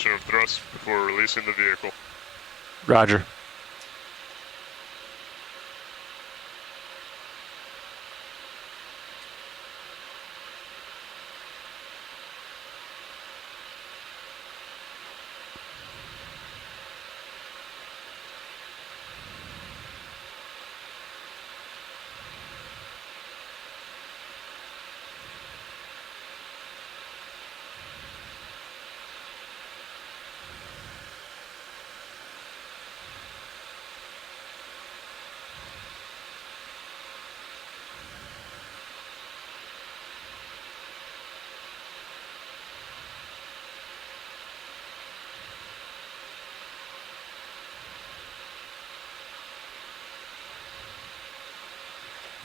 evaluation of thrust before releasing the vehicle. Roger.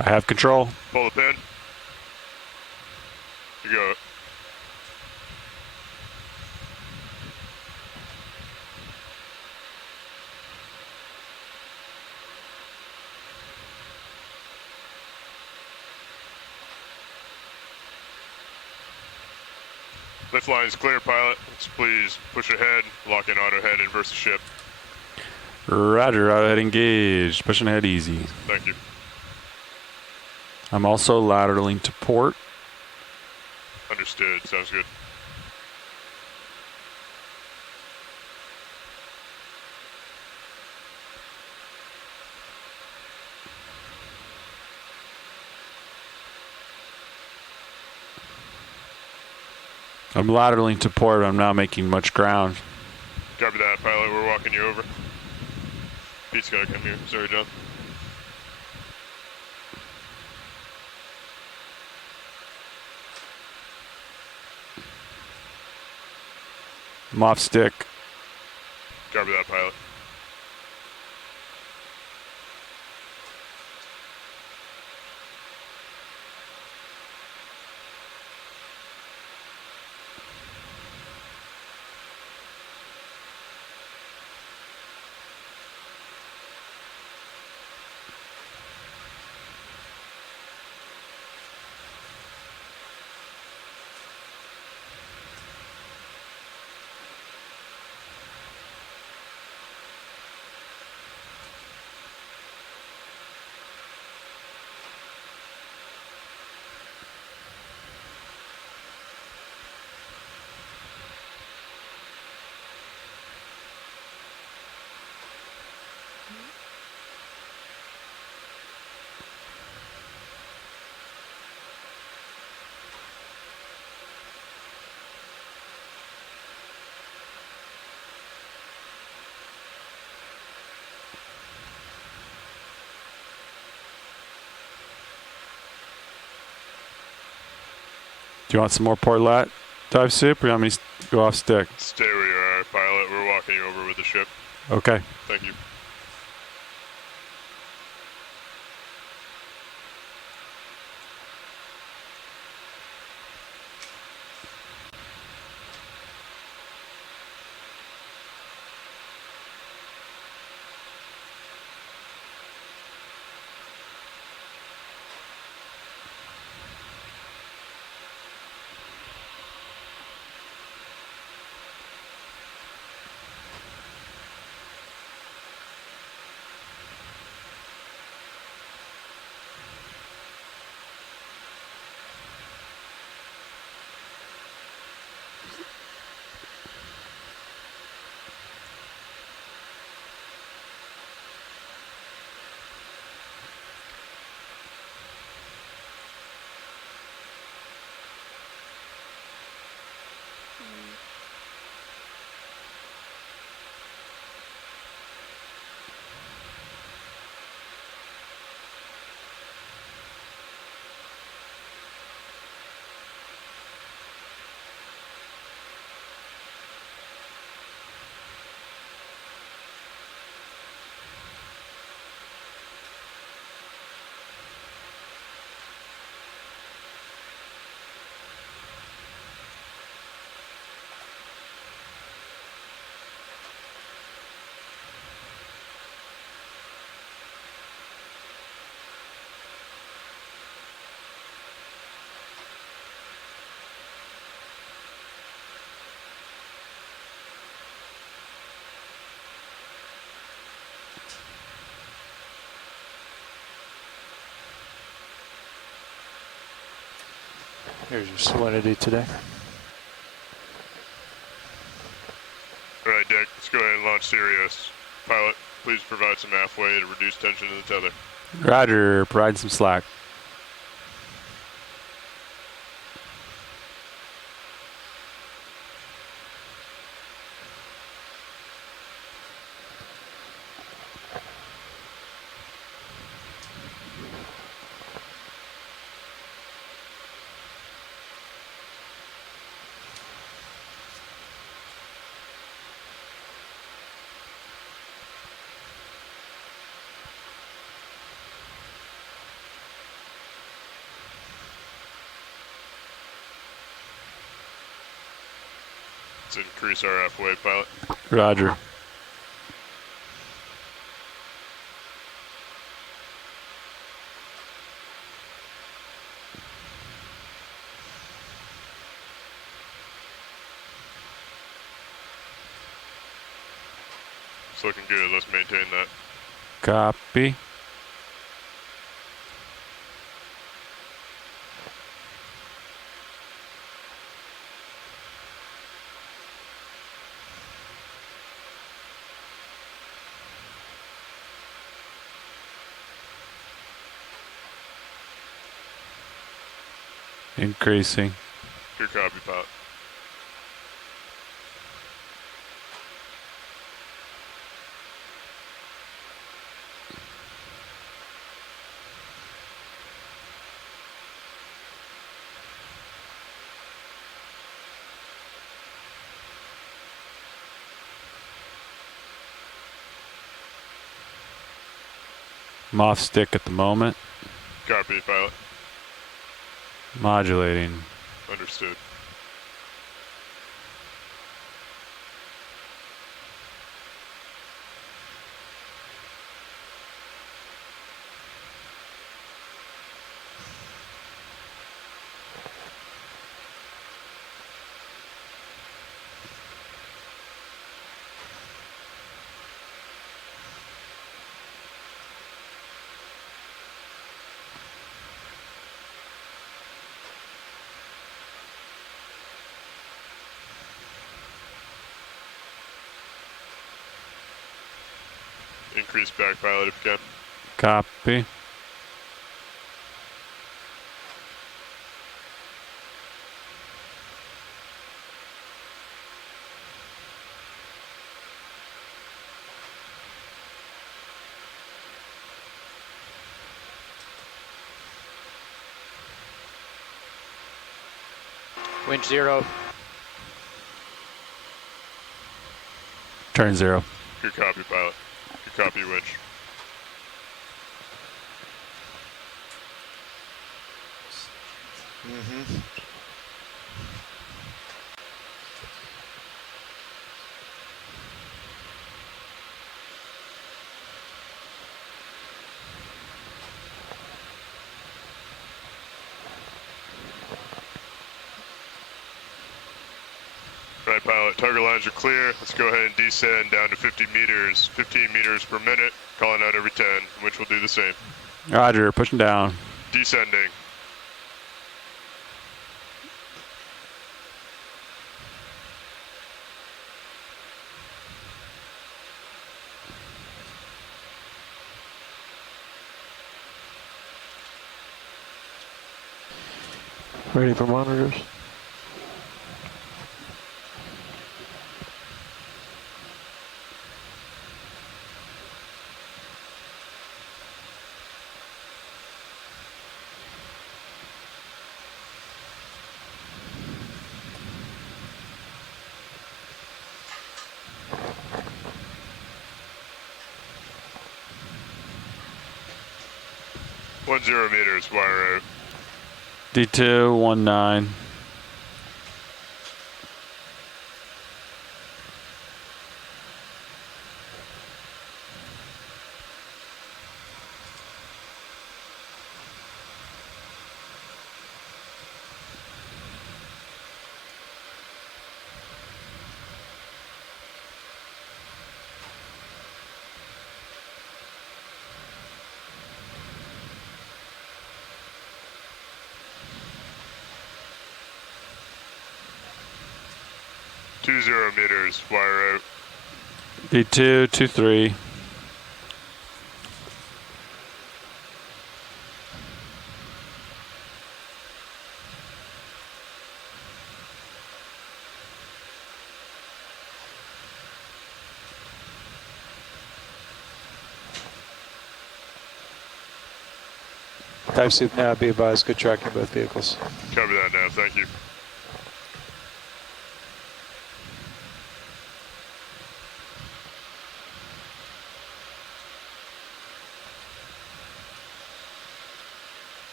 I have control. Pull the pin. You go. Lift line is clear, pilot. Let's please push ahead, lock in auto head, inverse the ship. Roger, auto head engaged. Pushing ahead easy. Thank you. I'm also lateraling to port. Understood. Sounds good. I'm lateraling to port. I'm not making much ground. Copy that, pilot. We're walking you over. Pete's gonna come here. Sorry, John. I'm off stick. Copy that, pilot. Do you want some more port lat dive soup, or you want me to go off stick? Stay where you are, pilot. We're walking you over with the ship. Okay. Thank you. Here's your salinity today. Alright, Dick, let's go ahead and launch Sirius. Pilot, please provide some halfway to reduce tension in the tether. Roger, provide some slack. Let's increase our halfway, pilot. Roger. It's looking good, let's maintain that. Copy. Increasing. Good copy, pilot. I'm off stick at the moment. Copy, pilot. Modulating. Understood. Increase back, pilot, if you can. Copy. Winch 0. Turn 0. Good copy, pilot. Good copy, winch. Right, pilot, target lines are clear. Let's go ahead and descend down to 50 meters, 15 meters per minute, calling out every 10, which will do the same. Roger, pushing down. Descending. Ready for monitors. One 0 meters, wire out. D2, 19. 20 meters, wire out. D2, 23. Dive soup now, be advised, good tracking both vehicles. Copy that now, thank you.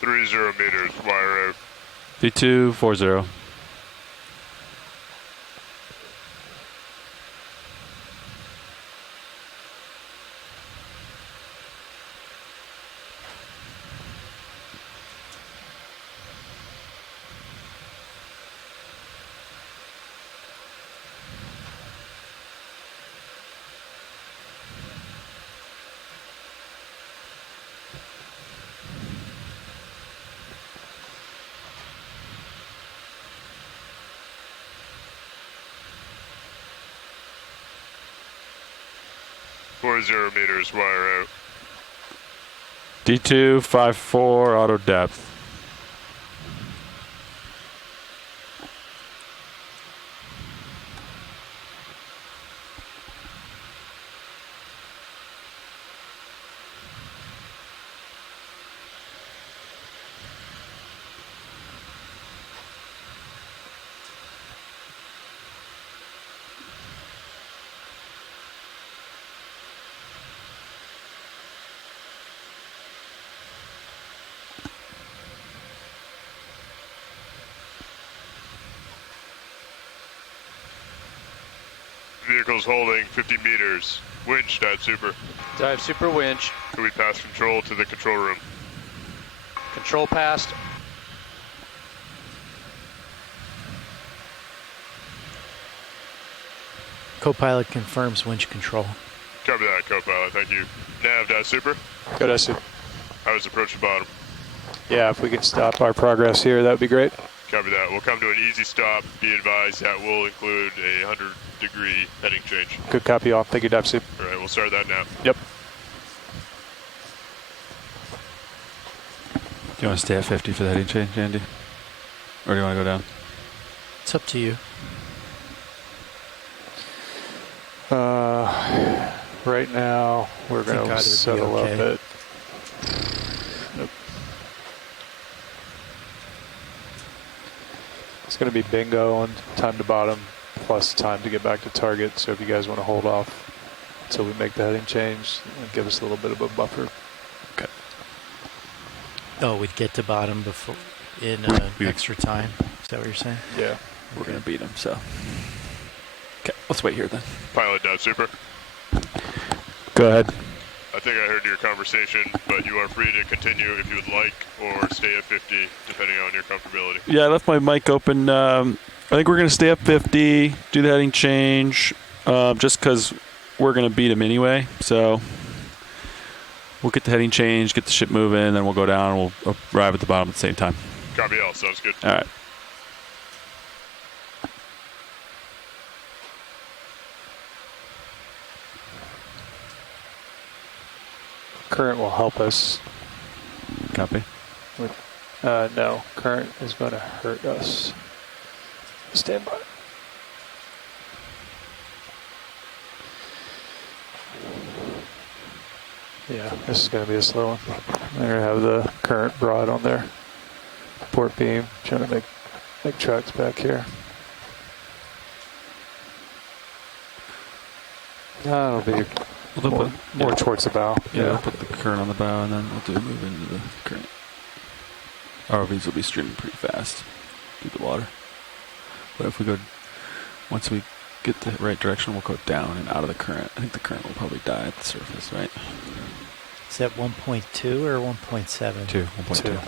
Three 0 meters, wire out. D2, 40. Four 0 meters, wire out. D2, 54, auto depth. Vehicle's holding 50 meters. Winch, dive super. Dive super winch. Can we pass control to the control room? Control passed. Co-pilot confirms winch control. Copy that, co-pilot, thank you. Nav, dive super. Good dive soup. I was approaching bottom. Yeah, if we could stop our progress here, that would be great. Copy that. We'll come to an easy stop. Be advised that will include a 100-degree heading change. Good copy all. Thank you, dive soup. All right, we'll start that now. Yep. Do you want to stay at 50 for the heading change, Andy? Or do you want to go down? It's up to you. Right now, we're going to settle up at... Nope. It's going to be bingo on time to bottom plus time to get back to target. So if you guys want to hold off until we make the heading change and give us a little bit of a buffer. Okay. Oh, we'd get to bottom before in extra time. Is that what you're saying? Yeah. We're going to beat him, so. Okay, let's wait here then. Pilot, dive super. Go ahead. I think I heard your conversation, but you are free to continue if you would like, or stay at 50, depending on your comfortability. Yeah, I left my mic open. I think we're going to stay at 50, do the heading change, just because we're going to beat him anyway. So we'll get the heading change, get the ship moving, then we'll go down and we'll arrive at the bottom at the same time. Copy all, sounds good. All right. Current will help us. Copy. No, current is going to hurt us. Stand by. Yeah, this is going to be a slow one. They're going to have the current broad on their port beam, trying to make tracks back here. That'll be more towards the bow. Yeah, we'll put the current on the bow and then we'll move into the current. ROVs will be streaming pretty fast through the water. But if we go, once we get the right direction, we'll go down and out of the current. I think the current will probably die at the surface, right? Is that 1.2 or 1.7? 1.2.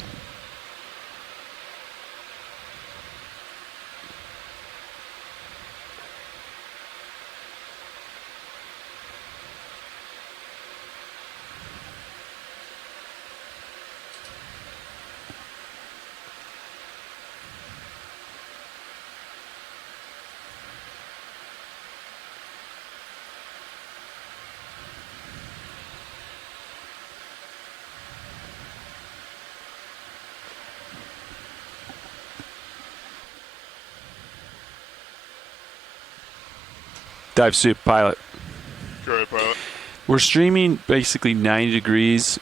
Dive soup, pilot. Go ahead, pilot. We're streaming basically 90 degrees.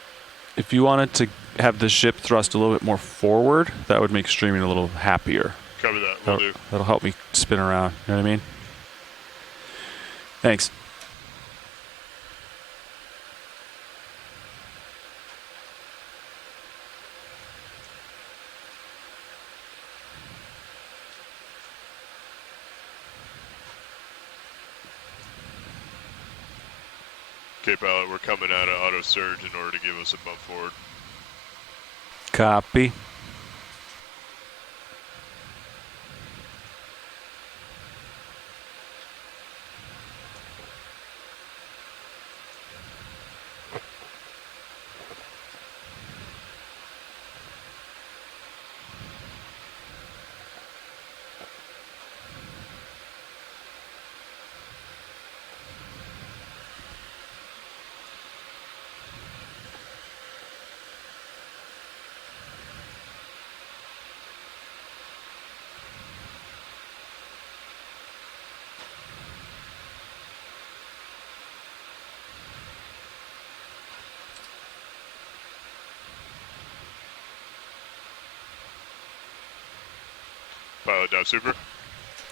If you wanted to have the ship thrust a little bit more forward, that would make streaming a little happier. Cover that. Will do. That'll help me spin around. You know what I mean? Thanks. Okay, pilot, we're coming out of auto surge in order to give us a bump forward. Copy. Pilot, dive super.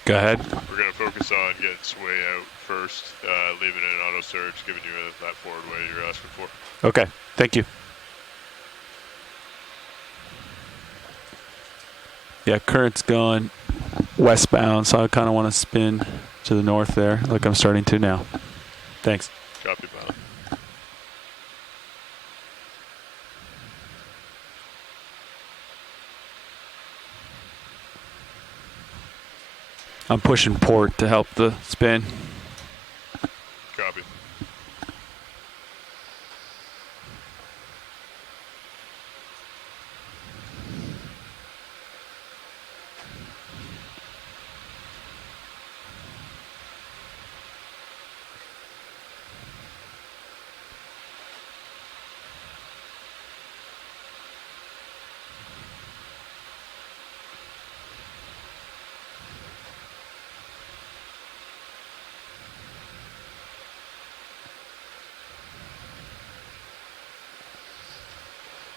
Go ahead. We're going to focus on getting sway out first, leaving it in auto surge, giving you that forward way you're asking for. Okay. Thank you. Yeah, current's going westbound, so I kind of want to spin to the north there, like I'm starting to now. Thanks. Copy, pilot. I'm pushing port to help the spin. Copy.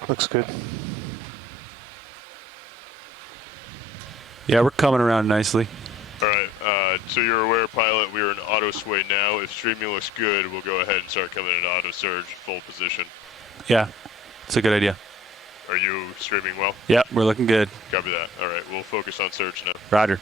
Looks good. Yeah, we're coming around nicely. All right, so you're aware, pilot, we are in auto sway now. If streaming looks good, we'll go ahead and start coming into auto surge, full position. Yeah, it's a good idea. Are you streaming well? Yeah, we're looking good. Copy that. All right, we'll focus on surge now. Roger.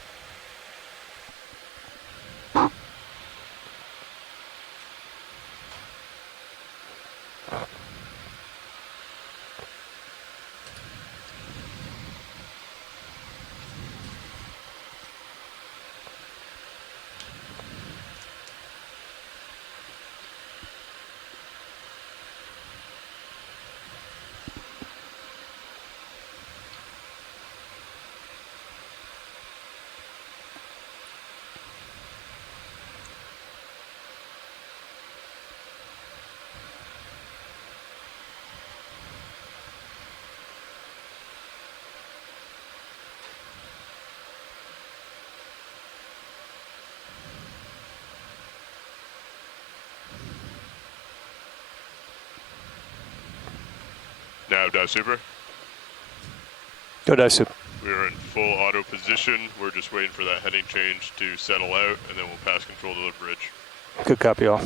Now, dive super. Go dive soup. We are in full auto position. We're just waiting for that heading change to settle out, and then we'll pass control to the bridge. Good copy, all.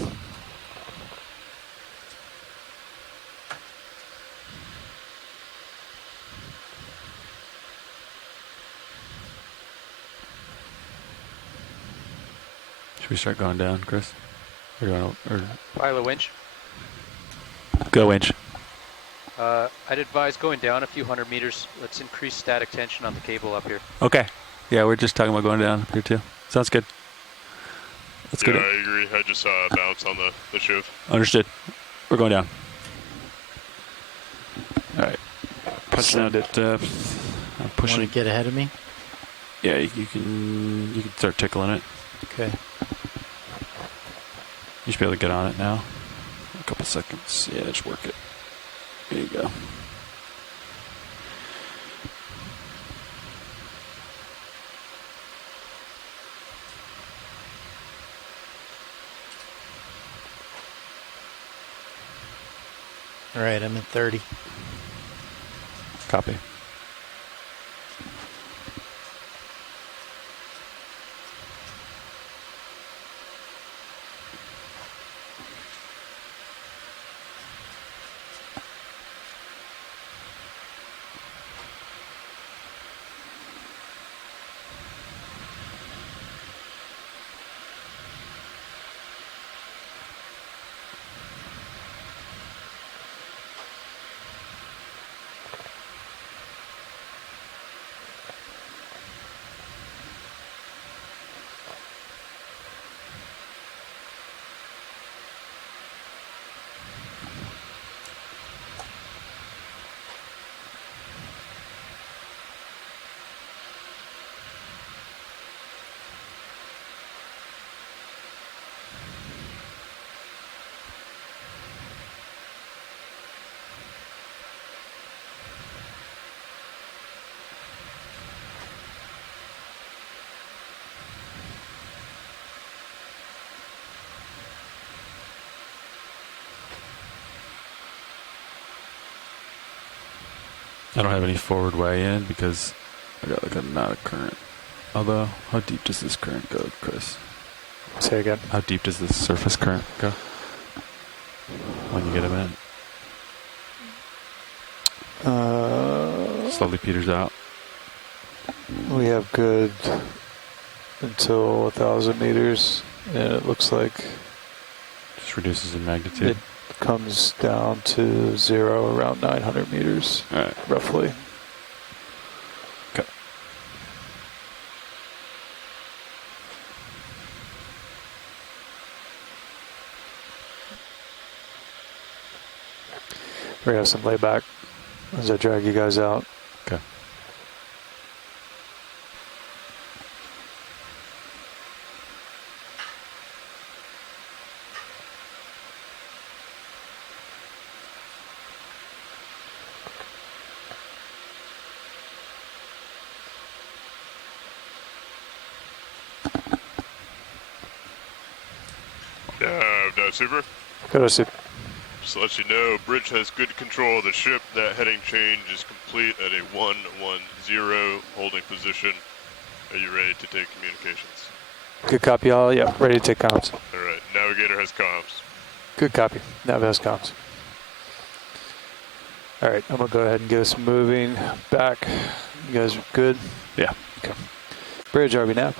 Should we start going down, Chris? Or Pilot winch. go winch. I'd advise going down a few hundred meters. Let's increase static tension on the cable up here. Okay. Yeah, we're just talking about going down here too. Sounds good. Let's Yeah, go. I agree. I just saw a bounce on the shiv. Understood. We're going down. All right. Pushing Send out. I'm Want pushing. to get ahead of me? Yeah, you can start tickling it. Okay. You should be able to get on it now. A couple seconds. Yeah, just work it. There you go. All right, I'm at 30. Copy. I don't have any forward way in because I got like a not a current. Although, how deep does this current go, Chris? Say again. How deep does this surface current go when you get them in? Slowly peters out. We have good until 1,000 meters, and it looks like Just reduces in magnitude. it comes down to 0 around 900 meters, All right. roughly. Okay. We're gonna have some layback as I drag you guys out. Okay. Super. Go to see. Just to let you know, Bridge has good control of the ship. That heading change is complete at a 110 holding position. Are you ready to take communications? Good copy, all. Yep, ready to take comms. All right, Navigator has comms. Good copy. Nav has comms. All right, I'm gonna go ahead and get us moving back. You guys are good? Yeah. Okay. Bridge, RB nav.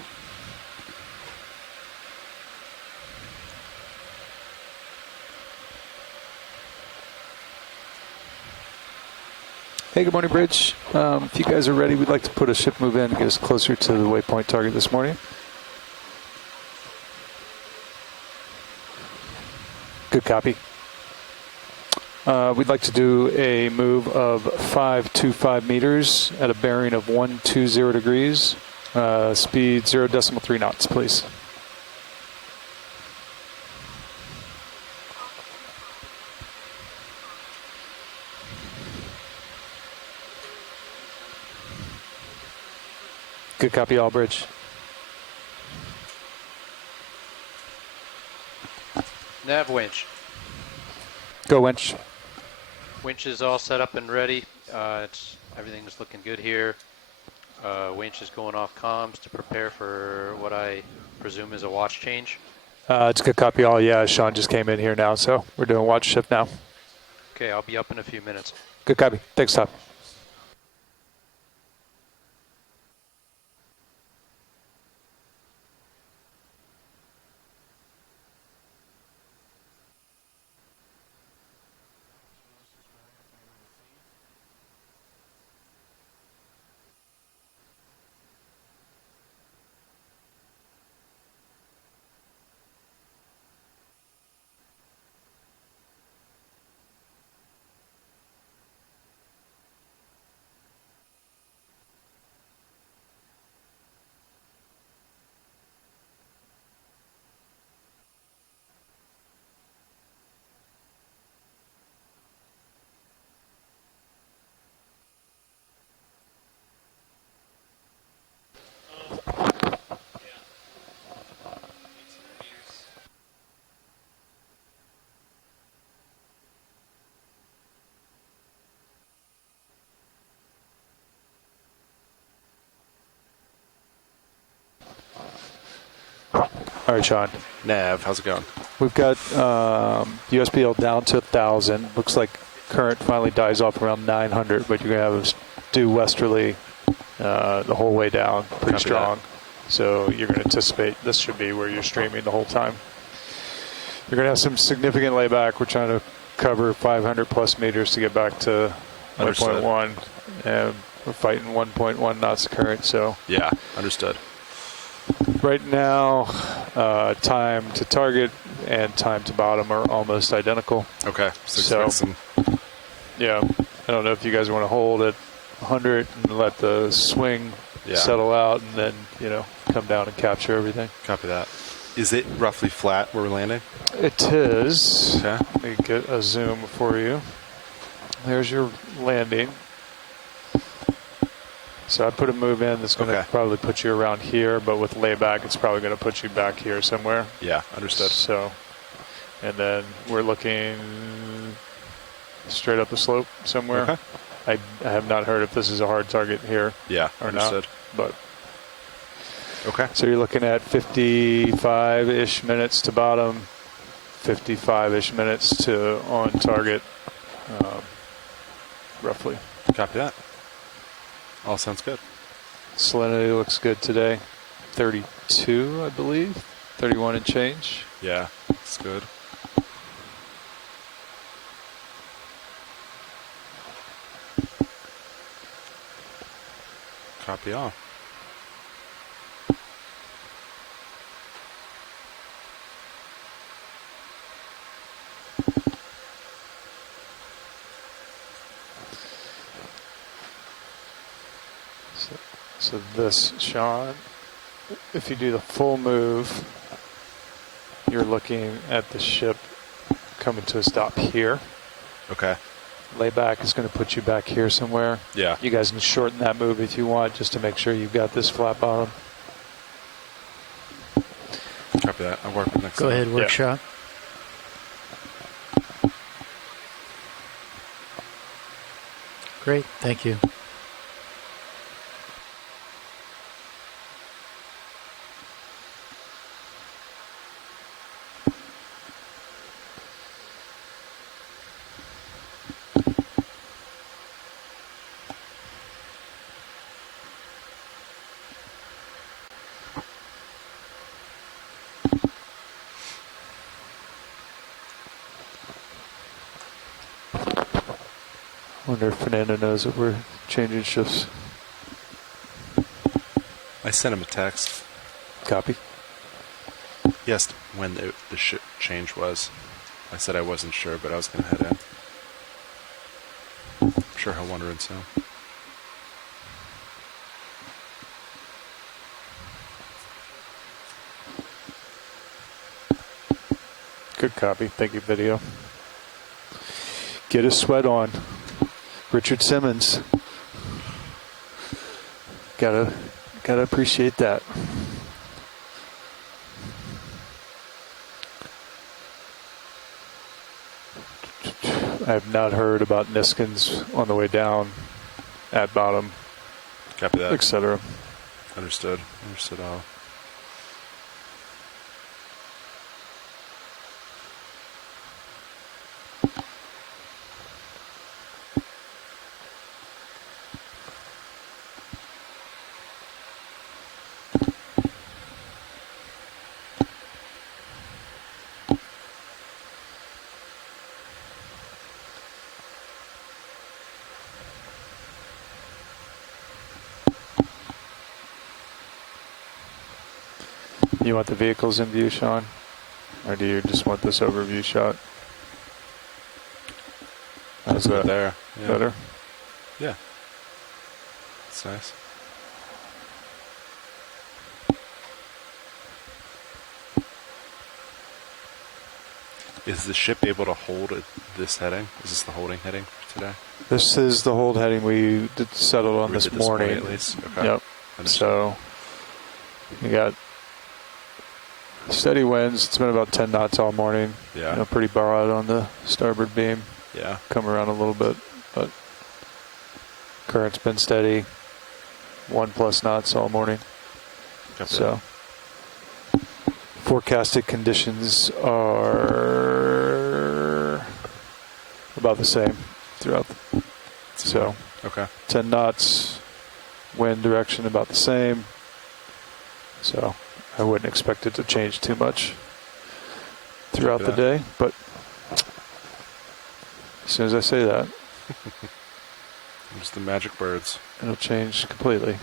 Hey, good morning, Bridge. If you guys are ready, we'd like to put a ship move in and get us closer to the waypoint target this morning. Good copy. We'd like to do a move of 525 meters at a bearing of 120 degrees. Speed 0.3 knots, please. Good copy, all. Bridge. Nav winch. Go, winch. Winch is all set up and ready. Everything's looking good here. Winch is going off comms to prepare for what I presume is a watch change. It's a good copy, all. Yeah, Sean just came in here now, so we're doing watch shift now. Okay, I'll be up in a few minutes. Good copy. Thanks, Tom. All right, Sean. Nav, how's it going? We've got USBL down to 1,000. Looks like current finally dies off around 900, but you're going to have us do westerly the whole way down, pretty Copy strong. So you're going to anticipate this should be where you're streaming the whole time. You're going to have some significant layback. We're trying to cover 500 plus meters to get back to 1.1, and we're fighting 1.1 knots current. So Yeah, understood. right now, time to target and time to bottom are almost identical. Okay, so Yeah, I don't know if you guys want to hold at 100 and let the swing settle out, and then come down and capture everything. Copy that. Is it roughly flat where we're landing? It is. Okay. Let me get a zoom for you. There's your landing. So I put a move in that's going to probably put you around here, but with layback, it's probably going to put you back here somewhere. Yeah, understood. So, and then we're looking straight up the slope somewhere. Okay. I have not heard if this is a hard target here. Yeah, or understood. not, but okay. so you're looking at 55-ish minutes to bottom, 55-ish minutes to on target, roughly. Copy that. All sounds good. Salinity looks good today. 32, I believe. 31 and change. Yeah, it's good. Copy all. So this, Sean, if you do the full move, you're looking at the ship coming to a stop here. Okay. Layback is going to put you back here somewhere. Yeah. You guys can shorten that move if you want, just to make sure you've got this flat bottom. Copy that. I'll work with next Go time. ahead, workshop. Great, thank you. Wonder if Fernando knows that we're changing shifts. I sent him a text. Copy. He asked when the change was. I said I wasn't sure, but I was going to head in. I'm sure he'll wonder and so. Good copy. Thank you, video. Get a sweat on. Richard Simmons. Gotta appreciate that. I have not heard about Niskins on the way down, at bottom, Copy that. etc. Understood. Understood all. You want the vehicles in view, Sean? Or do you just want this overview shot? How's that? There. Yeah. Better? Yeah. That's nice. Is the ship able to hold at this heading? Is this the holding heading for today? This is the hold heading we settled on We this did morning. at least. Okay. Yep. Understood. So you got steady winds. It's been about 10 knots all morning. Yeah. Pretty broad on the starboard beam. Yeah. Come around a little bit, but current's been steady. 1+ knots all morning. Copy So forecasted conditions are about the same throughout. So Okay. 10 knots, wind direction about the same. So I wouldn't expect it to change too much throughout the day, but as soon as I say that, There's the magic birds. it'll change completely.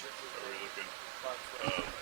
How are we looking?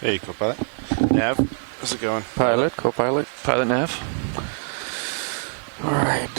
Hey, co-pilot. Nav, how's it going? Pilot, co-pilot. Pilot Nav. All right.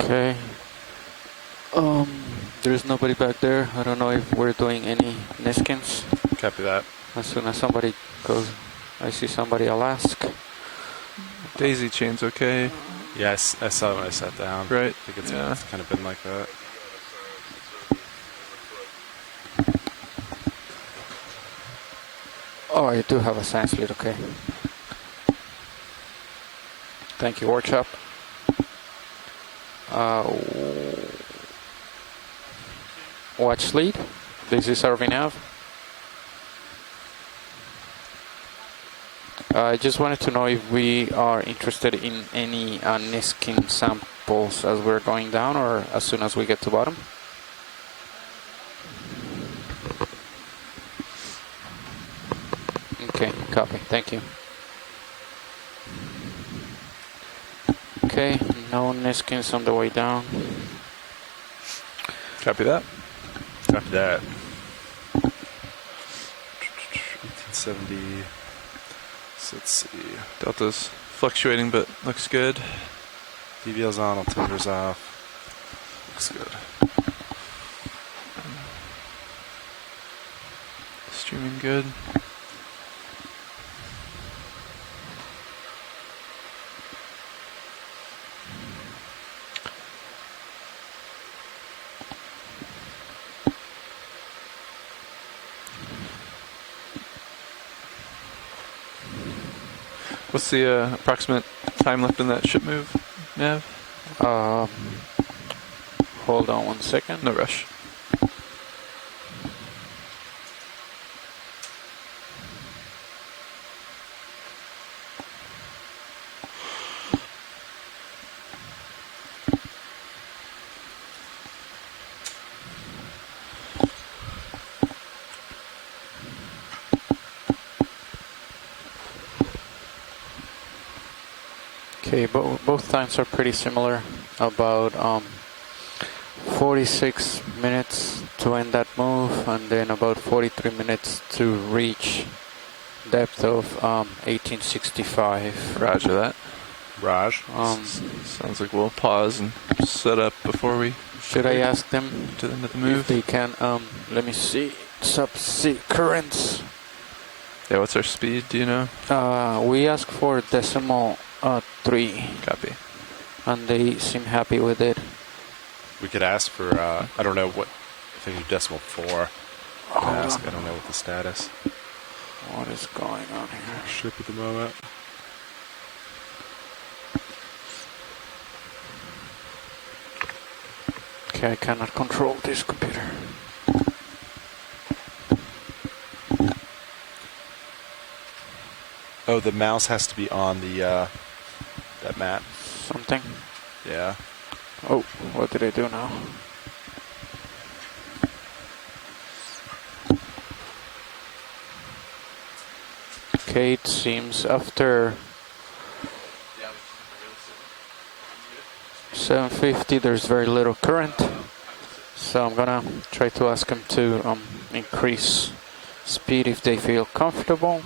Okay. There's nobody back there. I don't know if we're doing any Niskins. Copy that. As soon as somebody goes, I see somebody, I'll ask. Daisy chain's okay. Yeah, I saw it when I sat down. Right. I think it's Yeah. kind of been like that. Oh, I do have a science lead, okay. Thank you, workshop. Watch lead. This is RVNav. I just wanted to know if we are interested in any Niskin samples as we're going down or as soon as we get to bottom. Okay, copy. Thank you. Okay, no Niskins on the way down. Copy that. Copy that. 1870. So let's see. Delta's fluctuating, but looks good. DVL's on, altimeter's off. Looks good. Streaming good. What's the approximate time left in that ship move, Nav? Hold on 1 second. No rush. Okay, both times are pretty similar. About 46 minutes to end that move, and then about 43 minutes to reach depth of 1865. Roger that. Raj. Sounds like we'll pause and set up before we Should I ask them to the end of the if move. they can? Let me see. Subsea currents. Yeah, what's our speed? Do you know? We asked for decimal 3, Copy. and they seem happy with it. We could ask for, I don't know what, if they do decimal 4. Ask, I don't know what the status. What is going on here? Ship at the moment. Okay, I cannot control this computer. Oh, the mouse has to be on the, that mat. Something. Yeah. Oh, what did I do now? Okay, it seems after 750 there's very little current, so I'm gonna try to ask them to increase speed if they feel comfortable.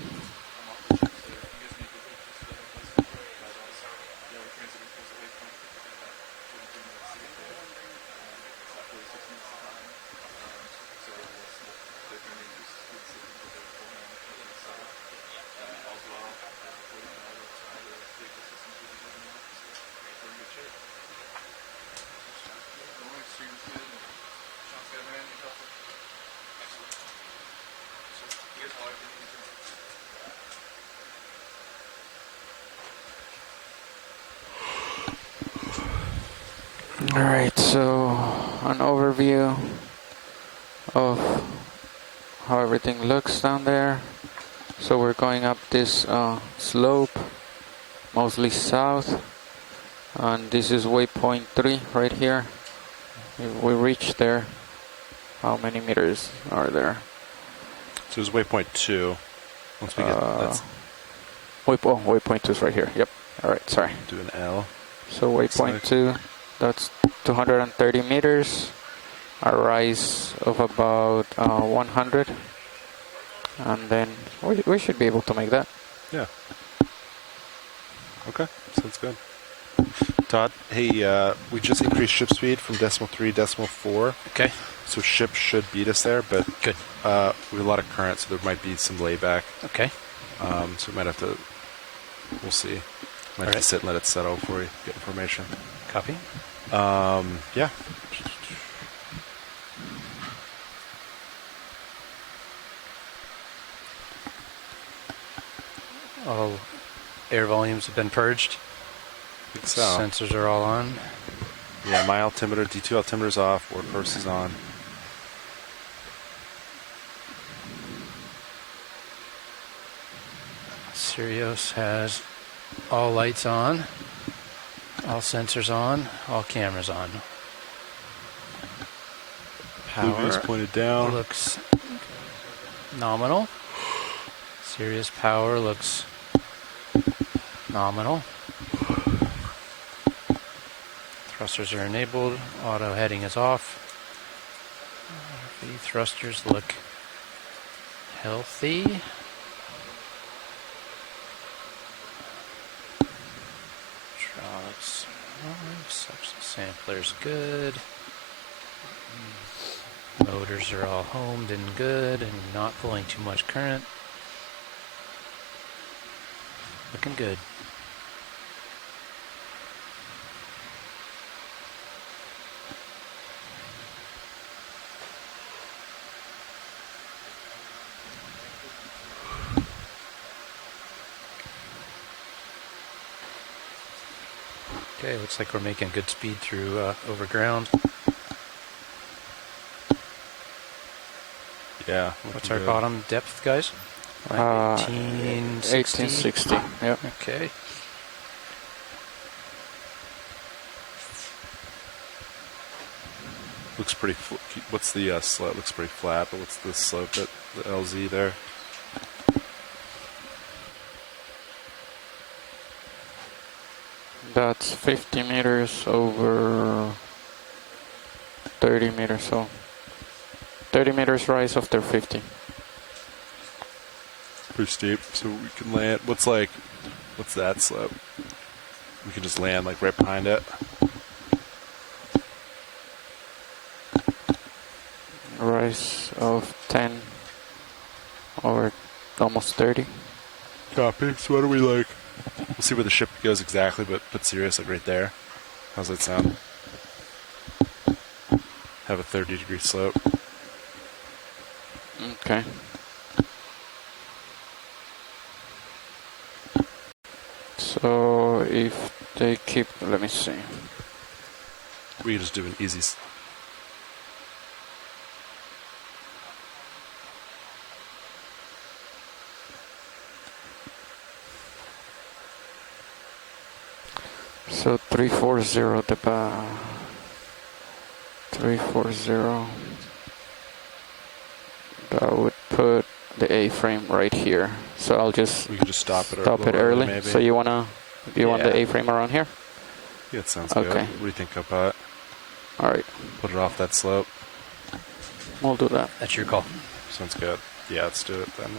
Alright, so an overview of how everything looks down there. So we're going up this slope, mostly south, and this is waypoint 3 right here. If we reach there, how many meters are there? So it's waypoint 2. Once we get, that's Waypoint 2 is right here. Yep. Alright, sorry. do an L. So waypoint 2, that's 230 meters, a rise of about 100, and then we should be able to make that. Yeah. Okay, sounds good. Todd, hey, we just increased ship speed from decimal 3 to decimal 4. Okay. So ship should beat us there, but Good. we have a lot of current, so there might be some layback. Okay. So we might have to, we'll see. Might have to sit and let it settle before you get information. Copy. Yeah. All air volumes have been purged. I think so. Sensors are all on. Yeah, my altimeter, D2 altimeter's off, workhorse is on. Sirius has all lights on, all sensors on, all cameras on. Blue's pointed down. Looks nominal. Sirius power looks nominal. Thrusters are enabled. Auto heading is off. The thrusters look healthy. Hydraulics, substance sampler's good. Motors are all homed and good and not pulling too much current. Looking good. Okay, looks like we're making good speed through over ground. Yeah. What's our bottom depth, guys? 1860. 1860. Yep. Okay. Looks pretty. What's the slope? Looks pretty flat, but what's the slope at the LZ there? That's 50 meters over 30 meters, so 30 meters rise after 50. Pretty steep, so we can land. What's that slope? We can just land like right behind it. Rise of 10 or almost 30. Copy. So what do we like? We'll see where the ship goes exactly, but put Sirius like right there. How's that sound? Have a 30-degree slope. Okay. So if they keep, let me see. We can just do an easy. So 340 the 340. That would put the A-frame right here. So I'll just We can just stop it early. maybe. So you want the A-frame around here? Yeah, it sounds Okay. good. What do you think, Copilot? All right, Put it off that slope. we'll do that. That's your call. Sounds good. Yeah, let's do it then.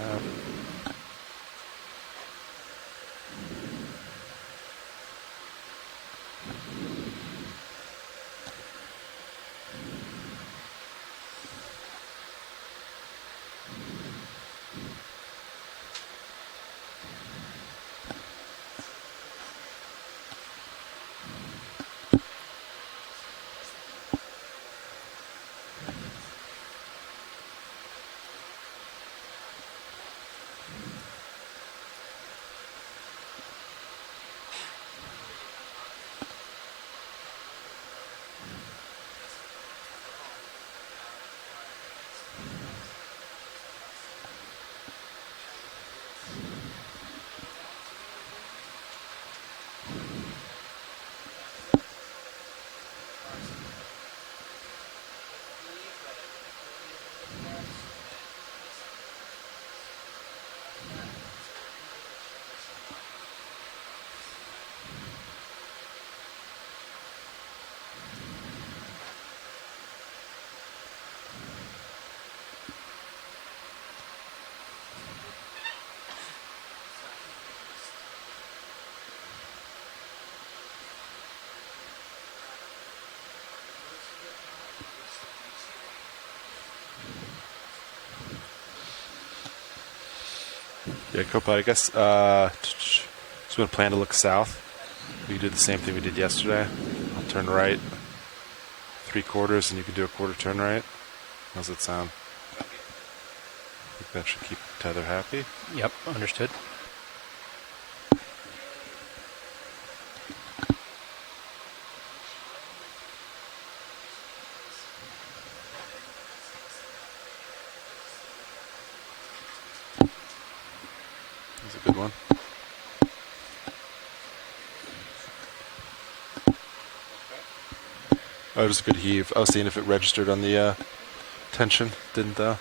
Yeah, Copilot, I guess, so we want to plan to look south. We can do the same thing we did yesterday. I'll turn right 3/4 and you can do a quarter turn right. How's that sound? I think that should keep Tether happy. Yep, understood. That's a good one. Oh, it was a good heave. I was seeing if it registered on the tension. Didn't though.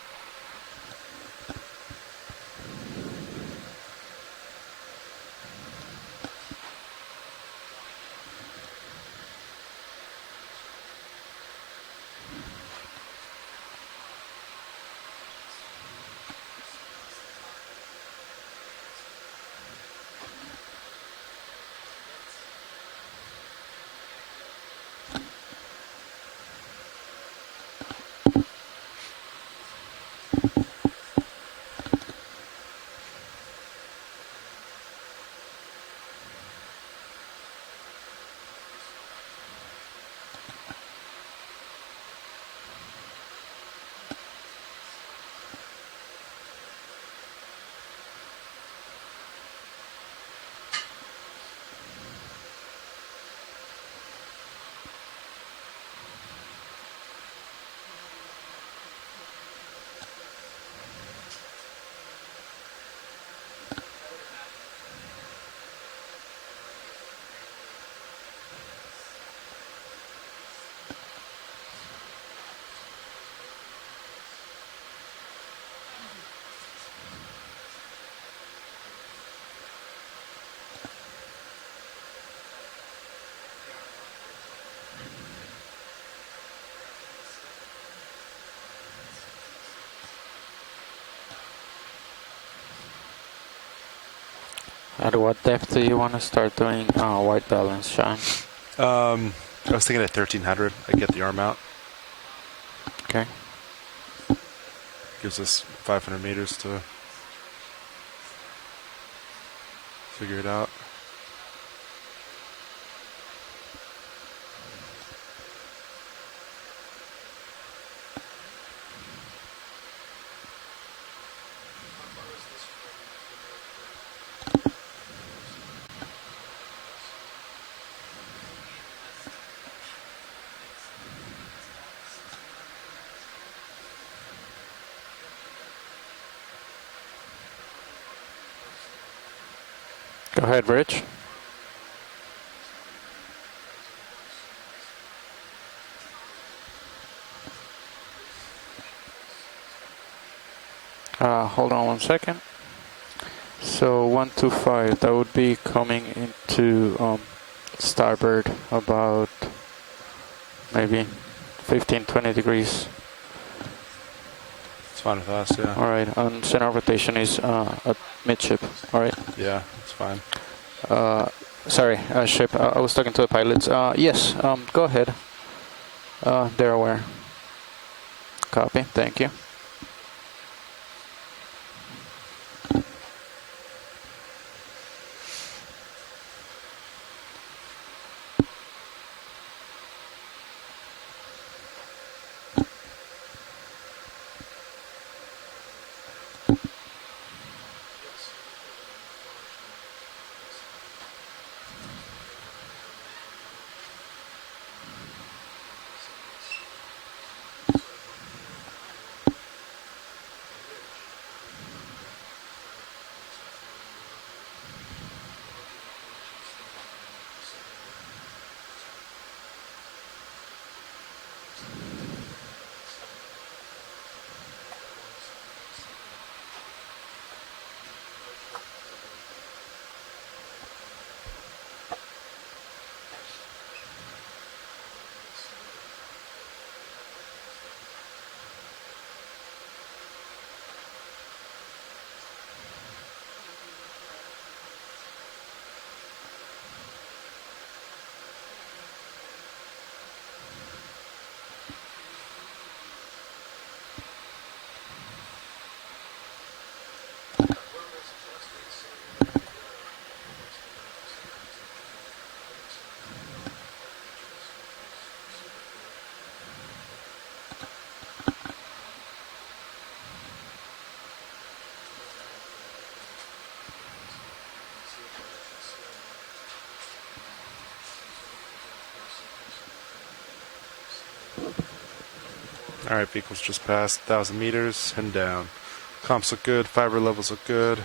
At what depth do you want to start doing white balance, Shine? I was thinking at 1300. I get the arm out. Okay. Gives us 500 meters to figure it out. Go ahead, Rich. Hold on 1 second. So 125, that would be coming into starboard about maybe 15-20 degrees. It's fine with us, yeah. All right, and center of rotation is at midship. All right. Yeah, it's fine. Sorry, ship. I was talking to the pilots. Yes, go ahead. They're aware. Copy. Thank you. Alright, vehicle's just passed 1,000 meters, heading down. Comps look good, fiber levels look good.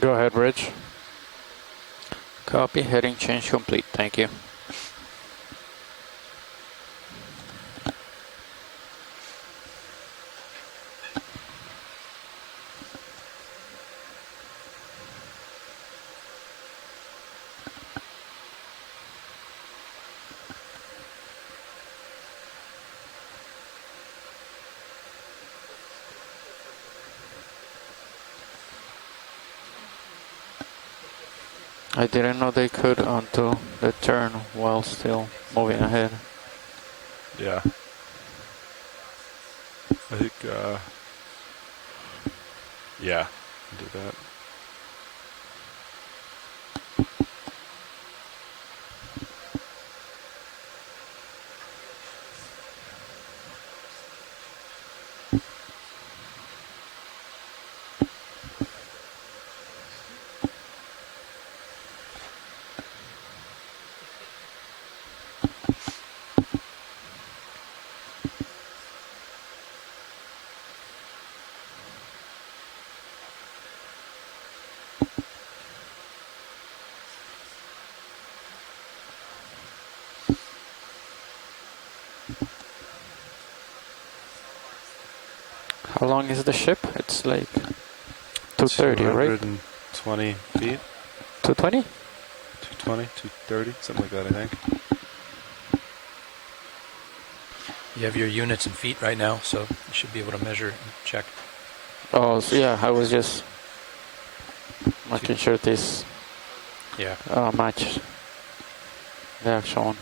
Go ahead, Rich. Copy, heading change complete. Thank you. I didn't know they could undo the turn while still moving ahead. Yeah. I think, yeah, do that. How long is the ship? It's like 230, right? 220 feet, 220? 220, 230, something like that, I think. You have your units in feet right now, so you should be able to measure and check. Oh, so yeah, I was just making sure this Yeah. match the actual one.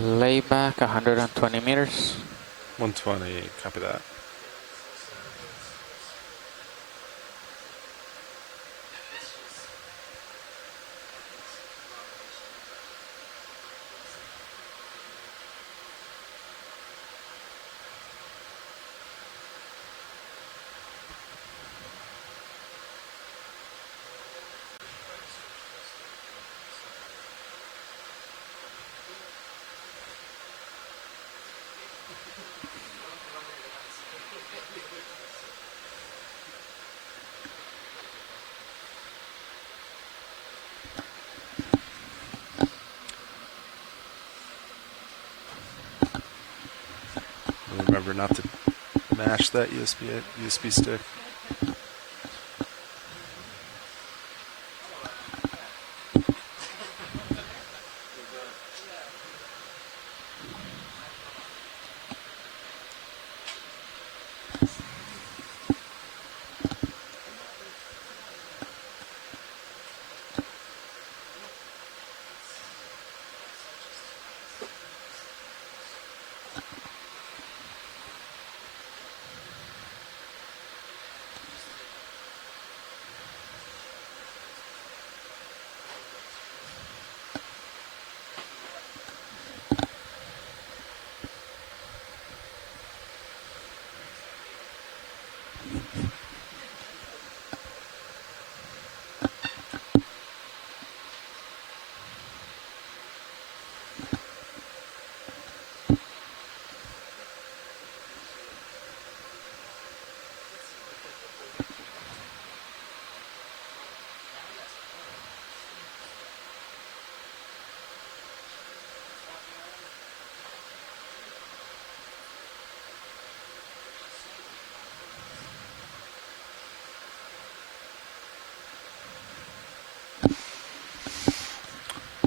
Layback 120 meters. 120, copy that. Remember not to mash that USB stick.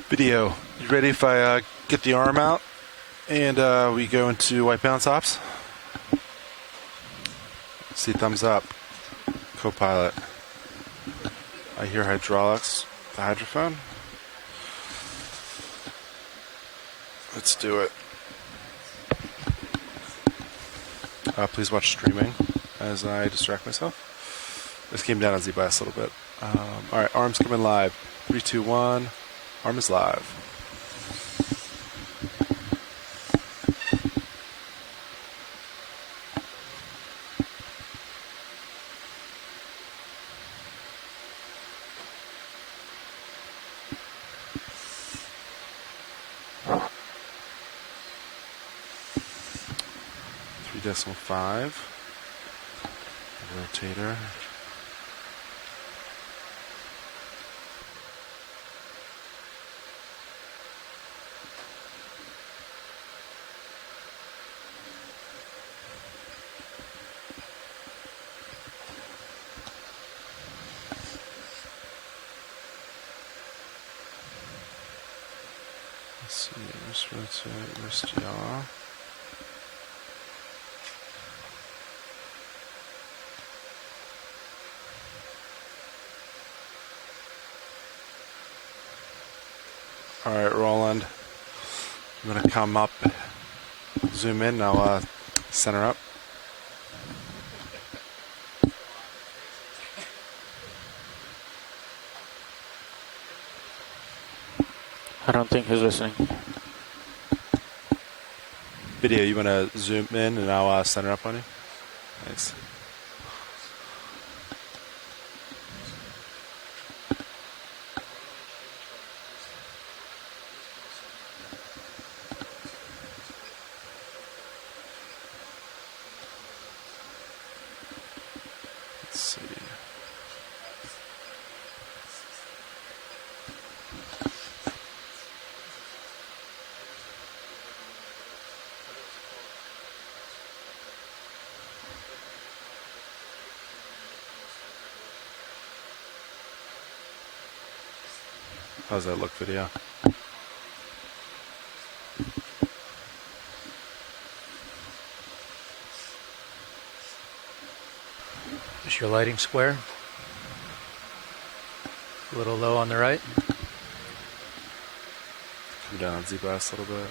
Video, you ready if I get the arm out and we go into white balance ops? See, thumbs up. Co-pilot. I hear hydraulics. The hydrophone. Let's do it. Please watch streaming as I distract myself. This came down on Z-Bias a little bit. All right, arms coming live. 3, 2, 1. Arm is live. .5 rotator. Let's see, wrist rotate, wrist yaw. All right, Roland, I'm going to come up, zoom in, now center up. I don't think he's listening. Video, you want to zoom in and I'll center up on you? Thanks. Let's see. How's that look, video? Is your lighting square? A little low on the right. Come down on Z-Bias a little bit.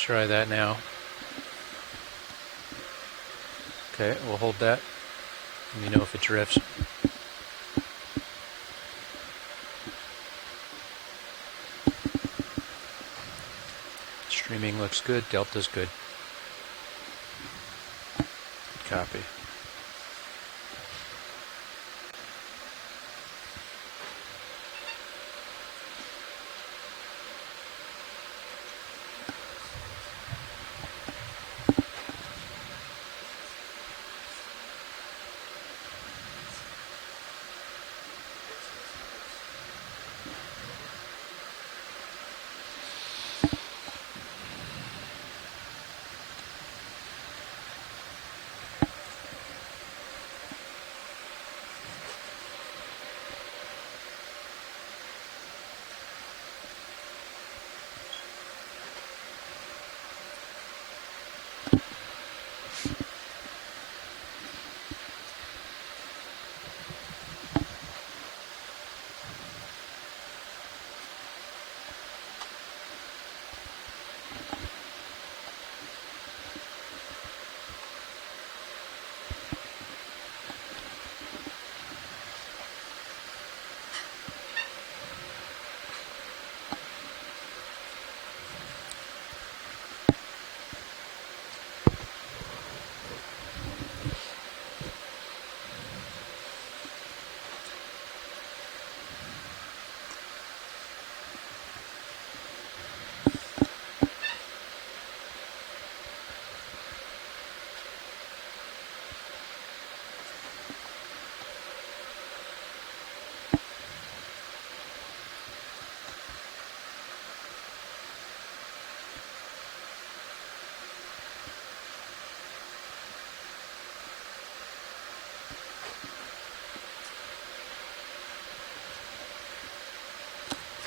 try that now. Okay, we'll hold that. Let me know if it drifts. Streaming looks good, delta's good. Copy.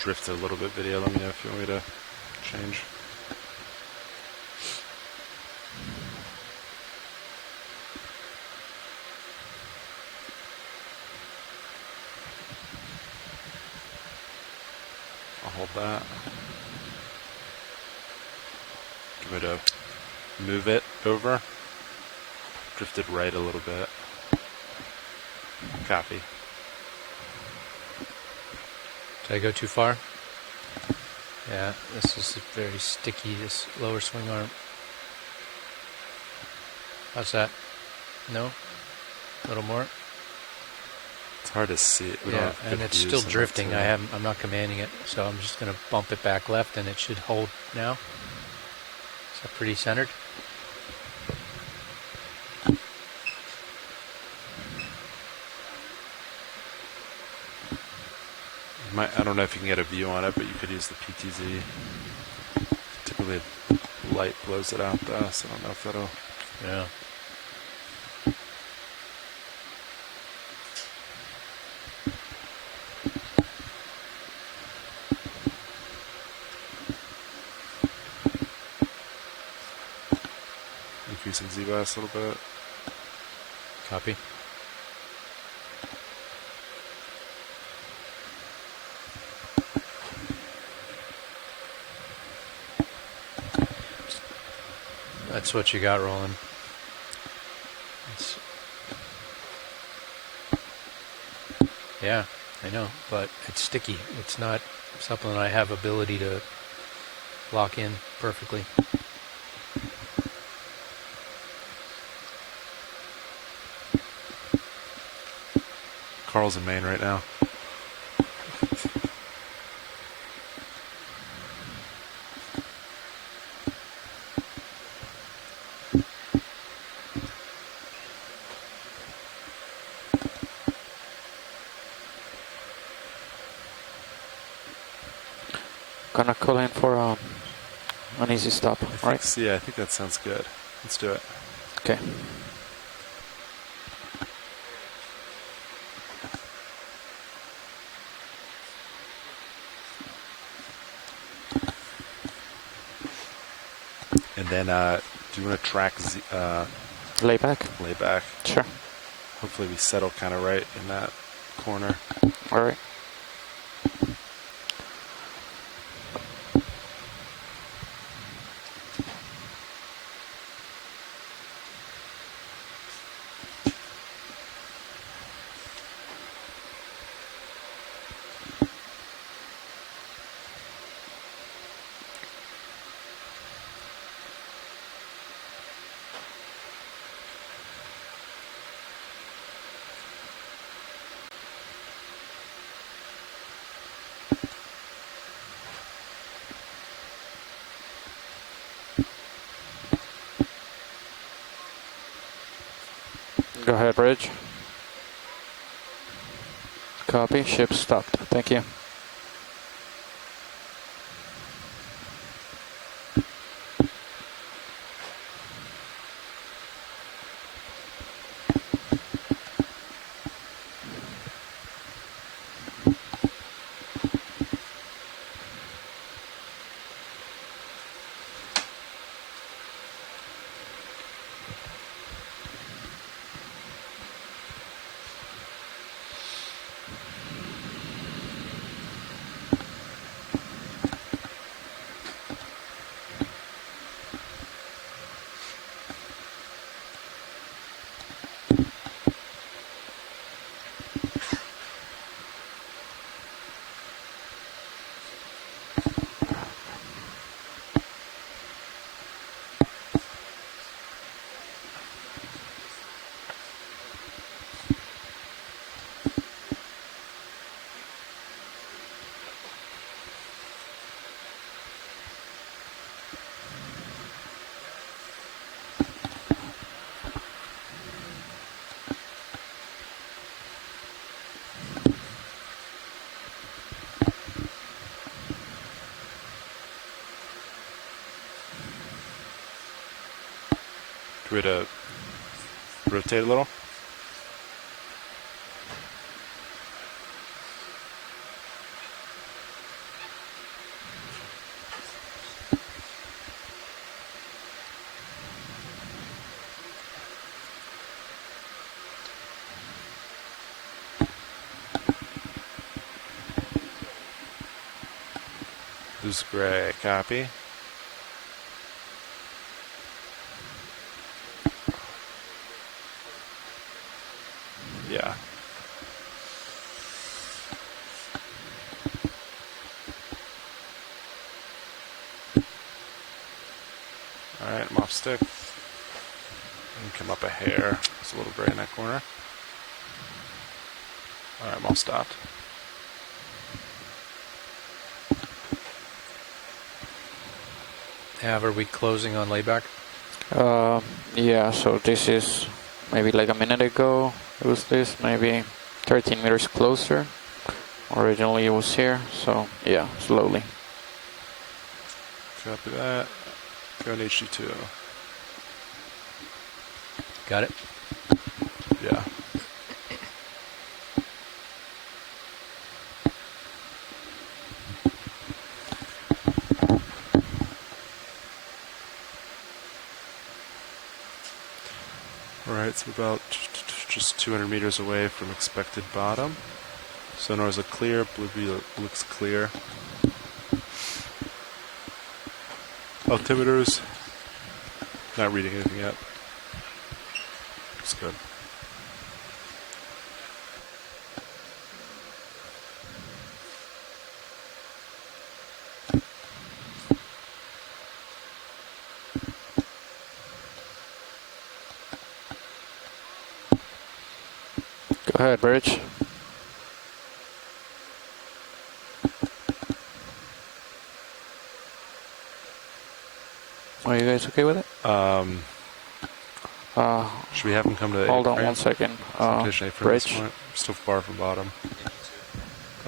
Drifted a little bit video. Let me know if you want me to change. I'll hold that. Give it a move it over. Drifted right a little bit. Copy. Did I go too far? Yeah, this is very sticky, this lower swing arm. How's that? No? A little more? It's hard to see it. We don't Yeah, have good and it's views still in drifting. that, I'm not commanding it, so I'm just going to bump it back left and it should hold now. Is that pretty centered? I don't know if you can get a view on it, but you could use the PTZ. Typically, light blows it out though, so I don't know if that'll. Yeah. Increasing Z-bias a little bit. Copy. That's what you got rolling. Yeah, I know, but it's sticky. It's not something I have ability to lock in perfectly. Carl's in Maine right now. Gonna call in for an easy stop, right? Yeah, I think that sounds good. Let's do it. Okay. And then, do you want to track Layback? layback? Sure. Hopefully we settle kind of right in that corner. All right. Go ahead, bridge. Copy. Ship stopped. Thank you. Do we to rotate a little? Loose gray, copy. Yeah. Alright, I'm off stick. And come up a hair. There's a little gray in that corner. Alright, I'm all stopped. Av, are we closing on layback? Yeah, so this is maybe like a minute ago. It was this, maybe 13 meters closer. Originally it was here, so yeah, slowly. Copy that. Go to HG2. Got it? Yeah. Alright, so about just 200 meters away from expected bottom. Sonars look clear, Blueberry looks clear. Altimeters, not reading anything yet. Looks good. Go ahead, bridge. Are you guys okay with it? Should we have him come to the Hold on A-frame? 1 second. Citation A-frame at this Bridge. point. We're still far from bottom.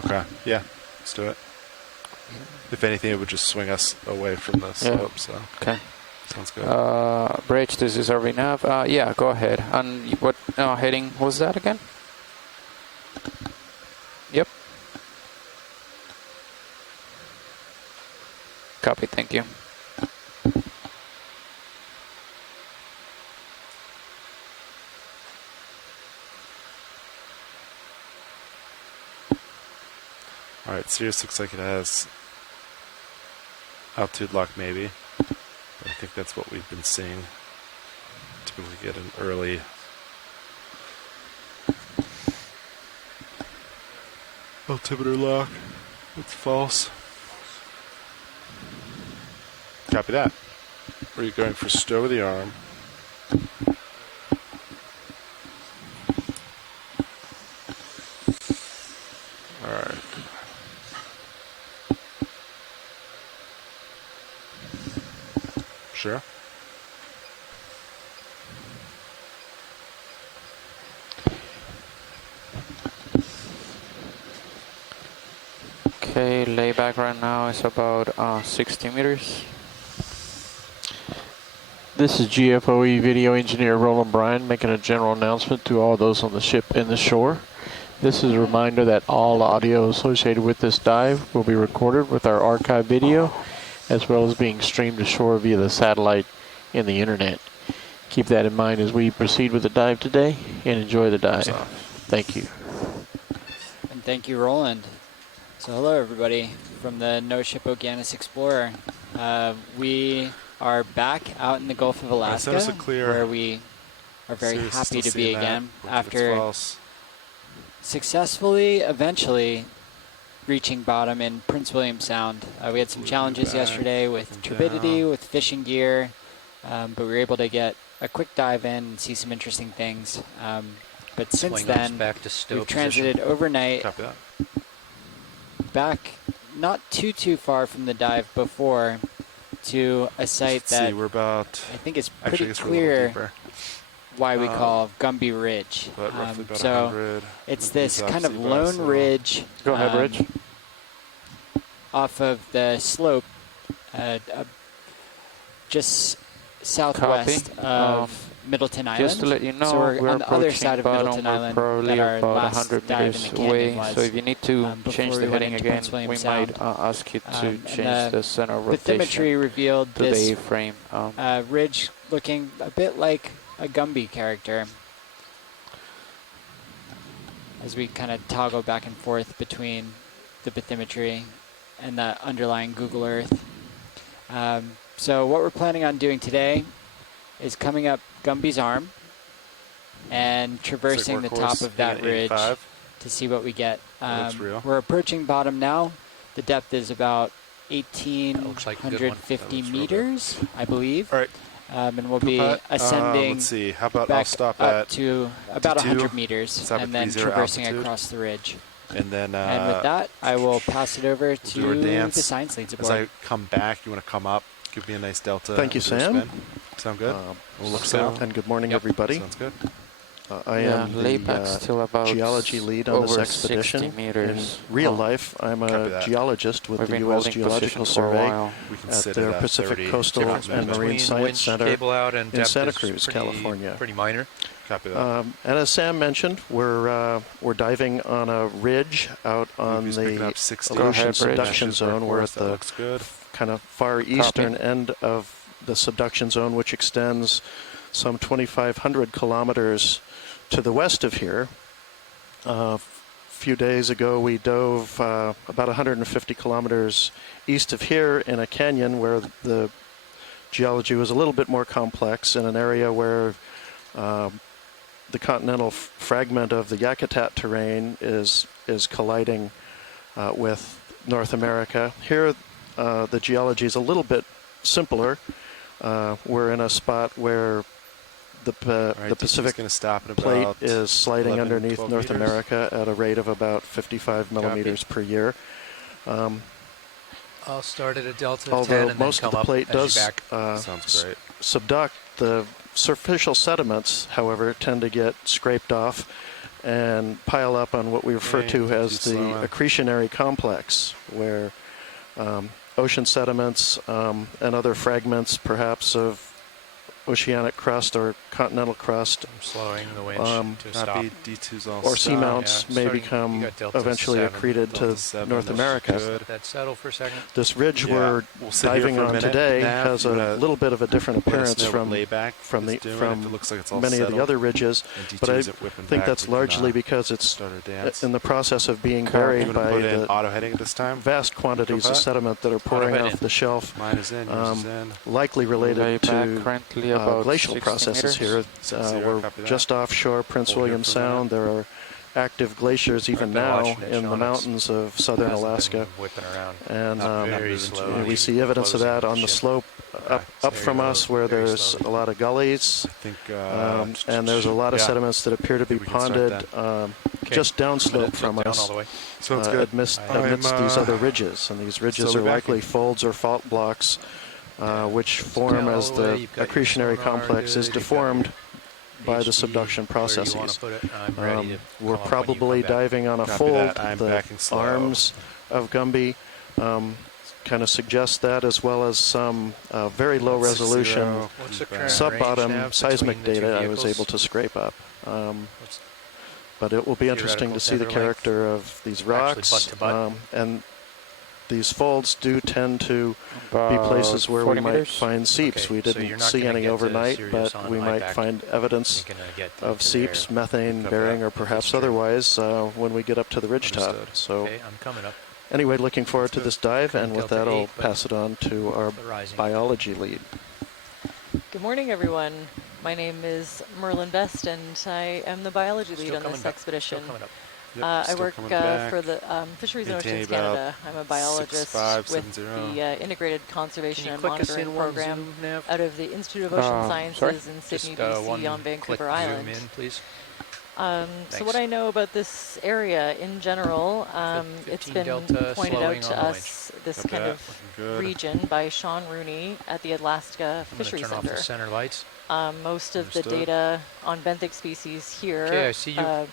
Okay, yeah, let's do it. If anything, it would just swing us away from the slope, so Okay. sounds good. Bridge, this is RV nav. Yeah, go ahead. And what heading was that again? Yep. Copy, thank you. Alright, Sirius looks like it has altitude lock maybe. But I think that's what we've been seeing. Typically get an early altimeter lock. It's false. Copy that. Where are you going for stow of the arm? Alright. Sure. layback right now is about 60 meters. This is GFOE video engineer Roland Bryan making a general announcement to all those on the ship and the shore. This is a reminder that all audio associated with this dive will be recorded with our archive video, as well as being streamed ashore via the satellite and the internet. Keep that in mind as we proceed with the dive today, and enjoy the dive. Thank you. And thank you, Roland. So hello, everybody, from the No Ship Okeanos Explorer. We are back out in the Gulf of Alaska, where we are very happy to be again after successfully, eventually, reaching bottom in Prince William Sound. We had some challenges yesterday with turbidity, with fishing gear, but we were able to get a quick dive in and see some interesting things. But since then, we've transited overnight back not too far from the dive before to a site that we're about, I think is pretty clear why we call Gumby Ridge. So it's this kind of lone ridge. Go ahead, Ridge. Off of the slope, just southwest of Middleton Island. Just to let you know, so we're on the other approaching side of bottom. Middleton We're Island probably that our about last 100 dive in meters the canyon away. was. So if you need to change before the we went heading into again, Prince William we Sound. might ask you to And change the center of rotation bathymetry revealed to the this A-frame. ridge looking a bit like a Gumby character, as we kind of toggle back and forth between the bathymetry and the underlying Google Earth. So what we're planning on doing today is coming up Gumby's arm and traversing the top of that ridge to see what we get. We're approaching bottom now. The depth is about 1,850 meters, I believe. All right. And we'll be ascending let's see. How about back I'll stop up at to about D2, 100 meters and then traversing across the ridge. And then and with that, I will pass it over to the science leads aboard. As I come back, you want to come up, give me a nice delta. Thank you, Sam. Sound good? We'll look south. And good morning, everybody. Sounds good. I am the geology lead on this expedition. In real life, I'm a geologist with the U.S. Geological Survey at their Pacific Coastal and Marine Science Center in Santa Cruz, California. Pretty minor. Copy that. And as Sam mentioned, we're diving on a ridge out on the ocean subduction zone. We're at the kind of far eastern end of the subduction zone, which extends some 2,500 kilometers to the west of here. A few days ago, we dove about 150 kilometers east of here in a canyon where the geology was a little bit more complex, in an area where the continental fragment of the Yakutat terrain is colliding with North America. Here, the geology is a little bit simpler. We're in a spot where the Pacific plate is sliding underneath North America at a rate of about 55 millimeters per year. I'll start at a delta of 10 although and most then of the come plate up does subduct, the superficial sediments, however, tend to get scraped off and pile up on what we refer to as the accretionary complex, where ocean sediments and other fragments, perhaps of oceanic crust or continental crust, slowing the winch to stop. D2's all or seamounts may become eventually accreted to North America. That settle for a second. This ridge we're diving on today has a little bit of a different appearance from many of the other ridges, but I think that's largely because it's in the process of being buried by the vast quantities of sediment that are pouring off the shelf, likely related to glacial processes here. We're just offshore Prince William Sound. There are active glaciers even now in the mountains of southern Alaska, and we see evidence of that on the slope up from us, where there's a lot of gullies, and there's a lot of sediments that appear to be ponded just downslope from us amidst these other ridges. And these ridges are likely folds or fault blocks which form as the accretionary complex is deformed by the subduction processes. We're probably diving on a fold. The arms of Gumby kind of suggest that, as well as some very low resolution sub-bottom seismic data I was able to scrape up. But it will be interesting to see the character of these rocks, and these folds do tend to be places where we might find seeps. We didn't see any overnight, but we might find evidence of seeps, methane bearing, or perhaps otherwise when we get up to the ridgetop. So anyway, looking forward to this dive, and with that I'll pass it on to our biology lead. Good morning, everyone. My name is Merlin Best, and I am the biology lead on this expedition. I work for the Fisheries and Oceans Canada. I'm a biologist with the Integrated Conservation and Monitoring Program out of the Institute of Ocean Sciences in Sydney, BC on Vancouver Island. So what I know about this area in general, it's been pointed out to us, this kind of region, by Sean Rooney at the Atlaska Fishery Center. Most of the data on benthic species here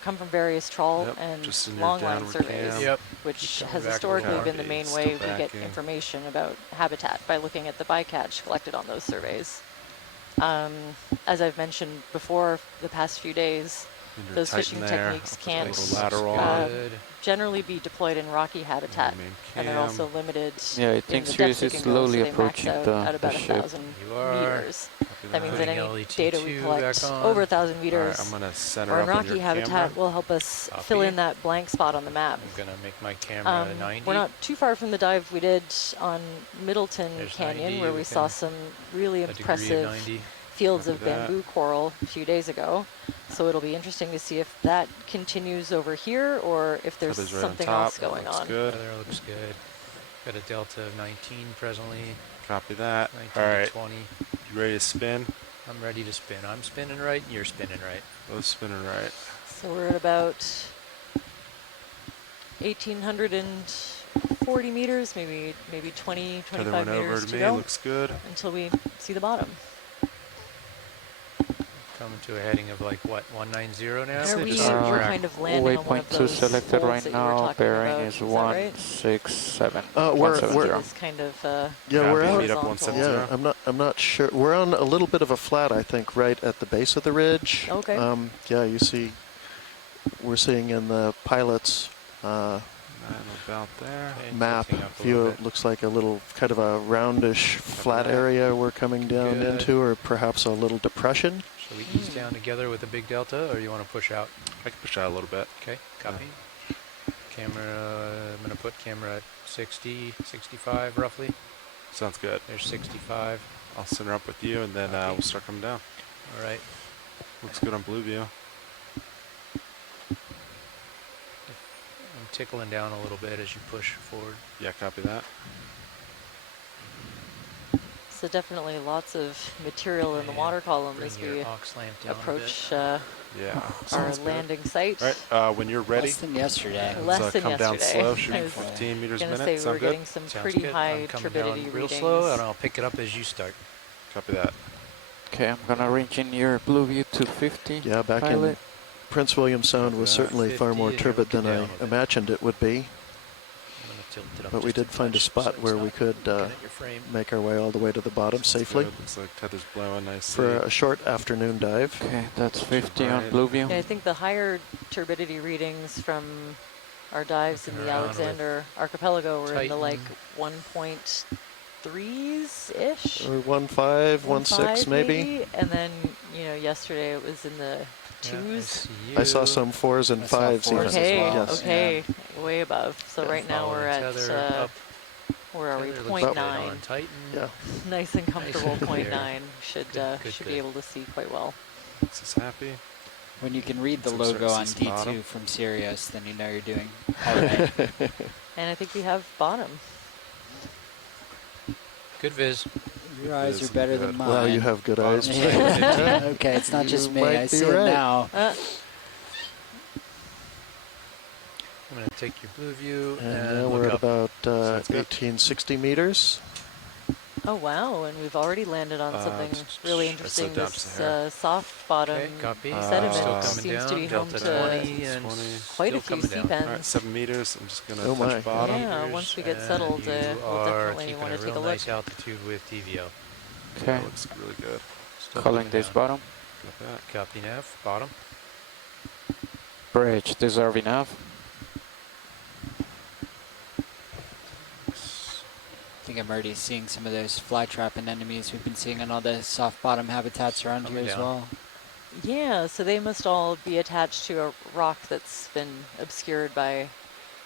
come from various trawl and longline surveys, which has historically been the main way we get information about habitat, by looking at the bycatch collected on those surveys. As I've mentioned before, the past few days, those fishing techniques can't generally be deployed in rocky habitat, and they're also limited in the depth they can go, so they max out at about 1,000 meters. That means that any data we collect over 1,000 meters or in rocky habitat will help us fill in that blank spot on the map. I'm gonna make my camera 90. We're not too far from the dive we did on Middleton Canyon, where we saw some really impressive fields of bamboo coral a few days ago. So it'll be interesting to see if that continues over here, or if there's something else going on. Weather looks good. Got a delta of 19 presently. Copy that. 19 All right. 20. You ready to spin? I'm ready to spin. I'm spinning right, and you're spinning right. Both spinning right. So we're at about 1,840 meters, maybe 20, 25 meters to go. Looks good. Until we see the bottom. Coming to a heading of like what, 190 now? We're kind of landing on one of those selected folds right that now. Bearing about. is 167. We're kind of we're out. Yeah, I'm not sure. We're on a little bit of a flat, I think, right at the base of the ridge. Okay. Yeah, you see, we're seeing in the pilot's about there. map view, it looks like a little kind of a roundish flat area we're coming down into, or perhaps a little depression. Shall we ease down together with a big delta, or you want to push out? I can push out a little bit. Okay, copy. Camera, I'm going to put camera at 60, 65 roughly. Sounds good. There's 65. I'll center up with you, and then we'll start coming down. All right. Looks good on blue view. I'm tickling down a little bit as you push forward. Yeah, copy that. So definitely lots of material in the water column as we approach our landing site. All right, when you're ready. Less than yesterday. Less than come yesterday. down slow, shooting 15 meters a minute. Sound good? We're getting some pretty high turbidity real readings. slow, and I'll pick it up as you start. Copy that. Okay, I'm gonna reach in your blue view to 50. Yeah, back in Prince William Sound was certainly far more turbid than I imagined it would be. But we did find a spot where we could make our way all the way to the bottom safely. Looks like tether's blowing nicely. For a short afternoon dive. Okay, that's 50 on blue view. Yeah, I think the higher turbidity readings from our dives in the Alexander Archipelago were in the like 1.3s-ish. Or 1.5, 1.6 maybe. And then, yesterday it was in the 2s. I saw some 4s and 5s even. Okay, Yes. okay, way above. So right now we're at, where are we, 0.9. Yeah. Nice and comfortable 0.9. Should be able to see quite well. Is this happy? When you can read the logo on D2 from Sirius, then you know you're doing all right. And I think we have bottom. Good viz. Your eyes are better than mine. Well, you have good eyes. Okay, it's not just me. I see it now. I'm going to take your blue view and we're at about 1860 meters. Oh wow, and we've already landed on something really interesting. This soft bottom sediment seems to be home to quite a few sea pens. All right, 7 meters. I'm just going to touch bottom. bottom. Yeah, once we get settled, we'll definitely want to take a look. Nice altitude with TVO. Okay. That looks really good. Calling this bottom. Copy nav, bottom. Bridge, deserve enough. I think I'm already seeing some of those fly trap anemones we've been seeing on all the soft bottom habitats around here as well. Yeah, so they must all be attached to a rock that's been obscured by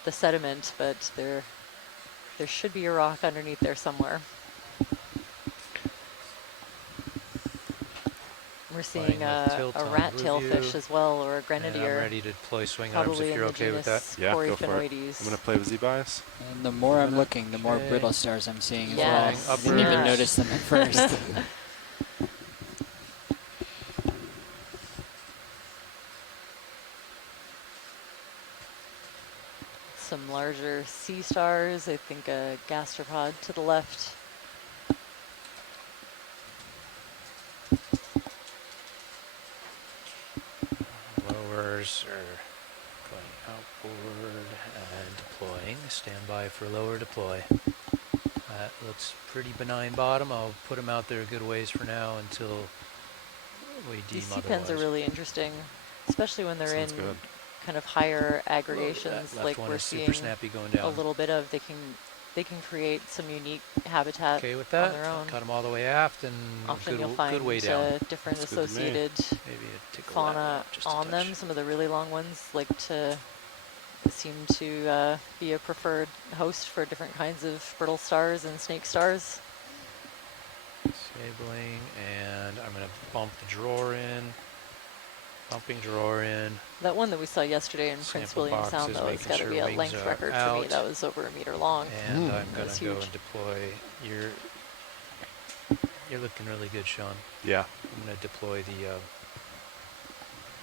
the sediment, but there should be a rock underneath there somewhere. We're seeing a rat-tail fish as well, or a grenadier. I'm ready to deploy swing arms if you're okay with that. Yeah, go for it. I'm going to play with Z-bias. And the more I'm looking, the more brittle stars I'm seeing as well. I didn't even notice them at first. Some larger sea stars, I think a gastropod to the left. Lowers are going outboard and deploying. Stand by for lower deploy. That looks pretty benign bottom. I'll put them out there a good ways for now until we deem These sea otherwise. pens are really interesting, especially when they're in kind of higher aggregations, like we're seeing a little bit of. They can create some unique habitat okay with that? on their own. Cut them all the way aft and often you'll find good way down. Different associated fauna on them. Some of the really long ones seem to be a preferred host for different kinds of brittle stars and snake stars. Disabling, and I'm going to bump the drawer in. Bumping drawer in. That one that we saw yesterday in Prince William Sound, though, has got to be a length record for me. That was over a meter long. And I'm going to go and deploy. You're looking really good, Sean. Yeah. I'm going to deploy the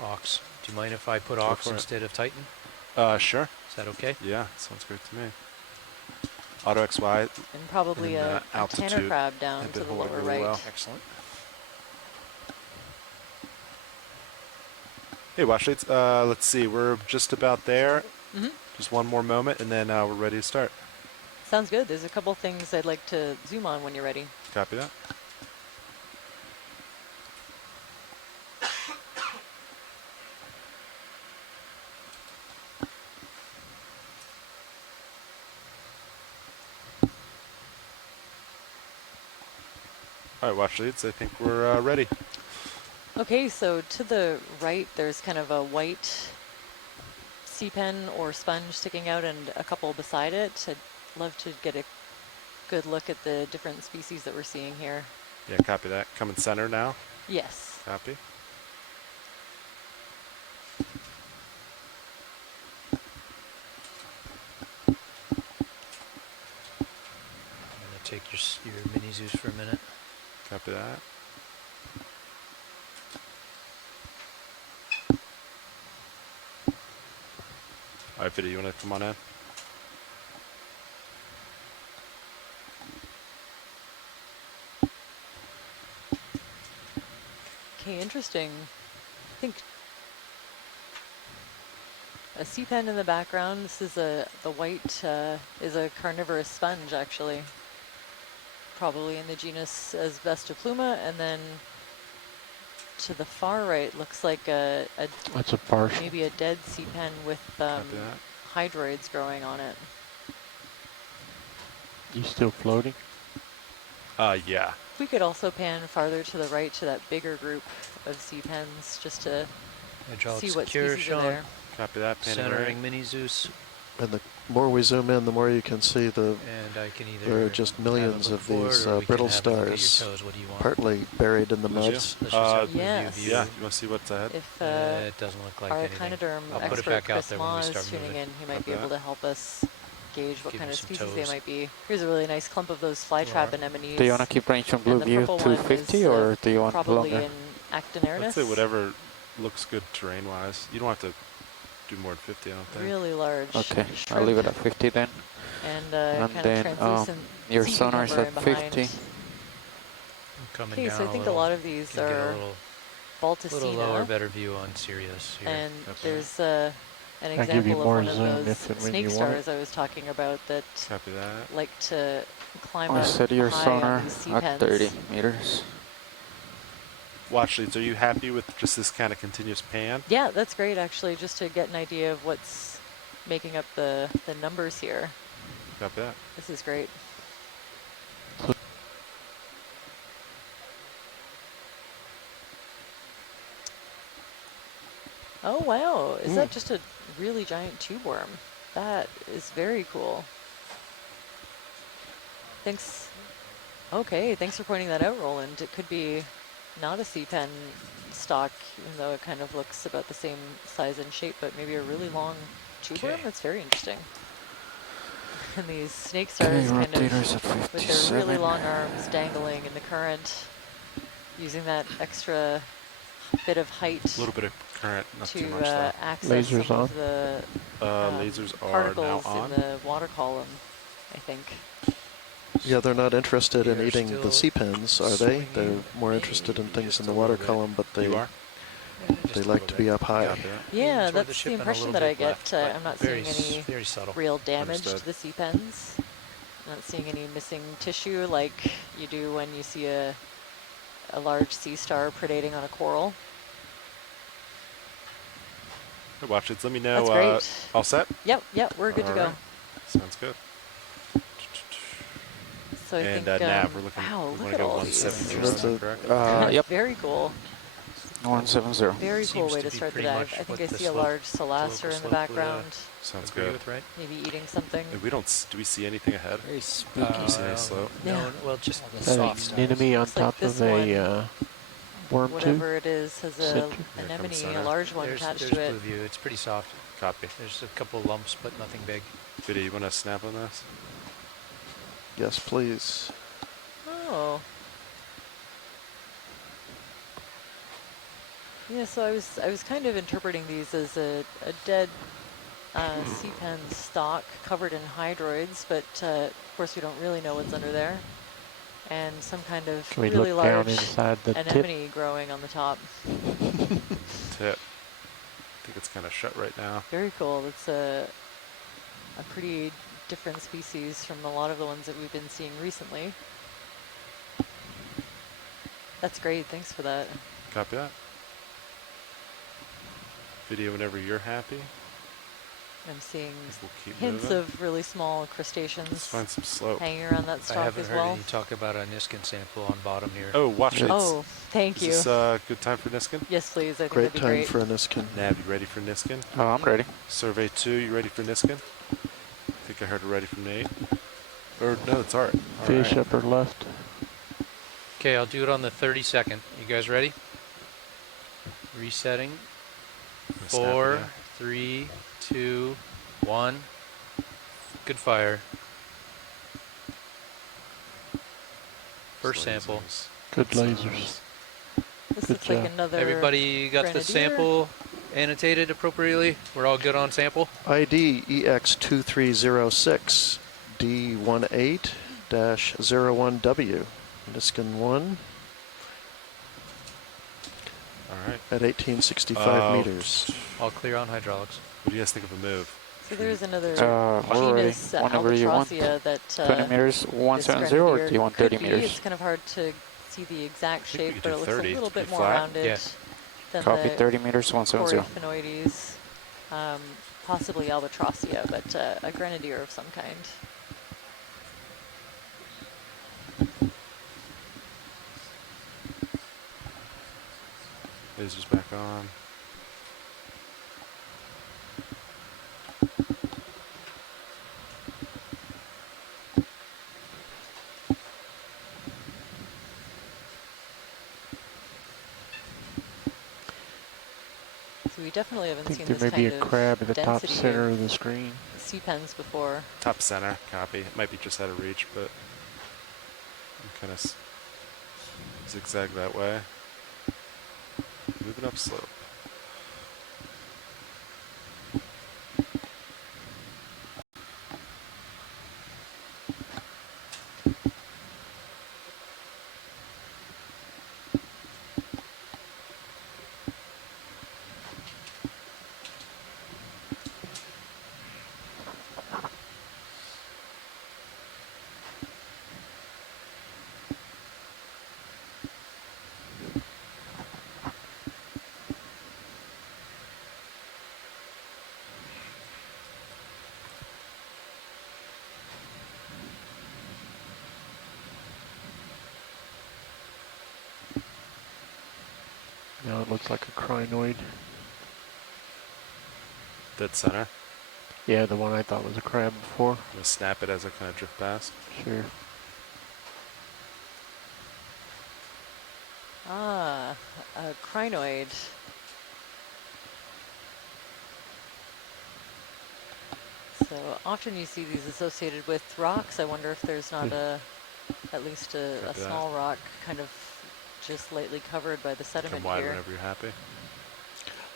aux. Do you mind if I put aux instead of Titan? Sure. Is that okay? Yeah, sounds great to me. Auto XY. And probably a tanner crab down to the lower right. Well. Excellent. Hey, Washleets, let's see, we're just about there. Just one more moment, and then we're ready to start. Sounds good. There's a couple things I'd like to zoom on when you're ready. Copy that. All right, Washleets, I think we're ready. Okay, so to the right, there's kind of a white sea pen or sponge sticking out and a couple beside it. I'd love to get a good look at the different species that we're seeing here. Yeah, copy that. Come in center now. Yes. Copy. I'm going to take your mini Zeus for a minute. Copy that. All right, Vidya, you want to come on in? Okay, interesting. I think a sea pen in the background. This is the white is a carnivorous sponge, actually. Probably in the genus Asbestopluma, and then to the far right looks like that's a partial. Maybe a dead sea pen with hydroids growing on it. You still floating? Yeah. We could also pan farther to the right to that bigger group of sea pens just to see what species are there. Copy that. Centering mini Zeus. And the more we zoom in, the more you can see there are just millions of these brittle stars, partly buried in the muds. Yes. Yeah, you want to see what's ahead? If it doesn't look like our anything. echinoderm expert Chris Ma is tuning in, he might be able to help us gauge what kind of species they might be. Here's a really nice clump of those flytrap anemones. Do you want to keep range from blue view 250, or do you want probably longer? In Actinernus. I'd say whatever looks good terrain-wise. You don't have to do more than 50, I don't think. Really large. Okay, I'll leave it at 50 then. And kind of translucent your sonar is at 50. coming Okay, down so I think a lot of these are a little lower, Balticina, better view on Sirius here. and there's an I'll give you example of more one of zoom those if and when snake you want stars I was talking about that Copy that. like to climb We up set your high sonar on these sea at pens. 30 meters. Watch leads, are you happy with just this kind of continuous pan? Yeah, that's great actually, just to get an idea of what's making up the numbers here. Copy that. This is great. Oh wow, is that just a really giant tube worm? That is very cool. Thanks. Okay, thanks for pointing that out, Roland. It could be not a sea pen stock, even though it kind of looks about the same size and shape, but maybe a really long tube worm. That's very interesting. And these snake stars kind of, with their really long arms dangling in the current, using that extra bit of height. A little bit of current, not to too much though. access Lasers some on. of the Lasers are now particles on. in the water column, I think. Yeah, they're not interested in eating the sea pens, are they? They're more interested in things in the water column, but they like to be up high. Yeah, that's the impression that I get. I'm not seeing any very subtle. real damage to the sea pens. I'm not seeing any missing tissue like you do when you see a large sea star predating on a coral. Watch it. Let me know. That's great. All set? Yep, we're good to go. Sounds good. So I think, nav, we're looking. wow, We look want at to go all these. 170, correct? Yep. Very cool. 170. Very cool way to start the dive. I think I see a large salaster in the background. Sounds good. Maybe eating something. We don't. Do we see anything ahead? Very spooky. Do we see any slope? Yeah. No, well, just An anemone on Looks like top this of a worm tube. Whatever it is has a Center. anemone, a large one attached there's to it. blue view. It's pretty soft. Copy. There's a couple lumps, but nothing big. Biddy, you want to snap on this? Yes, please. Oh. Yeah, so I was kind of interpreting these as a dead sea pen stock covered in hydroids, but of course we don't really know what's under there. And some kind of Can we really look down large inside the anemone growing on the top. Tip. I think it's kind of shut right now. Very cool. That's a pretty different species from a lot of the ones that we've been seeing recently. That's great. Thanks for that. Copy that. Video whenever you're happy. I'm seeing We'll keep hints moving. of really small crustaceans Let's find some slope. hanging around that I stalk haven't as heard well. any talk about a Niskin sample on bottom here. Oh, watch it. Oh, thank you. Is this good time for Niskin? Yes, please. I think Great that'd be time great. for a Niskin. Nav, you ready for Niskin? Oh, I'm ready. Survey 2, you ready for Niskin? I think I heard it ready from Nate. Or no, it's Art. All Fish right. upper left. Okay, I'll do it on the 32nd. You guys ready? Resetting. Gonna snap 4, again. 3, 2, 1. Good fire. First sample. Good lasers. This Good looks like job. another Everybody got the grenadier. sample annotated appropriately? We're all good on sample? ID EX2306 D18-01W. Niskin 1 All right. at 1865 meters. All clear on hydraulics. What do you guys think of a move? So there's another we're ready. genus, Whenever you want. Albatrossia, that 20 meters, this 170, or grenadier do you want could 30 be. meters? It's kind of hard to see the exact think we shape, could but do it looks 30. a little bit Be more flat. rounded Yeah. than Copy, the 30 meters, 170. Coryphaenoides, possibly Albatrossia, but a grenadier of some kind. Lasers back on. So we definitely I haven't think seen there this may be kind a crab at of the top density center of of the screen. sea pens before. Top center, copy. It might be just out of reach, but I'm kind of zigzag that way. Moving up slope. No, it looks like a crinoid. Dead center. Yeah, the one I thought was a crab before. I'm gonna snap it as I kind of drift past. Sure. Ah, a crinoid. So often you see these associated with rocks. I wonder if there's not at least a small rock kind of just lightly covered by the sediment Come wide here. whenever you're happy.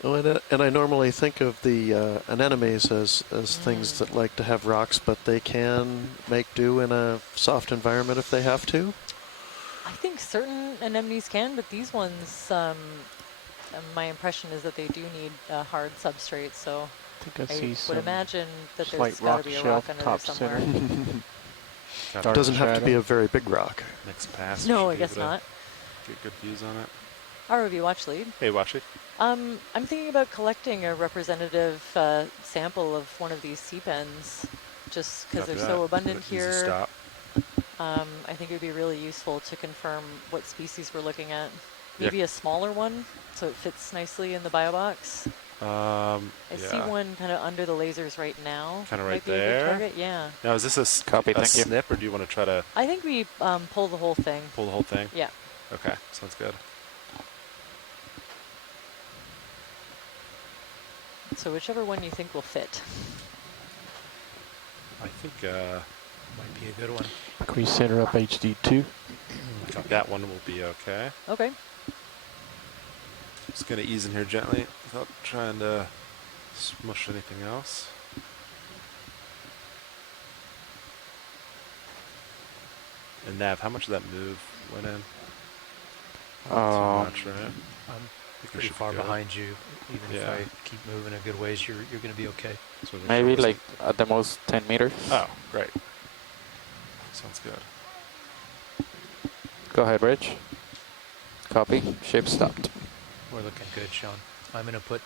Oh, and I normally think of the anemones as things that like to have rocks, but they can make do in a soft environment if they have to. I think certain anemones can, but these ones, my impression is that they do need a hard substrate. So I would imagine that there's got to be a rock under there somewhere. It doesn't have to be a very big rock. Next pass. No, I guess not. Get good views on it. ROV Watch Lead. Hey, Watch Lead. I'm thinking about collecting a representative sample of one of these sea pens, just because they're so abundant here. Stop. I think it would be really useful to confirm what species we're looking at. Maybe a smaller one, so it fits nicely in the bio box. I see one kind of under the lasers right now. Kind of right Might be a good there. target. Yeah. Now, is this a snip, or do you want to try to? I think we pull the whole thing. Pull the whole thing. Yeah. Okay, sounds good. So whichever one you think will fit. I think might be a good one. Can we center up HD2? I think that one will be okay. Okay. Just gonna ease in here gently without trying to smush anything else. And Nav, how much of that move went in? Not too much, right? I'm pretty far behind you. Even if I keep moving a good ways, you're going to be okay. So maybe like at the most 10 meters. Oh, great. Sounds good. Go ahead, Rich. Copy. Ship stopped. We're looking good, Sean. I'm going to put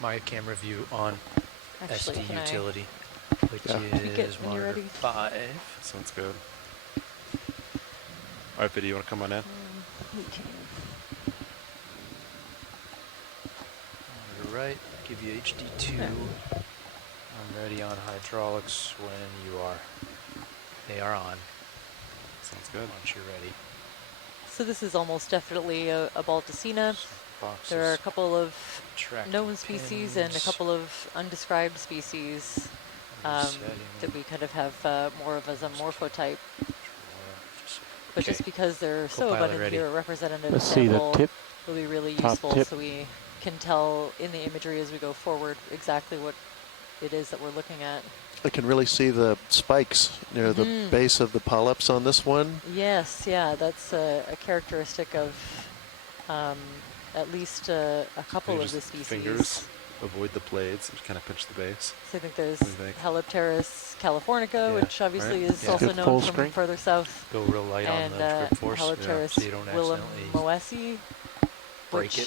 my camera view on SD utility, which is monitor 5. Sounds good. All right, Vidya, you want to come on in? Okay. Right, give you HD2. I'm ready on hydraulics when you are. They are on. Sounds good. Once you're ready. So this is almost definitely a Balticina. There are a couple of known species and a couple of undescribed species that we kind of have more of as a morphotype. But just because they're so abundant here, a representative sample will be really useful, so we can tell in the imagery as we go forward exactly what it is that we're looking at. I can really see the spikes near the base of the polyps on this one. Yes, yeah, that's a characteristic of at least a couple of the species. Fingers, avoid the blades, and kind of pinch the base. So I think there's Halopteris californica, which obviously is also known from further south. Go real light on the grip force, Halopteris so you don't Williamoesi, which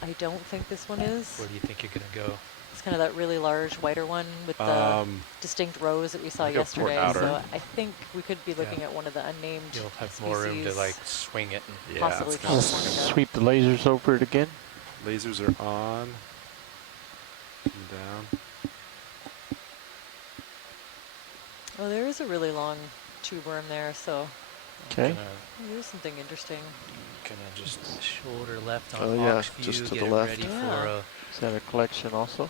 I don't think this one is. Where do you think you're going to go? It's kind of that really large, whiter one with the distinct rows that we saw yesterday. So I think we could be looking at one of the unnamed You'll have species. more room to like swing it and possibly sweep the lasers over it again. Lasers are on. And down. Well, there is a really long tube worm there, so there's something interesting. Kind of just shoulder left on Ox view, just to get the it left. ready for Is that a collection also?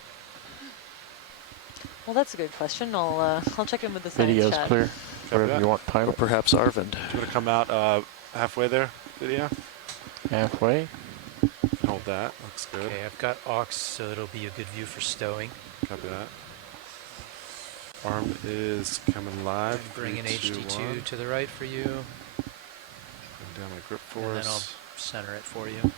Well, that's a good question. I'll check in with the science Video's chat. clear. Whatever you want, pilot. Or perhaps Arvind. Do you want to come out halfway there, Vidya? Halfway. Hold that. Looks good. Okay, I've got Ox, so it'll be a good view for stowing. Copy that. Arm is coming live. Bring in HD2 to the right for you. Bring down my grip force. And then I'll center it for you.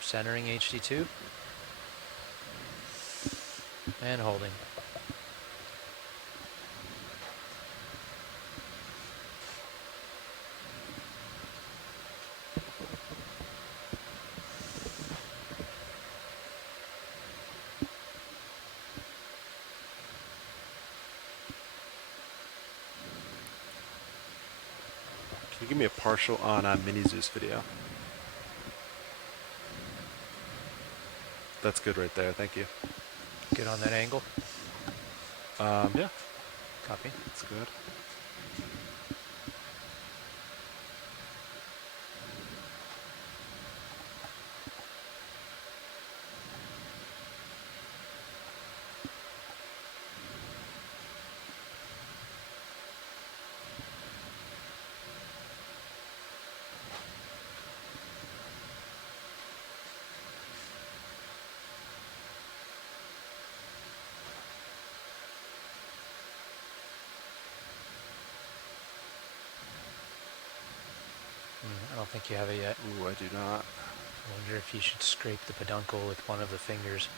Centering HD2. And holding. you give me a partial on Mini Zeus video? That's good right there. Thank you. Get on that angle. Yeah. Copy. That's good. I don't think you have it yet. Ooh, I do not. I wonder if you should scrape the peduncle with one of the fingers.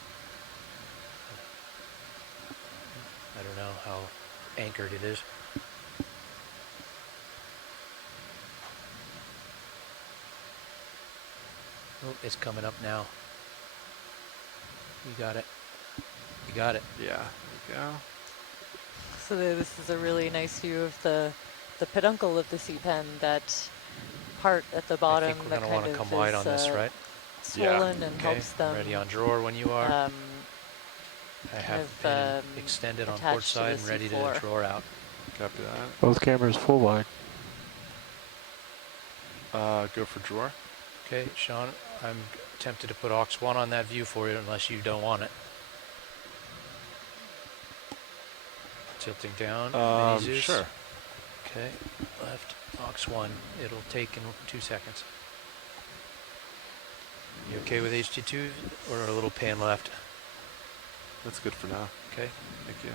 I don't know how anchored it is. Oh, it's coming up now. You got it. You got it. Yeah, there we go. So this is a really nice view of the peduncle of the sea pen, that part at the bottom I think we're that going to want kind to of come wide on this, is right? swollen and Okay, helps them. ready on drawer when you are. I have of, pin extended on port side and ready to drawer out. Copy that. Both cameras full wide. Go for drawer. Okay, Sean, I'm tempted to put aux 1 on that view for you unless you don't want it. Tilting down. Sure. Okay, left, aux 1. It'll take in 2 seconds. You okay with HD2 or a little pan left? That's good for now. Okay. Thank you.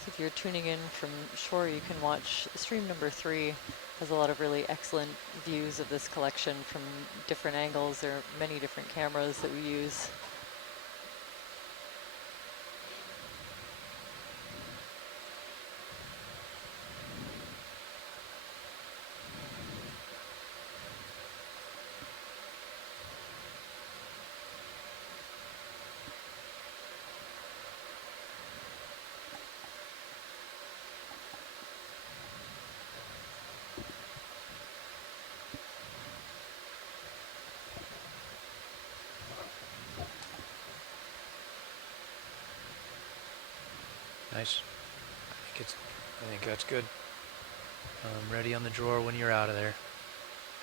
So if you're tuning in from shore, you can watch stream number 3. Has a lot of really excellent views of this collection from different angles. There are many different cameras that we use. Nice. I think that's good. Ready on the drawer when you're out of there.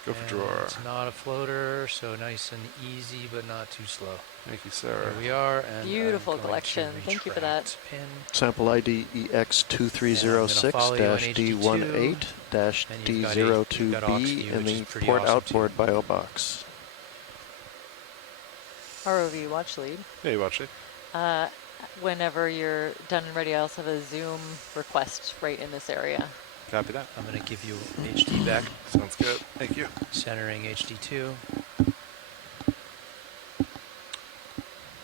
Go for drawer. It's not a floater, so nice and easy, but not too slow. Thank you, sir. Here we are. And beautiful collection. Thank you for that. Pin. Sample ID EX2306-D18-D02B in the port outboard bio box. ROV watch lead. Yeah, you watch it. Whenever you're done and ready, I also have a zoom request right in this area. Copy that. I'm going to give you HD back. Sounds good. Thank you. Centering HD2.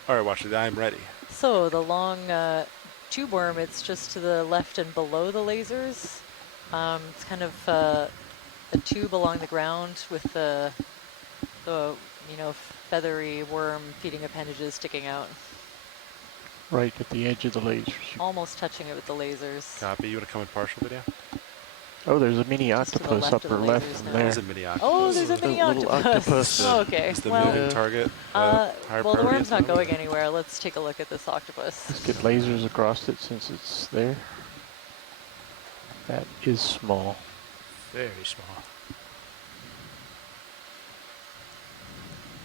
All right, watch it. I'm ready. So the long tube worm, it's just to the left and below the lasers. It's kind of a tube along the ground with the feathery worm feeding appendages sticking out. Right at the edge of the lasers. Almost touching it with the lasers. Copy. You want to come in partial video? Oh, there's a mini octopus upper left from there. There's a mini octopus. Oh, there's a mini octopus. Oh, okay. It's the moving target. Well, the worm's not going anywhere. Let's take a look at this octopus. Let's get lasers across it since it's there. That is small. Very small.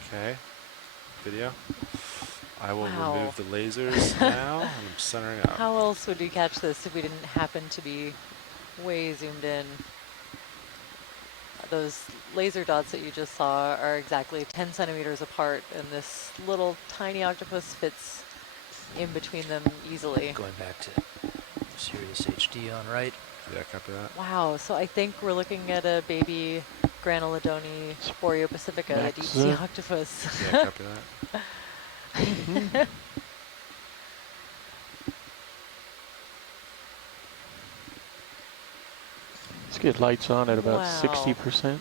Okay. Video. I will remove the lasers now, and I'm centering up. How else would we catch this if we didn't happen to be way zoomed in? Those laser dots that you just saw are exactly 10 centimeters apart, and this little tiny octopus fits in between them easily. Going back to Sirius HD on right. Yeah, copy that. Wow, so I think we're looking at a baby Granulodone Sporio Pacifica, a deep sea octopus. Yeah, copy that. Let's get lights on at about 60%.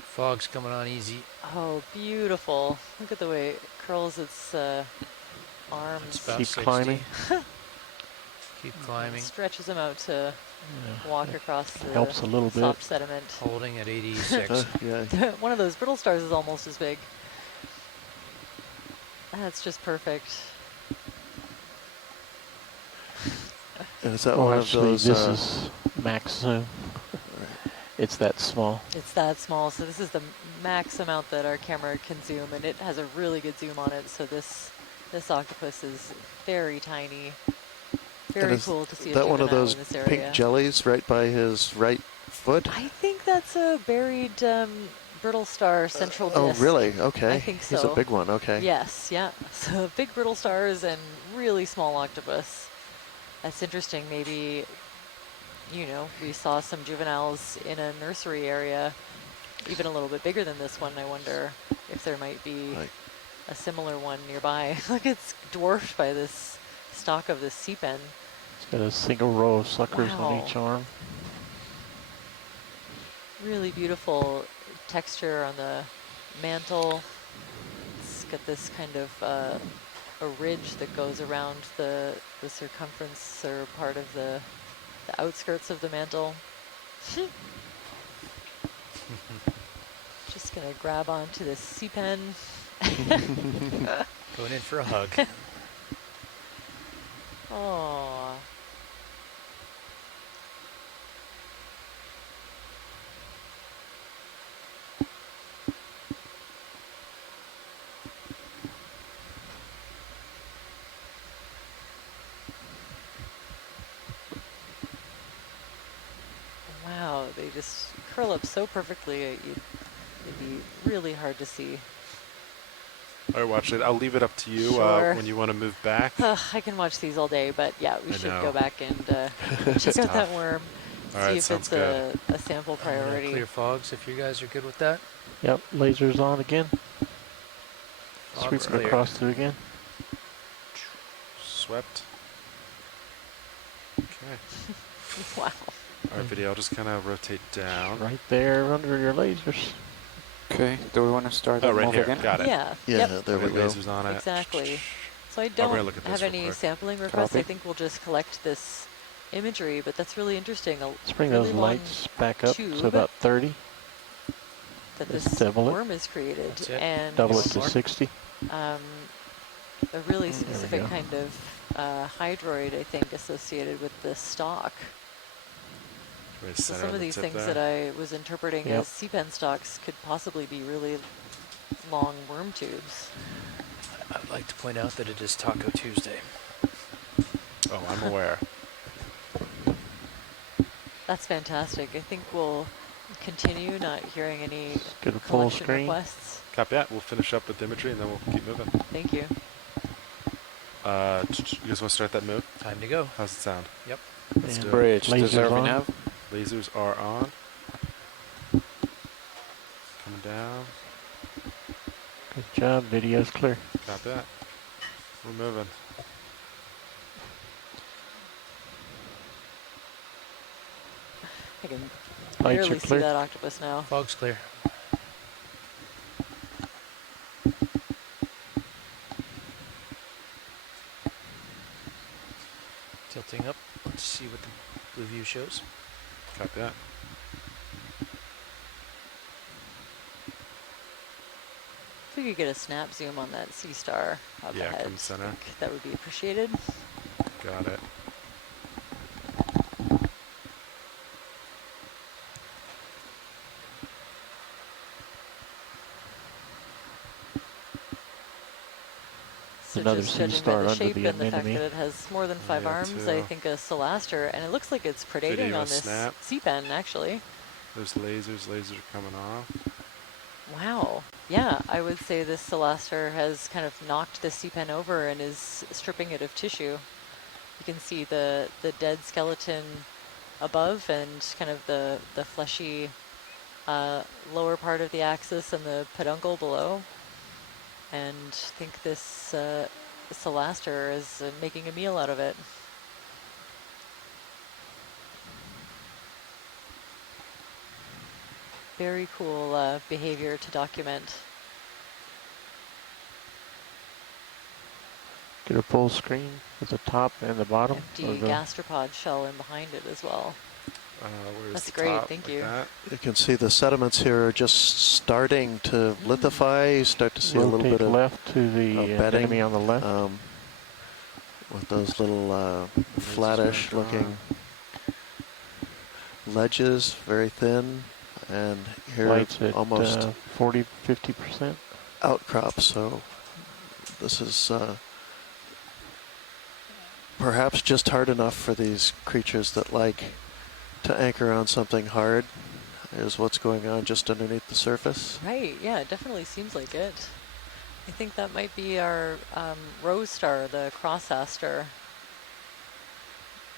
Fog's coming on easy. Oh, beautiful. Look at the way it curls its arms. It's about Keep 60. climbing. Keep climbing. Stretches them out to walk across the helps a little soft bit. sediment. Holding at 86. Yeah. One of those brittle stars is almost as big. That's just perfect. And is that Well, one of actually, those? this is max zoom. It's that small. It's that small, so this is the max amount that our camera can zoom, and it has a really good zoom on it. So this octopus is very tiny. Very cool to see a that one of juvenile those in this area. pink jellies right by his right foot? I think that's a buried brittle star central disc. Oh, really? Okay. I think so. He's a big one. Okay. Yes, yeah. So big brittle stars and really small octopus. That's interesting. Maybe, you know, we saw some juveniles in a nursery area, even a little bit bigger than this one. I wonder if there might be a similar one nearby. Look, it's dwarfed by this stalk of this sea pen. It's got a single row of suckers Wow. on each arm. Really beautiful texture on the mantle. It's got this kind of a ridge that goes around the circumference or part of the outskirts of the mantle. Just gonna grab onto this sea pen. Going in for a hug. Oh. Wow, they just curl up so perfectly, it'd be really hard to see. All right, watch it. I'll leave it up to you Sure. when you want to move back. I can watch these all day, but yeah, we should know. go back and check out that worm, All see right, if sounds it's a sample priority. Clear fogs if you guys are good with that. Yep, lasers on again. Fog Sweeping clear. across through again. Swept. Okay. Wow. All right, video. I'll just kind of rotate down. Right there under your lasers. Okay, do we want to start Oh, that right move here. again? Got it. Yeah. Yeah, Yep. there we go. Lasers on it. Exactly. So I we're don't gonna look at this have real any quick. sampling requests. Copy. I think we'll just collect this imagery, but that's really interesting. Let's bring really those long lights back up tube to about 30. that Let's this double it. worm is created, That's it. and Double it One to more. 60. a really There we specific go. kind of hydroid, I think, associated with the stalk. Very So center some on of the these tip things there. that I was interpreting Yep. as sea pen stalks could possibly be really long worm tubes. I'd like to point out that it is Taco Tuesday. Oh, I'm aware. That's fantastic. I think we'll continue not hearing any Get a full collection screen. requests. Copy that. We'll finish up with imagery and then we'll keep moving. Thank you. You guys want to start that move? Time to go. How's it sound? Yep. Let's And do it. Bridge, lasers deserving on. nav. Lasers are on. Coming down. Good job, video's clear. Copy that. We're moving. I can Lights barely are see clear. that octopus now. Fog's clear. Tilting up. Let's see what the blue view shows. Copy that. If we could get a snap zoom on that sea star up Yeah, ahead, from the center. I think that would be appreciated. Got it. So Another just sea judging star by the under shape the and the fact anemone. that it has more than 5 Yeah, arms, too. I think a Celaster, and it looks like it's predating Video on this snap. sea pen, actually. There's lasers. Lasers are coming off. Wow. Yeah, I would say this Celaster has kind of knocked the sea pen over and is stripping it of tissue. You can see the dead skeleton above and kind of the fleshy lower part of the axis and the peduncle below. And I think this Celaster is making a meal out of it. Very cool behavior to document. Get a full screen with the top and the bottom. Empty gastropod shell in behind it as well. That's great, top, thank like you. that. You can see the sediments here are just starting to lithify. You start to see a little bit of left to the bedding enemy on the left. With those little flattish looking ledges, very thin, and here Lights at almost 40-50% outcrop. So this is perhaps just hard enough for these creatures that like to anchor on something hard, is what's going on just underneath the surface. Right, yeah, it definitely seems like it. I think that might be our rose star, the cross aster,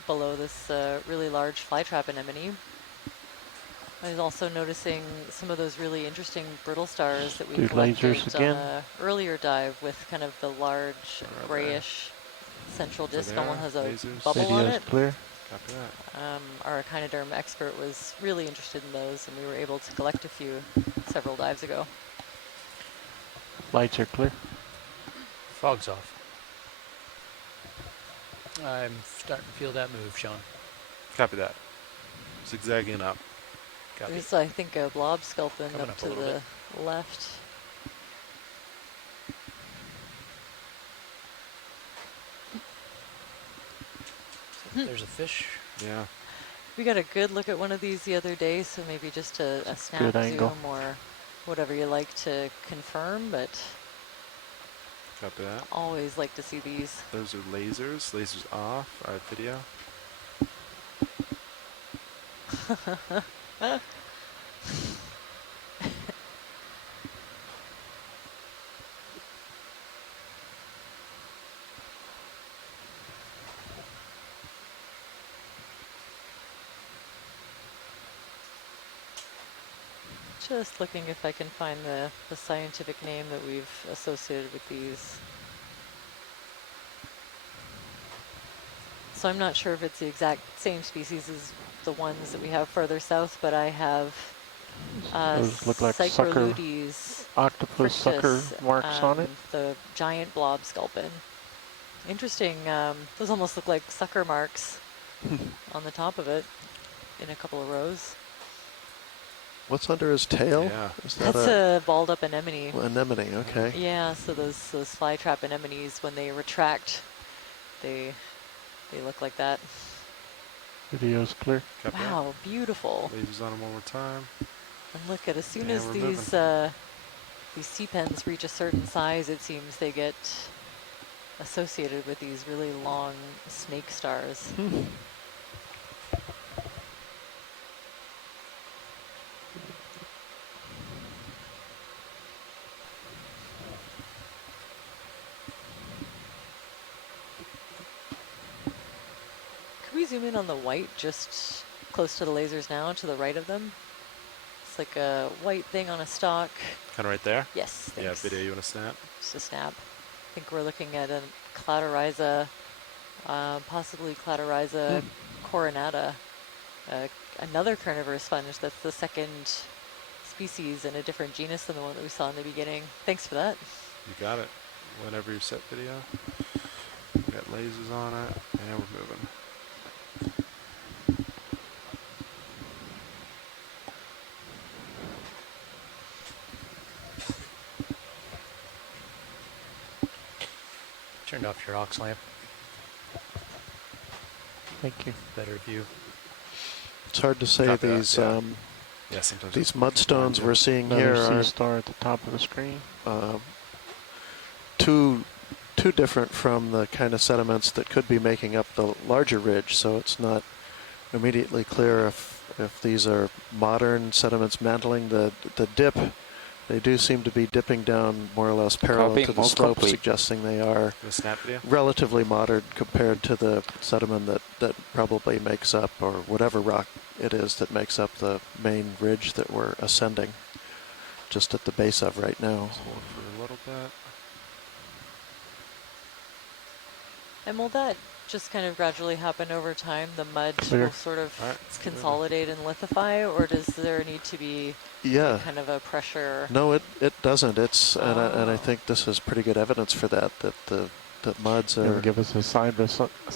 below this really large flytrap anemone. I was also noticing some of those really interesting brittle stars that we collected on an earlier dive with kind of the large grayish central disc, almost has a bubble on it. Clear. Copy that. Our echinoderm expert was really interested in those, and we were able to collect a few several dives ago. Lights are clear. Fog's off. I'm starting to feel that move, Sean. Copy that. Zigzagging up. Copy. There's, I think, a blob sculpin up to the left. There's a fish. Yeah. We got a good look at one of these the other day, so maybe just a snap zoom or whatever you like to confirm, but Copy that. Always like to see these. Those are lasers. Lasers off. Our video. Just looking if I can find the scientific name that we've associated with these. So I'm not sure if it's the exact same species as the ones that we have further south, but I have those look like sucker, octopus sucker marks on it. The giant blob sculpin. Interesting. Those almost look like sucker marks on the top of it in a couple of rows. What's under his tail? Yeah. Is that That's a balled up anemone. Anemone, okay. Yeah, so those flytrap anemones, when they retract, they look like that. Video's clear. Wow, beautiful. Lasers on them one more time. And look at, as soon as these sea pens reach a certain size, it seems they get associated with these really long snake stars. Can we zoom in on the white just close to the lasers now, to the right of them? It's like a white thing on a stalk. Kind of right there? Yes, thanks. Yeah, video, you want to snap? Just a snap. I think we're looking at a Cladorhiza, possibly Cladorhiza coronata, another carnivorous sponge that's the second species in a different genus than the one that we saw in the beginning. Thanks for that. You got it. Whenever you set video. We got lasers on it, and we're moving. Turned off your aux lamp. Thank you. Better view. It's hard to say. Copy These that, yeah, these mudstones we're seeing here Another are sea star at the top of the screen. too different from the kind of sediments that could be making up the larger ridge, so it's not immediately clear if these are modern sediments mantling the dip. They do seem to be dipping down more or less parallel to the slope, suggesting they are relatively modern compared to the sediment that probably makes up, or whatever rock it is that makes up the main ridge that we're ascending just at the base of right now. Let's hold for a little bit. And will that just kind of gradually happen over time? The mud will sort of consolidate and lithify, or does there need to be kind of a pressure? No, it doesn't. It's and I think this is pretty good evidence for that the that muds It'll are give us a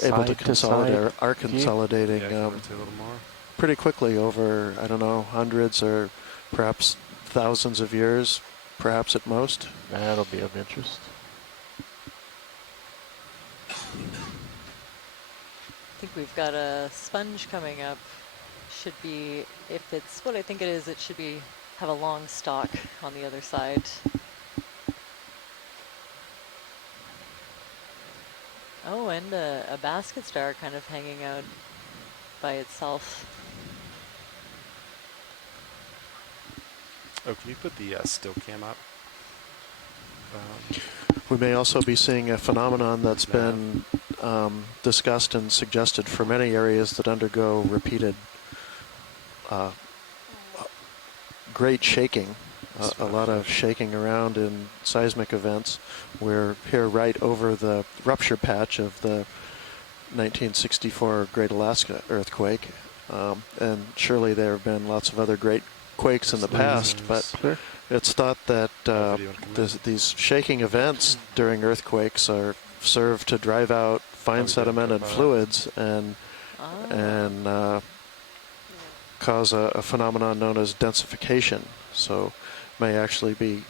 able to consolidate, or are consolidating Yeah, a little more. pretty quickly over, I don't know, hundreds or perhaps thousands of years, perhaps at most. That'll be of interest. I think we've got a sponge coming up. Should be, if it's what I think it is, it should be have a long stalk on the other side. Oh, and a basket star kind of hanging out by itself. Oh, can you put the still cam up? We may also be seeing a phenomenon that's been discussed and suggested for many areas that undergo repeated great shaking, a lot of shaking around in seismic events. We're here right over the rupture patch of the 1964 Great Alaska earthquake, and surely there have been lots of other great quakes in the past, but it's thought that these shaking events during earthquakes serve to drive out fine sediment and fluids and cause a phenomenon known as densification. So may actually be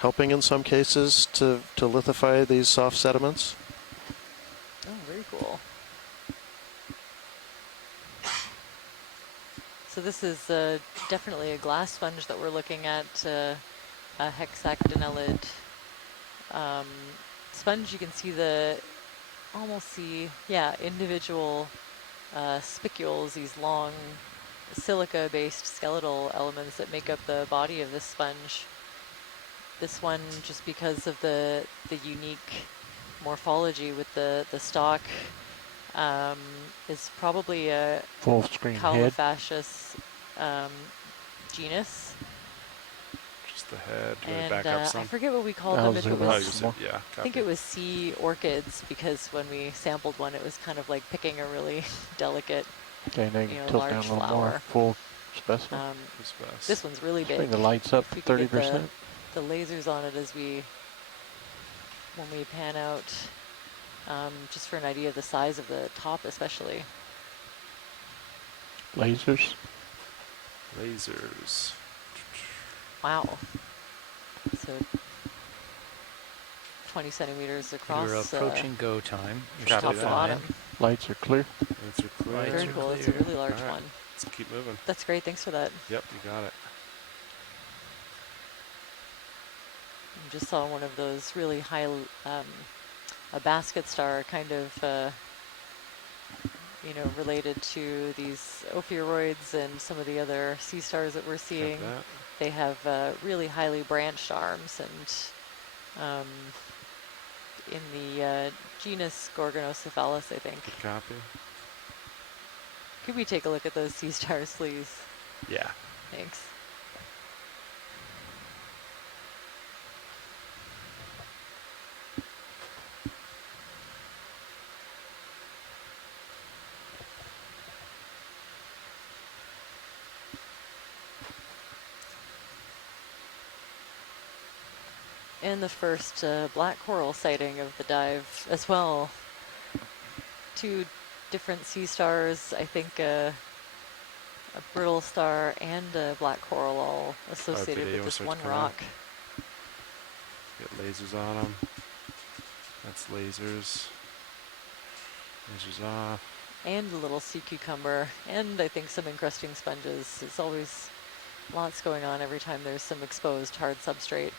helping in some cases to lithify these soft sediments. Oh, very cool. So this is definitely a glass sponge that we're looking at, a hexagonellid sponge. You can see individual spicules, these long silica-based skeletal elements that make up the body of this sponge. This one, just because of the unique morphology with the stalk, is probably a full screen Caulofacius genus. Just the head. And back up some. I forget what we called them. If it was, I think it was sea orchids, because when we sampled one, it was kind of like picking a really delicate, okay, now you can tilt large down a little flower. more. Full specimen. This one's really big. Bring the lights up If we 30%. can get the lasers on it when we pan out, just for an idea of the size of the top, especially. Lasers. Lasers. Wow. So 20 centimeters across. You're approaching go time. Top to bottom. Lights are clear. Lights are clear. Very cool. It's a really large one. Let's keep moving. That's great. Thanks for that. Yep, you got it. Just saw one of those really high, a basket star, kind of, related to these ophiuroids and some of the other sea stars that we're seeing. They have really highly branched arms, and in the genus Gorgonocephalus, I think. Good copy. Could we take a look at those sea stars, please? Yeah. Thanks. And the first black coral sighting of the dive as well. 2 different sea stars, I think a brittle star and a black coral, all associated with this one rock. Get lasers on them. That's lasers. Lasers off. And a little sea cucumber, and I think some encrusting sponges. It's always lots going on every time there's some exposed hard substrate.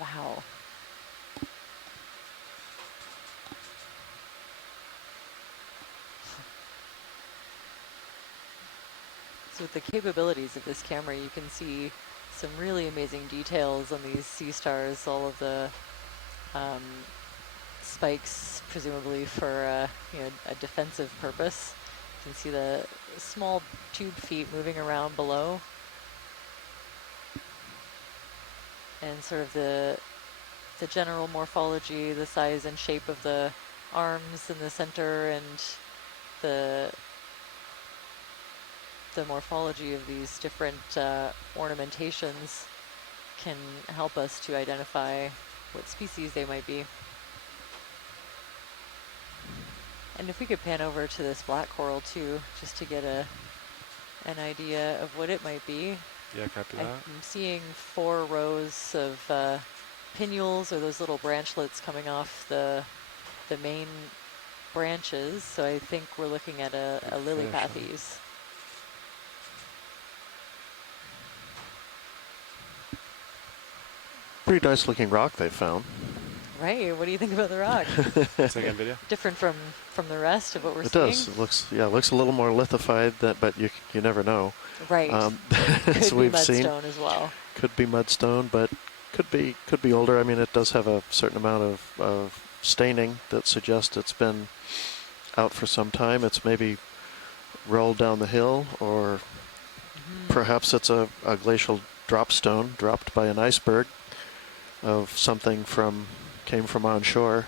Wow. So with the capabilities of this camera, you can see some really amazing details on these sea stars, all of the spikes, presumably for a defensive purpose. You can see the small tube feet moving around below. And sort of the general morphology, the size and shape of the arms in the center, and the morphology of these different ornamentations can help us to identify what species they might be. And if we could pan over to this black coral too, just to get an idea of what it might be. Yeah, copy that. I'm seeing 4 rows of pinnules, or those little branchlets coming off the main branches. So I think we're looking at a lilipathes. Pretty nice looking rock they found. Right. What do you think about the rock? Second video. Different from the rest of what we're it seeing? It does. It looks a little more lithified, but you never know. Right. Could be mudstone as well. Could be mudstone, but could be older. I mean, it does have a certain amount of staining that suggests it's been out for some time. It's maybe rolled down the hill, or perhaps it's a glacial drop stone dropped by an iceberg of something came from on shore.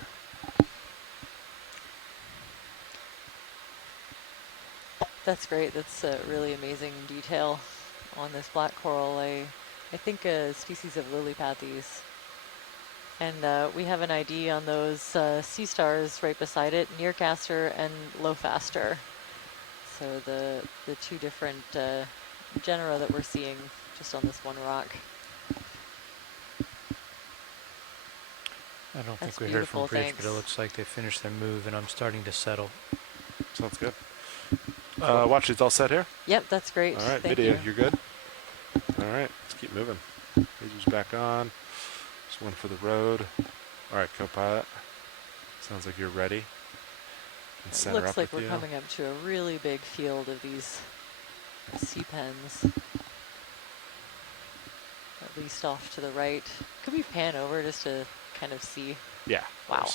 That's great. That's a really amazing detail on this black coral. I think a species of lilipathes. And we have an ID on those sea stars right beside it, nearcaster and lowfaster. So the 2 different genera that we're seeing just on this one rock. I don't think we heard from Bridge, but it looks like they finished their move, and I'm starting to settle. Sounds good. Watch, it's all set here? Yep, that's great. All right, Thank video, you. you're good? All right, let's keep moving. Pager's back on. Just one for the road. All right, co-pilot. Sounds like you're ready. It looks like we're coming up to a really big field of these sea pens. At least off to the right. Could we pan over just to kind of see? Yeah. Wow.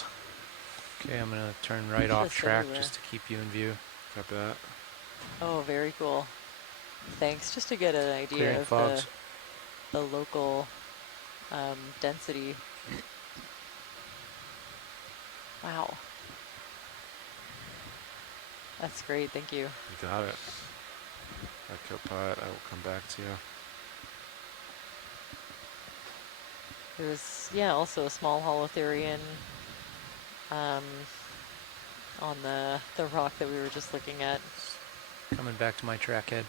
Okay, I'm going to turn right off track just to keep you in view. Copy that. Oh, very cool. Thanks. Just to get an idea of the local density. Wow. That's great. Thank you. You got it. All right, co-pilot, I will come back to you. There's, also a small holothurian on the rock that we were just looking at. Coming back to my track head.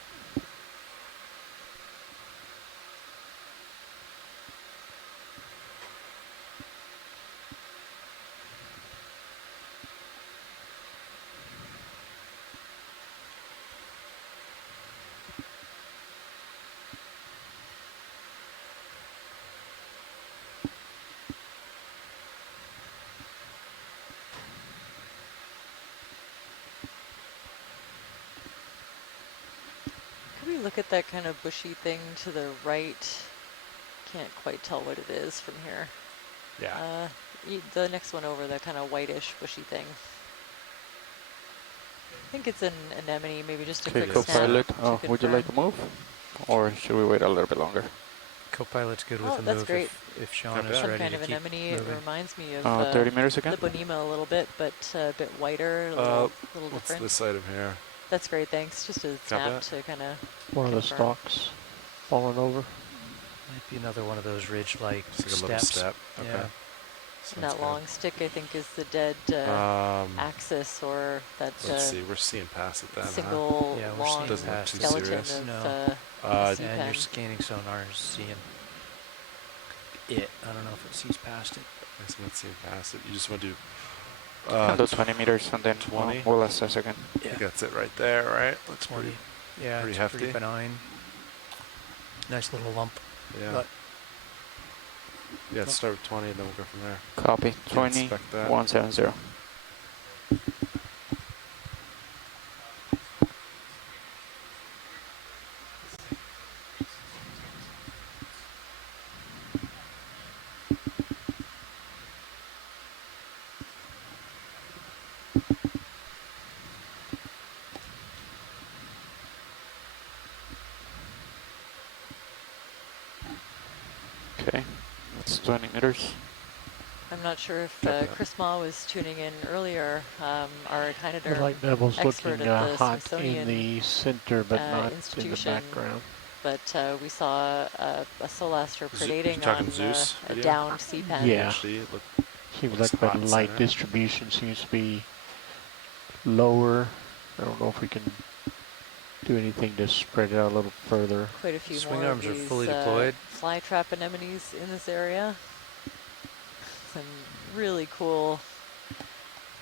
Look at that kind of bushy thing to the right. Can't quite tell what it is from here. Yeah. The next one over, that kind of whitish bushy thing. I think it's an anemone, maybe just a quick co-pilot. Would you like to move? Or should we wait a little bit longer? Co-pilot's good with the that's move great. if Sean is Some ready kind to of keep anemone. moving. It reminds me of 30 meters again? Liponema a little bit, but a bit whiter, a little what's different. this item here? That's great, thanks. Just a snap to kind of one of the stalks falling over. Might be another one of those ridge-like like steps. A little step. Okay. Yeah. And that long stick, I think, is the dead axis, or that let's see, we're seeing past it then. single long skeleton of and your scanning sonar is seeing it. I don't know if it sees past it. It's not seeing past it. You just want to do do 20 meters and then 20. We'll assess again. I think that's it right there, right? That's 20. pretty, yeah, pretty it's hefty. pretty benign. Nice little lump. Yeah. But yeah, let's start with 20 and then we'll go from there. Copy. 20, 170. Okay, that's 20 meters. I'm not sure if Chris Ma was tuning in earlier. Our echinoderm The light level's expert looking at the hot Smithsonian in the center, but not in the institution background. but we saw a Solaster predating on a downed sea pen. Yeah. Seems like the light distribution seems to be lower. I don't know if we can do anything to spread it out a little further. Quite a few Swing more arms of are these fully deployed. fly trap anemones in this area. Some really cool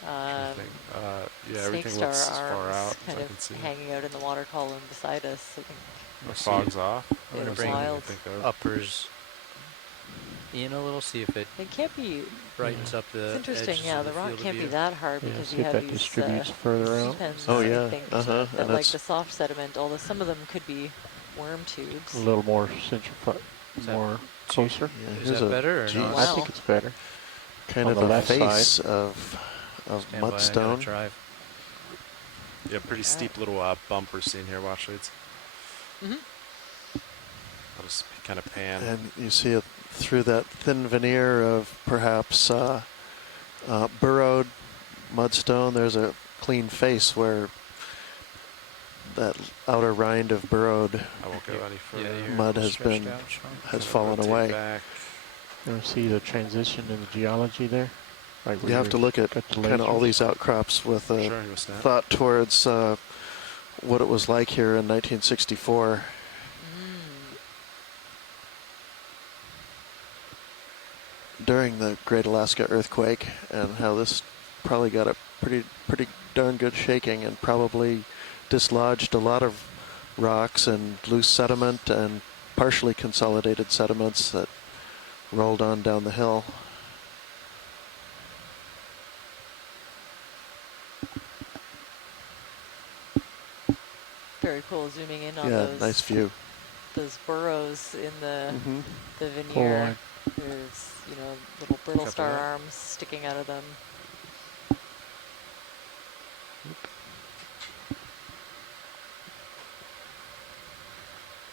snake star arms kind of hanging out in the water column beside us. I think the fog's off. I'm going to bring uppers in a little, see if it can't be brightens up the. It's interesting, yeah. The rock can't be that hard because you if have that these distributes further out. pens, Oh yeah, I think, that like the soft sediment. Although some of them could be worm tubes. A little more centrifugal, more closer. Yeah, is that better or not? I think it's better. Kind of the face of mudstone. Yeah, pretty steep little bump we're seeing here. Watch leads. I'll just kind of pan. And you see it through that thin veneer of perhaps burrowed mudstone. There's a clean face where that outer rind of burrowed mud has fallen away. Back. You see the transition in the geology there? Like you have to look at kind of all these outcrops with a thought towards what it was like here in 1964. During the Great Alaska Earthquake, and how this probably got a pretty darn good shaking and probably dislodged a lot of rocks and loose sediment and partially consolidated sediments that rolled on down the hill. Very cool, zooming in on those. Nice view. Those burrows in the veneer. There's, little brittle star arms sticking out of them.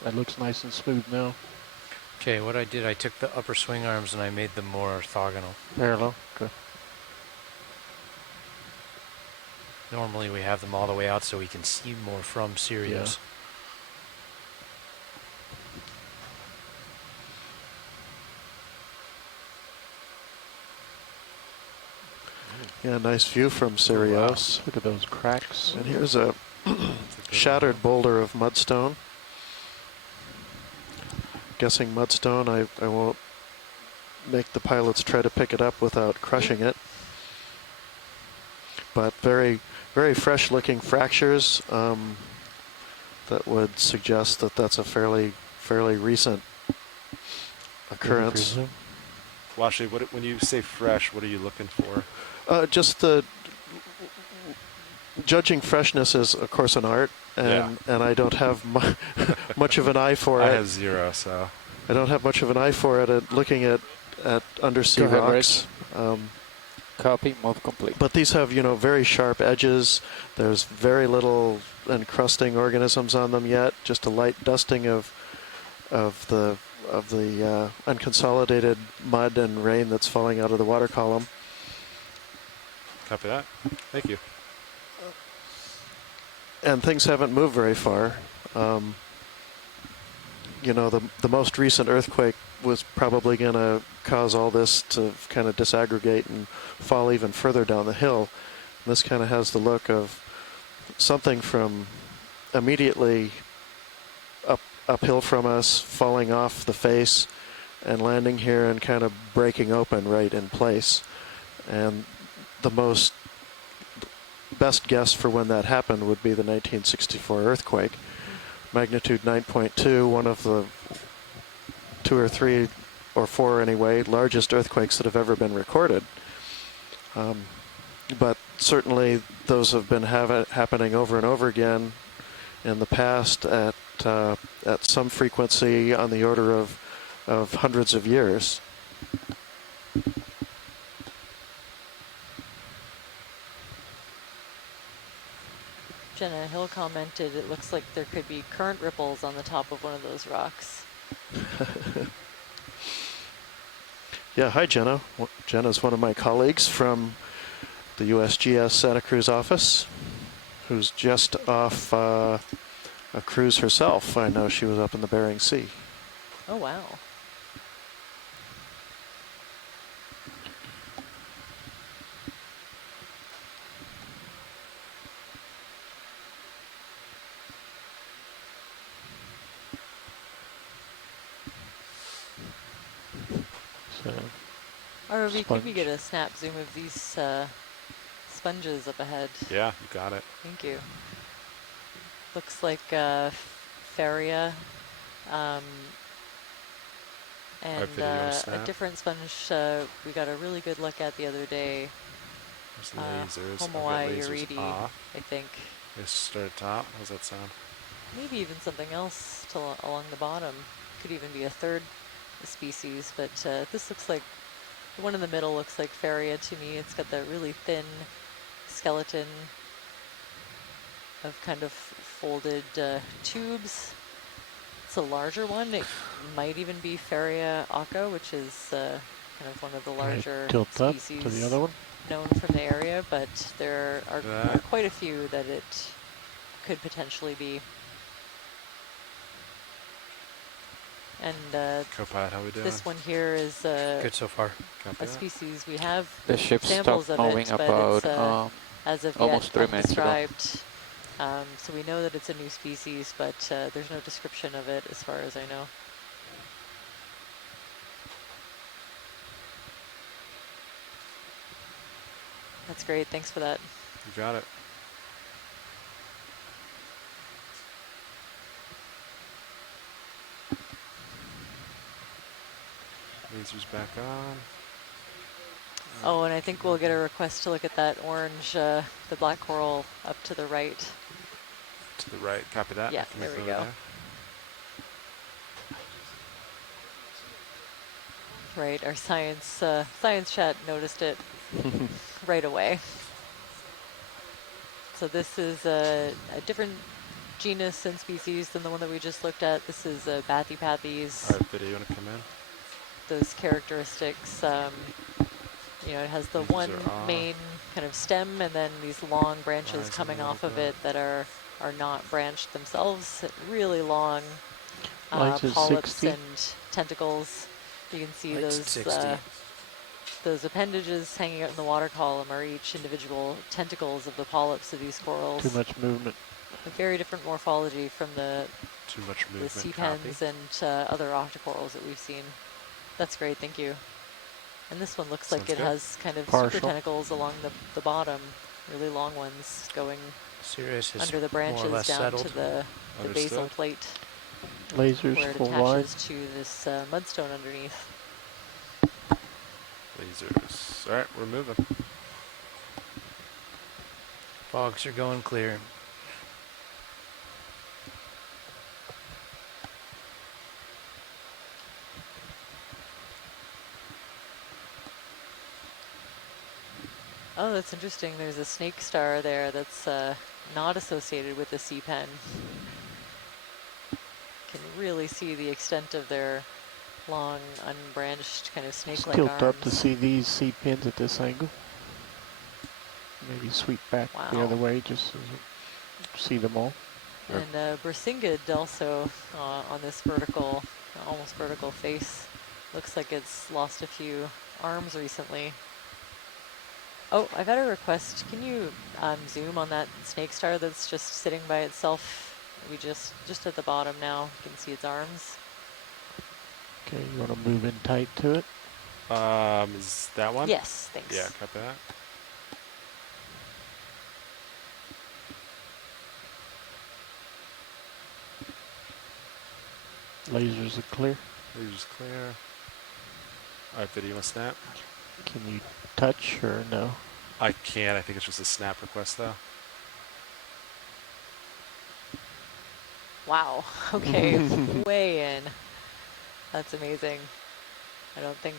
That looks nice and smooth now. Okay, what I did, I took the upper swing arms and I made them more orthogonal. Parallel, okay. Normally we have them all the way out so we can see more from Sirius. Yeah, nice view from Sirius. Wow. Look at those cracks. And here's a shattered boulder of mudstone. Guessing mudstone, I won't make the pilots try to pick it up without crushing it. But very, very fresh looking fractures that would suggest that that's a fairly recent occurrence. Washley, when you say fresh, what are you looking for? Just judging freshness is, of course, an art, and I don't have much of an eye for it. I have zero, so I don't have much of an eye for it. Looking at undersea rocks. Copy, move complete. But these have, very sharp edges. There's very little encrusting organisms on them yet. Just a light dusting of the unconsolidated mud and rain that's falling out of the water column. Copy that. Thank you. And things haven't moved very far. The most recent earthquake was probably going to cause all this to kind of disaggregate and fall even further down the hill. And this kind of has the look of something from immediately uphill from us, falling off the face and landing here and kind of breaking open right in place. And the best guess for when that happened would be the 1964 earthquake. Magnitude 9.2, one of the 2 or 3 or 4 anyway, largest earthquakes that have ever been recorded. But certainly those have been happening over and over again in the past at some frequency on the order of hundreds of years. Jenna Hill commented, it looks like there could be current ripples on the top of one of those rocks. Yeah, hi Jenna. Jenna's one of my colleagues from the USGS Santa Cruz office, who's just off a cruise herself. I know she was up in the Bering Sea. Oh, wow. So, ROV, could we get a snap zoom of these sponges up ahead? Yeah, you got it. Thank you. Looks like Faria and a different sponge we got a really good look at the other day. There's lasers. Homoai Uridi, I think. They start at top. How's that sound? Maybe even something else along the bottom. Could even be a third species, but this looks like, the one in the middle looks like Faria to me. It's got that really thin skeleton of kind of folded tubes. It's a larger one. It might even be Faria Aka, which is kind of one of the larger species to the other one? known from the area, but there are quite a few that it could potentially be. And Copilot, how we doing? this one here is good so far. A species we have the ship samples stopped of moving it, but about it's as of almost yet 3 minutes ago. undescribed. So we know that it's a new species, but there's no description of it as far as I know. That's great. Thanks for that. You got it. Lasers back on. Oh, and I think we'll get a request to look at that orange, the black coral up to the right. To the right, copy that. Yeah, there we go. Right, our science chat noticed it right away. So this is a different genus and species than the one that we just looked at. This is Bathypathes. All right, video, you want to come in? Those characteristics, you know, it has the one main kind of stem and then these long branches coming off of it that are not branched themselves. Really long polyps and tentacles. You can see those appendages hanging out in the water column are each individual tentacles of the polyps of these corals. Too much movement. A very different morphology from the sea pens and other octocorals that we've seen. That's great, thank you. And this one looks like it has kind of super tentacles along the bottom, really long ones going under the branches down to the basal plate. Lasers where it full attaches wide. to this mudstone underneath. Lasers. All right, we're moving. Fogs are going clear. Oh, that's interesting. There's a snake star there that's not associated with the sea pen. Can really see the extent of their long, unbranched, kind of snake-like arms. Tilt up to see these sea pins at this angle. Maybe sweep back the other way just so you see them all. And Bersingid also on this vertical, almost vertical face. Looks like it's lost a few arms recently. Oh, I've had a request. Can you zoom on that snake star that's just sitting by itself? We just at the bottom now. You can see its arms. Okay, you want to move in tight to it? Is that one? Yes, thanks. Yeah, copy that. Lasers are clear. Lasers clear. All right, video and snap. Can you touch or no? I can't. I think it's just a snap request though. Wow. Okay, way in. That's amazing. I don't think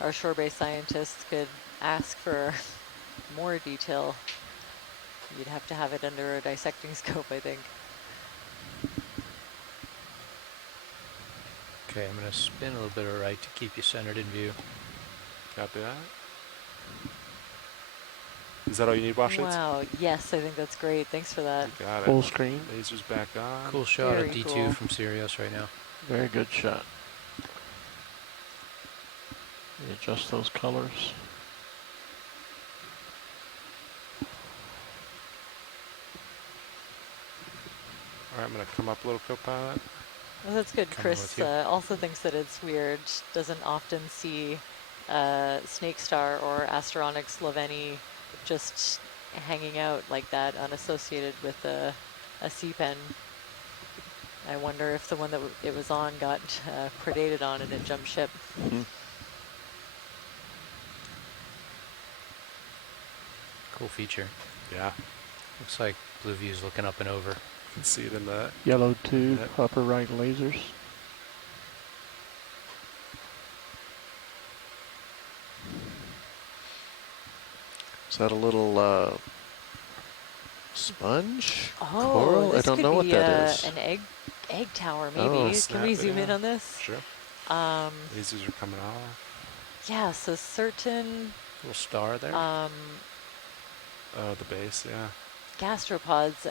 our shore-based scientists could ask for more detail. You'd have to have it under a dissecting scope, I think. Okay, I'm going to spin a little bit of right to keep you centered in view. Copy that. Is that all you need, wash shades? Wow, yes, I think that's great. Thanks for that. You got it. Full screen. Laser's back on. Cool shot Very of D2 cool. from Sirius right now. Very good shot. You adjust those colors. All right, I'm going to come up a little, co-pilot. Well, that's good. Coming Chris with you. also thinks that it's weird, doesn't often see Snake Star or Asteronix Sloveni just hanging out like that, unassociated with a sea-pen. I wonder if the one that it was on got predated on and it jumped ship. Cool feature. Yeah. Looks like Blue View's looking up and over. You can see it in the... Yellow tube, upper right lasers. Is that a little sponge? Oh, coral? I this don't could know what be that is. an egg tower, maybe. Oh, Can we zoom in on this? Sure. Lasers are coming off. Yeah, so certain Little star there. Oh, the base, yeah. gastropods,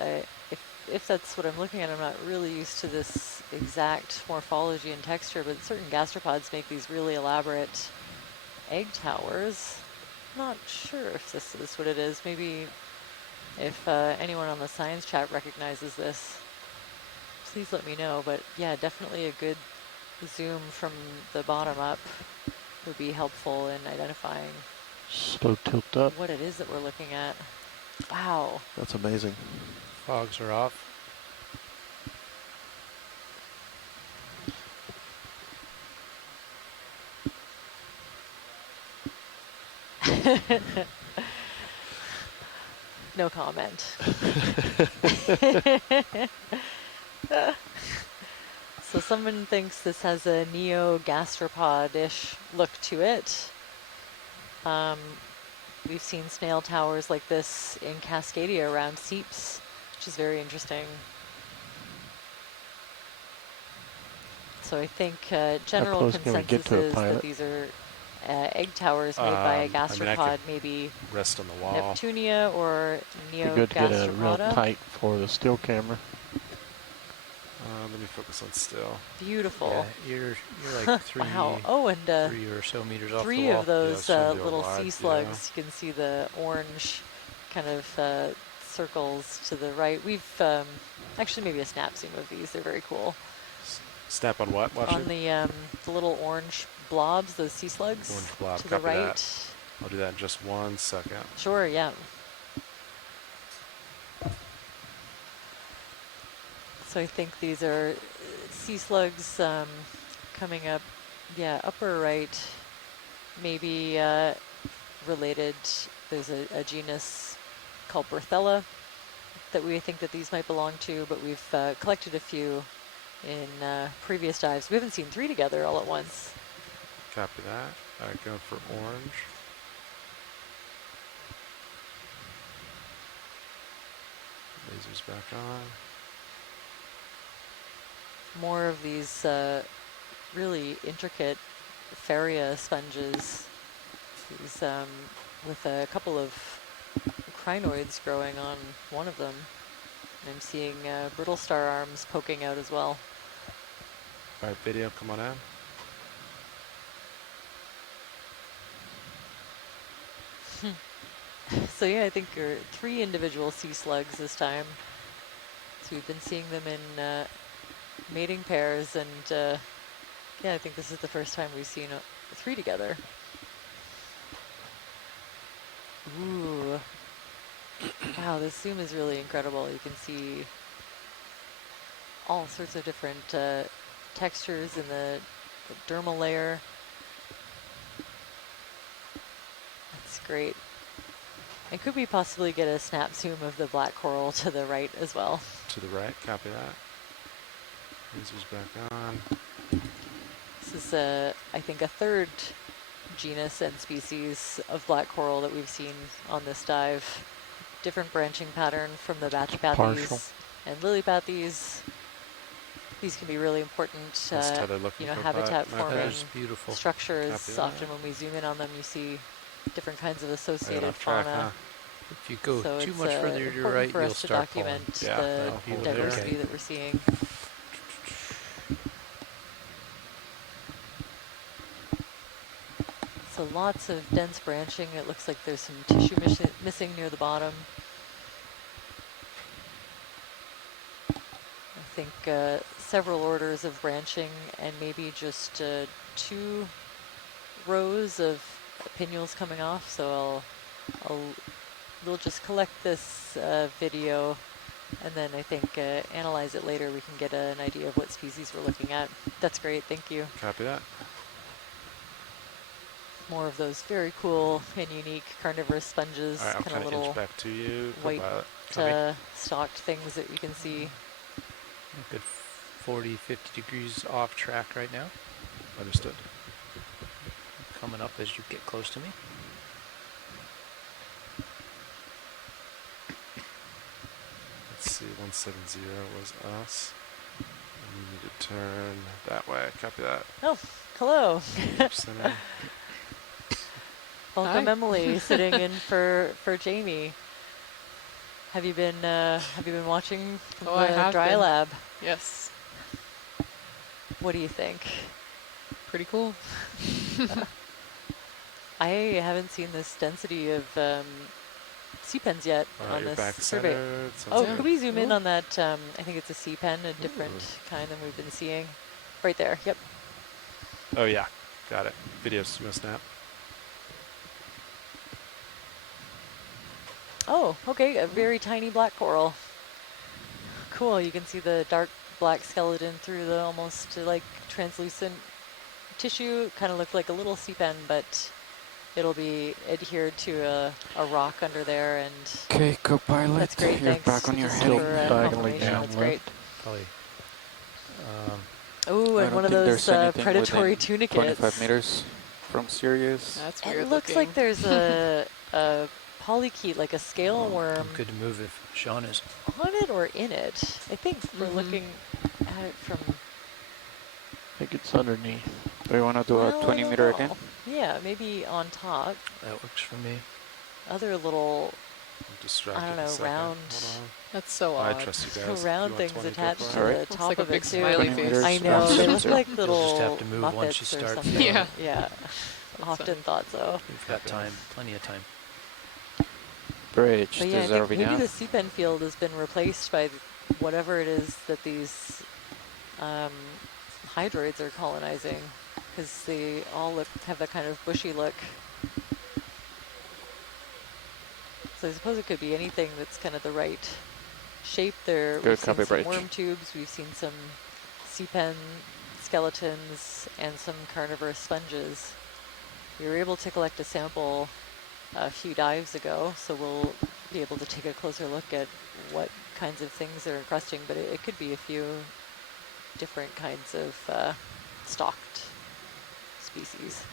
if that's what I'm looking at, I'm not really used to this exact morphology and texture, but certain gastropods make these really elaborate egg towers. Not sure if this is what it is. Maybe if anyone on the science chat recognizes this, please let me know. But yeah, definitely a good zoom from the bottom up would be helpful in identifying Slow tilt up. what it is that we're looking at. Wow. That's amazing. Fogs are off. No comment. So someone thinks this has a neo-gastropod-ish look to it. We've seen snail towers like this in Cascadia around seeps, which is very interesting. So I think general consensus is that these are egg towers made by a gastropod, maybe rest on the wall. Neptunia or Be good to get a real Neogastropoda. tight for the still camera. Let me focus on still. Beautiful. Yeah, you're like three, wow. Oh, and 3 or so meters off the three wall. of those Yeah, little wide, sea slugs. You can see the orange kind of circles to the right. We've actually maybe a snap zoom of these. They're very cool. Snap on what? Watch On it. the little orange blobs, those sea slugs Orange blob. to the Copy right. that. I'll do that in just 1 second. Sure, yeah. So I think these are sea slugs coming up, yeah, upper right, maybe related. There's a genus called Berthella that we think that these might belong to, but we've collected a few in previous dives. We haven't seen 3 together all at once. Copy that. All right, going for orange. Laser's back on. More of these really intricate Faria sponges, these, with a couple of crinoids growing on one of them. I'm seeing brittle star arms poking out as well. All right, video, come on in. So yeah, I think there are 3 individual sea slugs this time. So we've been seeing them in mating pairs, and yeah, I think this is the first time we've seen 3 together. Ooh. Wow, this zoom is really incredible. You can see all sorts of different textures in the dermal layer. That's great. And could we possibly get a snap zoom of the black coral to the right as well? To the right, copy that. Laser's back on. This is, I think, a 3rd genus and species of black coral that we've seen on this dive. Different branching pattern from the Bathypathes and Lilipathes. These can be really important, you know, habitat forming structures. Often when we zoom in on them, you see different kinds of associated fauna. If you go so too it's much further to your important right, for you'll us to start pulling. document Yeah, the I'll hold diversity there. that we're seeing. So lots of dense branching. It looks like there's some tissue missing near the bottom. I think several orders of branching and maybe just 2 rows of pinnules coming off. So we'll just collect this video, and then I think analyze it later. We can get an idea of what species we're looking at. That's great. Thank you. Copy that. More of those very cool and unique carnivorous sponges, All right, I'll kind of inch little back to you. white Copy. stalked things that you can see. A good 40, 50 degrees off track right now. Understood. Coming up as you get close to me. Let's see, 170 was us. And we need to turn that way. Copy that. Oh, hello. Center. Welcome, Emily, sitting in for Jamie. Have you been watching the Dry Lab? Yes. What do you think? Pretty cool. I haven't seen this density of sea pens yet on this survey. Oh, could we zoom in on that? I think it's a sea pen, a different kind than we've been seeing. Right there. Yep. Oh yeah, got it. Video snap. Oh, okay, a very tiny black coral. Cool, you can see the dark black skeleton through the almost like translucent tissue. Kind of looked like a little sea pen, but it'll be adhered to a rock under there. And okay, co-pilot, that's great. you're Thanks. back on your Just heading. for, Diagonally confirmation. down That's great. Probably. Ooh, and one of those predatory tunicates. 25 meters from Sirius. That's weird. It looks like there's a polychaete, like a scale worm. Good move if Sean is on it or in it. I think we're looking at it from. I think it's underneath. Do we want to do a 20 meter again? Yeah, maybe on top. That works for me. Other little, I don't know, round. That's so odd. I trust you guys. Round things attached to the top like of a big it too. smiley face. I know, they look like little You'll just have to move Muppets once you start. or something. Yeah. Yeah. Often thought so. We've got time, plenty of time. Bridge, But yeah, I think maybe down. the sea pen field has been replaced by whatever it is that these hydroids are colonizing, because they all have that kind of bushy look. So I suppose it could be anything that's kind of the right shape there. We've seen some worm tubes, we've seen some sea pen skeletons, and some carnivorous sponges. We were able to collect a sample a few dives ago, so we'll be able to take a closer look at what kinds of things they're encrusting, but it could be a few different kinds of stalked species.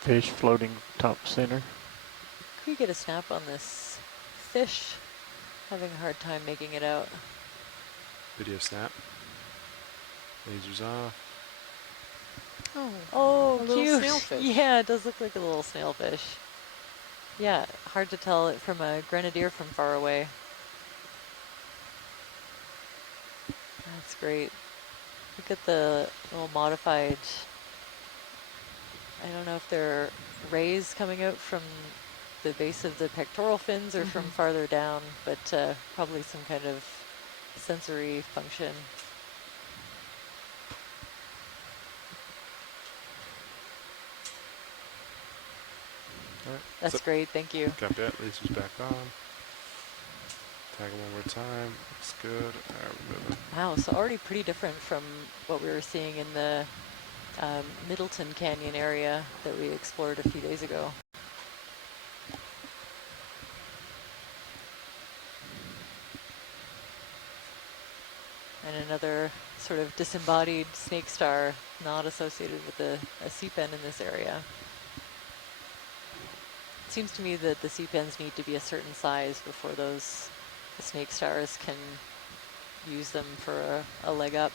Fish floating top center. Could we get a snap on this fish? Having a hard time making it out. Video snap. Lasers off. Oh, a cute. little snailfish. Yeah, it does look like a little snailfish. Yeah, hard to tell it from a grenadier from far away. That's great. Look at the little modified, I don't know if they're rays coming out from the base of the pectoral fins or from farther down, but probably some kind of sensory function. All right. That's great, thank you. Copy that. Lasers back on. Tag them one more time. Looks good. All right, we're moving. Wow, so already pretty different from what we were seeing in the Middleton Canyon area that we explored a few days ago. And another sort of disembodied snake star not associated with a sea pen in this area. It seems to me that the sea pens need to be a certain size before the snake stars can use them for a leg up.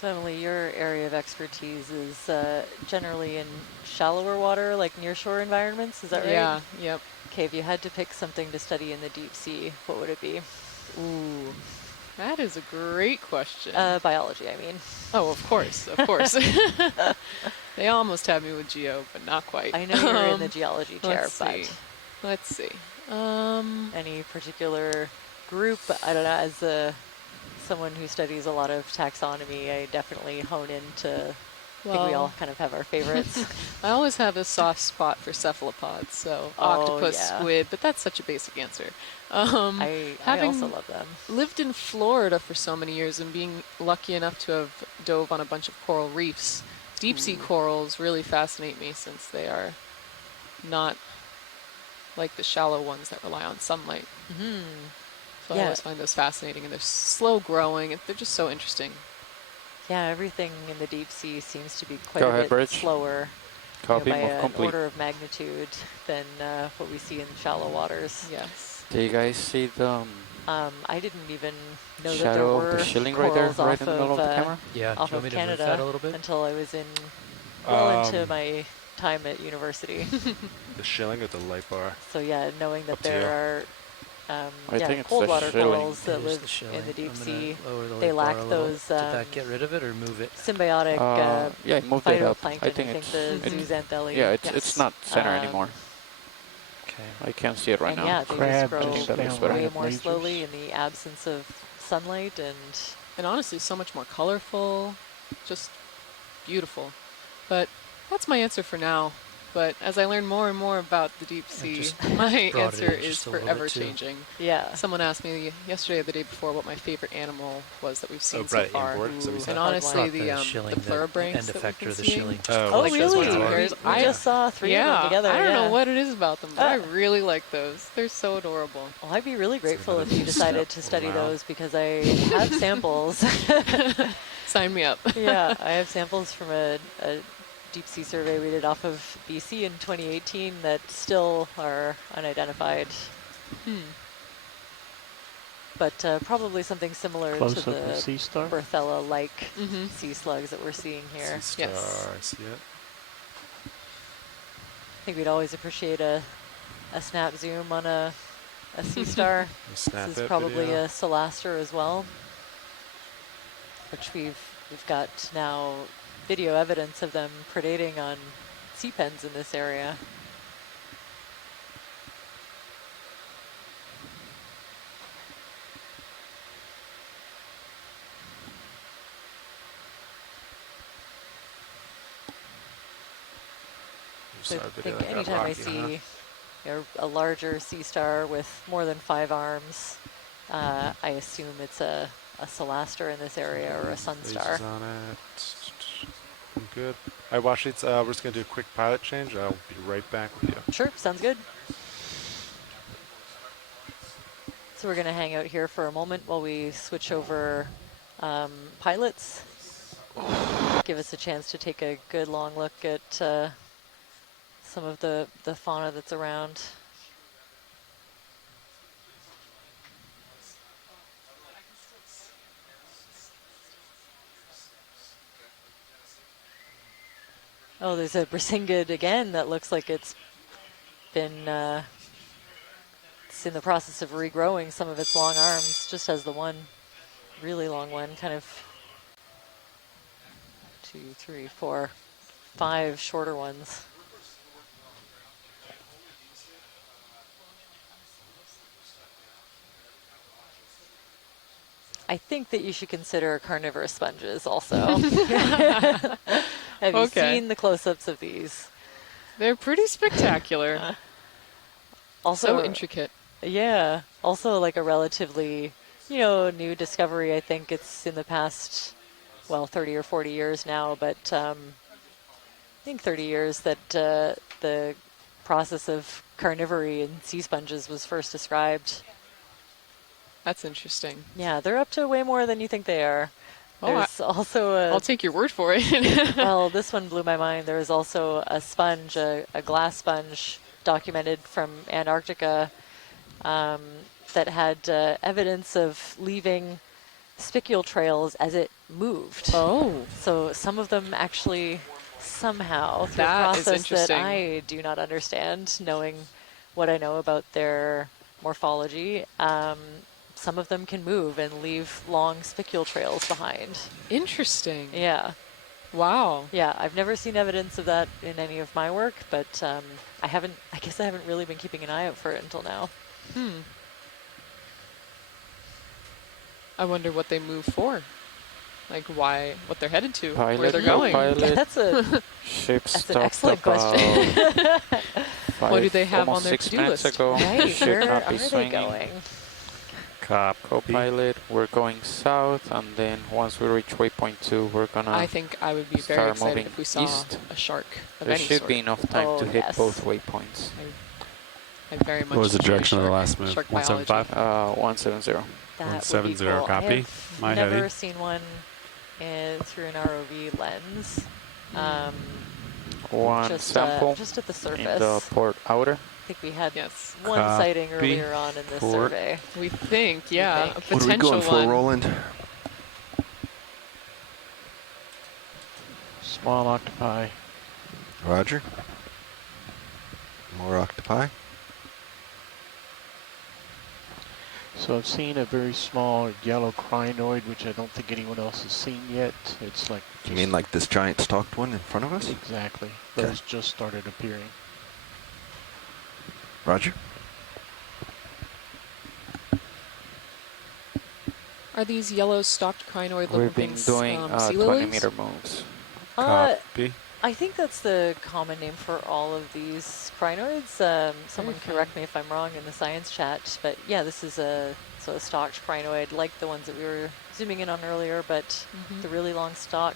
So Emily, your area of expertise is generally in shallower water, like nearshore environments, is that right? Yeah, yep. Okay, if you had to pick something to study in the deep sea, what would it be? Ooh, that is a great question. Biology, I mean. Oh, of course, of course. They almost had me with geo, but not quite. I know you're in the geology chair, Let's see. Any particular group? I don't know, as someone who studies a lot of taxonomy, I definitely hone into, I think we all kind of have our favorites. I always have a soft spot for cephalopods, so octopus, squid, but that's such a basic answer. I also love them. Lived in Florida for so many years and being lucky enough to have dove on a bunch of coral reefs, deep sea corals really fascinate me since they are not like the shallow ones that rely on sunlight. So I always find those fascinating, and they're slow growing, and they're just so interesting. Yeah, everything in the deep sea seems to be quite a bit slower by an order of magnitude than what we see in shallow waters. Yes. Do you guys see the I didn't even know that there shadow were of the shilling corals right there, right off in the middle of the camera? Yeah, off do you want of me to move that Canada a little bit? until I was well into my time at university. The shilling or the light bar? So yeah, knowing that there are I think it's cold the water shilling. corals that live in the deep sea, they lack those Did that get rid of it or move it? symbiotic yeah, moved it up. phytoplankton. I think the zooxanthellae. Yeah, it's not center anymore. Okay. I can't see it right and now. Yeah, they Crab just just grow down way right more lasers. slowly in the absence of sunlight And honestly, so much more colorful, just beautiful. But that's my answer for now. But as I learn more and more about the deep sea, my answer is forever changing. Yeah. Someone asked me yesterday or the day before what my favorite animal was that we've seen so far. And honestly, the pluribranchs that we've been seeing. Oh, really? I just saw 3 of them together. I don't know what it is about them, but I really like those. They're so adorable. Well, I'd be really grateful if you decided to study those because I have samples. Sign me up. Yeah, I have samples from a deep sea survey we did off of BC in 2018 that still are unidentified. But probably something similar to the sea star? Berthella-like sea slugs that we're seeing here. Sea star, I see it. I think we'd always appreciate a snap zoom on a sea star. This is probably a Solaster as well, which we've got now video evidence of them predating on sea pens in this area. So I think anytime I see a larger sea star with more than 5 arms, I assume it's a Solaster in this area or a Sunstar. On it. I'm good. All right, Washits, we're just going to do a quick pilot change. I'll be right back with you. Sure, sounds good. So we're going to hang out here for a moment while we switch over pilots. Give us a chance to take a good long look at some of the fauna that's around. Oh, there's a Brisingid again that looks like it's been it's in the process of regrowing some of its long arms, just as the one really long one, kind of 2, 3, 4, 5 shorter ones. I think that you should consider carnivorous sponges also. Have you seen the close-ups of these? They're pretty spectacular. Also so intricate. Yeah. Also like a relatively, new discovery. I think it's in the past, 30 or 40 years now, but I think 30 years that the process of carnivory in sea sponges was first described. That's interesting. Yeah, they're up to way more than you think they are. There's also I'll take your word for it. well, this one blew my mind. There was also a sponge, a glass sponge, documented from Antarctica that had evidence of leaving spicule trails as it moved. Oh. So some of them actually somehow, through a That is process that interesting. I do not understand, knowing what I know about their morphology, some of them can move and leave long spicule trails behind. Interesting. Yeah. Wow. Yeah, I've never seen evidence of that in any of my work, but I guess I haven't really been keeping an eye out for it until now. I wonder what they move for. Like what they're headed to, Pilot, where they're going. co-pilot, That's an excellent question. What do they have on their almost 6 to-do minutes list? ago. Right, Should where not are be they swinging. going? Co-pilot, we're going south, and then once we reach waypoint 2, we're gonna I think I would be very start excited moving if we saw east. a shark of There any should sort. be enough time to hit yes. both waypoints. I very much What was the enjoy direction of the shark- last move? shark 175? biology. 170. That 170 would be cool. copy. I have My never heavy. seen one through an ROV lens. One sample just at the in surface. the port outer. I think we had Yes. one Copy. sighting earlier on in this Port. survey. We think, yeah, think. a potential one. Roland? Small octopi. Roger. More octopi. So I've seen a very small yellow crinoid, which I don't think anyone else has seen yet. It's like You mean like this giant stalked one in front of us? exactly. Okay. Those just started appearing. Roger. Are these yellow stalked crinoid looking We've been things doing sea 20 lilies? meter moves. Copy. I think that's the common name for all of these crinoids. Someone correct me if I'm wrong in the science chat, but yeah, this is a stalked crinoid, like the ones that we were zooming in on earlier, but the really long stalk.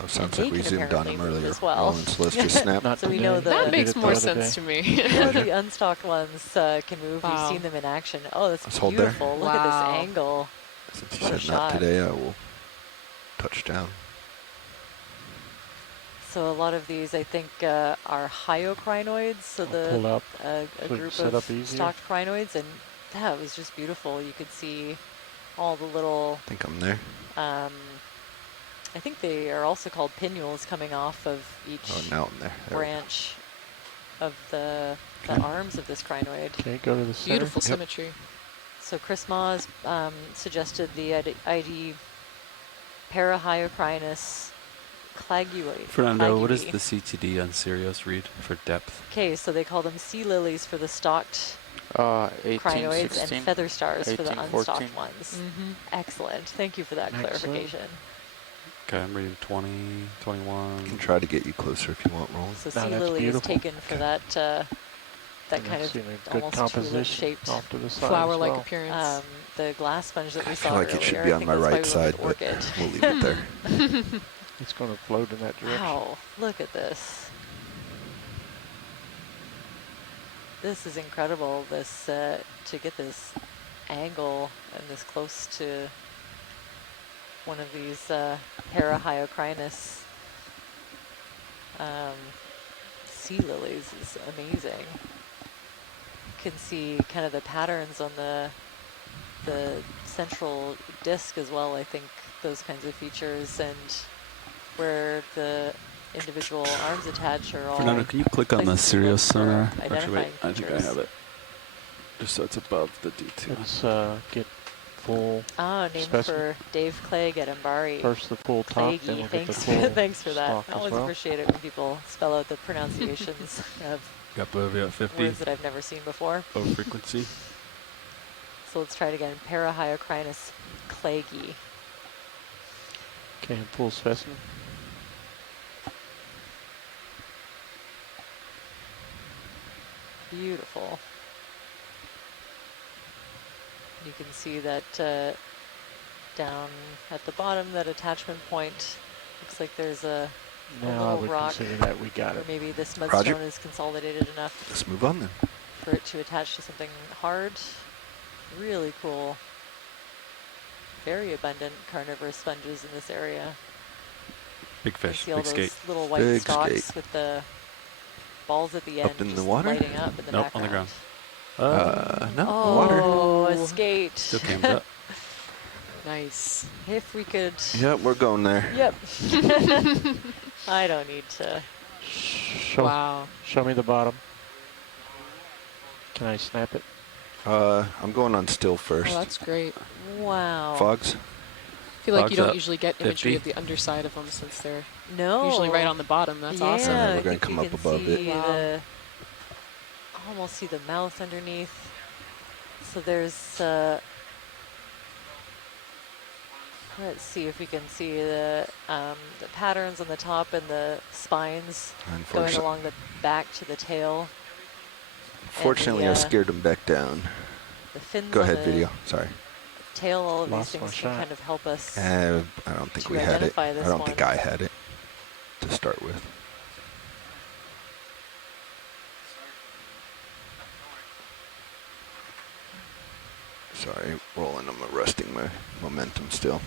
Oh, sounds they like we can zoomed on apparently him move earlier. as well. Roland's list just snapped. Not So we today. know the- That Did makes it the more other sense day. to me. The unstalked ones can move. Wow. We've seen them in action. Oh, that's Let's hold there. beautiful. Look at Wow. this angle. Since What you a said not shot. today, I will touch down. So a lot of these, I think, are hyocrinoids. So Pull up. a so you group set of up easier. stalked crinoids, and that was just beautiful. You could see all the little. I think I'm there. I think they are also called pinnules coming off of each Oh, now I'm there. There we go. branch of the arms of this crinoid. Okay, go to the center. Beautiful symmetry. So Chris Maas suggested the ID Parahyocrinus claguate. Fernando, what does the CTD on Sirius read for depth? Okay, so they call them sea lilies for the stalked 18, crinoids 16, and feather stars for the 18, unstalked 14. ones. Excellent. Thank you for that Excellent. clarification. Okay, I'm reading 20, I 21. can try to get you closer if you want, Roland. So Now sea that's lily is beautiful. taken for that And kind that's of in a good almost composition shaped off to the side Flower-like as well. appearance. the glass sponge that we I saw feel like earlier. it should I be on think my that's why right we side, went but with orchid. we'll leave it there. It's going to float in that direction. Wow, look at this. This is incredible, this to get this angle and this close to one of these Parahyocrinus sea lilies is amazing. You can see kind of the patterns on the central disc as well, I think, those kinds of features, and where the individual arms attach are all Fernando, can you click on the places to look Sirius for sonar? Actually, wait, identifying I think I features. have it. Just so it's above the detail. Let's get full named specimen. for Dave Clegg at Mbari. First the full top, then Clagy, we'll get the thanks, full thanks for that. stalk I as always well. appreciate it when people spell out the pronunciations of Got Bovia at 50. words that I've never seen before. Low frequency. So let's try it again. Parahyocrinus clagy. Okay, full specimen. Beautiful. You can see that down at the bottom, that attachment point, looks like there's a little rock. Consider that we got or it. maybe this mudstone is consolidated enough. Let's move on then. For it to attach to something hard. Really cool. Very abundant carnivorous sponges in this area. Big fish, see all big those skate. little white Big stalks skate. with the balls at the end. Up in the just water? lighting up in the Nope, background. on the ground. No, oh, water. Oh, a skate. Still came up. Nice. If we could. Yep, we're going there. Yep. I don't need to. Wow. Show me the bottom. Can I snap it? I'm going on still first. Oh, that's great. Wow. Fogs? I feel like Fogs you don't up. usually get imagery 50. of the underside of them since they're No. usually right on the bottom. That's awesome. Yeah, We're going to come you up can above see it. the, almost see the mouth underneath. So there's, let's see if we can see the patterns on the top and the spines going along the back to the tail. Fortunately, I scared them back down. The fins Go on ahead, the video. Sorry. tail, all of Lost these my things can shot. kind of help us. I don't think to we had it. identify I this don't one. think I had it to start with. Sorry, rolling. I'm arresting my momentum still.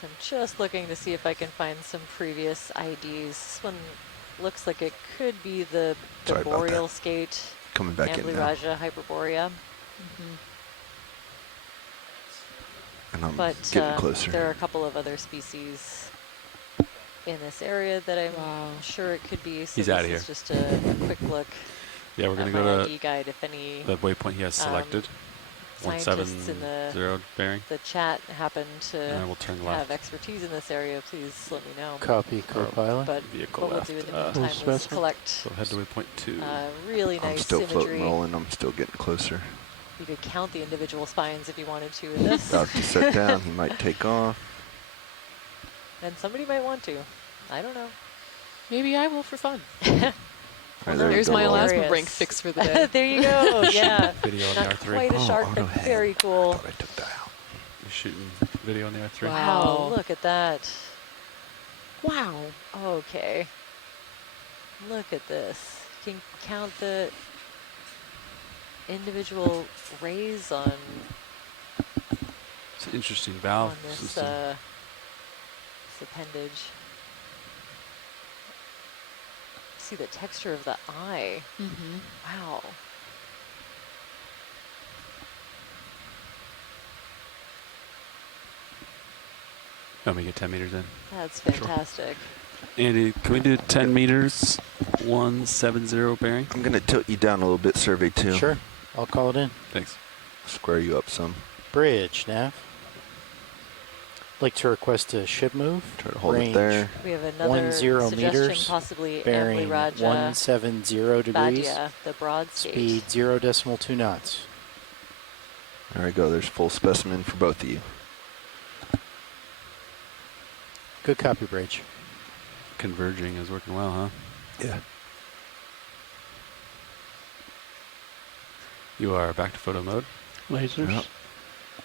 So I'm just looking to see if I can find some previous IDs. This one looks like it could be the Sorry about boreal that. skate. Coming back in now. Amblyraja hyperborea. And I'm But getting closer. there are a couple of other species in this area that I'm sure it could be. So He's this outta is here. just a quick look. Yeah, we're going to at go my to ID guide if any the waypoint he has selected. scientists in 170 bearing. the chat happen to And we'll turn left. have expertise in this area, please let me know. Copy, co-pilot. But Vehicle what we'll left. do in the meantime is collect So head to waypoint 2. really I'm nice still imagery. floating, rolling. I'm still getting closer. You could count the individual spines if you wanted to in this. About to set down. He might take off. And somebody might want to. I don't know. Maybe I will for fun. Right, There's my Hilarious. elasma brink fix for the day. There you go. Yeah. Video on the Not R3. quite a shark, but very cool. I thought I took that out. You're shooting video on the R3. Wow, look at that. Wow. Okay. Look at this. You can count the individual rays on It's an interesting valve this, system. this appendage. See the texture of the eye. Wow. Let me get 10 meters in. That's fantastic. Andy, can we do 10 meters, 170 bearing? I'm going to tilt you down a little bit, survey 2. Sure. I'll call it in. Thanks. Square you up some. Bridge, nav. Like to request a ship move. Try to hold Range it there. We have another 10 suggestion, meters. possibly Bearing Amblyraja 170 degrees. badia, the broad skate. Speed 0.2 knots. There we go. There's full specimen for both of you. Good copy, Bridge. Converging is working well, huh? Yeah. You are back to photo mode. Lasers. Yep.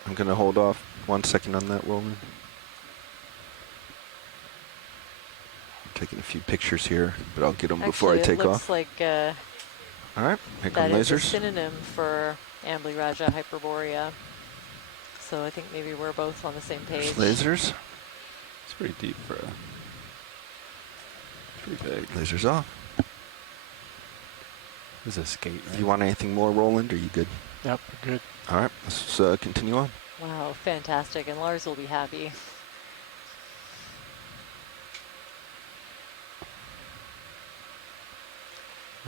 I'm going to hold off 1 second on that rolling. I'm taking a few pictures here, but I'll get them before I take it looks off. like All right, here come that is a lasers. synonym for Amblyraja hyperborea. So I think maybe we're both on the same page. Lasers. It's pretty deep for a... Pretty big. Lasers off. This is a skate, right? You want anything more, Roland, or are you good? Yep, good. All right, let's continue on. Wow, fantastic. And Lars will be happy.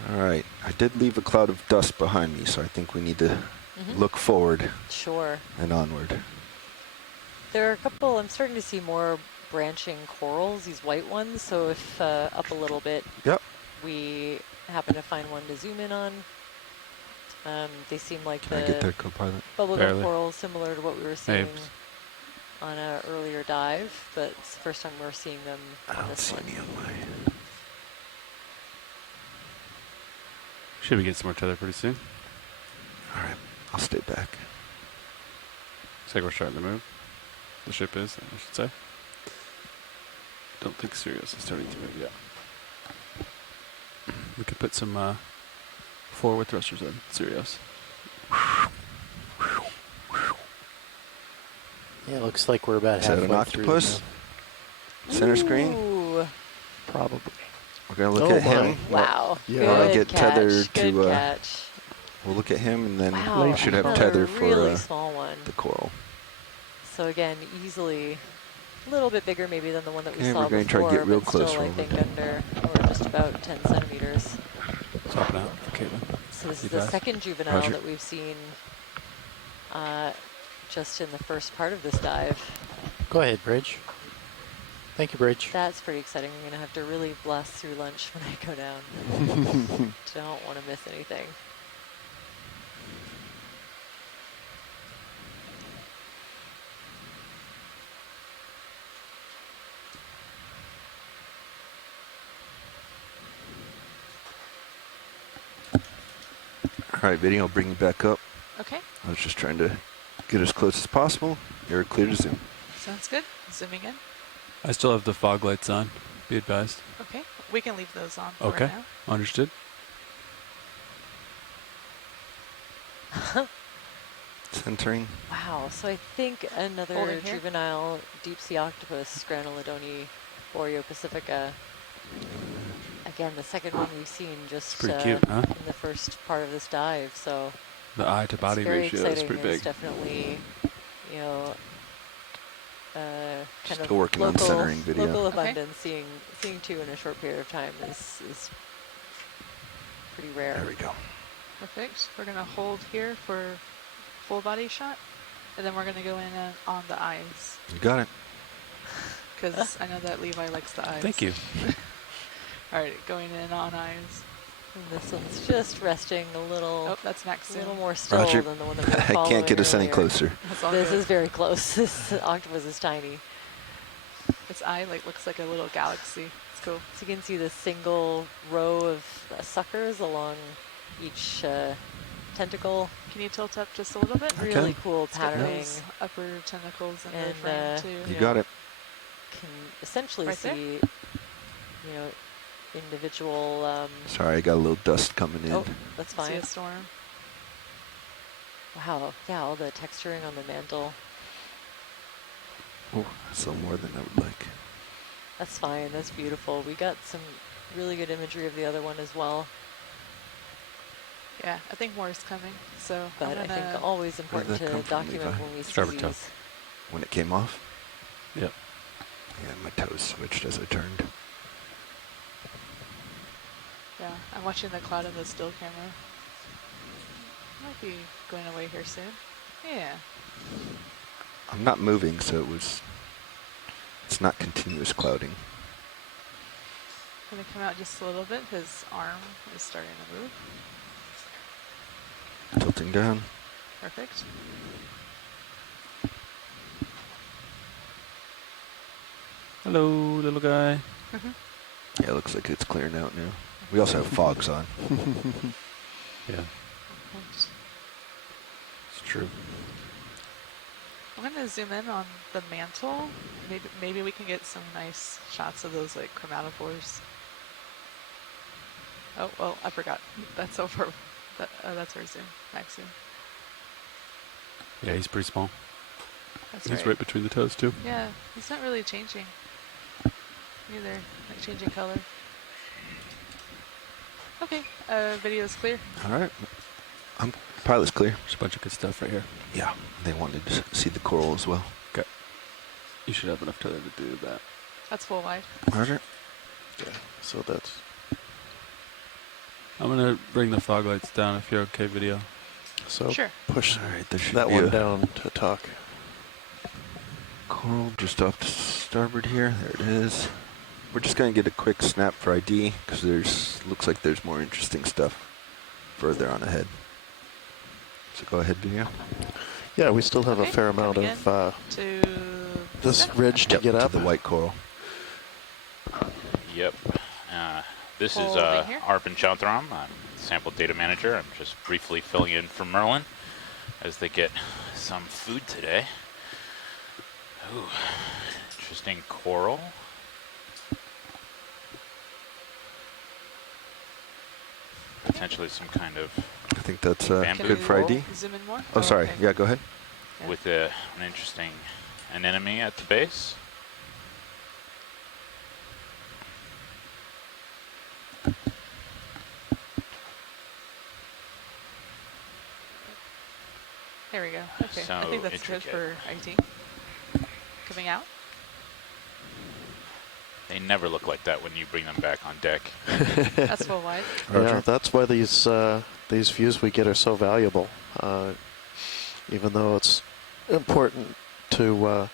All right, I did leave a cloud of dust behind me, so I think we need to look forward. Sure. And onward. There are a couple, I'm starting to see more branching corals, these white ones. So if up a little bit, we happen to find one to zoom in on. They seem like Can I get there, co-pilot? bubblegum corals, similar to what we were seeing on an earlier dive, but it's the first time we're seeing them on this one. Any of my... Should be getting some more tether pretty soon. All right, I'll stay back. Looks like we're starting to move. The ship is, I should say. Don't think Sirius is starting to move yet. We could put some forward thrusters in Sirius. Yeah, it looks like we're about Is that halfway an octopus? Center screen? Ooh. Probably. We're going to look at him. Wow. Yeah. We'll Good get catch. tethered Good to. catch. We'll look at him, and then Wow, we should have another tether for really small one. the coral. So again, easily a little bit bigger maybe than the one that we Okay, saw we're going to before, try to get real but close. still I think under or just about 10 centimeters. Swapping out for Caitlin. So this You is the fast? second juvenile Roger. that we've seen just in the first part of this dive. Go ahead, Bridge. Thank you, Bridge. That's pretty exciting. I'm going to have to really blast through lunch when I go down. Don't want to miss anything. All right, video, I'll bring you back up. Okay, I was just trying to get as close as possible. You're clear to zoom. sounds good. Zooming in. I still have the fog lights on. Be advised. Okay, we can leave those on for Okay, right now. understood. Centering. Wow, so I think another Holding here. juvenile deep sea octopus, Granulodoni Boreal pacifica. Again, the second one we've seen just pretty cute, huh? in the first part of this dive. So The eye to body it's very ratio exciting. is pretty It's big. definitely, you know, kind Still of working on local, centering video. local Okay. abundance. Seeing two in a short period of time is pretty rare. There we go. Perfect. We're gonna hold here for full body shot, and then we're gonna go in on the eyes, You got it. because I know that Levi likes the eyes. Thank you. All right, going in on eyes. And this one's just resting a little. Oh, that's next A soon. little more still Roger. than the one that we were I can't following get us any earlier. closer. That's all This good. is very close. This octopus is tiny. Its eye looks like a little galaxy. It's cool. So you can see the single row of suckers along each tentacle. Can you tilt up just a little bit? Okay. Really cool Let's get patterning. those upper tentacles in the And, frame too. You got it. Can essentially Right there? see, you know, individual. Sorry, I got a little dust coming in. Oh, that's See fine. a storm. Wow, yeah, all the texturing on the mantle. Oh, that's a little more than I would like. That's fine. That's beautiful. We got some really good imagery of the other one as well. Yeah, I think more is coming. So But I I'm think gonna always important that to come from, document Levi? when we see Starboard toe. these. When it came off? Yep. Yeah, my toes switched as I turned. Yeah, I'm watching the cloud in the still camera. Might be going away here soon. Yeah. I'm not moving, so it's not continuous clouding. Gonna come out just a little bit. His arm is starting to move. Tilting down. Perfect. Hello, little guy. Yeah, it looks like it's clearing out now. We also have fogs on. Yeah, Perfect. it's true. I'm gonna zoom in on the mantle. Maybe we can get some nice shots of those like chromatophores. Oh well, I forgot. That's over. That's our zoom. Max zoom. Yeah, he's pretty small. That's He's right between the toes too. Yeah, he's not really changing. Either like changing color. Okay, video's clear. All right. Pilot's clear. There's a bunch of good stuff right here. Yeah, they wanted to see the coral as well. Okay. You should have enough tether to do that. That's full wide. Roger. Yeah, so that's... I'm gonna bring the fog lights down if you're okay, video. So Sure. push All right, there should that be one a down to talk. coral just off to starboard here. There it is. We're just going to get a quick snap for ID because looks like there's more interesting stuff further on ahead. So go ahead, video. Yeah, we still have a Okay, fair amount coming of To this ridge to Yep, get up. to the white coral. Yep. This is Holding here. Arpan Chautram. I'm sample data manager. I'm just briefly filling in for Merlin as they get some food today. Ooh, interesting coral. Potentially some kind of. I think that's good for ID. Zoom in more? Oh, sorry. Okay. Yeah, go ahead. Yeah. With an interesting anemone at the base. There we go. Okay, So I think that's intricate. good for ID. Coming out. They never look like that when you bring them back on deck. That's full wide. Yeah, that's why these views we get are so valuable. Even though it's important to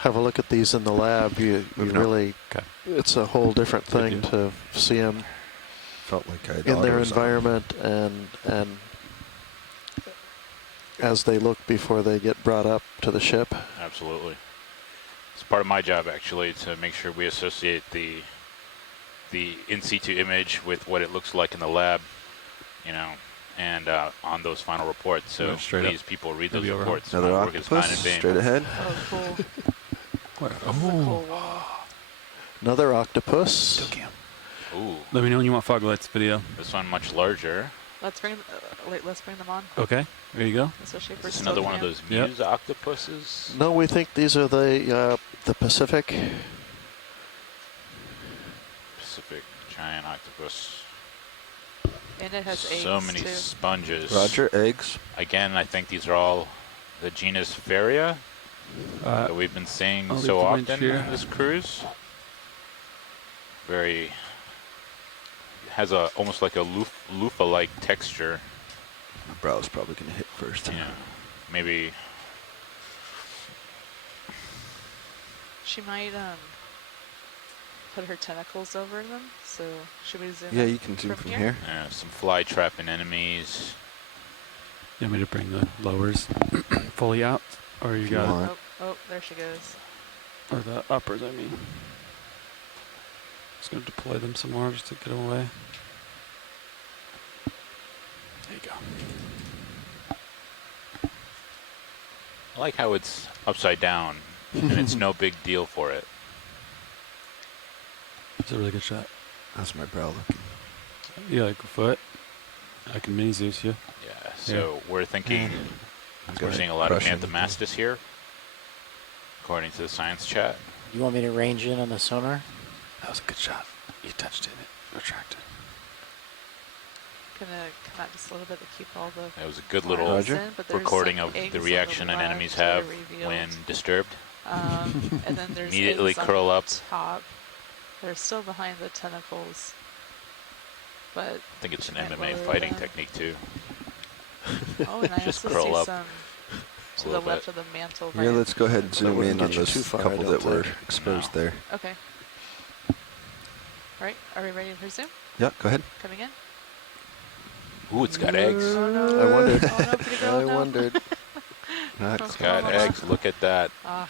have a look at these in the lab, you really, it's a whole different thing to see them Felt like I had in their autos on. environment and as they look before they get brought up to the ship. Absolutely. It's part of my job, actually, to make sure we associate the in situ image with what it looks like in the lab, you know, and on those final reports. So please, people, read those reports. Another My work is not in octopus, vain. straight ahead. Oh, cool. Oh. Another octopus. Ooh. Let me know when you want fog lights video. This one much larger. Let's bring let's bring them on. Okay, there you go. Especially for Is this another one of those Yep. muse octopuses? No, we think these are the Pacific. Pacific giant octopus. And it has eggs So many too. sponges. Roger, eggs. Again, I think these are all the genus Faria that we've been seeing I'll so leave the often winch in here. this cruise. Very has a almost like a loofah-like texture. My brow's probably going to hit first. Yeah, maybe. She might put her tentacles over them. So should we zoom? Yeah, in you can zoom from here. here. Some fly trap anemones. You want me to bring the lowers fully out? Or you got it? Oh, there she goes. Or the uppers, I mean. Just going to deploy them some more just to get them away. There you go. I like how it's upside down, and it's no big deal for it. It's a really good shot. How's my brow looking? Yeah, like a foot. I can mini Zeus you. Yeah, so we're thinking we're seeing a lot of Anthomastus here, according to the science chat. You want me to range in on the sonar? That was a good shot. You touched it. Retracted. Gonna come out just a little bit to keep all the. That was a good little recording of the reaction anemones have when disturbed. And then there's immediately eggs curl on up. the top. They're still behind the tentacles, but I think it's an can't MMA lower fighting them. technique too. Oh, and I Just also curl see up some to a the little left bit. of the mantle. Yeah, let's go ahead and That zoom wouldn't in on get you those too far, I couple don't that were think. exposed there. Okay. All right, are we ready for zoom? Yeah, go ahead. Coming in. Ooh, it's got eggs. Oh no! I wondered. Oh no, pretty girl, I no. wondered. It's got eggs. Look at that. Ah.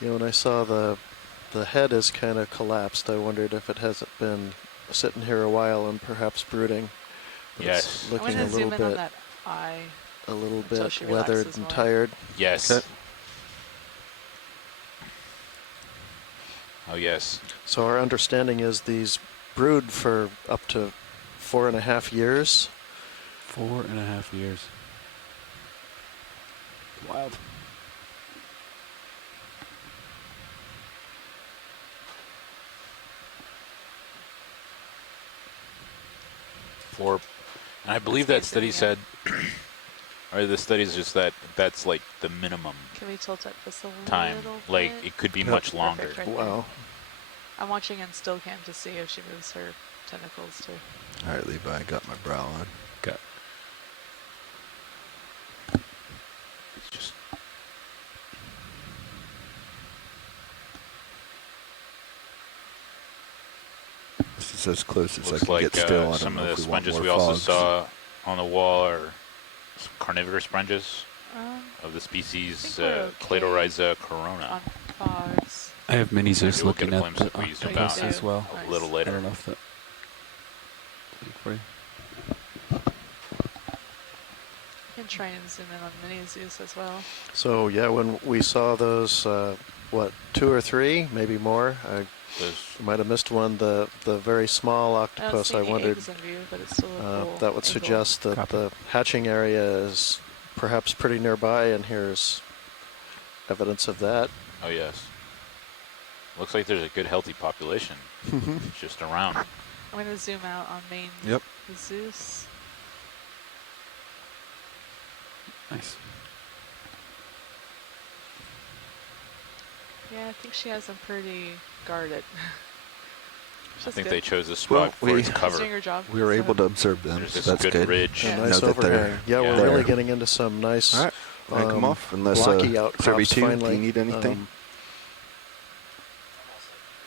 You know, when I saw the head is kind of collapsed, I wondered if it hasn't been sitting here a while and perhaps brooding. But Yes. it's I looking want a to zoom little in on bit, that eye. a little until bit she weathered relaxes and more. tired. Yes. Okay. Oh yes. So our understanding is these brood for up to 4.5 years. 4.5 years. Wild. And I believe that study said, or the study is just that that's like the minimum Can we tilt up just a time. little Like bit? it could be Yep. much longer. Perfect, right Wow. there. I'm watching in still cam to see if she moves her tentacles too. All right, Levi, I got my brow on. Okay. It's just This is as close as I looks can like get still. I don't some know of if the we want sponges more we also fogs. saw on the wall are some carnivorous sponges of the I species think we're okay Cladorhiza corona. on fogs. I have mini Zeus Maybe we'll looking get a at glimpse the if we use them octopus out as well. a little later. I don't know if that big for you. You can try and zoom in on mini Zeus as well. So yeah, when we saw those, what, 2 or 3, maybe more, I might have missed one. The very small octopus. I wondered. View, but it's still a cool that would suggest that the hatching area is perhaps pretty nearby, and here's evidence of that. Oh yes. Looks like there's a good healthy population just around. I'm going to zoom out on main Zeus. Nice. Yeah, I think she has them pretty guarded. I think they chose this spot for its cover. Doing her job. We were able to observe them, There's so this that's good good. ridge. A nice overhang. Yeah, we're really getting into some nice All right. Come off, unless blocky outcrops Survey 2, finally. do you need anything?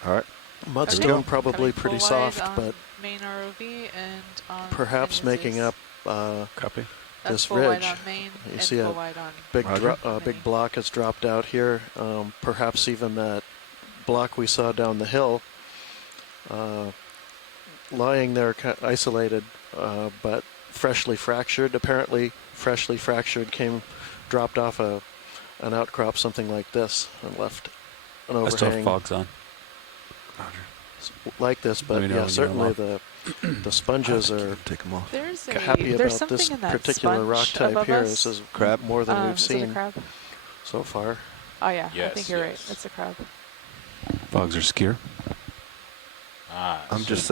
All right. Mudstone probably pretty soft, but main ROV and on perhaps making up copy. this full ridge. wide on main You and see full a wide on big block has dropped out here. Perhaps even that block we saw down the hill, lying there isolated, but freshly fractured. Apparently, freshly fractured dropped off an outcrop, something like this, and left an overhang. I still have fogs on. Like this, but yeah, certainly the sponges are There's happy there's about this something in that particular rock sponge type above here. us. This is crab more than we've Is it a seen crab? so far. Oh yeah, I Yes, think you're right. yes. It's a crab. Fogs are secure. I'm just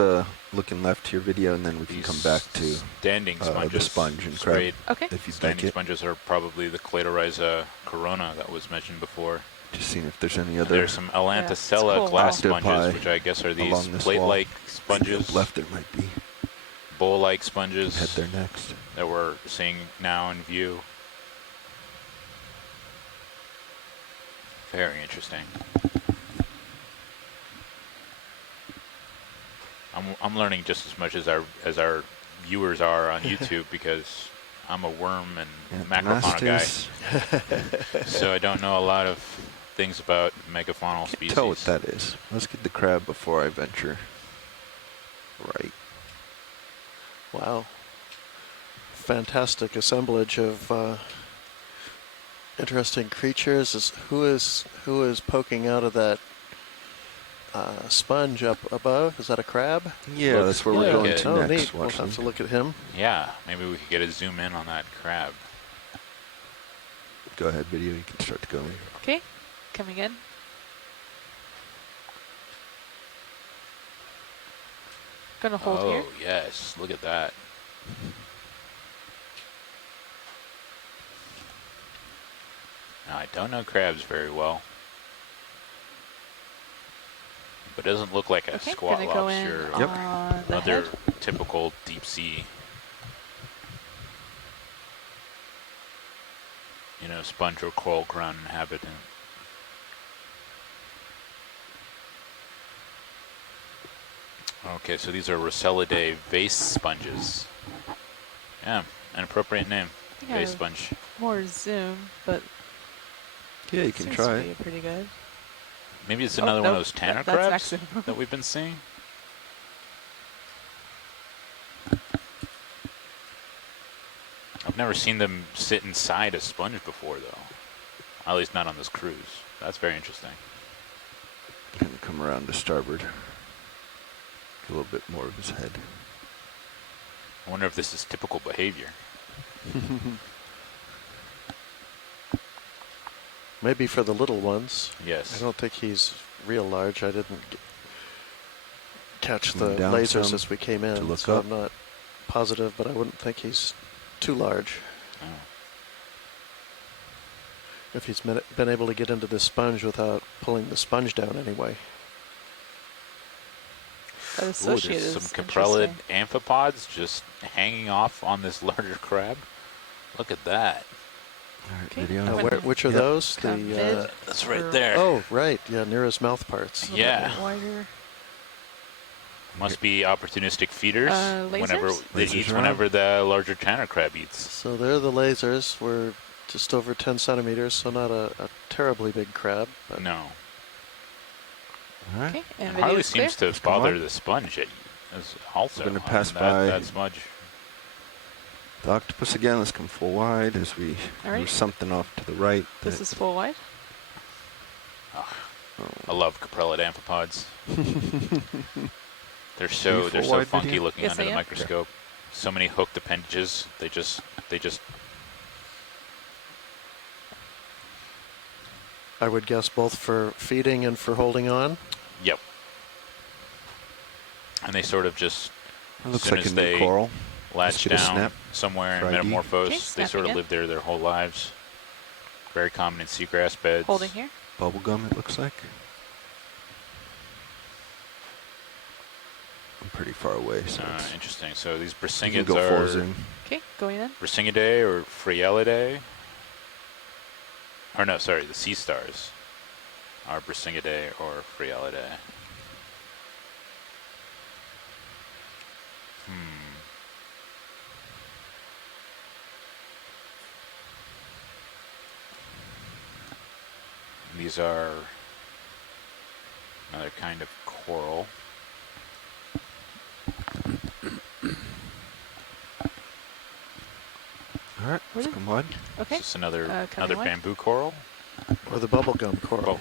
looking left to your video, and then we can come back to standing sponges. the sponge and straight. crab. Okay. If you'd Standing like it. sponges are probably the Cladorhiza corona that was mentioned before. Just seeing if there's any And other. there's some Atlanticella glass Octopi sponges, which I guess are these along this plate-like wall. sponges. Left there might be. Bowl-like sponges. Head there next. That we're seeing now in view. Very interesting. I'm learning just as much as our viewers are on YouTube because I'm a worm and macrofauna guy. So I don't know a lot of things about megafaunal species. Tell what that is. Let's get the crab before I venture. Right. Wow. Fantastic assemblage of interesting creatures. Who is poking out of that sponge up above? Is that a crab? Yeah, that's where we're going to next. Neat. We'll have to look at him. Yeah, maybe we could get a zoom in on that crab. Go ahead, video. You can start to go in. Okay, coming in. Gonna hold here. Oh yes, look at that. Now, I don't know crabs very well, but it doesn't look like a squat gonna go in lobster on or the other head. typical deep sea, sponge or coral crown inhabitant. Okay, so these are Rossellidae vase sponges. Yeah, an appropriate name, vase sponge. More zoom, but yeah, you can seems try to be pretty good. Maybe it's another one of those tanner that's crabs next zoom. that we've been seeing. I've never seen them sit inside a sponge before, though. At least not on this cruise. That's very interesting. Gonna come around to starboard. A little bit more of his head. I wonder if this is typical behavior. Maybe for the little ones. Yes. I don't think he's real large. I didn't catch the Down lasers some as we came in, to look so up. I'm not positive, but I wouldn't think he's too large. Oh. If he's been able to get into this sponge without pulling the sponge down anyway. That Ooh, associate there's is some caprellid interesting. amphipods just hanging off on this larger crab. Look at that. All right, video. Which are those? That's right there. Oh, right. Yeah, near his mouth parts. Yeah. Wider. Must be opportunistic feeders whenever lasers? they Lasers eat around. whenever the larger tanner crab eats. So there are the lasers. We're just over 10 centimeters, so not a terribly big crab. But No. All right. Okay, and It hardly seems to bother the sponge also. We're going to pass by that smudge. the octopus again. Let's come full wide as we move something off to the right. This is full wide? I love caprellid amphipods. They're so funky looking under the microscope. Yeah. So many hooked appendages. They just. I would guess both for feeding and for holding on. Yep. And they sort of just. It looks like a new coral. Latch down somewhere and metamorphose. They sort of live there their whole lives. Very common in seagrass beds. Holding here. Bubblegum, it looks like. I'm pretty far away. So interesting. So these Brisingids are. Okay, going in. Brisingidae or Phrealidae. Or no, sorry, the sea stars are Brisingidae or Phrealidae. These are another kind of coral. All right, let's come on. Okay. Is this another bamboo coral? Or the bubblegum coral?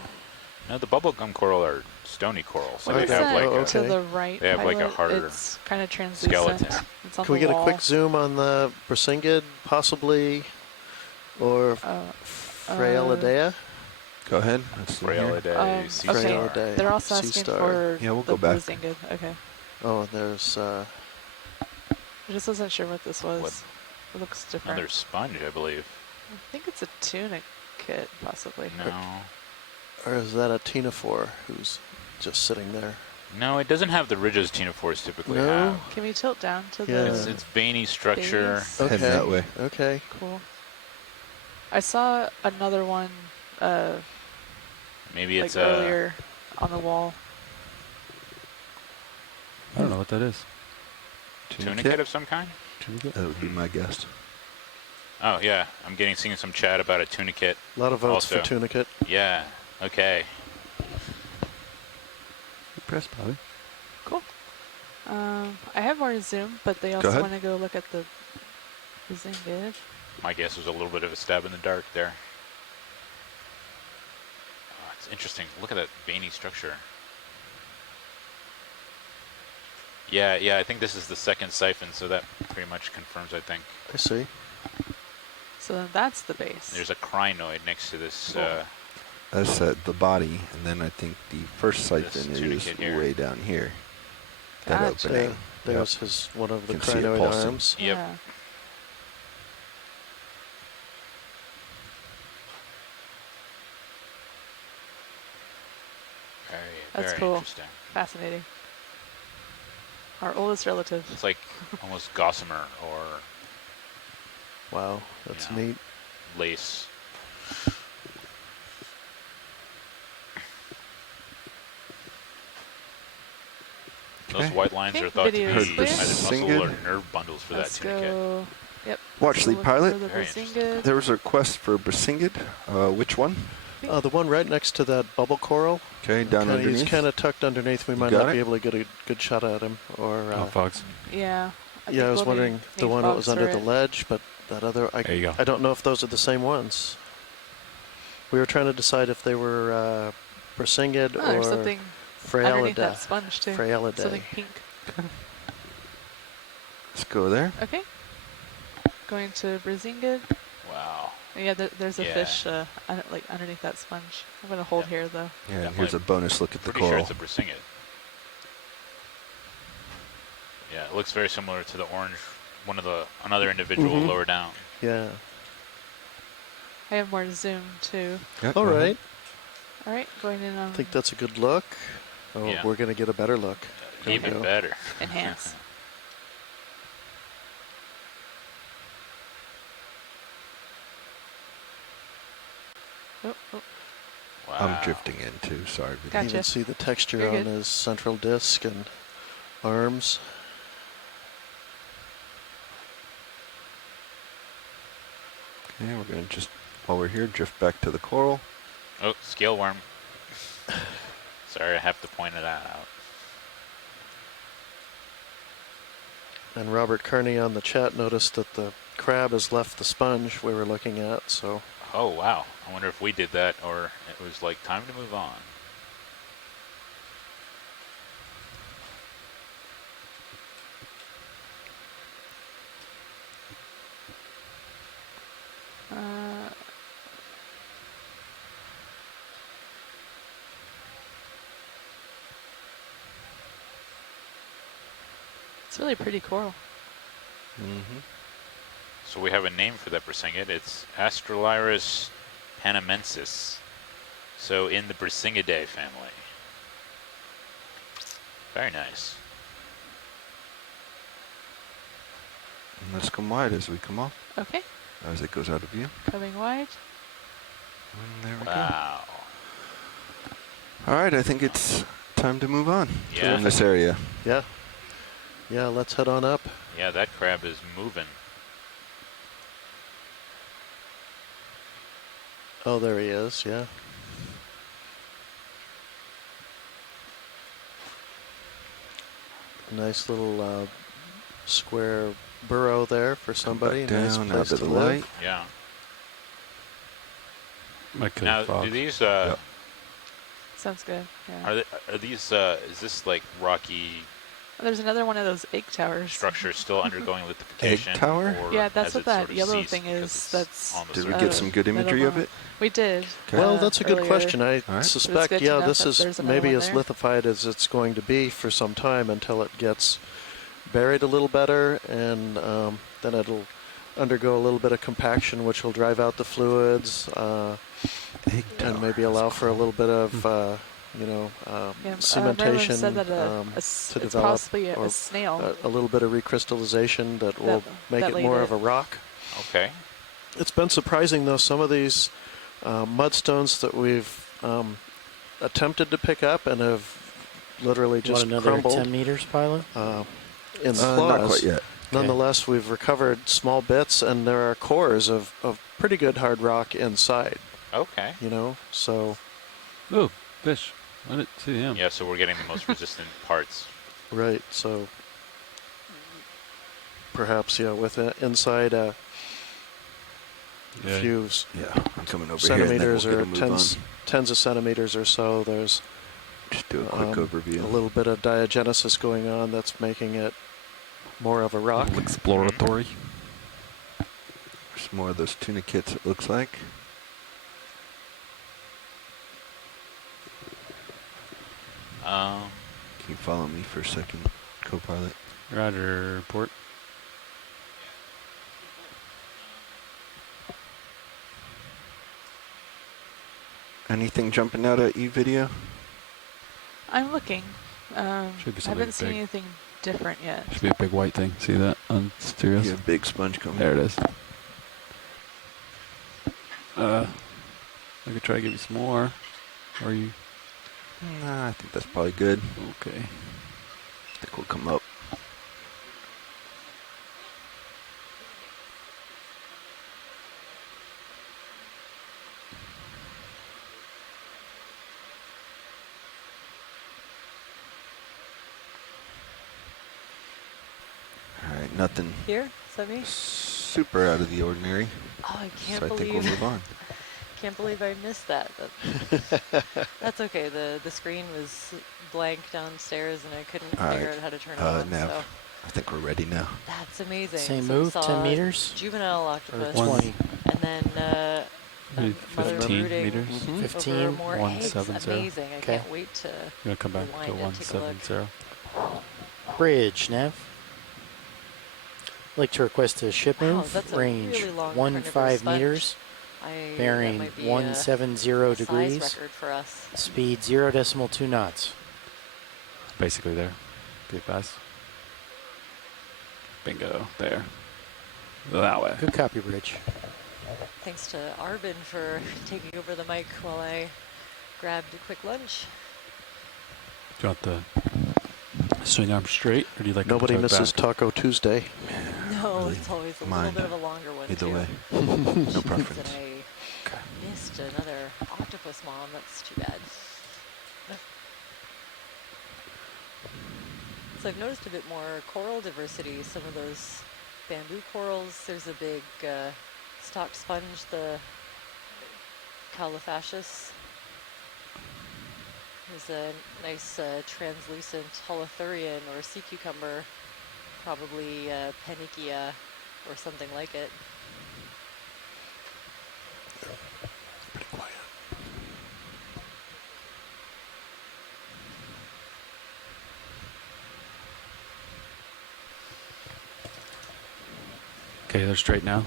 No, the bubblegum coral are stony corals. So they have like to the right. They have like a harder it's kind of translucent. skeleton. It's on Can we the get wall. a quick zoom on the Brisingid, possibly, or Phrealidae? Go ahead. Phrealidae, sea star. They're also asking for we'll the go back. Brisingid. Okay. Oh, there's. I just wasn't sure what this was. It looks different. Another sponge, I believe. I think it's a tunicate, possibly. No. Or is that a ctenophore who's just sitting there? No, it doesn't have the ridges ctenophores typically have. Can we tilt down to the... It's veiny structure. Okay. Head that way. Okay. Cool. I saw another one maybe it's earlier on the wall. I don't know what that is. Tunicate of some kind? That would be my guess. Oh, yeah. I'm seeing some chat about a tunicate. A lot of votes also. for tunicate. Yeah. Okay. Press, Bobby. Cool. I have more to zoom, but they also want to go look at the Brisingid. My guess was a little bit of a stab in the dark there. Oh, it's interesting. Look at that veiny structure. Yeah, I think this is the second siphon, so that pretty much confirms, I think. I see. So then that's the base. There's a crinoid next to this. That's the body, and then I think the first siphon is way down here. That opening. There's one of the crinoid arms. Yep. Yeah. That's very cool. Interesting. Fascinating. Our oldest relative. It's like almost gossamer or... Wow, that's neat. Lace. Those white lines are thought to be either muscle or nerve bundles for that tunicate. Yep. Watch the pilot. The there was a request for Brisingid. Which one? The one right next to that bubble coral. Okay, down underneath. He's kind of tucked underneath. We might not be able to get a good shot at him. Or fogs. Yeah. I was wondering the one that was under the ledge, but that other. There you go. I don't know if those are the same ones. We were trying to decide if they were Brisingid or something underneath that sponge too. Phrealidae. Something pink. Let's go there. Okay. Going to Brisingid. Wow. Yeah, there's a fish like underneath that sponge. I'm gonna hold here though. Yeah, and here's a bonus look at the coral. Pretty sure it's a Brisingid. Yeah, it looks very similar to the orange, another individual lower down. Yeah. I have more to zoom too. Yep, All right. All right, going in on. I think that's a good look. Oh, yeah. We're gonna get a better look. Even better. Enhance. Oh. Wow. I'm drifting in too. Sorry. Gotcha. You can see the texture on his central disc and arms. Okay, we're going to just, while we're here, drift back to the coral. Oh, scale worm. Sorry, I have to point it out. And Robert Kearney on the chat noticed that the crab has left the sponge we were looking at, so. Oh, wow. I wonder if we did that or it was like time to move on. It's really pretty coral. Mm-hmm. So we have a name for that Brisingid. It's Astrolyrus panamensis. So in the Brisingidae family. Very nice. And let's come wide as we come off. Okay. As it goes out of view. Coming wide. And there we wow. go. All right, I think it's time to move on Yeah. from this area. Yeah. Yeah, let's head on up. Yeah, that crab is moving. Oh, there he is, yeah. Nice little square burrow there for somebody. Nice down, place out of to the live. light. Yeah. Now, do these Sounds good. Yeah. are these is this like rocky There's another one of those egg towers. structure still undergoing lithification? Egg tower? Or Yeah, that's has what it that sort of yellow ceased thing because is. it's That's on the Did we surface? get some good imagery of it? We did. Well, that's a good earlier. question. I right. suspect, good to yeah, know this that is there's another maybe one as there. lithified as it's going to be for some time until it gets buried a little better, and then it'll undergo a little bit of compaction, which will drive out the fluids, and maybe allow for a little bit of, cementation said that to it's develop, possibly a or snail. a little bit of recrystallization that will make that it laid more it. of a rock. Okay. It's been surprising, though, some of these mudstones that we've attempted to pick up and have literally just another crumbled 10 meters, Pilot? in the Not claws. quite yet. Nonetheless, we've recovered small bits, and there are cores of pretty good hard rock inside. Okay. You know, so. Oh, fish. I didn't see him. Yeah, so we're getting the most resistant parts. Right, so perhaps, yeah, with inside a few I'm coming over centimeters here, or and then we'll tens of centimeters or so, there's just do a quick overview. A little bit of diagenesis going on that's making it more of a rock. Exploratory. There's more of those tunicates, it looks like. Can you follow me for a second, co-pilot? Roger, report. Anything jumping out at you, video? I'm looking. I Should be something haven't seen big. anything different yet. Should be a big white thing. See that on Stereos? Yeah, big sponge coming. There it is. I could try to give you some more. Or you? Nah, I think that's probably good. Okay. I think we'll come up. All right, nothing Here? Is that me? super out of the ordinary. Oh, I can't So I believe. think we'll move on. Can't believe I missed that. That's okay. The screen was blank downstairs, and I couldn't figure out how to turn it on. Nav, So I think we're ready now. that's amazing. Same So we move, 10 saw meters? Juvenile octopus. 20. And then Maybe mother 15 brooding meters. over 15, more eggs. 170. Amazing. I Okay. can't wait to You want to come back to rewind and take a look. 170? Bridge, Nav. Like to request a ship Wow, move. that's a Range really long 15 carnivorous sponge. meters. That Bearing might be 170 a degrees. size record for us. Speed 0.2 knots. Basically there. Pretty fast. Bingo. There. That way. Good copy, Bridge. Thanks to Arvin for taking over the mic while I grabbed a quick lunch. Do you want the swing arm straight, or do you like Nobody to misses back? Taco Tuesday. No, really it's always a mind. little bit of a longer one Either too. way. No preference. And I missed another octopus mom. That's too bad. So I've noticed a bit more coral diversity. Some of those bamboo corals, there's a big stalked sponge, the Calophaceus. There's a nice translucent holothurian or sea cucumber, probably Panikia or something like it. Pretty quiet. Okay, they're straight now.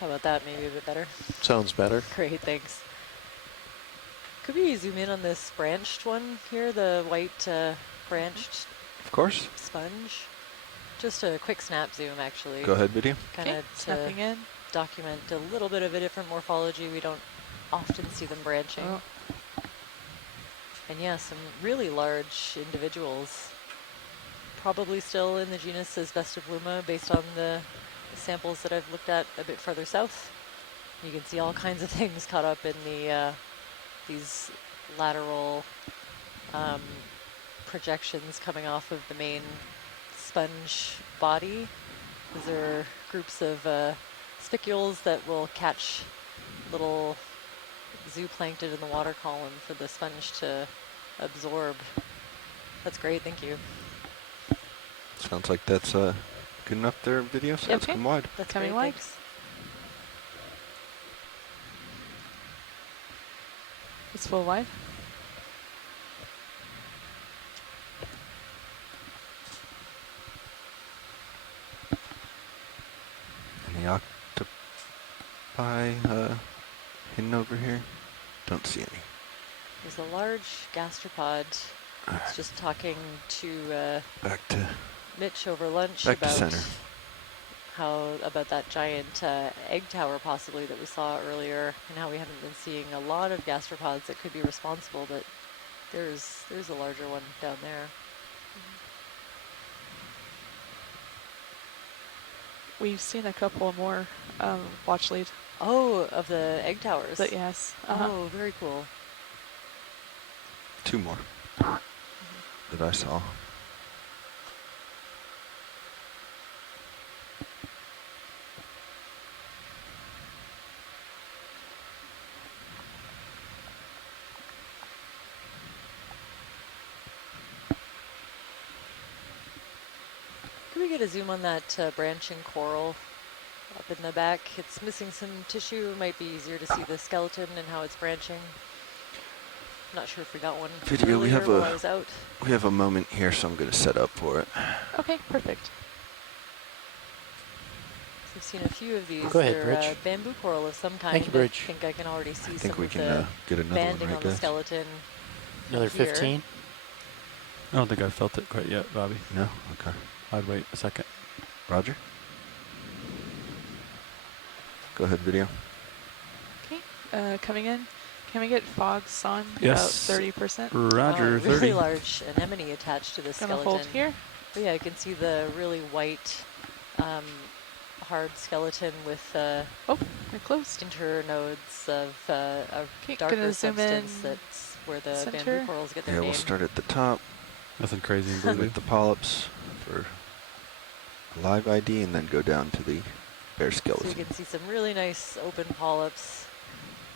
How about that? Maybe a bit better. Sounds better. Great, thanks. Could we zoom in on this branched one here, the white branched Of course. sponge? Just a quick snap zoom, actually. Go ahead, video. Kind of snapping in. Document a little bit of a different morphology. We don't often see them branching. Oh. And yeah, some really large individuals. Probably still in the genus Asbestifluma based on the samples that I've looked at a bit further south. You can see all kinds of things caught up in the these lateral projections coming off of the main sponge body. These are groups of spicules that will catch little zooplankton in the water column for the sponge to absorb. That's great, thank you. Sounds like that's good enough there, video. So let's come wide. That's coming great, wide. thanks. It's full wide. Any octopi hidden over here? Don't see any. There's a large gastropod. I was just talking to Back to Mitch over lunch back to about center. about that giant egg tower possibly that we saw earlier, and how we haven't been seeing a lot of gastropods that could be responsible, but there's a larger one down there. We've seen a couple more watch lead. Oh, of the egg towers. But yes. Oh, very cool. 2 more that I saw. Can we get a zoom on that branching coral up in the back? It's missing some tissue. It might be easier to see the skeleton and how it's branching. I'm not sure if we got one Video. We have while I was out. we have a moment here, so I'm going to set up for it. Okay, perfect. So I've seen a few of these. Go ahead, They're Bridge. Bamboo coral of some kind. Thank you, Bridge. I think I can already see think some we of can the get another banding one, right, on the guys? skeleton. Another here. 15. I don't think I felt it quite yet, Bobby. No? Okay. I'd wait a second. Roger? Go ahead, video. Okay, coming in. Can we get fog sun Yes. about 30%? Roger, Really 30. large anemone attached to the Gonna skeleton. hold here. But yeah, you can see the really white, hard skeleton with oh, we're closed. internodes of a Okay, darker gonna zoom in substance. That's where the center. bamboo corals get their Yeah, name. we'll start at the top Nothing crazy in blue. with the polyps for live ID and then go down to the bare So skeleton. you can see some really nice open polyps.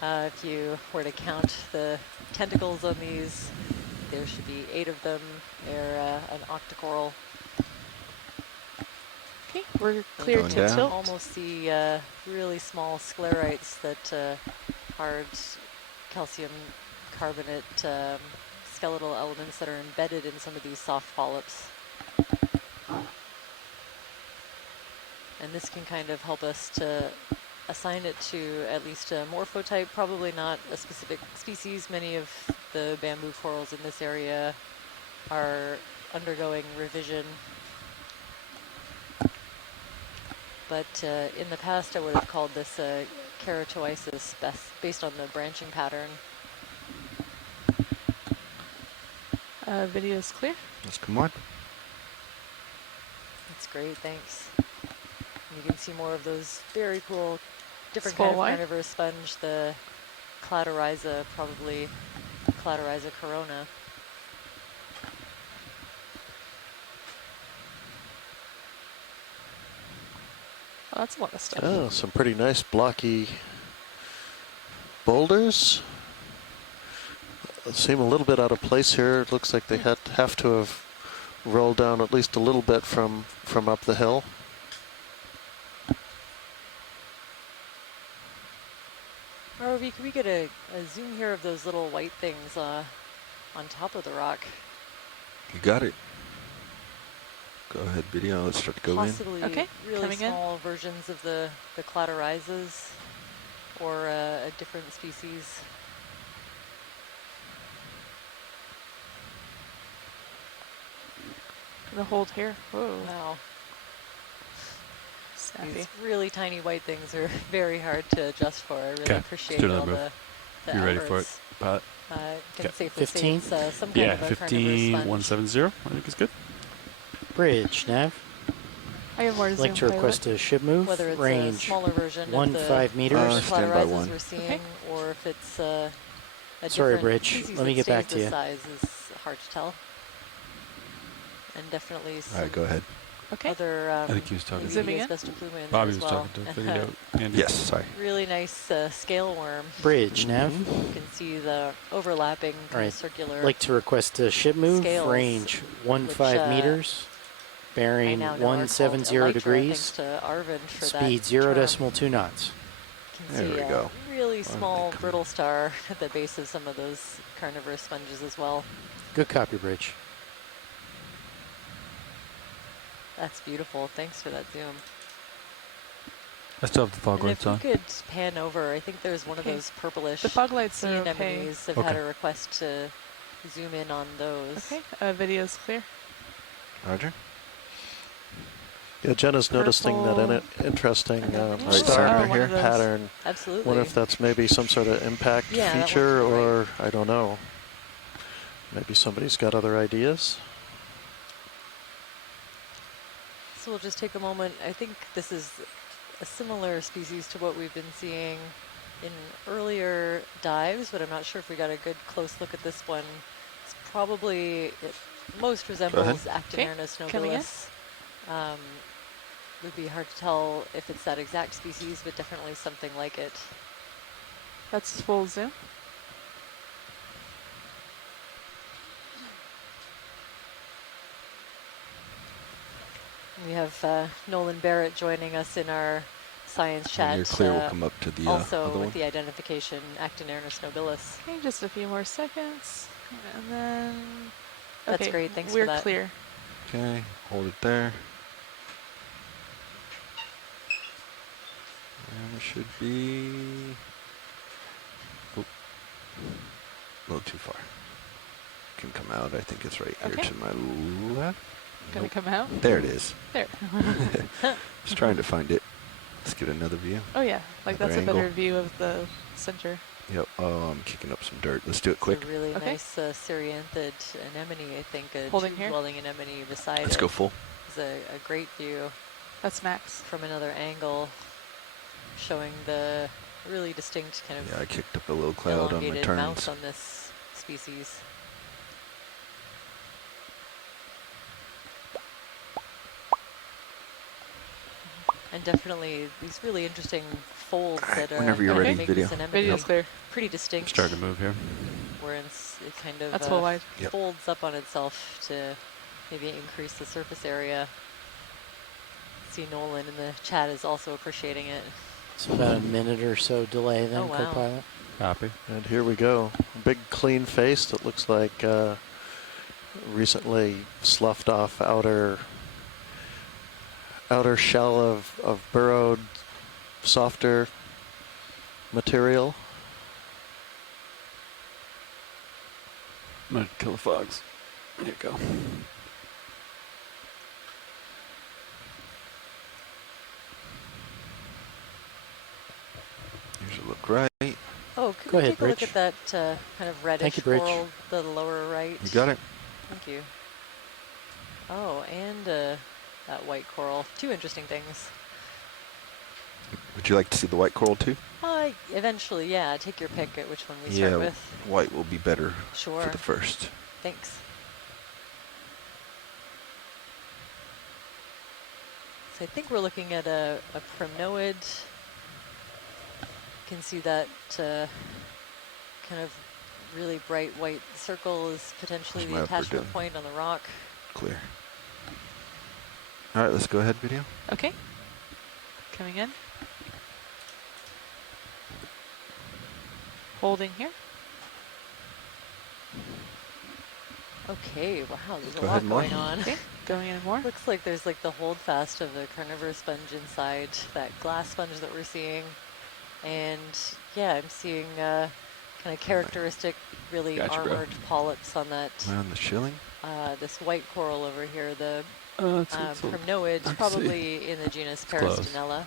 If you were to count the tentacles on these, there should be 8 of them. They're an octocoral. Okay, we're clear Going to down. tilt. Almost see really small sclerites, that hard calcium carbonate skeletal elements that are embedded in some of these soft polyps. And this can kind of help us to assign it to at least a morphotype, probably not a specific species. Many of the bamboo corals in this area are undergoing revision. But in the past, I would have called this keratoisis based on the branching pattern. Video is clear. Let's come on. That's great, thanks. And you can see more of those very cool, different Skull kind of white. carnivorous sponge, the Cladorhiza, probably Cladorhiza corona. Oh, that's a lot of stuff. Oh, some pretty nice blocky boulders. Seem a little bit out of place here. It looks like they have to have rolled down at least a little bit from up the hill. Rovi, can we get a zoom here of those little white things on top of the rock? You got it. Go ahead, video. Let's start to go Possibly Okay, really coming small versions of the cladorizes or a different species. Gonna hold here. Whoa. Wow. Snappy. These really tiny white things are very hard to adjust for. I really appreciate all the You ready for it, efforts. Pat? Can safely 15? say it's some kind of a carnivorous sponge. 170, I think is good. Bridge, nav. I have more to I'd like to request a ship move. Whether it's range a smaller version 1 of the 5 meters. Stand by cladorizes one. we're seeing, or if it's a Sorry, different Bridge. species Let me that get back stays to you. this size is hard to tell. And definitely some All right, go ahead. Okay. other I think he was talking to Zooming in. in Bobby as was well. talking to video. Andy. Yes, sorry. Really nice scale worm. Bridge, nav. You can see the overlapping All right. circular I'd like to request a ship move. scales, Range 1 which, 5 meters. I Bearing now know are called 170 elytra, degrees. thanks to Arvind for Speed that 0.2 knots. You can There see we a go. really small brittle star at the base of some of those carnivorous sponges as well. Good copy, Bridge. That's beautiful. Thanks for that zoom. I still have the fog And lights if we on. could pan over, I think there's one of Okay. those purplish The fog lights sea are okay. anemones. I've had a request to zoom in on those. Okay, video's clear. Roger. Yeah, Jenna's noticing that interesting star pattern. Absolutely. Wonder if that's maybe some sort of impact Yeah, that feature, one's or I don't know. Maybe somebody's got other ideas. So we'll just take a moment. I think this is a similar species to what we've been seeing in earlier dives, but I'm not sure if we got a good close look at this one. It's probably, it most resembles Actinernus nobilis. Would be hard to tell if it's that exact species, but definitely something like it. That's full zoom. We have Nolan Barrett joining us in our science chat. When you're clear, we'll come up to the also other with one. the identification Actinernus nobilis. Okay, just a few more seconds, and then. That's Okay, great. Thanks we're for that. clear. Okay, hold it there. And it should be a little too far. Can come out. I think it's right here Okay. to my left. Gonna come out? There it is. There. Just trying to find it. Let's get another view. Oh yeah, like Another that's a better angle. view of the center. Yep. Oh, I'm kicking up some dirt. Let's do it It's quick. a really Okay. nice Ceryanthid anemone, I think, a Holding here? tube-dwelling anemone beside Let's it. go full. It's a great view That's Max. from another angle, showing the really distinct kind of Yeah, I kicked up a little cloud on my elongated turns. mouth on this species. And definitely these really interesting folds that whenever you're ready, make video. this anemone Video's clear. pretty distinct. Starting to move here. Where it kind of That's full wide. Yep. folds up on itself to maybe increase the surface area. See Nolan in the chat is also appreciating it. It's about a minute or so delay then, Oh, wow. co-pilot. Copy. And here we go. Big clean face that looks like recently sloughed off outer shell of burrowed, softer material. I'm gonna kill the fogs. There you go. Here's a look right. Oh, could Go we ahead, take a look Bridge. at that kind of reddish you, Bridge. coral, the lower right? You got it. Thank you. Oh, and that white coral. Two interesting things. Would you like to see the white coral too? Eventually, yeah. Take your pick at which one we Yeah, start with. white will be better Sure. for the first. Thanks. So I think we're looking at a primnoid. You can see that kind of really bright white circle is potentially the attachment point on the rock. Clear. All right, let's go ahead, video. Okay. Coming in. Holding here. Okay, wow, there's Go a ahead, lot going on. Okay, going in more. Looks like there's like the hold fast of the carnivorous sponge inside that glass sponge that we're seeing. And yeah, I'm seeing kind of characteristic, really armored polyps on that. Am I on the shilling? This white coral over here, the primnoid, probably in the genus Peristinella. I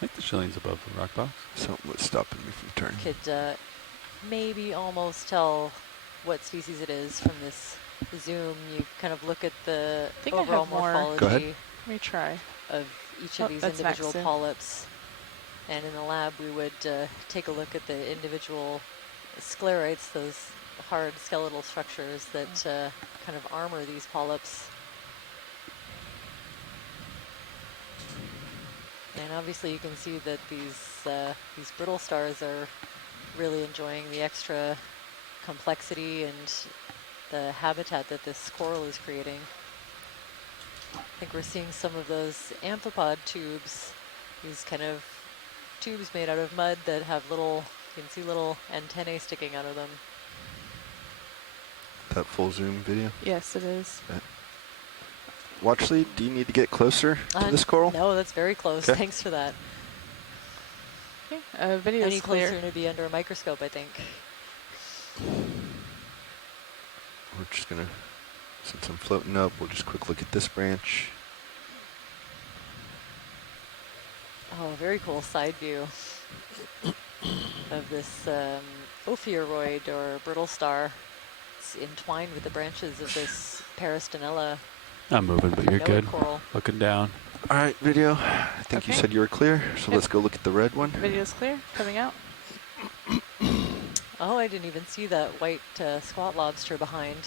think the shilling's above the rock box. Something was stopping me from turning. Could maybe almost tell what species it is from this zoom. You kind of look at the overall morphology. Go ahead. Let me try. Of each of these individual polyps. And in the lab, we would take a look at the individual sclerites, those hard skeletal structures that kind of armor these polyps. And obviously you can see that these brittle stars are really enjoying the extra complexity and the habitat that this coral is creating. I think we're seeing some of those amphipod tubes, these kind of tubes made out of mud that have little, you can see little antennae sticking out of them. That full zoom video? Yes, it is. Watchley, do you need to get closer to this coral? No, that's very close. Okay. Thanks for that. Okay, video is clear. Any closer to be under a microscope, I think. We're just gonna, since I'm floating up, we'll just quick look at this branch. Oh, very cool side view of this ophiuroid or brittle star. It's entwined with the branches of this Peristinella. I'm moving, but you're good. Coral. Looking down. All right, video. I think you said you were clear, so let's go look at the red one. Video's clear. Coming out. Oh, I didn't even see that white squat lobster behind.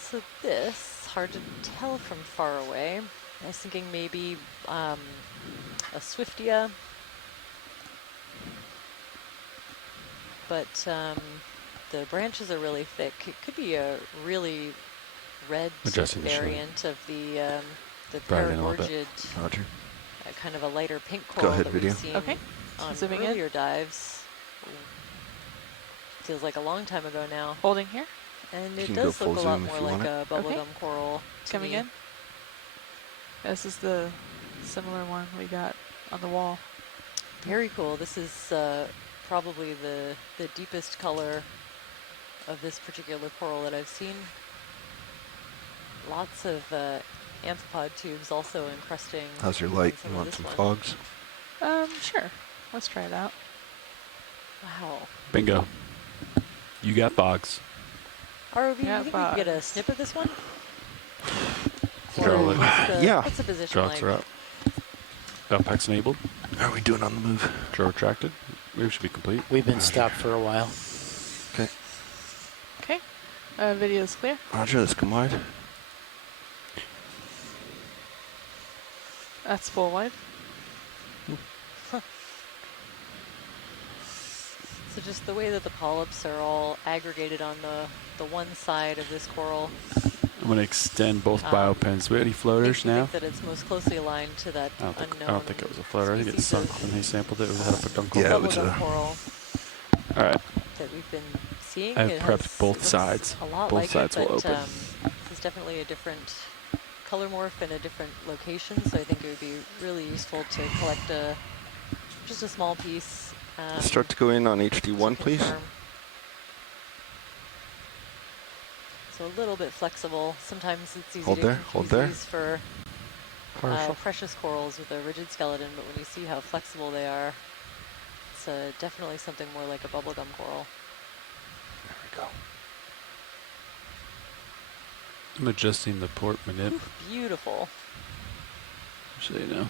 So this, hard to tell from far away. I was thinking maybe a Swiftia. But the branches are really thick. It could be a really red variant of the paragorgid, kind of a lighter pink coral that we've seen on earlier dives. Feels like a long time ago now. Holding here. And it does look a lot more like a bubblegum coral. Coming in. This is the similar one we got on the wall. Very cool. This is probably the deepest color of this particular coral that I've seen. Lots of amphipod tubes also encrusting. How's your light? You want some fogs? Sure. Let's try it out. Wow. Bingo. You got fogs. ROV, you think we can get a snip of this one? Yeah. What's the position Drops are up. Backpack's enabled. How are we doing on the move? Draw retracted. We should be complete. We've been stopped for a while. Okay. Okay. Video's clear. Roger, let's come wide. That's full wide. Huh. So just the way that the polyps are all aggregated on the one side of this coral. I'm going to extend both biopens. Do we have any floaters now? I think that it's most closely aligned to that unknown. I don't think it was a floater. I think it sunk when they sampled it. It had a peduncle. Yeah, it was a coral. All right. That we've been seeing. I've prepped both sides. A lot both like sides will open. This is definitely a different color morph in a different location, so I think it would be really useful to collect just a small piece. Start to go in on HD1, please. So a little bit flexible. Sometimes it's easy hold to there, hold there. These for precious corals with a rigid skeleton, but when you see how flexible they are, it's definitely something more like a bubblegum coral. There we go. I'm adjusting the port manip. Ooh, beautiful. So you know.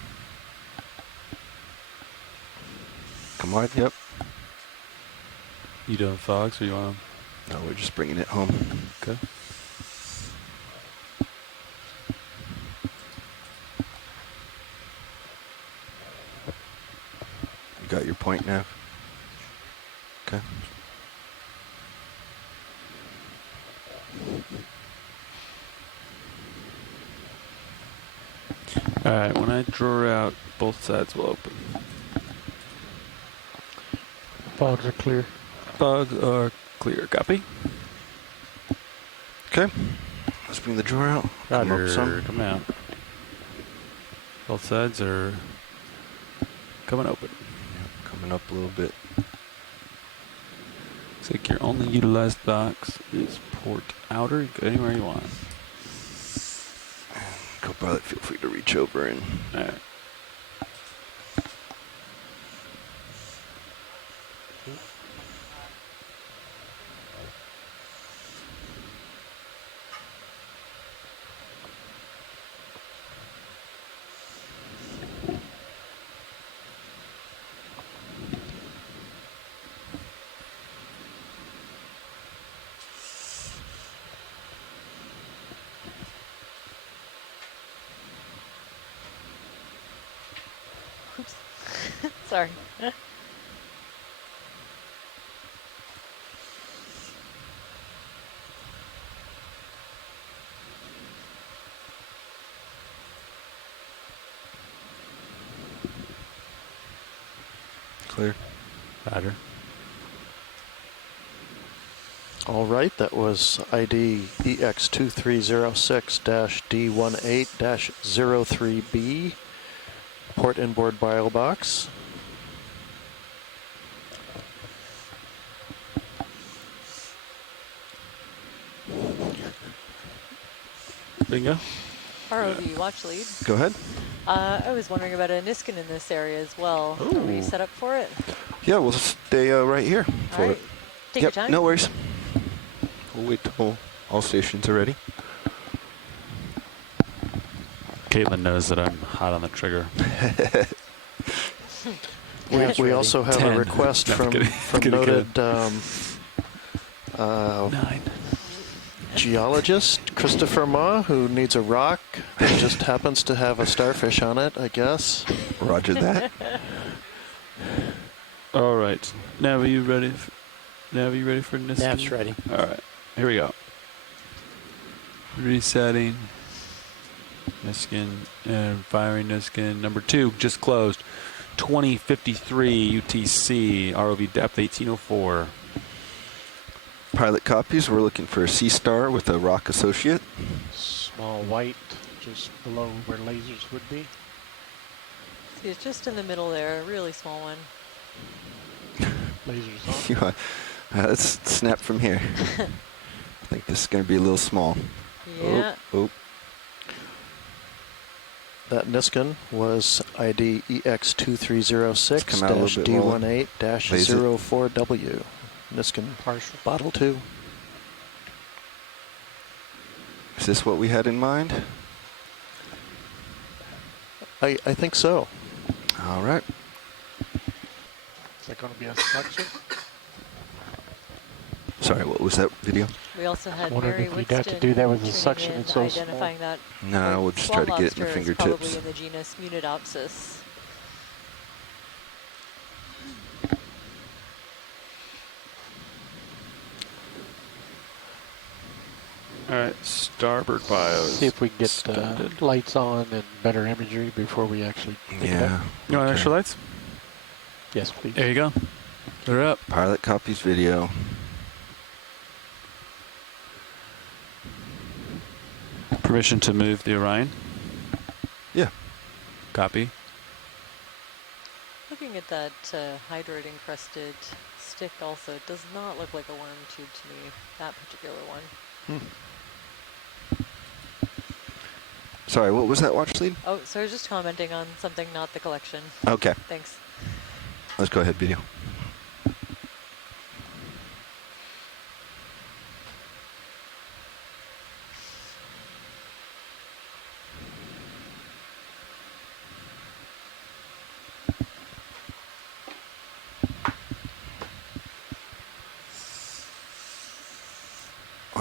Come wide, yep. You doing fogs or you want them? No, we're just bringing it home. Okay. You got your point now? Okay. Alright, when I draw out, both sides will open. Fogs are clear. Fogs are clear. Copy? Okay. Let's bring the drawer out. Come up some. Come out. Both sides are coming open. Yeah, coming up a little bit. Looks like your only utilized box is port outer. You go anywhere you want. Co-pilot, feel free to reach over and... Alright. Oops. Sorry. Clear. Roger. All right, that was ID EX2306-D18-03B, port inboard bio box. Bingo. ROV watch lead. Go ahead. I was wondering about a Niskin in this area as well. Are we set up for it? Yeah, we'll stay right here for All right. it. Take Yep, your time. no worries. We'll wait till all stations are ready. Caitlin knows that I'm hot on the trigger. We also have 10. a request No, from kidding. noted 9. geologist Christopher Ma, who needs a rock that just happens to have a starfish on it, I guess. Roger that. All right. Nav, are you ready? Nav, are you ready for Niskin? Nav's ready. All right. Here we go. Resetting. Niskin and firing Niskin. Number 2 just closed. 2053 UTC. ROV depth 1804. Pilot copies. We're looking for a Sea Star with a rock associate. Small white, just below where lasers would be. See, it's just in the middle there, a really small one. Lasers on. Let's snap from here. I think this is going to be a little small. Yeah. Oh. That Niskin was ID EX2306-D18-04W. Niskin partial. bottle 2. Is this what we had in mind? I think so. All right. Is that going to be a suction? Sorry, what was that video? We also had Wondered Mary if you'd have to do that with the suction. It's so small. identifying that. No, we'll just try to get it in the fingertips. fingertips. Probably in the genus Munidopsis. All right. Starboard bios. See if we can get lights on and better imagery before we actually pick it Yeah. up. You want extra lights? Yes, please. There you go. They're up. Pilot copies video. Permission to move the Orion? Yeah. Copy. Looking at that hydroid encrusted stick also, it does not look like a worm tube to me, that particular one. Sorry, what was that watch lead? Oh, so I was just commenting on something, not the collection. Okay. Thanks. Let's go ahead, video.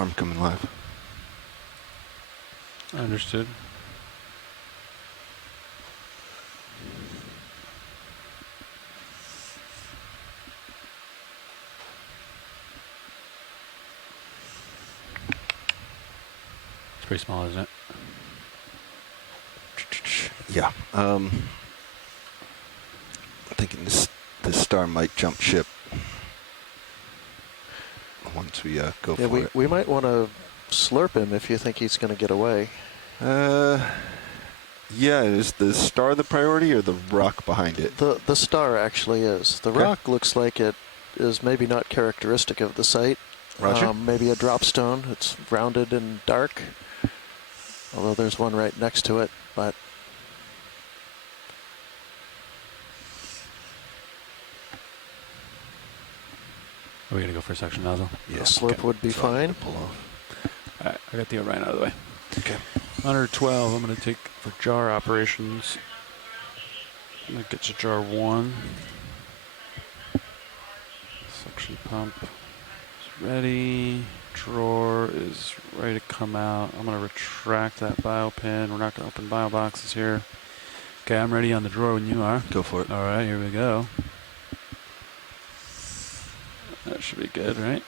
arm coming live. Understood. It's pretty small, isn't it? Yeah. I'm thinking this star might jump ship once we go for it. We might want to slurp him if you think he's going to get away. Yeah, is the star the priority or the rock behind it? The star actually is. The rock looks like it is maybe not characteristic of the site. Roger. Maybe a drop stone. It's rounded and dark. Although there's one right next to it, but Are we going to go for a suction nozzle? a slurp would be fine. Pull off. All right, I got the Orion out of the way. Okay. 112, I'm going to take for jar operations. I'm going to get to jar 1. Suction pump is ready. Drawer is ready to come out. I'm going to retract that bio pin. We're not going to open bio boxes here. Okay, I'm ready on the drawer when you are. Go for it. All right, here we go. That should be good, right?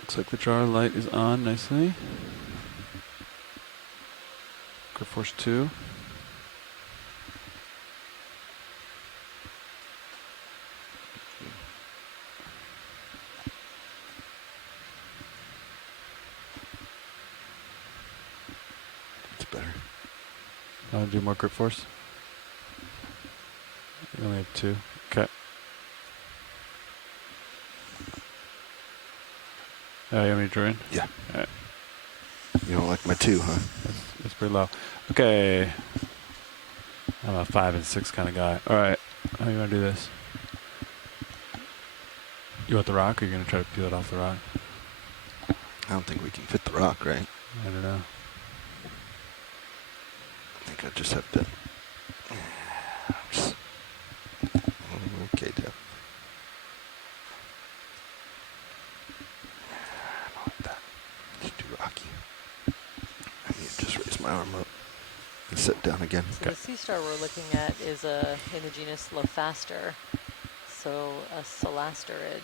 Looks like the jar light is on nicely. Grip force 2. That's better. I want to do more grip force. We only have 2. Okay. You want me to draw in? Yeah. All right. You don't like my 2, huh? That's pretty low. Okay. I'm a 5 and 6 kind of guy. All right. How do you want to do this? You want the rock, or are you going to try to peel it off the rock? I don't think we can fit the rock, right? I don't know. I think I just have to. Okay, Jeff. Not like that. It's too rocky. I need to just raise my arm up and sit down again. So the sea star we're looking at is in the genus Lophaster, so a celasterid.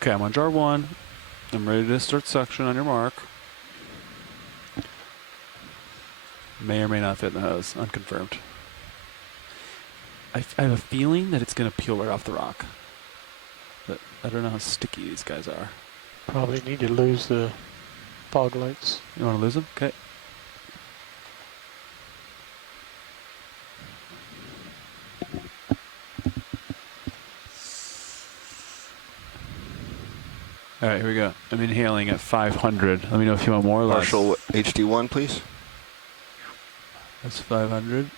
Okay, I'm on jar 1. I'm ready to start suction on your mark. May or may not fit in the hose, unconfirmed. I have a feeling that it's going to peel right off the rock. But I don't know how sticky these guys are. Probably need to lose the fog lights. You want to lose them? Okay. All right, here we go. I'm inhaling at 500. Let me know if you want more or less. Partial HD1, please. That's 500.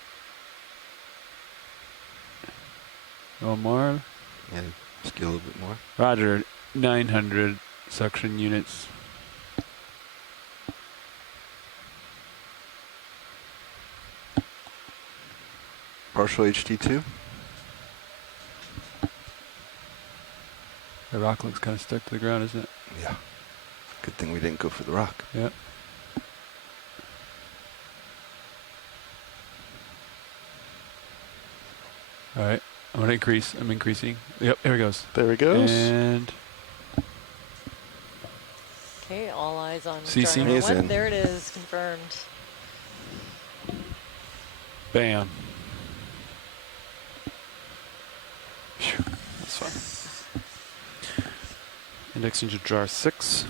One more. Yeah, just get a little bit more. Roger, 900 suction units. Partial HD2. The rock looks kind of stuck to the ground, isn't it? Yeah. Good thing we didn't go for the rock. Yeah. All right. I'm going to increase. I'm increasing. Yep, there it goes. There it goes. And Okay, all eyes on CC jar number is 1. in. There it is, confirmed. bam. Phew, that's fine. Indexing to jar 6.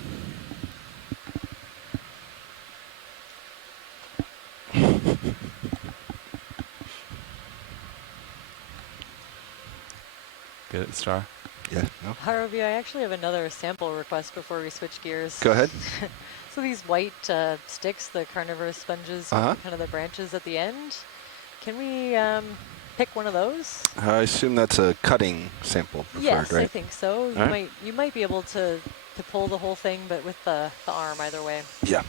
Get it, star? Yeah, no. Harvey, I actually have another sample request before we switch gears. Go ahead. So these white sticks, the carnivorous sponges, Uh-huh. kind of the branches at the end, can we pick one of those? I assume that's a cutting sample preferred, Yes, right? I think so. You might be able to pull the whole thing, but with the arm either way. Yeah.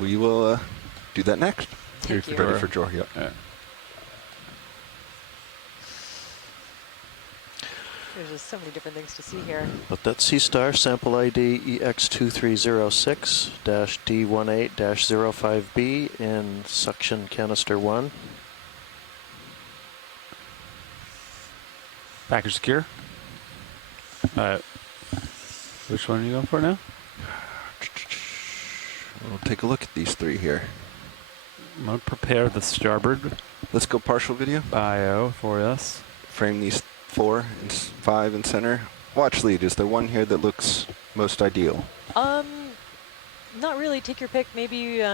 We will do that next. Thank you. Ready for draw, yep. Yeah. There's just so many different things to see here. But that C-Star sample ID EX2306-D18-05B in suction canister 1. Package secure. Alright. Which one are you going for now? We'll take a look at these three here. I'm going to prepare the starboard. Let's go partial video. Bio for us. Frame these 4 and 5 in center. Watch lead. Is there one here that looks most ideal? Not really. Take your pick. Maybe.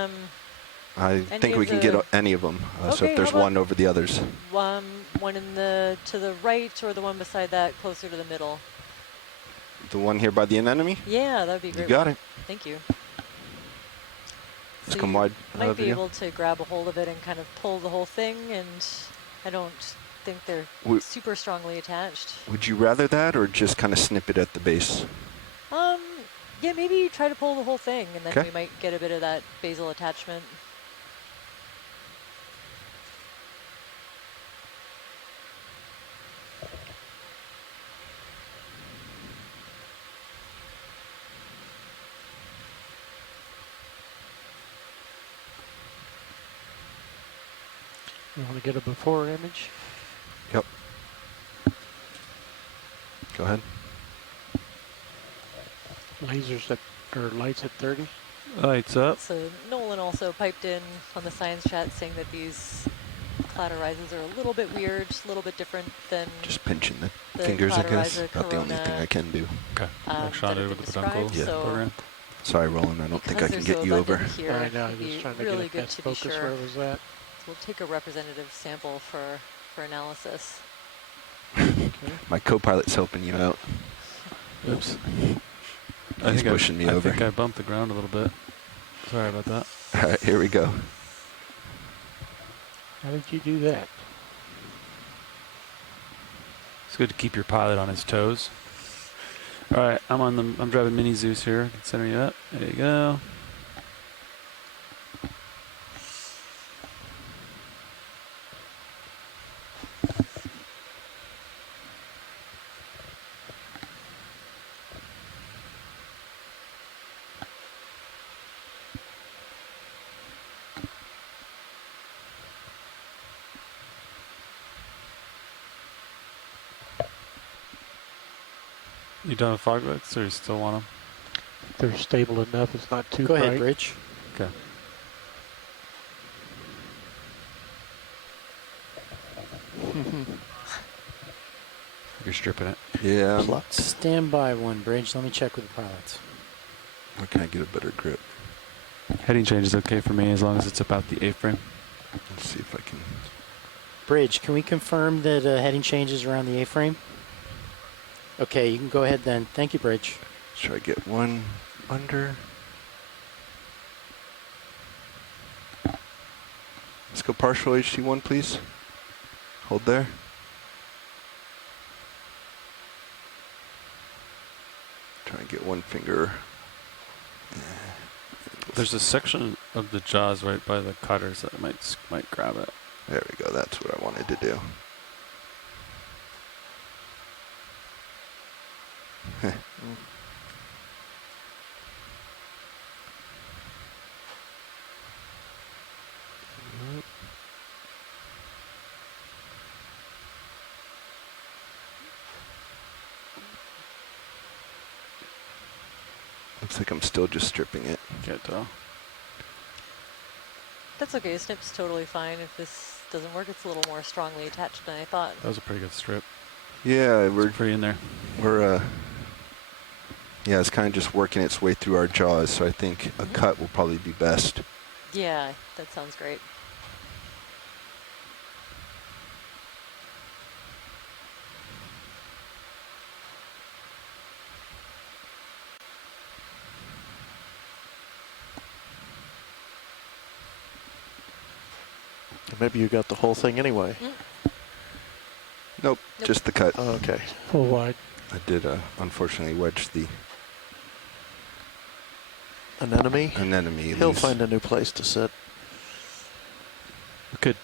I think we can get any of them. So if there's one over the others. One in the to the right, or the one beside that, closer to the middle. The one here by the anemone? Yeah, that'd be great. You got it. Thank you. Let's come wide. Might be able to grab a hold of it and kind of pull the whole thing, and I don't think they're super strongly attached. Would you rather that or just kind of snip it at the base? Yeah, maybe try to pull the whole thing, and then we might get a bit of that basal attachment. You want to get a before image? Yep. Go ahead. Lasers at, or lights at 30? Lights up. So Nolan also piped in on the science chat saying that these clatterizers are a little bit weird, a little bit different than just pinching the fingers, I guess. About the only thing I can do. Okay. Like Sean did with the peduncle program. Sorry, Roland. I don't think I can get you over. Here, I know. I'm just trying to really get a good best to be focus. sure. Where was that? So we'll take a representative sample for analysis. My co-pilot's helping you out. Oops. He's pushing me over. I think I bumped the ground a little bit. Sorry about that. All right, here we go. How did you do that? It's good to keep your pilot on his toes. All right, I'm driving Mini Zeus here. Center you up. There you go. You done with fog lights, or you still want them? They're stable enough. It's not too Go bright. ahead, Bridge. Okay. You're stripping it. Yeah. Stand by one, Bridge. Let me check with the pilots. Where can I get a better grip? Heading change is okay for me as long as it's about the A-frame. Let's see if I can. Bridge, can we confirm that heading changes around the A-frame? Okay, you can go ahead then. Thank you, Bridge. Let's try to get one under. Let's go partial HT1, please. Hold there. Try and get one finger. There's a section of the jaws right by the cutters that might grab it. There we go. That's what I wanted to do. Looks like I'm still just stripping it. Can't tell. That's okay. A snip's totally fine. If this doesn't work, it's a little more strongly attached than I thought. That was a pretty good strip. Yeah, we're pretty in there. We're yeah, it's kind of just working its way through our jaws, so I think a cut will probably be best. Yeah, that sounds great. Maybe you got the whole thing anyway. Nope, just the cut. Oh, okay. Full wide. I did unfortunately wedge the anemone. He'll loose. find a new place to sit. We could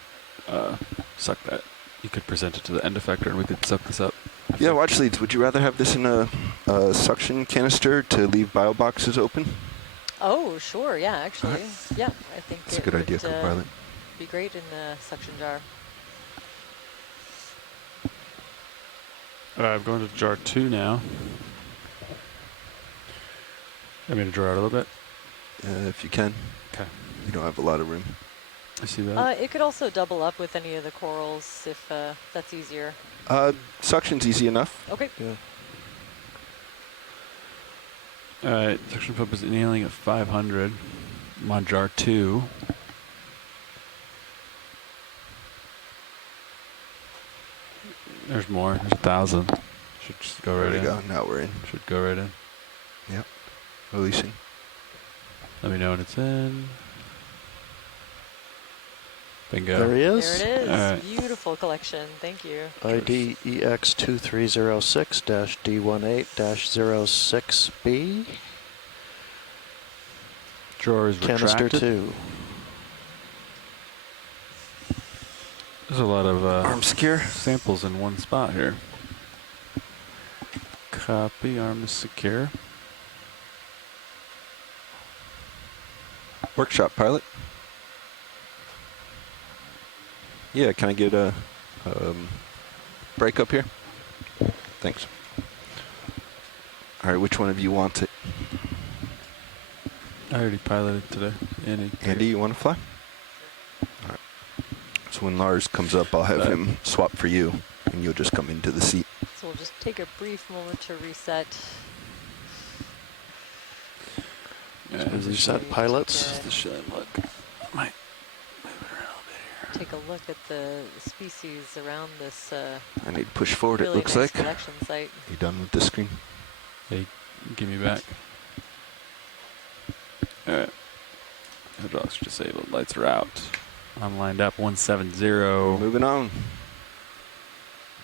suck that. You could present it to the end effector and we could suck this up. Yeah, watch leads. Would you rather have this in a suction canister to leave bio boxes open? Oh, sure. Yeah, actually. Yeah, I think That's a good idea, would, co-pilot. be great in the suction jar. I'm going to jar 2 now. I'm going to draw out a little bit. If you can. Okay. You don't have a lot of room. I see that. It could also double up with any of the corals if that's easier. Suction's easy enough. Okay. Yeah. Alright, suction pump is inhaling at 500. I'm on jar 2. There's more. There's 1,000. Should just go right in. There we go. Now we're in. Should go right in. Yep. Releasing. Let me know when it's in. Bingo. There he is. There it is. Right. Beautiful collection. Thank you. ID EX2306-D18-06B. Drawer is Canister retracted. 2. There's a lot of arm secure samples in one spot here. Copy, arm is secure. Workshop pilot. Yeah, can I get a break up here? Thanks. All right, which one of you wants it? I already piloted today. Andy, you want to fly? All right. So when Lars comes up, I'll have him swap for you, and you'll just come into the seat. So we'll just take a brief moment to reset. Reset pilots. The shine look. Might move it around a bit here. Take a look at the species around this. I need to push forward, really it looks nice like. collection site. You done with the screen? Hey, give me back. Alright. Hydraulics disabled. Lights are out. I'm lined up 170. Moving on.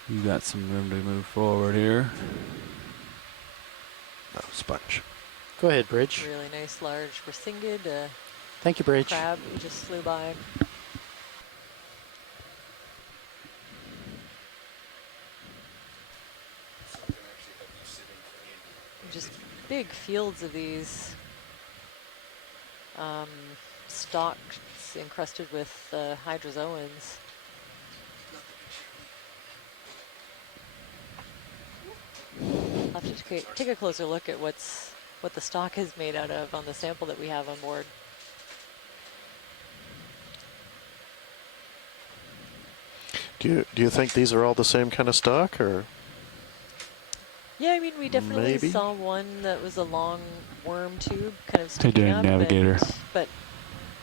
You got some room to move forward here. Oh, sponge. Go ahead, Bridge. Really nice large Brisingid. Thank you, Bridge. Crab just flew by. Just big fields of these stalks encrusted with hydrozoans. I'll have to take a closer look at what the stock is made out of on the sample that we have on board. Do you think these are all the same kind of stock, or? Yeah, I mean, we definitely Maybe. saw one that was a long worm tube, kind of Hey, sticking doing up. Navigator. But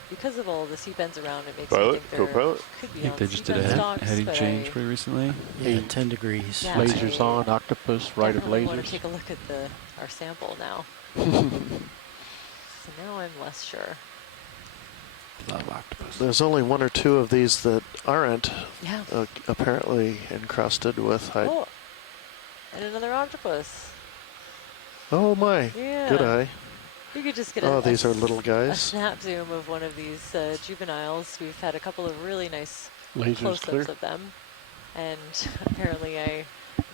because of all the seat bends around, it makes Pilot, me think there co-pilot. could be I think on they just did seat a bend stocks, heading but change pretty recently. Yeah, 10 degrees. Yeah, Lasers I on, octopus, right of definitely want to lasers. take a look at our sample now. So now I'm less sure. Love octopus. There's only one or two of these that aren't Yeah. apparently encrusted with Oh, and another octopus. Oh my, Yeah. good eye. You could just get Oh, these are little a guys. snap zoom of one of these juveniles. We've had a couple of really nice Lasers close-ups clear. of them. And apparently I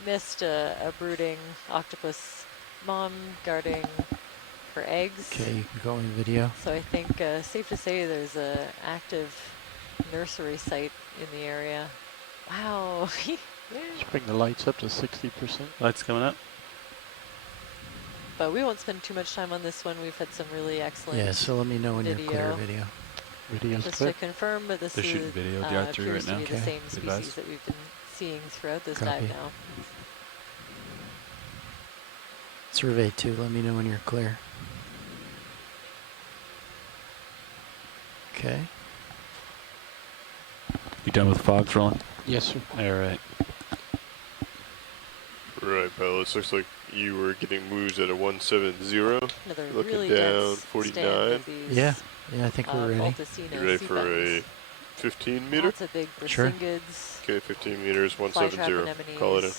missed a brooding octopus mom guarding her eggs. Okay, you can go in video. So I think safe to say there's a active nursery site in the area. Wow. Let's bring the lights up to 60%. Lights coming up. But we won't spend too much time on this one. We've had some really excellent Yeah, so let me know when you're clear video. Video's Just clear. to confirm that this They're shooting video, DR3 appears right to now. be the Okay. same Good species advice. that we've been seeing throughout this Copy. dive now. Survey 2, let me know when you're clear. Okay. You done with fogs rolling? Yes, sir. All right. Right, pilots. Looks like you were getting moves at a 170. Another Looking really down, dense 49. stand of these, Yeah, I think we're ready. Balticina You ready for seabeds. a 15 meter? Lots of big Sure. Brisingids, Okay, 15 meters, flytrap 170. anemones. Call it in.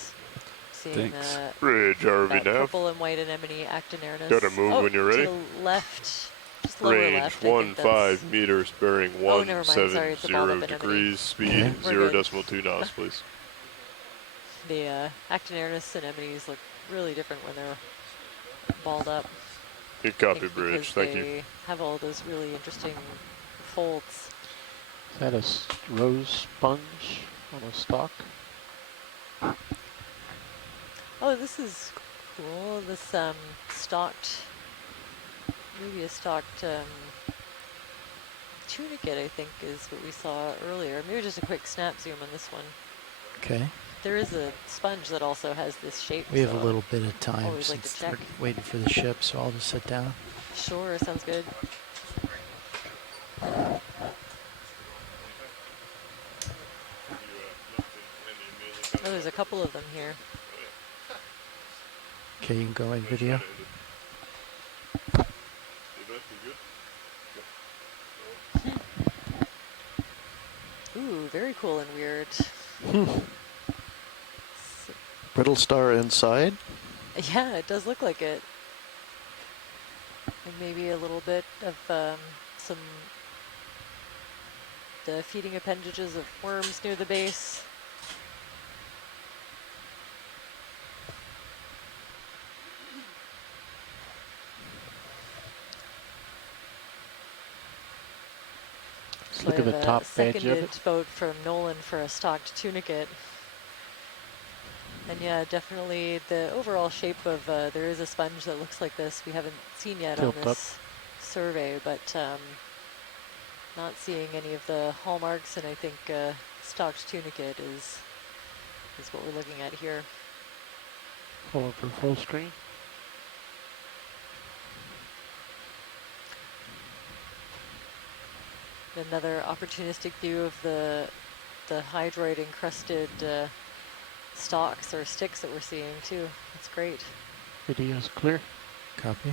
Seeing Thanks. Ridge RV that nav. purple and white anemone actinernus. Gotta move when you're ready. To the left, just lower Range left. I think that's- 15 meters, bearing Oh, never mind, sorry, it's the ball 170 up anemone. degrees, speed Okay. We're 0 good. decimal 2 knots, please. The Actinianus anemones look really different when they're balled up. Good copy, Bridge. Thank you. They have all those really interesting folds. Is that a rose sponge on a stalk? Oh, this is cool. This stalked, maybe a stalked tunicate, I think, is what we saw earlier. Maybe just a quick snap zoom on this one. Okay. There is a sponge that also has this shape. We have so a little bit of time always like to since check. we're waiting for the ship, so I'll just sit down. Sure, sounds good. Oh, there's a couple of them here. Okay, you can go in video. Ooh, very cool and weird. Brittle star inside. Yeah, it does look like it. And maybe a little bit of some the feeding appendages of worms near the base. So look at the top edge of seconded it. vote from Nolan for a stalked tunicate. And yeah, definitely the overall shape of, there is a sponge that looks like this we haven't seen yet Tilt on this survey, but not seeing any of the hallmarks, and I think stalked tunicate is what we're looking at here. Pull up for full screen. Another opportunistic view of the hydroid encrusted stalks or sticks that we're seeing too. That's great. Video's clear. Copy.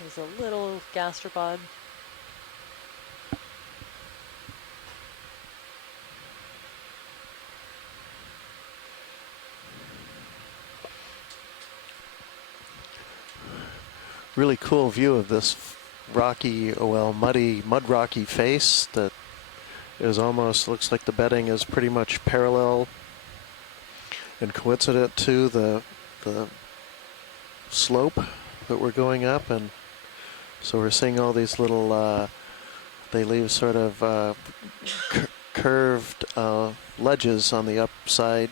There's a little gastropod. Really cool view of this rocky, well, mud rocky face that is almost, looks like the bedding is pretty much parallel and coincident to the slope that we're going up, and so we're seeing all these little, they leave sort of curved ledges on the upside,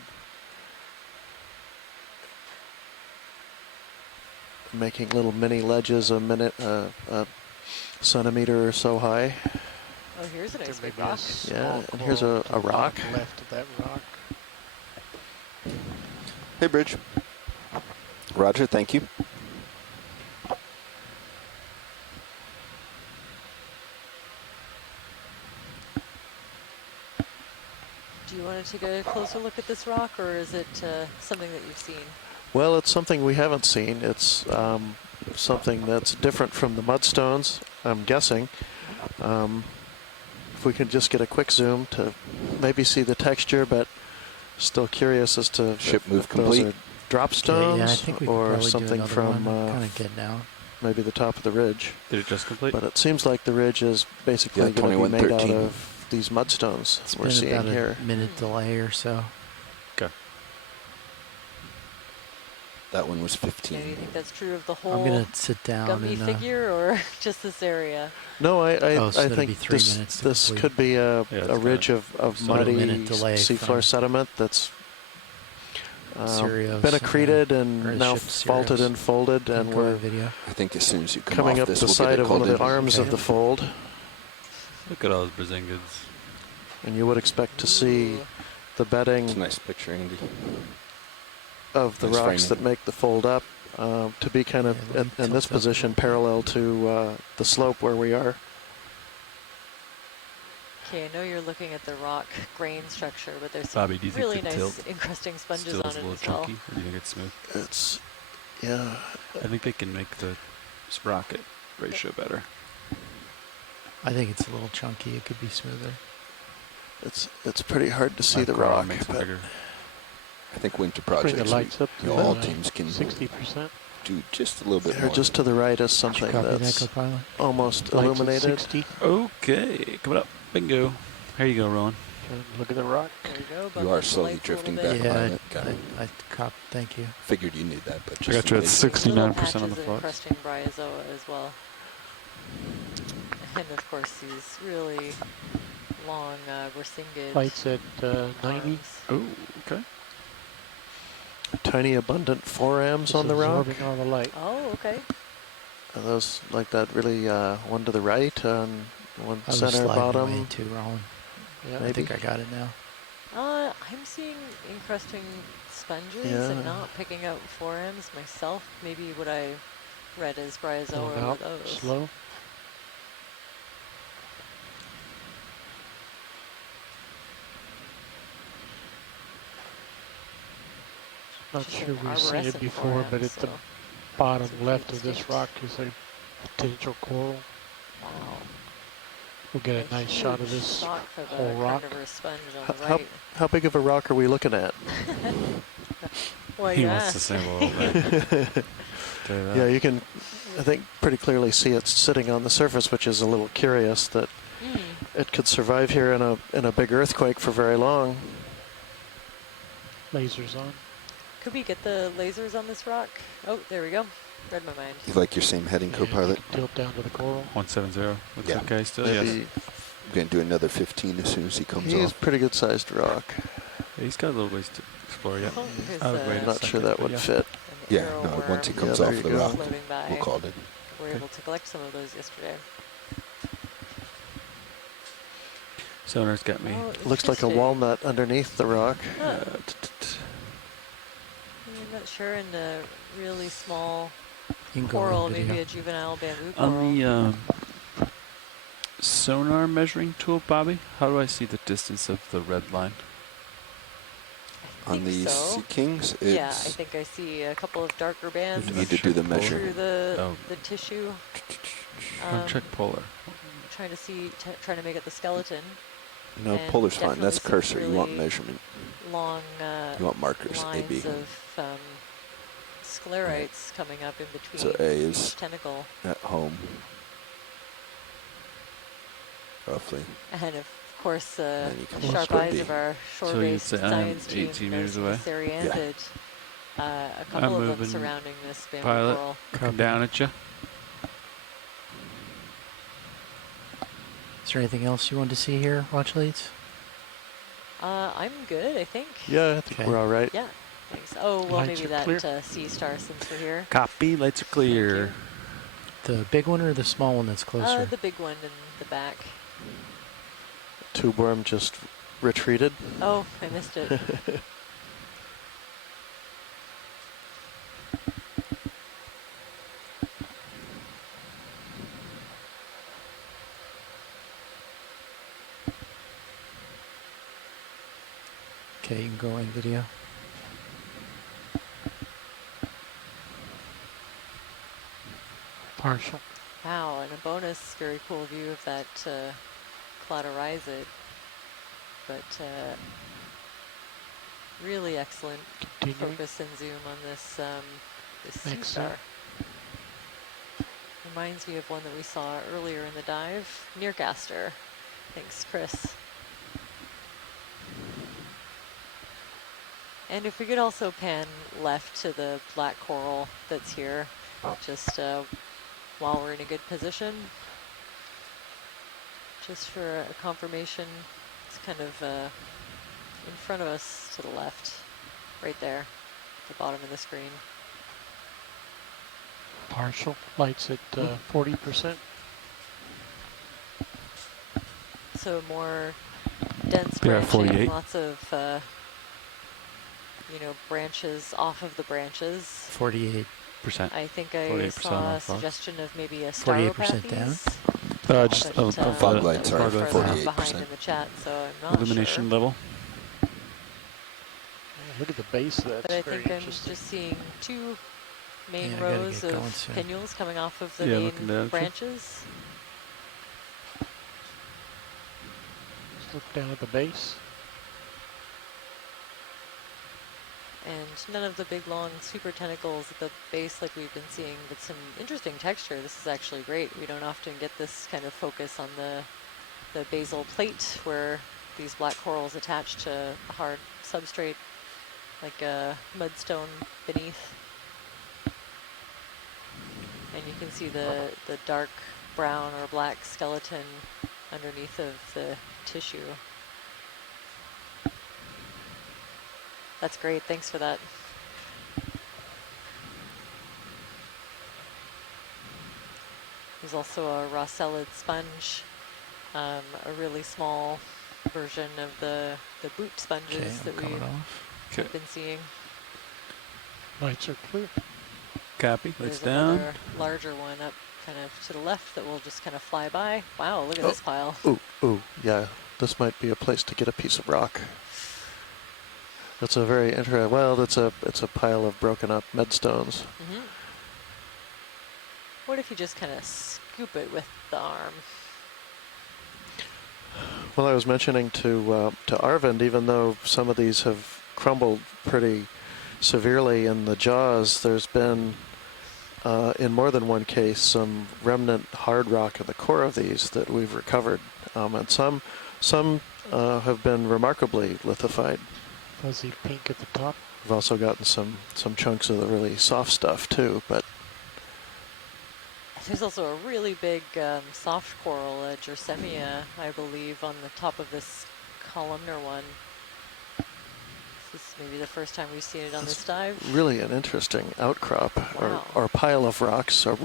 making little mini ledges a centimeter or so high. Oh, here's a nice big rock. Yeah, and here's a rock. Left of that rock. Hey, Bridge. Roger, thank you. Do you want to take a closer look at this rock, or is it something that you've seen? Well, it's something we haven't seen. It's something that's different from the mudstones, I'm guessing. If we could just get a quick zoom to maybe see the texture, but still curious as to ship move if complete. those are drop stones, yeah, I think we could or probably do something another from one. Kind of get now. maybe the top of the ridge. Did it just complete? But it seems like the ridge is basically Yeah, going to be made out 2113. of these mudstones It's we're been seeing about here. a minute delay or so. Okay. That one was Do you 15. think that's true of the I'm whole gonna sit down Gumby and figure, or just this area? No, I so that'd be think 3 minutes to this complete. could be a it's ridge of So a minute muddy delay seafloor from sediment that's Cereos, been accreted or and the now ship's faulted Cereos. and folded, Can and go we're on video. I think as soon as you come coming off up this, the we'll side get it of one called of the in. arms of Okay. the fold, Look at all those Brazingans. and you would expect to see the bedding It's a nice picture, Andy. of the Nice rocks framing. that make the fold up to be kind of Yeah, let me in this tilt up a position little bit. parallel to the slope where we are. Okay, I know you're looking at the rock grain structure, but there's Bobby, some do you think really the nice tilt encrusting sponges still on is a it little as well. chunky, or do you think it's smooth? It's, yeah, I think they can make the sprocket ratio better. I think it's a little chunky. It could be smoother. it's pretty hard to see My the crawl rock, makes it but bigger. I think winter Bring projects, the lights up to all teams can 60%. do just a little bit here more. just to the right is something Copy that, that's co-pilot. almost Lights at illuminated. 60. Okay, coming up. Bingo. Here you go, Roland. Look at the rock. There you go. You bump are up the slowly lights a drifting little back. bit. Yeah, Got it. I cop. Thank you. Figured you knew that, but I just got you at in case. 69% on the patches of flux. encrusting bryozoa as well. And of course these really long rescinged Lights at 90. Oh, okay. Tiny abundant forams on the rock. Absorbing all the light. Oh, okay. Are those like that really one to the right on one I was center sliding away bottom? too, Roland. Yeah, I think I got it now. I'm seeing encrusting sponges and not picking out forams myself. Maybe what I read as bryozoa were those. Slow. Not sure we've seen it before, but at the bottom left of this rock is a potential coral. Wow. We'll get a nice shot of this whole rock. Sponge on the right. How big of a rock are we looking at? Well, He wants to say a little bit. Yeah, you can, I think, pretty clearly see it sitting on the surface, which is a little curious that it could survive here in a big earthquake for very long. Lasers on. Could we get the lasers on this rock? Oh, there we go. Read my mind. You like your same heading, co-pilot? Tilt down to the coral. 170. Looks Yeah. okay still, Maybe yes. We're going to do another 15 as soon as he comes He's off. pretty good sized rock. Yeah, he's got a little ways to explore yet. Oh, here's I would wait I'm a not second, sure that but would yeah. fit. Yeah, no, once he comes off the rock, Floating by. we'll call it. We were able to collect some of those yesterday. Sonar's got me. Oh, Looks like a interesting. walnut underneath the rock. Huh. I'm not sure. In a really small You can go coral, on maybe video. a juvenile bamboo coral. On the sonar measuring tool, Bobby, how do I see the distance of the red line? On the so. Sea Kings, it's... Yeah, I think I see a couple of darker bands. You need to do the measure. Through the tissue. Check polar. Trying to see, trying to make it the skeleton. No, and polar's fine. definitely That's some cursor. You want really measurement. Long You want markers, lines AB. of sclerites coming up in between So A is each tentacle. at home, roughly. And of course, the you can sharp score eyes D. of our So you'd shore-based say I'm science team 18 knows meters away? this Ariantid. A couple I'm of them moving surrounding this bamboo pilot, coral. looking down at you. Is there anything else you want to see here, watch leads? I'm good, I think. Yeah, I think we're all right. Yeah, thanks. Oh, well, Lights maybe are clear. that sea star since we're here. Copy, lights are clear. The big one or the small one that's closer? The big one in the back. Tube worm just retreated. Oh, I missed it. Okay, you can go in video. Partial. Wow, and a bonus, very cool view of that cloud horizon. But really excellent Continuing. focus and zoom on this this sea Next star. up. Reminds me of one that we saw earlier in the dive, Nearcaster. Thanks, Chris. And if we could also pan left to the black coral that's here, just while we're in a good position, just for a confirmation. It's kind of in front of us to the left, right there, at the bottom of the screen. Partial. Lights at 40%. So more dense Yeah, branching, 48. lots of branches off of the branches. 48%. I think I 48% saw a off box. suggestion of maybe a 48% down. Just fog lights are further 48%. behind in the chat, so I'm not illumination sure. level. Look at the base of that. But I think I'm just seeing two main Yeah, I gotta rows get going of soon. pinnules coming off of the Yeah, looking down main at you. branches. Just look down at the base. And none of the big long super tentacles at the base like we've been seeing, but some interesting texture. This is actually great. We don't often get this kind of focus on the the basal plate where these black corals attach to a hard substrate like a mudstone beneath. And you can see the dark brown or black skeleton underneath of the tissue. That's great, thanks for that. There's also a rosellid sponge, a really small version of the boot sponges that we have been seeing. Lights are clear. Copy. There's Lights down. another larger one up kind of to the left that will just kind of fly by. Wow, look at this pile. Ooh, yeah. This might be a place to get a piece of rock. That's a very interesting. Well, it's a pile of broken up medstones. Mm-hmm. What if you just kind of scoop it with the arm? Well, I was mentioning to Arvind, even though some of these have crumbled pretty severely in the jaws, there's been, in more than one case, some remnant hard rock in the core of these that we've recovered, and some have been remarkably lithified. Fuzzy pink at the top. We've also gotten some chunks of the really soft stuff too, but. There's also a really big soft coral, Jersemia, I believe, on the top of this columnar one. This is maybe the first time we've seen it on this dive. Really an interesting outcrop, wow. or pile of rocks, or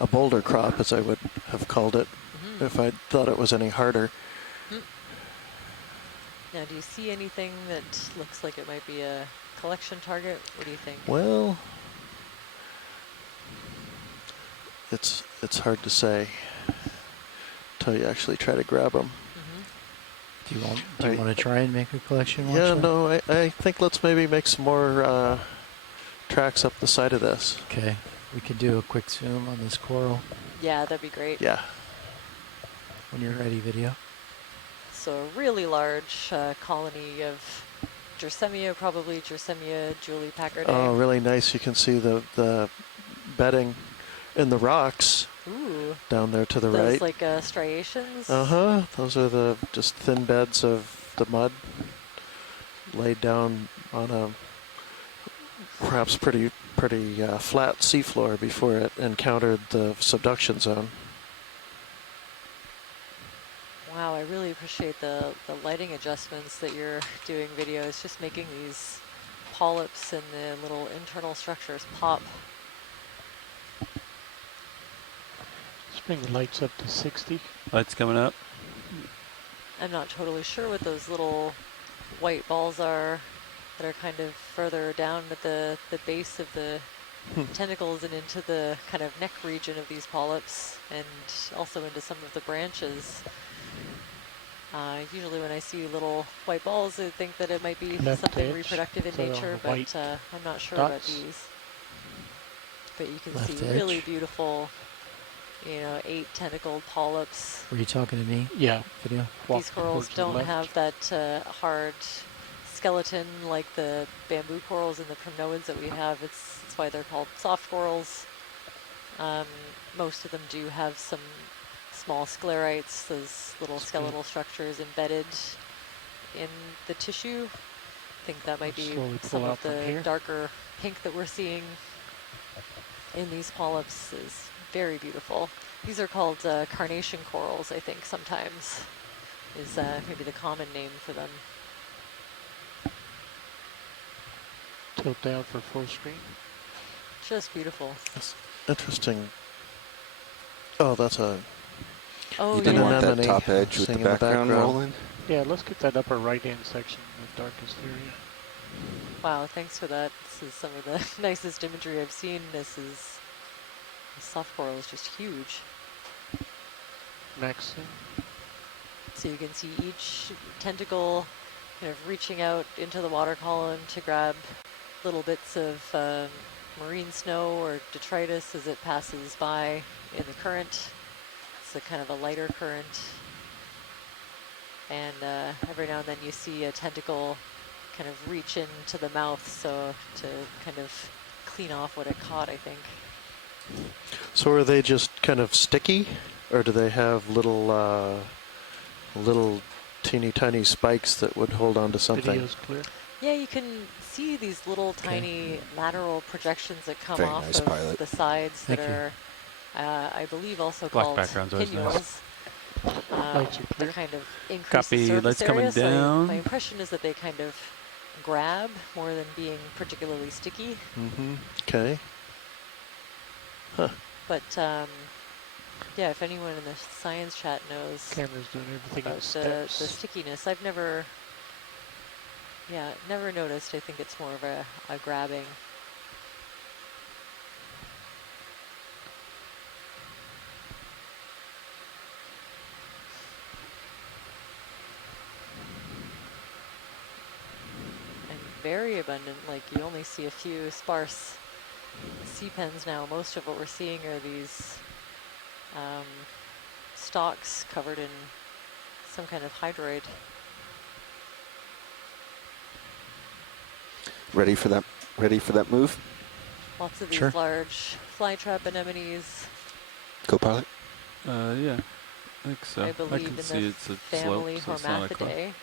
a boulder crop, as I would have called it, if I thought it was any harder. Now, do you see anything that looks like it might be a collection target? What do you think? Well, it's hard to say until you actually try to grab them. Do you want to try and make a collection? Yeah, no, I think let's maybe make some more tracks up the side of this. Okay, we could do a quick zoom on this coral. Yeah, that'd be great. Yeah. When you're ready, video. So a really large colony of Jersemia, probably Jersemia Julie Packardae. Oh, really nice. You can see the bedding in the rocks. Ooh. Down there to the Those right. like striations? Uh-huh. Those are the just thin beds of the mud laid down on a perhaps pretty flat seafloor before it encountered the subduction zone. Wow, I really appreciate the lighting adjustments that you're doing, video. It's just making these polyps and the little internal structures pop. Bring the lights up to 60. Lights coming up. I'm not totally sure what those little white balls are that are kind of further down at the base of the tentacles and into the kind of neck region of these polyps and also into some of the branches. Usually when I see little white balls, I think that it might be something reproductive in nature, but I'm not sure about these. But you can see really beautiful, 8 tentacled polyps. Were you talking to me? Yeah. Video. These corals don't have that hard skeleton like the bamboo corals and the primnoids that we have. It's why they're called soft corals. Most of them do have some small sclerites, those little skeletal structures embedded in the tissue. I think that might be some of the darker pink that we're seeing in these polyps is very beautiful. These are called carnation corals, I think, sometimes, is maybe the common name for them. Tilt down for full screen. Just beautiful. That's interesting. Oh, that's a... Oh, you didn't want that top edge with the background rolling? Yeah, let's get that upper right-hand section, the darkest area. Wow, thanks for that. This is some of the nicest imagery I've seen. This soft coral is just huge. Max. So you can see each tentacle kind of reaching out into the water column to grab little bits of marine snow or detritus as it passes by in the current. It's a kind of a lighter current. And every now and then you see a tentacle kind of reach into the mouth, so to kind of clean off what it caught, I think. So are they just kind of sticky, or do they have little little teeny tiny spikes that would hold on to something. Video's clear. Yeah, you can see these little tiny lateral projections that come Very off nice, of pilot. the sides Thank that you. are, I believe, also Black called background's always nice. pinnules. Lights are They clear. kind of increase Copy, the surface lights coming area. So down. my impression is that they kind of grab more than being particularly sticky. Mm-hmm. Okay. Huh. But yeah, if anyone in the science chat knows Camera's doing everything in about the steps. stickiness, I've never noticed. I think it's more of a grabbing. And very abundant, like you only see a few sparse sea pens now. Most of what we're seeing are these stalks covered in some kind of hydroid. Ready for that move? Lots of these Sure. large flytrap anemones. Co-pilot? Yeah, I think so. I believe can in the see it's a family slope, so it's not a cliff. Hormathidae.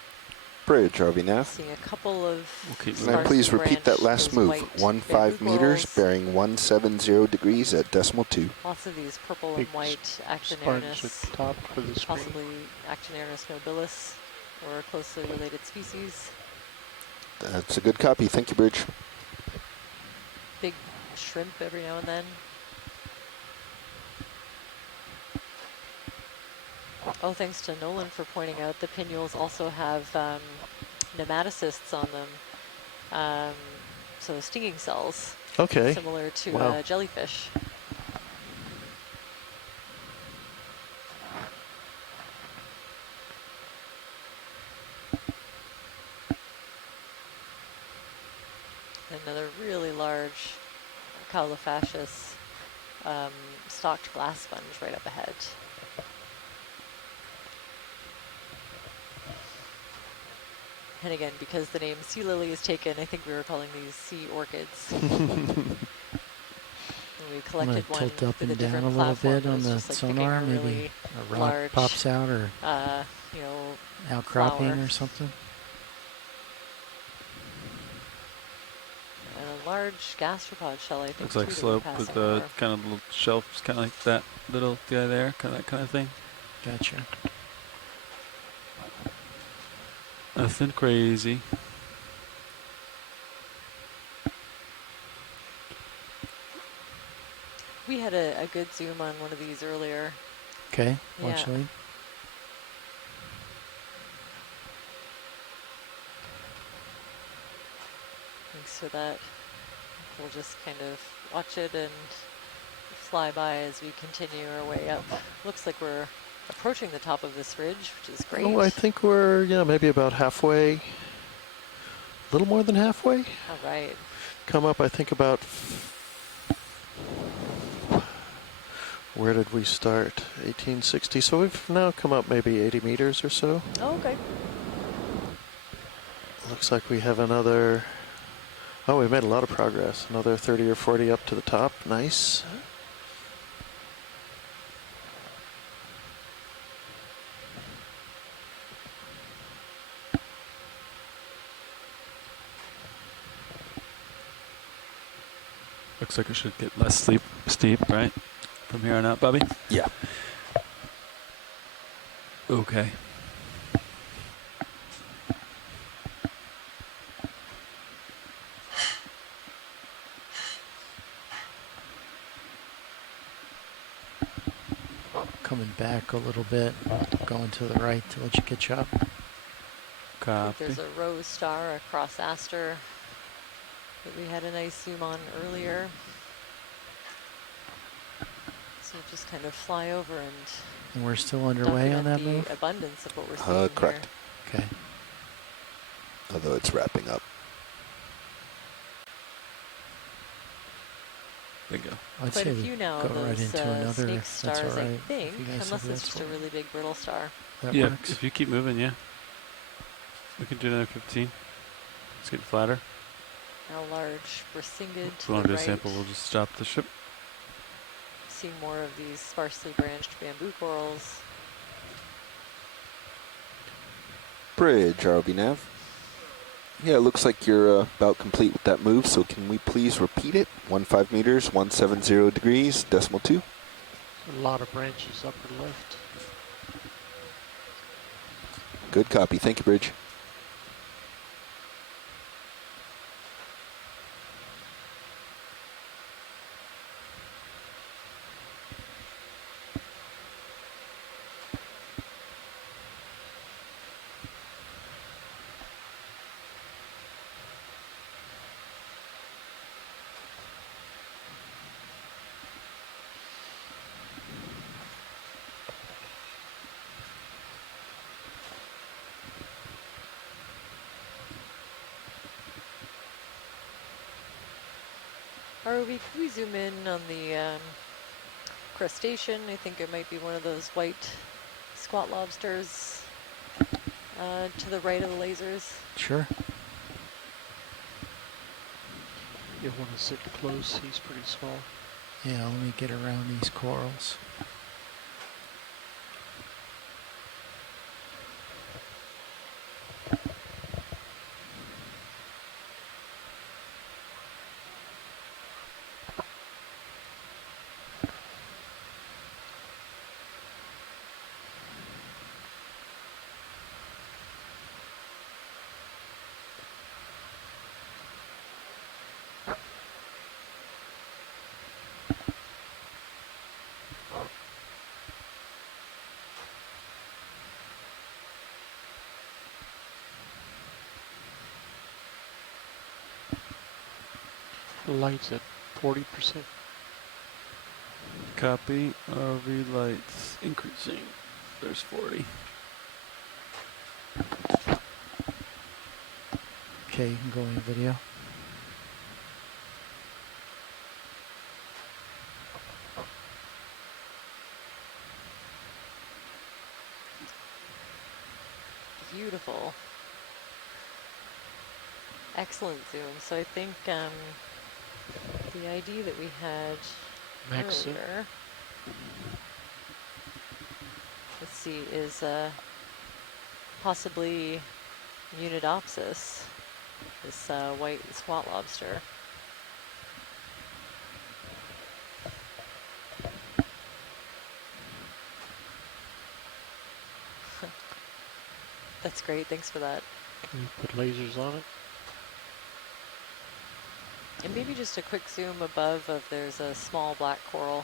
Bridge, RV nav. Seeing a couple of Can I please repeat that last move? 15 meters, bearing 170 degrees at decimal 2. Lots of these purple Big and white sponge at Actinernus, the top of the screen. possibly Actinernus nobilis, or a closely related species. That's a good copy. Thank you, Bridge. Big shrimp every now and then. Oh, thanks to Nolan for pointing out the pinnules also have nematocysts on them, so stinging cells. Okay. Similar to Wow. jellyfish. Another really large Caulifascius stalked glass sponge right up ahead. And again, because the name sea lily is taken, I think we were calling these sea orchids. And we collected one tilt up with and a down different a little platform bit that on was the just like picking sonar. a Maybe really a rock large, pops out, or you know, outcropping flower. or something. And a large gastropod shell, I think. Looks like too, that slope we're with passing the over. kind of little shelves, kind of like that little guy there, kind of that kind of thing. Gotcha. Nothing crazy. We had a good zoom on one of these earlier. Okay, Yeah. watch lead. Thanks for that. We'll just kind of watch it and fly by as we continue our way up. Looks like we're approaching the top of this ridge, which is great. Oh, I think we're, maybe about halfway. A little more than halfway. All right. Come up, I think, about... Where did we start? 1860. So we've now come up maybe 80 meters or so. Oh, okay. Looks like we have another... Oh, we made a lot of progress. Another 30 or 40 up to the top. Nice. Looks like it should get less steep, right? From here on out, Bobby? Yeah. Okay. Coming back a little bit, going to the right to let you catch up. I Copy. think there's a rose star across Aster that we had a nice zoom on earlier. So just kind of fly over and We're still underway on that document move? the abundance of what we're seeing Correct. Okay. Although it's wrapping up. Bingo. I'd Quite say a we few now go of right those into another, snake if that's stars, all right. I If think, you guys unless think it's that's just a really big brittle star. That Yeah, works. if you keep moving, yeah. We can do another 15. It's getting flatter. Now large Brisingid If to we want the to do a right. sample, we'll just stop the ship. Seeing more of these sparsely branched bamboo corals. Bridge, ROV Nav. Yeah, it looks like you're about complete with that move, so can we please repeat it? 15 meters, 170 degrees, decimal 2. A lot of branches upper left. Good copy. Thank you, Bridge. ROV, could we zoom in on the crustacean? I think it might be one of those white squat lobsters to the right of the lasers. Sure. You'll want to sit close. He's pretty small. Yeah, let me get around these corals. Lights at 40%. Copy. RV lights increasing. There's 40. Okay, you can go in video. Beautiful. Excellent zoom. So I think the ID that we had earlier, let's see, is possibly Unidopsis, this white squat lobster. That's great. Thanks for that. Can you put lasers on it? And maybe just a quick zoom above if there's a small black coral.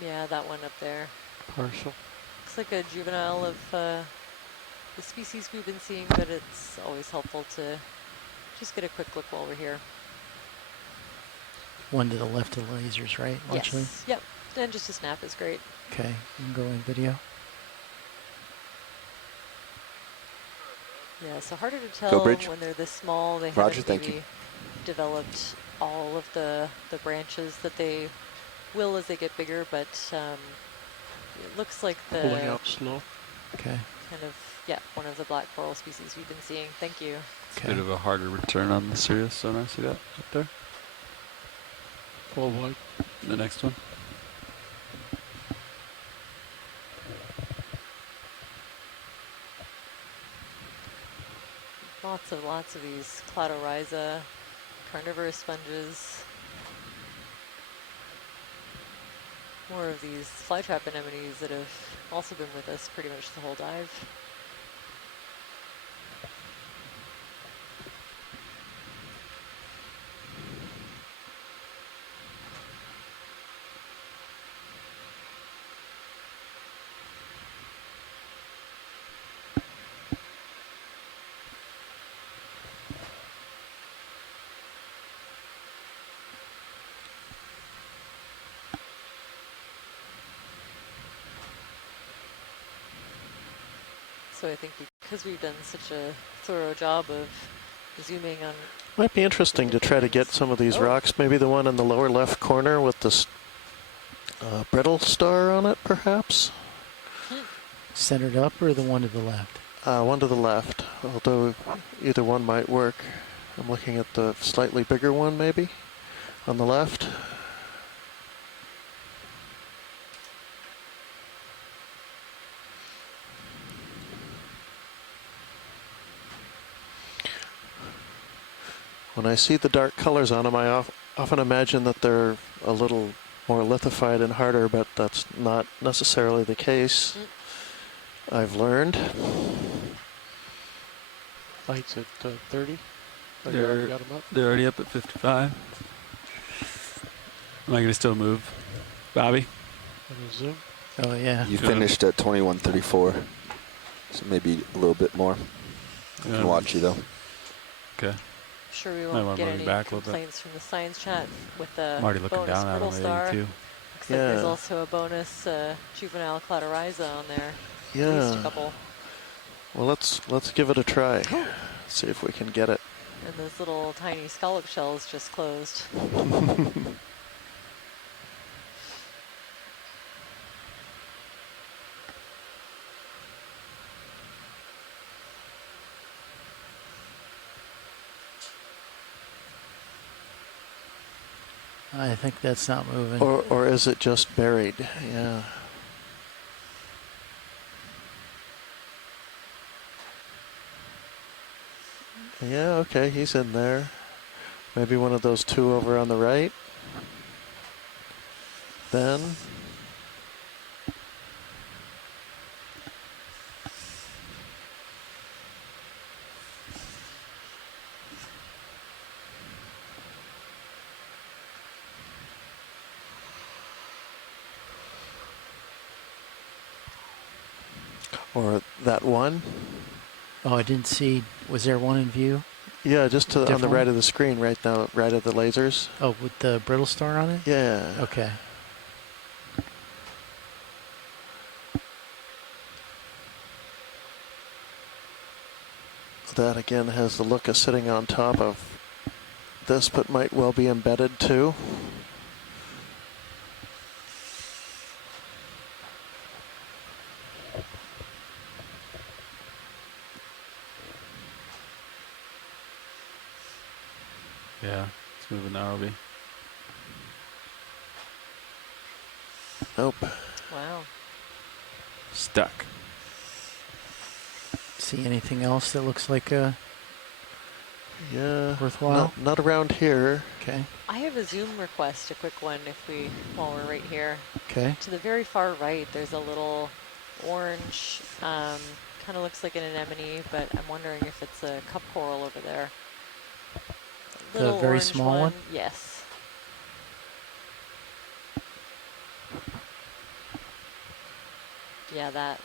Yeah, that one up there. Partial. Looks like a juvenile of the species we've been seeing, but it's always helpful to just get a quick look while we're here. One to the left of the lasers, right? Largely? Yes. Yep. And just a snap is great. Okay, you can go in video. Yeah, so harder to tell when they're this small. They haven't maybe developed all of the branches that they will as they get bigger, but it looks like the pulling out slow. Okay. Kind of, yeah, one of the black coral species we've been seeing. Thank you. It's a bit of a harder return on the Sirius sonar. See that up there? Full white. The next one. Lots of these Cladorhiza carnivorous sponges. More of these flytrap anemones that have also been with us pretty much the whole dive. So I think because we've done such a thorough job of zooming on... Might be interesting to try to get some of these rocks, maybe the one in the lower left corner with this brittle star on it, perhaps? Centered up or the one to the left? One to the left, although either one might work. I'm looking at the slightly bigger one, maybe, on the left. When I see the dark colors on them, I often imagine that they're a little more lithified and harder, but that's not necessarily the case. I've learned. Lights at 30. They're already up at 55. Am I going to still move? Bobby? Zoom. Oh, yeah. You finished at 21:34, so maybe a little bit more. I can watch you, though. Okay. Sure we won't get any complaints from the science chat with the I'm already looking bonus down at brittle them, star. too. Looks like there's also a bonus juvenile cladoriza on there. Yeah. At least a couple. Well, let's give it a try. See if we can get it. And those little tiny scallop shells just closed. I think that's not moving. Or is it just buried? Yeah. Yeah, okay, he's in there. Maybe one of those two over on the right. Then. Or that one. Oh, I didn't see. Was there one in view? Yeah, just on the right of the screen, right now, right of the lasers. Oh, with the brittle star on it? Yeah. Okay. That again has the look of sitting on top of this, but might well be embedded too. Yeah, it's moving now, RV. Nope. Wow. Stuck. See anything else that looks like worthwhile? Not around here. Okay. I have a zoom request, a quick one, while we're right here. Okay. To the very far right, there's a little orange, kind of looks like an anemone, but I'm wondering if it's a cup coral over there. The very small one? Yes. Yeah, that.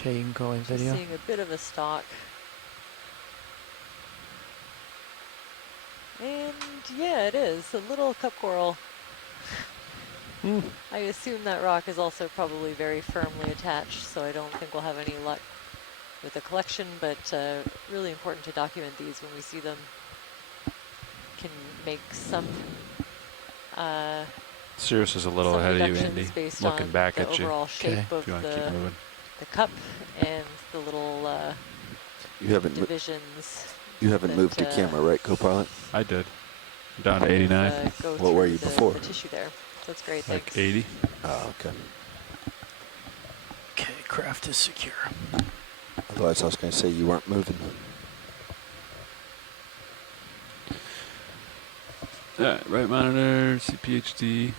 Okay, you can go in video. Seeing a bit of a stalk. And yeah, it is a little cup coral. I assume that rock is also probably very firmly attached, so I don't think we'll have any luck with the collection, but really important to document these when we see them. Can make some Sirius is a little ahead of you, Andy. Looking back at you. Overall shape of if you want to keep moving. The cup and the little divisions. You haven't moved your camera, right, Copilot? I did. Down to 89. What were you before? The tissue there. That's great. Like Thanks. 80. Oh, okay. Okay, craft is secure. Otherwise, I was going to say you weren't moving. Right monitor, CPHD,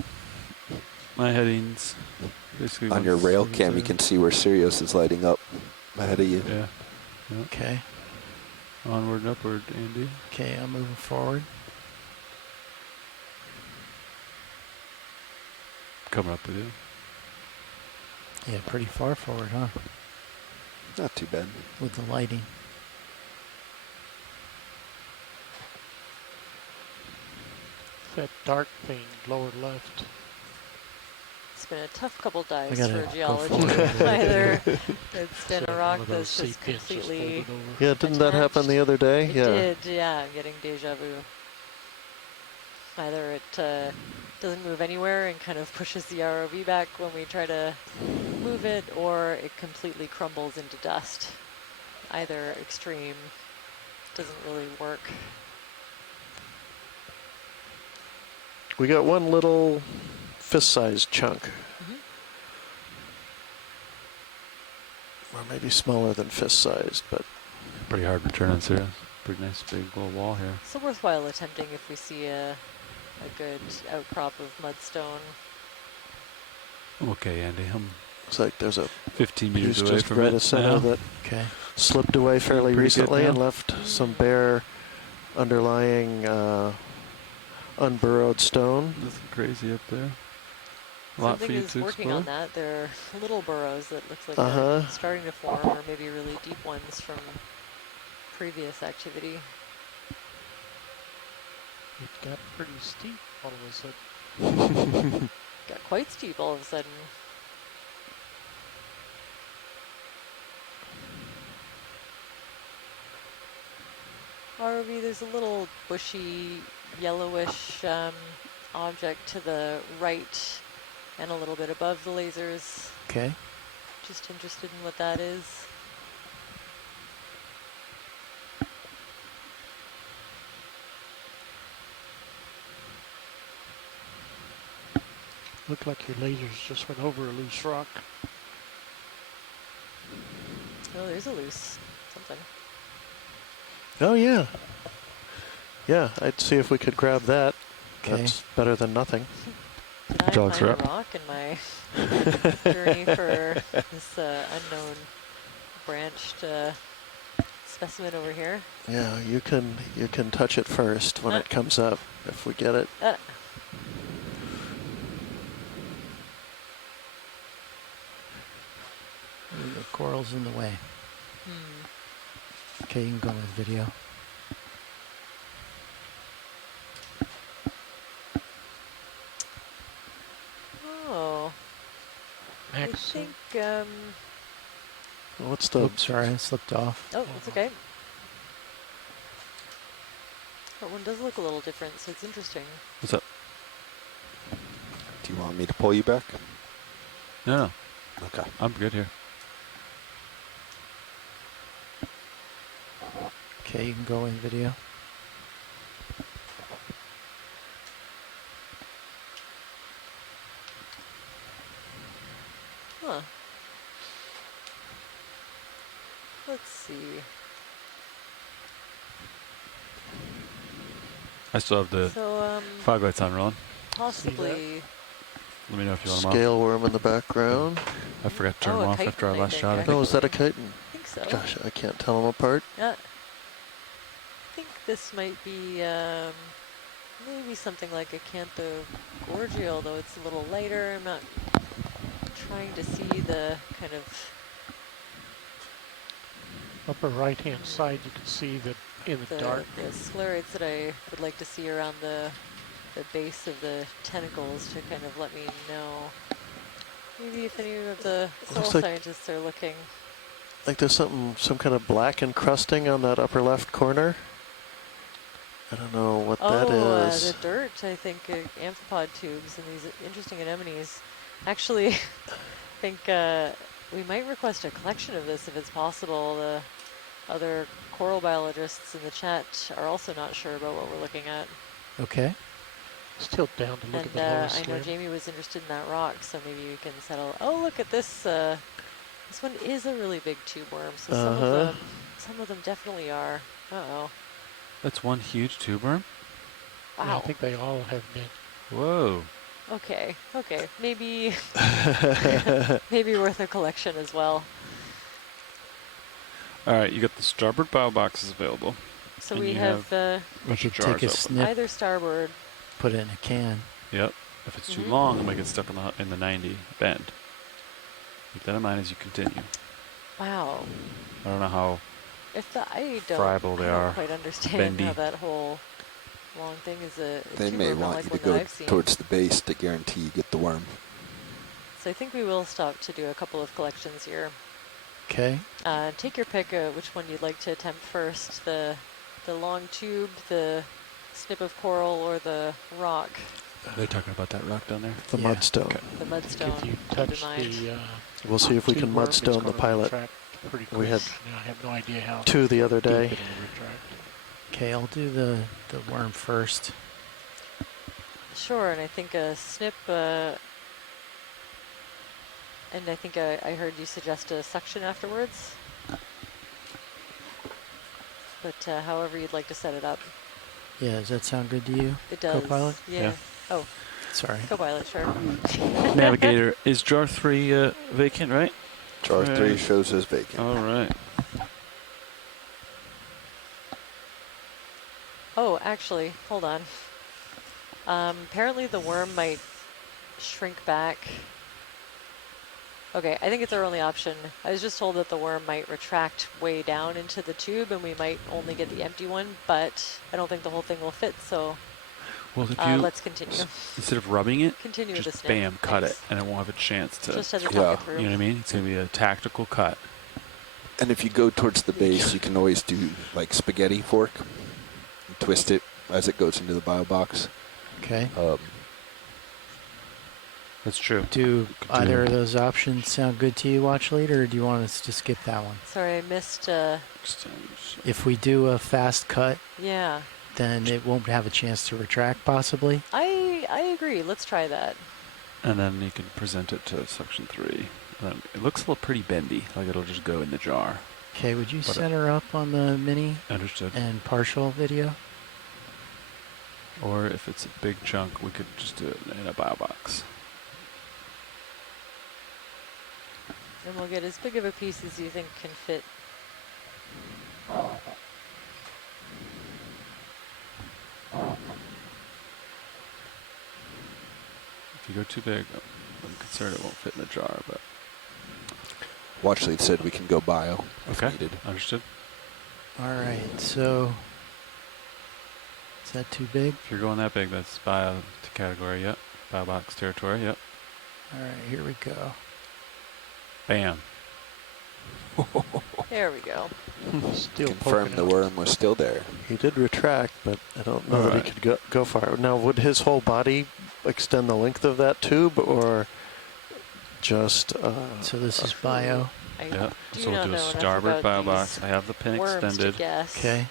my headings. Basically on your rail cam, you can see where Sirius is lighting up ahead of you. Yeah. Okay. Onward and upward, Andy. Okay, I'm moving forward. Coming up with you. Yeah, pretty far forward, huh? Not too bad. With the lighting. That dark thing, lower left. It's been a tough couple dives gotta for geology. Either it's been a rock that's just completely. Yeah, didn't that happen the other day? It Yeah. did, yeah. I'm getting deja vu. Either it doesn't move anywhere and kind of pushes the ROV back when we try to move it, or it completely crumbles into dust. Either extreme doesn't really work. We got one little fist-sized chunk. Or maybe smaller than fist-sized, but pretty hard return on Sirius. Pretty nice big little wall here. So worthwhile attempting if we see a good outcrop of mudstone. Okay, Andy. Looks like there's a 15 meters away just from right it of center now. that slipped away fairly Pretty good recently and now. left some bare underlying unburrowed stone. Nothing crazy up there. A lot for Something you is to working explore. on that. There are little burrows that looks like they're starting to form, or maybe really deep ones from previous activity. It got pretty steep all of a sudden. Got quite steep all of a sudden. ROV, there's a little bushy, yellowish object to the right and a little bit above the lasers. Okay. Just interested in what that is. Looked like your lasers just went over a loose rock. Oh, there's a loose something. Oh, yeah. Yeah, I'd see if we could grab that. Okay. That's better than nothing. Can I Dogs find are a up. rock in my journey for this unknown branched specimen over here? Yeah, you can touch it first when it comes up, if we get it. The coral's in the way. Okay, you can go with video. Oh. I think, What's the... Oops, sorry, I slipped off. oh, it's okay. That one does look a little different, so it's interesting. What's up? Do you want me to pull you back? No. Okay. I'm good here. Okay, you can go in video. Huh. Let's see. I still have the So, fog lights on, Roland. possibly. Let me know if you want them Scale worm in the background. off. I forgot to turn Oh, them a off after our chitin, I last think, shot. I Oh, think. is that a chitin? I think so. Gosh, I can't tell them apart. I think this might be maybe something like a Gorgio, although it's a little lighter. I'm not trying to see the kind of Upper right-hand side, you can see that in the dark. the sclerites that I would like to see around the base of the tentacles to kind of let me know. Maybe if any of the soil Looks like- scientists are looking. Like there's some kind of black encrusting on that upper left corner. I don't know what that is. The dirt, I think, amphipod tubes and these interesting anemones. Actually, I think we might request a collection of this if it's possible. The other coral biologists in the chat are also not sure about what we're looking at. Okay. Still down to look at the And lowest I know layer. Jamie was interested in that rock, so maybe we can settle. Oh, look at this. This one is a really big tube worm, so some of them definitely are. Uh-oh. That's one huge tube worm? Wow. Yeah, I think they all have been. Whoa. Okay, maybe maybe worth a collection as well. All right, you got the starboard bio boxes available. So and we you have a We bunch of could jars take a open. snip, either starboard. put it in a can. Yep. If it's too long, it might get stuck in the 90 bend. Keep that in mind as you continue. Wow. I don't know how I don't friable they are. quite understand bendy. how that whole long thing is a They tube may worm, not want like you one to that go I've seen. towards the base to guarantee you get the worm. So I think we will stop to do a couple of collections here. Okay. Take your pick which one you'd like to attempt first, the long tube, the snip of coral, or the rock. Are they talking about that rock down there? The mudstone. Okay. The mudstone. If you keep touch in mind. the We'll see if we can tube worm, it's mudstone the gonna pilot. retract pretty We had quick. I have no idea how 2 the other deep day. it'll retract. Okay, I'll do the worm first. Sure, and I think a snip, and I think I heard you suggest a suction afterwards. but however you'd like to set it up. Yeah, does that sound good to you? It does. Copilot? Yeah. Oh, sorry. Copilot, sure. Navigator, is jar 3 vacant, right? Jar 3 shows as vacant. All right. Oh, actually, hold on. Apparently the worm might shrink back. Okay, I think it's our only option. I was just told that the worm might retract way down into the tube and we might only get the empty one, but I don't think the whole thing will fit, so well, if you let's continue. Instead of rubbing it, Continue with the just snip. bam, cut Thanks. it, and it won't have a chance to. Just as a talk it through. You know what I mean? It's going to be a tactical cut. And if you go towards the base, you can always do like spaghetti fork and twist it as it goes into the bio box. Okay. That's true. Do either of those options sound good to you, Watch Lead, or do you want us to skip that one? Sorry, I missed. If we do a fast cut, Yeah, then it won't have a chance to retract, possibly. I agree. Let's try that. And then you can present it to section 3. It looks a little pretty bendy, like it'll just go in the jar. Okay, would you But center up on the mini Understood. and partial video? Or if it's a big chunk, we could just do it in a bio box. And we'll get as big of a piece as you think can fit. If you go too big, I'm concerned it won't fit in the jar, but... Watchlead said we can go bio if Okay, needed. understood. All right, so is that too big? If you're going that big, that's bio to category, yep. Bio box territory, yep. All right, here we go. Bam. There we go. Still Confirmed the worm was still there. He did retract, but I don't know that he could go far. Now, would his whole body extend the length of that tube, or just... so this is bio. Yep, so we'll do a starboard bio box. I have the pin extended. Okay.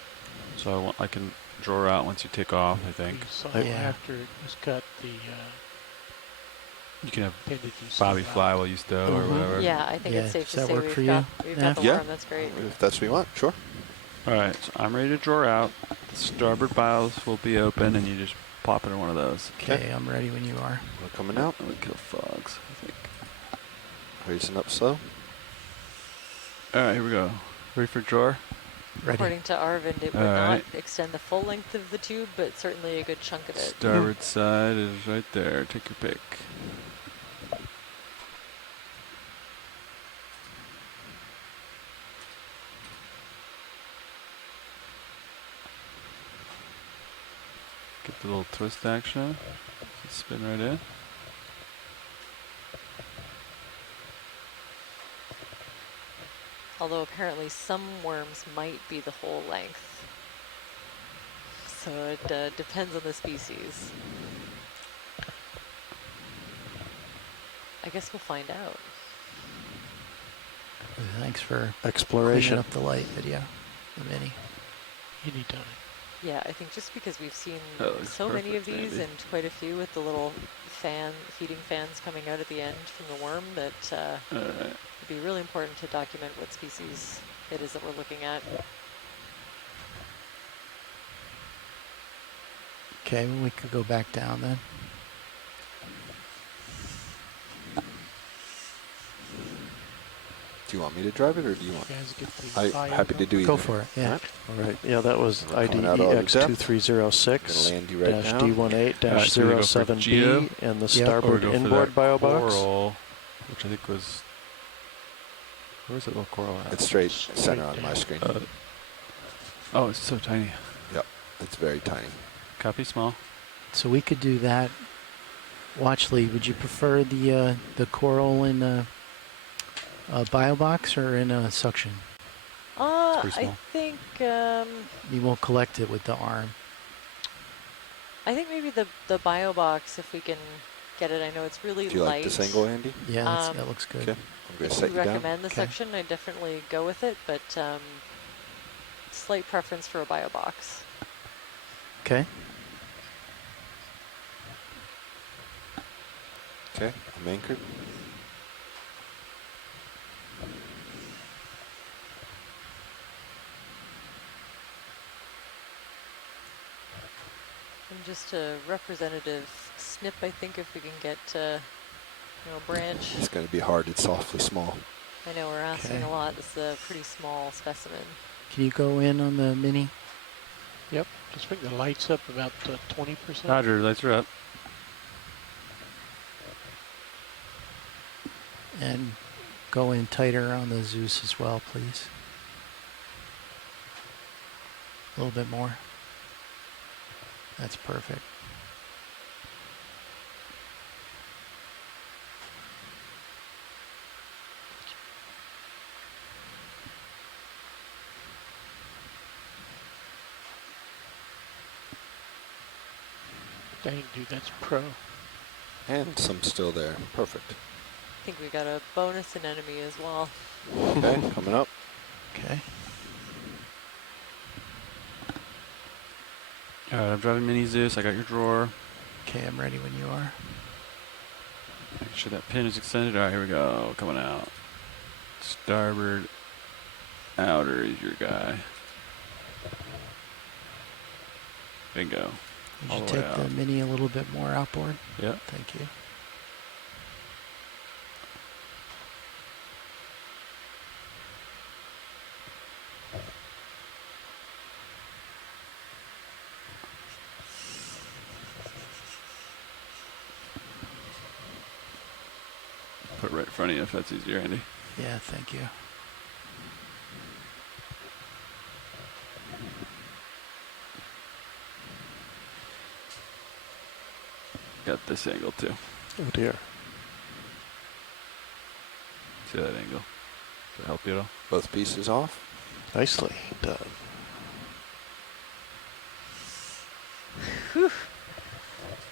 So I can draw out once you take off, I think. So after it was cut, the you can have Bobby fly while you stow or whatever. Yeah, I think it's safe to Does that say work we've for got, you? we've got the Yeah. worm. That's great. If that's what you want, sure. All right, so I'm ready to draw out. The starboard bios will be open, and you just pop it in one of those. Okay, I'm ready when you are. We're coming out. I'm gonna kill frogs, I think. Raising up slow. All right, here we go. Ready for drawer? Ready. According to Arvind, it would not extend the full length of the tube, but certainly a good chunk of it. Starboard side is right there. Take your pick. Get the little twist action. Just spin right in. Although apparently some worms might be the whole length. So it depends on the species. I guess we'll find out. Thanks for exploration cleaning up the light video, the mini. Anytime. Yeah, I think just because we've seen looks so many of perfect, these Andy. and quite a few with the little feeding fans coming out at the end from the worm, that it'd be really important to document what species it is that we're looking at. Okay, well, we could go back down then. Do you want me to drive it, or do you want? You guys get the I'm bio happy to do either. Go for it, yeah. All right. Yeah, that was We're ID coming out all exempt. EX2306 Gonna land you right now. D18-07B and the starboard inboard bio box. Coral, which I think was. Where's that little coral at? It's straight center on my screen. Oh, it's so tiny. Yep, it's very tiny. Copy small. So we could do that. Watch Lead, would you prefer the coral in a bio box or in a suction? I think You won't collect it with the arm. I think maybe the bio box, if we can get it. I know it's really Do you light. like this angle, Andy? Yeah, that looks good. Okay, I'm going to If set you you down. recommend the suction, I'd definitely go with it, but slight preference for a bio box. Okay. Okay, I'm anchored. And just a representative snip, I think, if we can get a branch. It's going to be hard. It's awfully small. I know we're asking a lot. This is a pretty small specimen. Can you go in on the mini? Yep. Just bring the lights up about 20%. Roger, lights are up. And go in tighter on the Zeus as well, please. A little bit more. That's perfect. Dang, dude, that's pro. And some still there. Perfect. I think we got a bonus anemone as well. Okay, coming up. Okay. All right, I'm driving mini Zeus. I got your drawer. Okay, I'm ready when you are. Make sure that pin is extended. All right, here we go. Coming out. Starboard outer is your guy. Bingo. Would you take the mini a little bit more outboard? Yeah. Thank you. Put it right in front of you if that's easier, Andy. Yeah, thank you. Got this angle too. Oh dear. See that angle? Does that help you at all? Both pieces off. Nicely done.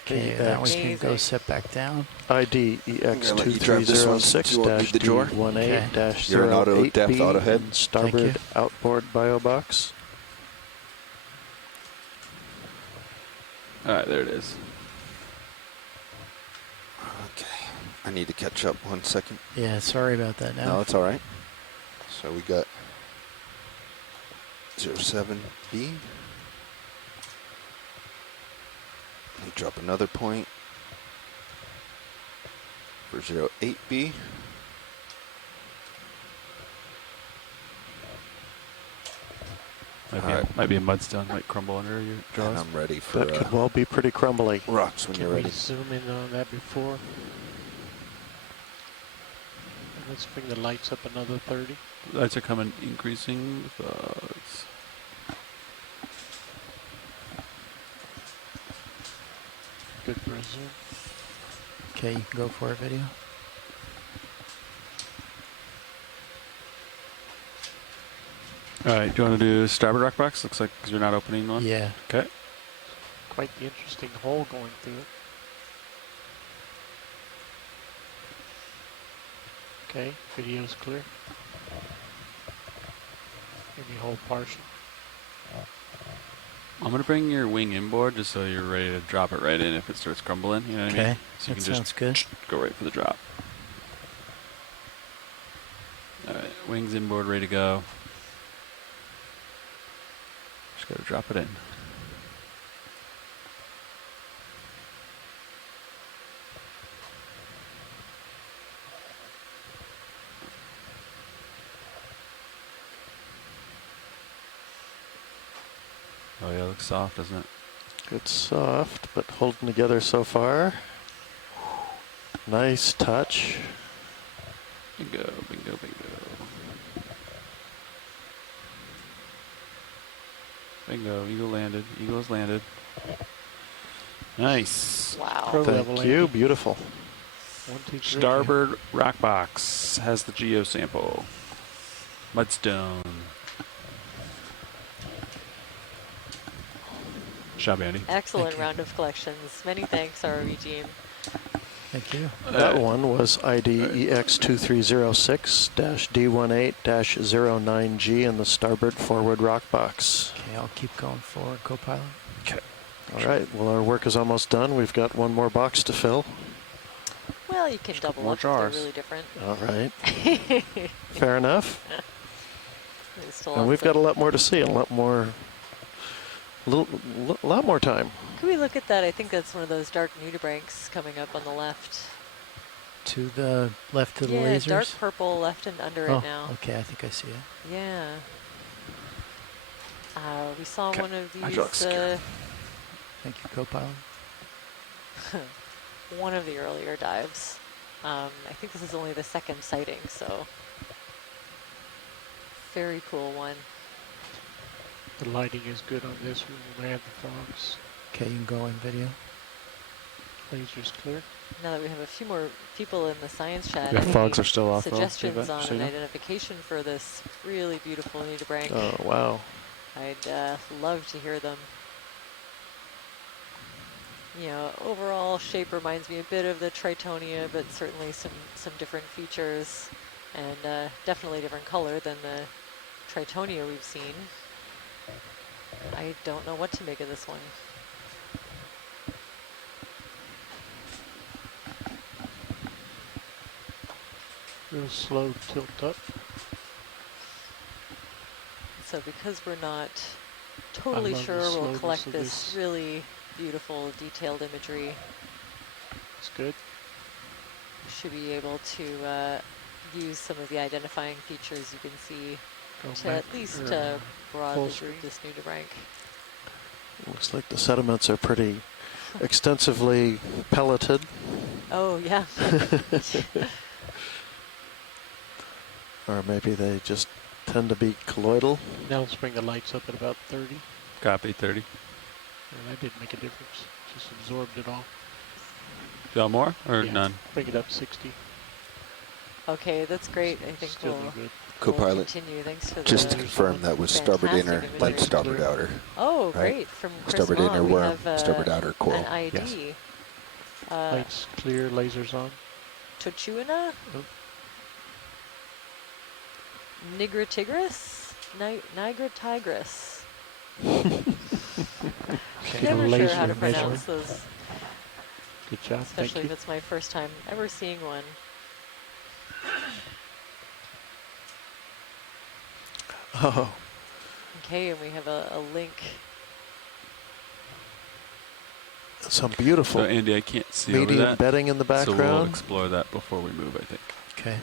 Okay, that one can go set back down. ID EX2306-D18-08-08B You're an auto depth auto head. Starboard outboard bio box. All right, there it is. Okay, I need to catch up 1 second. Yeah, sorry about that now. No, it's all right. So we got 07B. And drop another point for 08B. Might be a mudstone, might crumble under your jaws. And I'm ready for That could well be pretty crumbly. Rocks when you're ready. Zoom in on that before. And let's bring the lights up another 30. Lights are coming, increasing. Good for a zoom. Okay, you can go for it, video. All right, do you want to do starboard rock box? Looks like because you're not opening one. Yeah. Okay. Quite the interesting hole going through it. Okay, video's clear. Maybe hold partial. I'm gonna bring your wing inboard just so you're ready to drop it right in if it starts crumbling. You know what I mean? So you that can sounds good. Go right for the drop. All right, wings inboard, ready to go. Just gotta drop it in. Oh yeah, it looks soft, doesn't it? It's soft, but holding together so far. Nice touch. Bingo, bingo, bingo. Bingo, eagle landed. Eagle has landed. Nice. Wow. Thank you, beautiful. 1, 2, 3. Starboard rock box has the geo sample. Mudstone. Job, Andy. Excellent round of collections. Many thanks, ROV team. Thank you. That one was ID EX2306-D18-09G in the starboard forward rock box. Okay, I'll keep going forward, co-pilot. Okay. All right, well, our work is almost done. We've got one more box to fill. Well, you can double more up if they're jars. really different. All right. Fair enough. There's still And we've lots got a of- lot more to see, a lot more A lot more time. Could we look at that? I think that's one of those dark nudibranchs coming up on the left. To the left of the yeah, lasers? Dark purple left and under it now. Okay, I think I see it. Yeah. We saw one of these. Thank you, co-pilot. One of the earlier dives. I think this is only the second sighting, so very cool one. The lighting is good on this. We will add the fogs. Okay, you can go in video. Laser's clear. Now that we have a few more people in the science chat, Yeah, fogs are still off. Suggestions on an identification for this really beautiful nudibranch. Oh, wow. I'd love to hear them. You know, overall shape reminds me a bit of the Tritonia, but certainly some different features, and definitely different color than the Tritonia we've seen. I don't know what to make of this one. Real slow tilt up. So because we're not totally sure, we'll collect this really beautiful detailed imagery. It's good. Should be able to use some of the identifying features you can see to at least broadly group this nudibranch. Looks like the sediments are pretty extensively pelleted. Oh, yeah. Or maybe they just tend to be colloidal. Now let's bring the lights up at about 30. Copy, 30. Yeah, that didn't make a difference. Just absorbed it all. Do you want more or none? Bring it up 60. Okay, that's great. I think Still we'll good. Co-pilot, continue. Thanks for just the to confirm that was starboard inner, like starboard outer. Oh, right? great. From Chris starboard Mom, inner we worm, have, starboard outer coral. an ID. Yes. Lights clear, lasers on. Tochuina? Oh. Nigra tigris? Nigra tigris. Okay. Never Laser sure how to pronounce measurement. those. Good job, Especially thank if you. it's my first time ever seeing one. Oh. Okay, and we have a link. Some beautiful So Andy, I can't see over medium that. bedding in the So we'll background. explore that before we move, I think. Okay.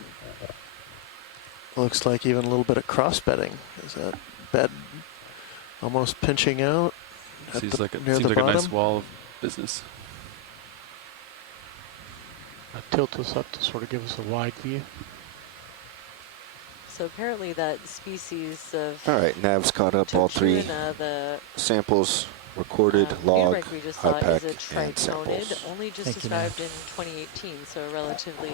Looks like even a little bit of cross bedding. Is that bed almost pinching out? Seems like, near seems the like a nice bottom? wall of business. Tilt us up to sort of give us a wide view. So apparently that species of All right, Nav's caught up. All three Tochuina, the samples recorded, log, nudibranch we just saw IPAC, is a and tritonid, samples. only just Thank you, Nav. described in 2018, so a relatively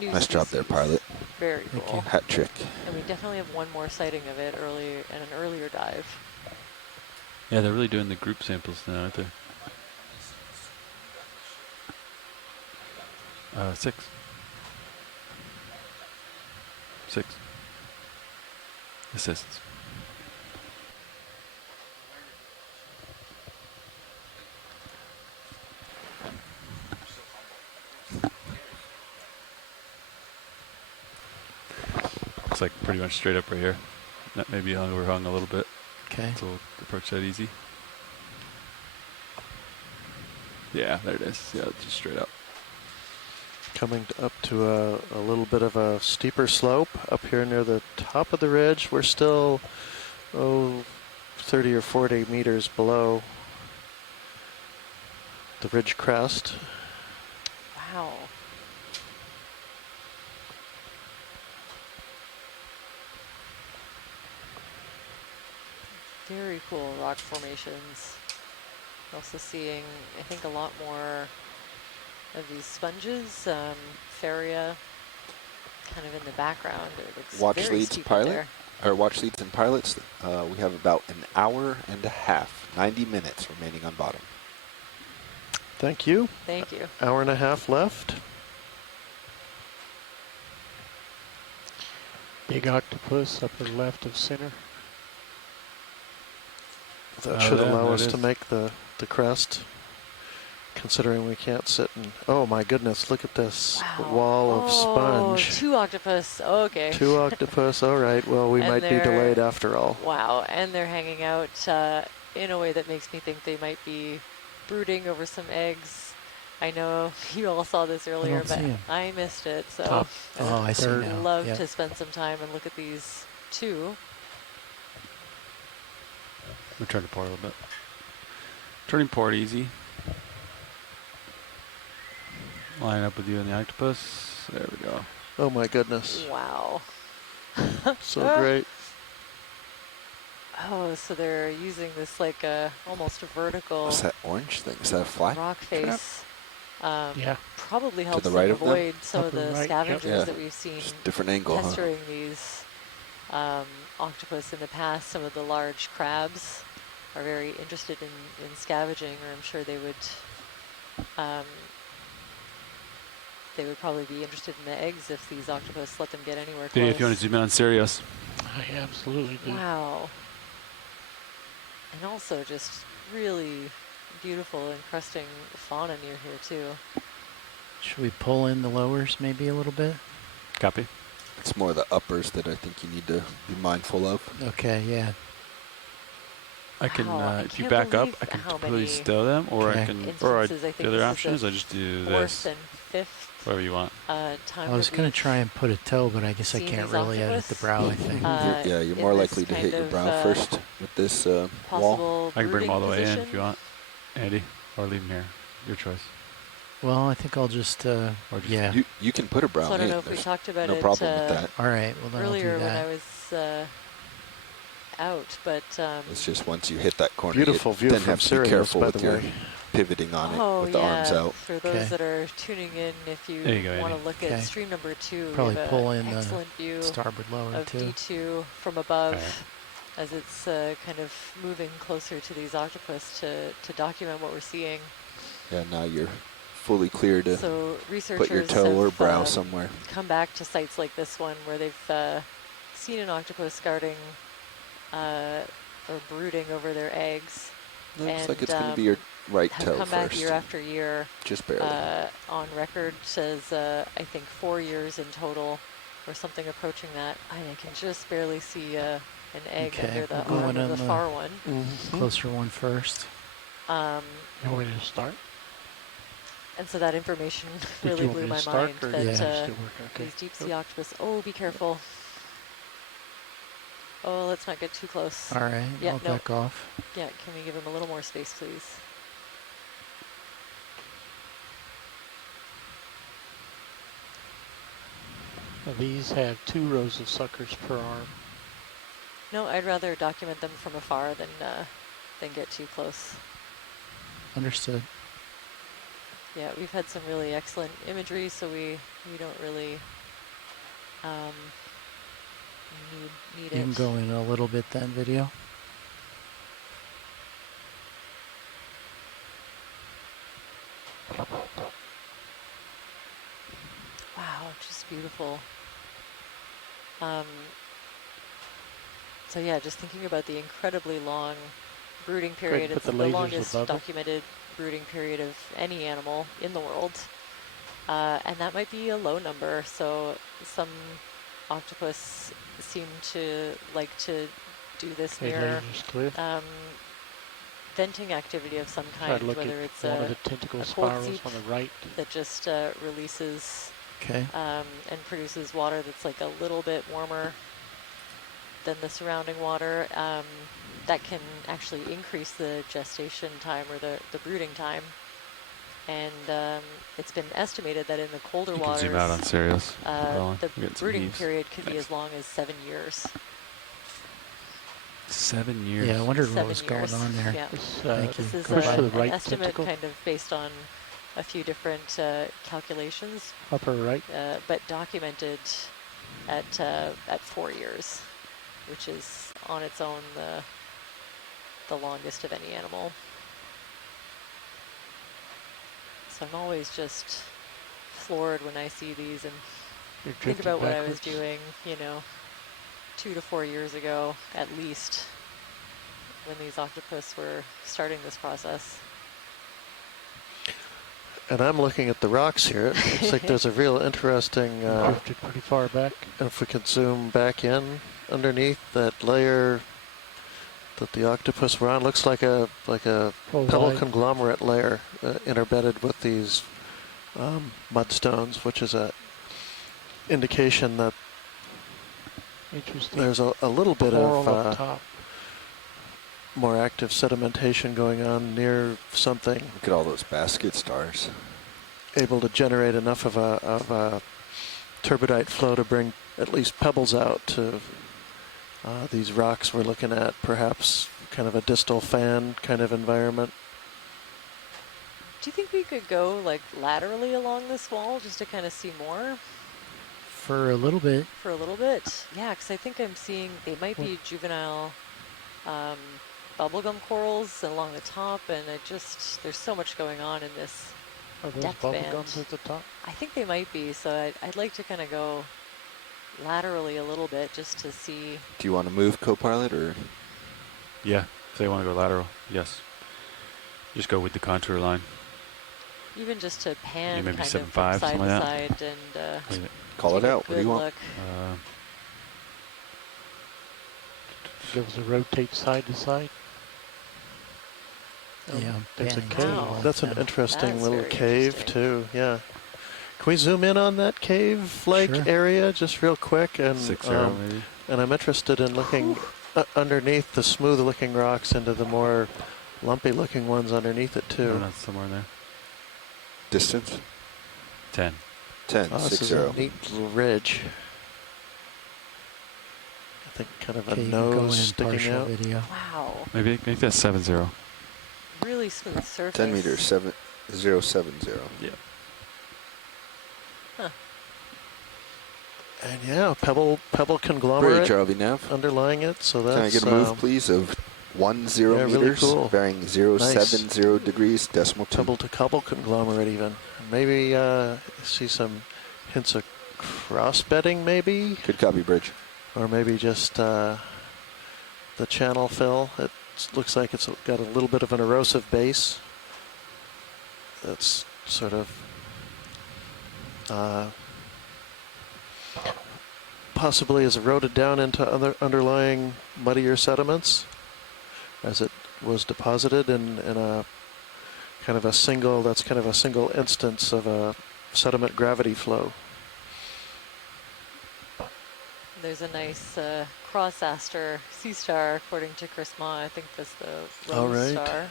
new Nice job there, species. pilot. Very cool. Hat trick. And we definitely have one more sighting of it earlier in an earlier dive. Yeah, they're really doing the group samples now, aren't they? 6. 6. Assists. Looks like pretty much straight up right here. That may be overhung a little bit. Okay. So we'll approach that easy. Yeah, there it is. Yeah, just straight up. Coming up to a little bit of a steeper slope up here near the top of the ridge. We're still, 30 or 40 meters below the ridge crest. Wow. Very cool rock formations. Also seeing, I think, a lot more of these sponges, Faria, kind of in the background. It looks Watch very leads steep up pilot, there. or watch leads and pilots. We have about an hour and a half, 90 minutes remaining on bottom. Thank you. Thank you. Hour and a half left. Big octopus upper left of center. That should yeah, allow there us it to is. make the crest, considering we can't sit and, oh my goodness, look at this wall of sponge. 2 octopus. Oh, okay. 2 octopus, all right, well, we And might be they're- delayed after all. Wow, and they're hanging out in a way that makes me think they might be brooding over some eggs. I know you all saw this earlier, but I missed it, so I would love to spend some time and look at these too. I'm gonna turn the port a little bit. Turning port easy. Line up with you and the octopus. There we go. Oh my goodness. Wow. So great. Oh, so they're using this like almost a vertical. What's that orange thing? Is that a fly? Rock face. Yeah. Probably helps the right them of them? avoid some of Upper the right, scavengers that we've seen Just different angle, huh? pestering these octopus in the past. Some of the large crabs are very interested in scavenging, or I'm sure they would probably be interested in the eggs if these octopus let them get anywhere close. Dave, if you want to zoom in on Sirius. I absolutely do. Wow. And also just really beautiful encrusting fauna near here too. Should we pull in the lowers maybe a little bit? Copy. It's more the uppers that I think you need to be mindful of. Okay, yeah. I can, Wow, if you back up, I can how completely many stow them, or I can, instances I think the other this option is is I just do fourth this. and fifth Whatever you want. time I was going to try and put a toe, but I guess I seen can't these really edit octopus, the brow, I think. You're in more this likely to kind hit your of, brow first with this wall. possible I can bring them all the way in brooding if you want, Andy, or leave them here. Your choice. Well, I think I'll just, yeah. You can put a brow So I don't in. know if we There's talked about no it problem with that. All right, well then earlier I'll do when that. I was out, but It's just once you hit that corner, Beautiful view then from have to be Sirius, careful by with the your way. pivoting on oh it with the yeah, arms out. for those that are tuning in, if you, There you go, want to Andy. look at stream number 2, Probably we have pull an in the excellent view starboard lower of too. D2 from above All right. as it's kind of moving closer to these octopus to document what we're seeing. Yeah, now you're fully clear to So researchers put your toe or have, brow somewhere. come back to sites like this one where they've seen an octopus guarding or brooding over their eggs. Looks like it's going to be your right have toe come first. back year after year. Just barely. On record says I think 4 years in total, or something approaching that. I can just barely see an egg under the arm of the far one. Closer one first. You want me to start? And so that information Did really you want blew me to my start, mind or that still working? Okay. these deep sea octopus. Oh, be careful. Oh, let's not get too close. All right, Yeah, I'll no. back off. Yeah, can we give him a little more space, please? Now these have 2 rows of suckers per arm. No, I'd rather document them from afar than get too close. Understood. Yeah, we've had some really excellent imagery, so we don't really need You can it. go in a little bit then, video. Wow, just beautiful. So yeah, just thinking about the incredibly long brooding period. It's the longest documented brooding period of any animal in the world. And that might be a low number. So some octopus seem to like to do this near venting activity of some kind, whether it's one of the tentacle cold spirals seep on the right that just releases Okay. and produces water that's like a little bit warmer than the surrounding water. That can actually increase the gestation time or the brooding time. And it's been estimated that in the colder You can waters, zoom out on Sirius. the brooding period could be as long as 7 years. 7 years. Yeah, I wondered what 7 was years. going on there. Yeah. Thank you. This is Push to the right an estimate tentacle. kind of based on a few different calculations, upper right. but documented at 4 years, which is on its own the longest of any animal. So I'm always just floored when I see these and think about what I was doing, 2 to 4 years ago at least, when these octopus were starting this process. And I'm looking at the rocks here. It looks like there's a real interesting... drifted pretty far back. If we could zoom back in underneath that layer, that the octopus were on. Looks like a pebble conglomerate layer interbedded with these mudstones, which is a indication that there's a little bit of more active sedimentation going on near something. Look at all those basket stars. Able to generate enough of a turbidite flow to bring at least pebbles out to these rocks we're looking at, perhaps kind of a distal fan kind of environment. Do you think we could go like laterally along this wall just to kind of see more? For a little bit. For a little bit? Yeah, because I think I'm seeing they might be juvenile bubblegum corals along the top, and there's so much going on in this Are those depth bubble band. gums at the top? I think they might be, so I'd like to kind of go laterally a little bit just to see. Do you want to move, co-pilot, or? Yeah, if they want to go lateral, yes. Just go with the contour line. Even just to pan maybe kind 7.5, of from side something to like that. side and call it out. What do you want? look. Give us a rotate side to side. Yeah, there's a panning cave. Wow, that's an interesting That's little very cave interesting. too. Yeah. Can we zoom in on that cave-like Sure. area just real quick? And 6-0 maybe. And I'm interested in looking underneath the smooth-looking rocks into the more lumpy-looking ones underneath it too. That's somewhere in there. Distance? 10. 10, Oh, this is 6-0. a neat little ridge. I think kind of a Okay, you can go nose in sticking partial out. video. Wow, Maybe make that 7-0. really smooth surface. 10 meters, 070. Yeah. Huh. And yeah, pebble Bridge, conglomerate RV Nav. underlying it. So that's Can I get a move, please, of 10 yeah, really meters, cool. varying 070 degrees, decimal 2. Pebble to cobble conglomerate even. Maybe see some hints of cross bedding maybe, Good copy, Bridge. or maybe just the channel fill. It looks like it's got a little bit of an erosive base. That's sort of possibly is eroded down into other underlying muddier sediments as it was deposited in a kind of a single instance of a sediment gravity flow. There's a nice cross aster sea star, according to Chris Ma. I think that's the All rose right. star.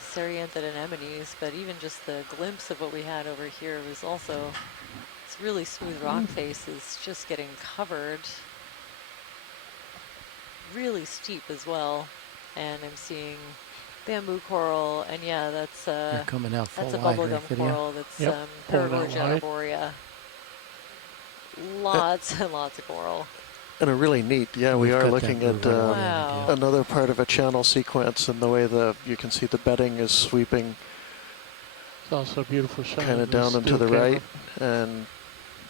Cereanthed anemones, but even just the glimpse of what we had over here was also this really smooth rock face is just getting covered. Really steep as well. And I'm seeing bamboo coral, and yeah, that's You're coming out full that's a wide, bubblegum right, video? coral. That's Yep, pulling out Paragorgia wide. arborea. Lots and lots of coral. And a really neat, yeah, we We've are got looking that at move right Wow. another part of a channel sequence, and the way you can see the bedding is sweeping It's also a beautiful shot. kind of down and to the right and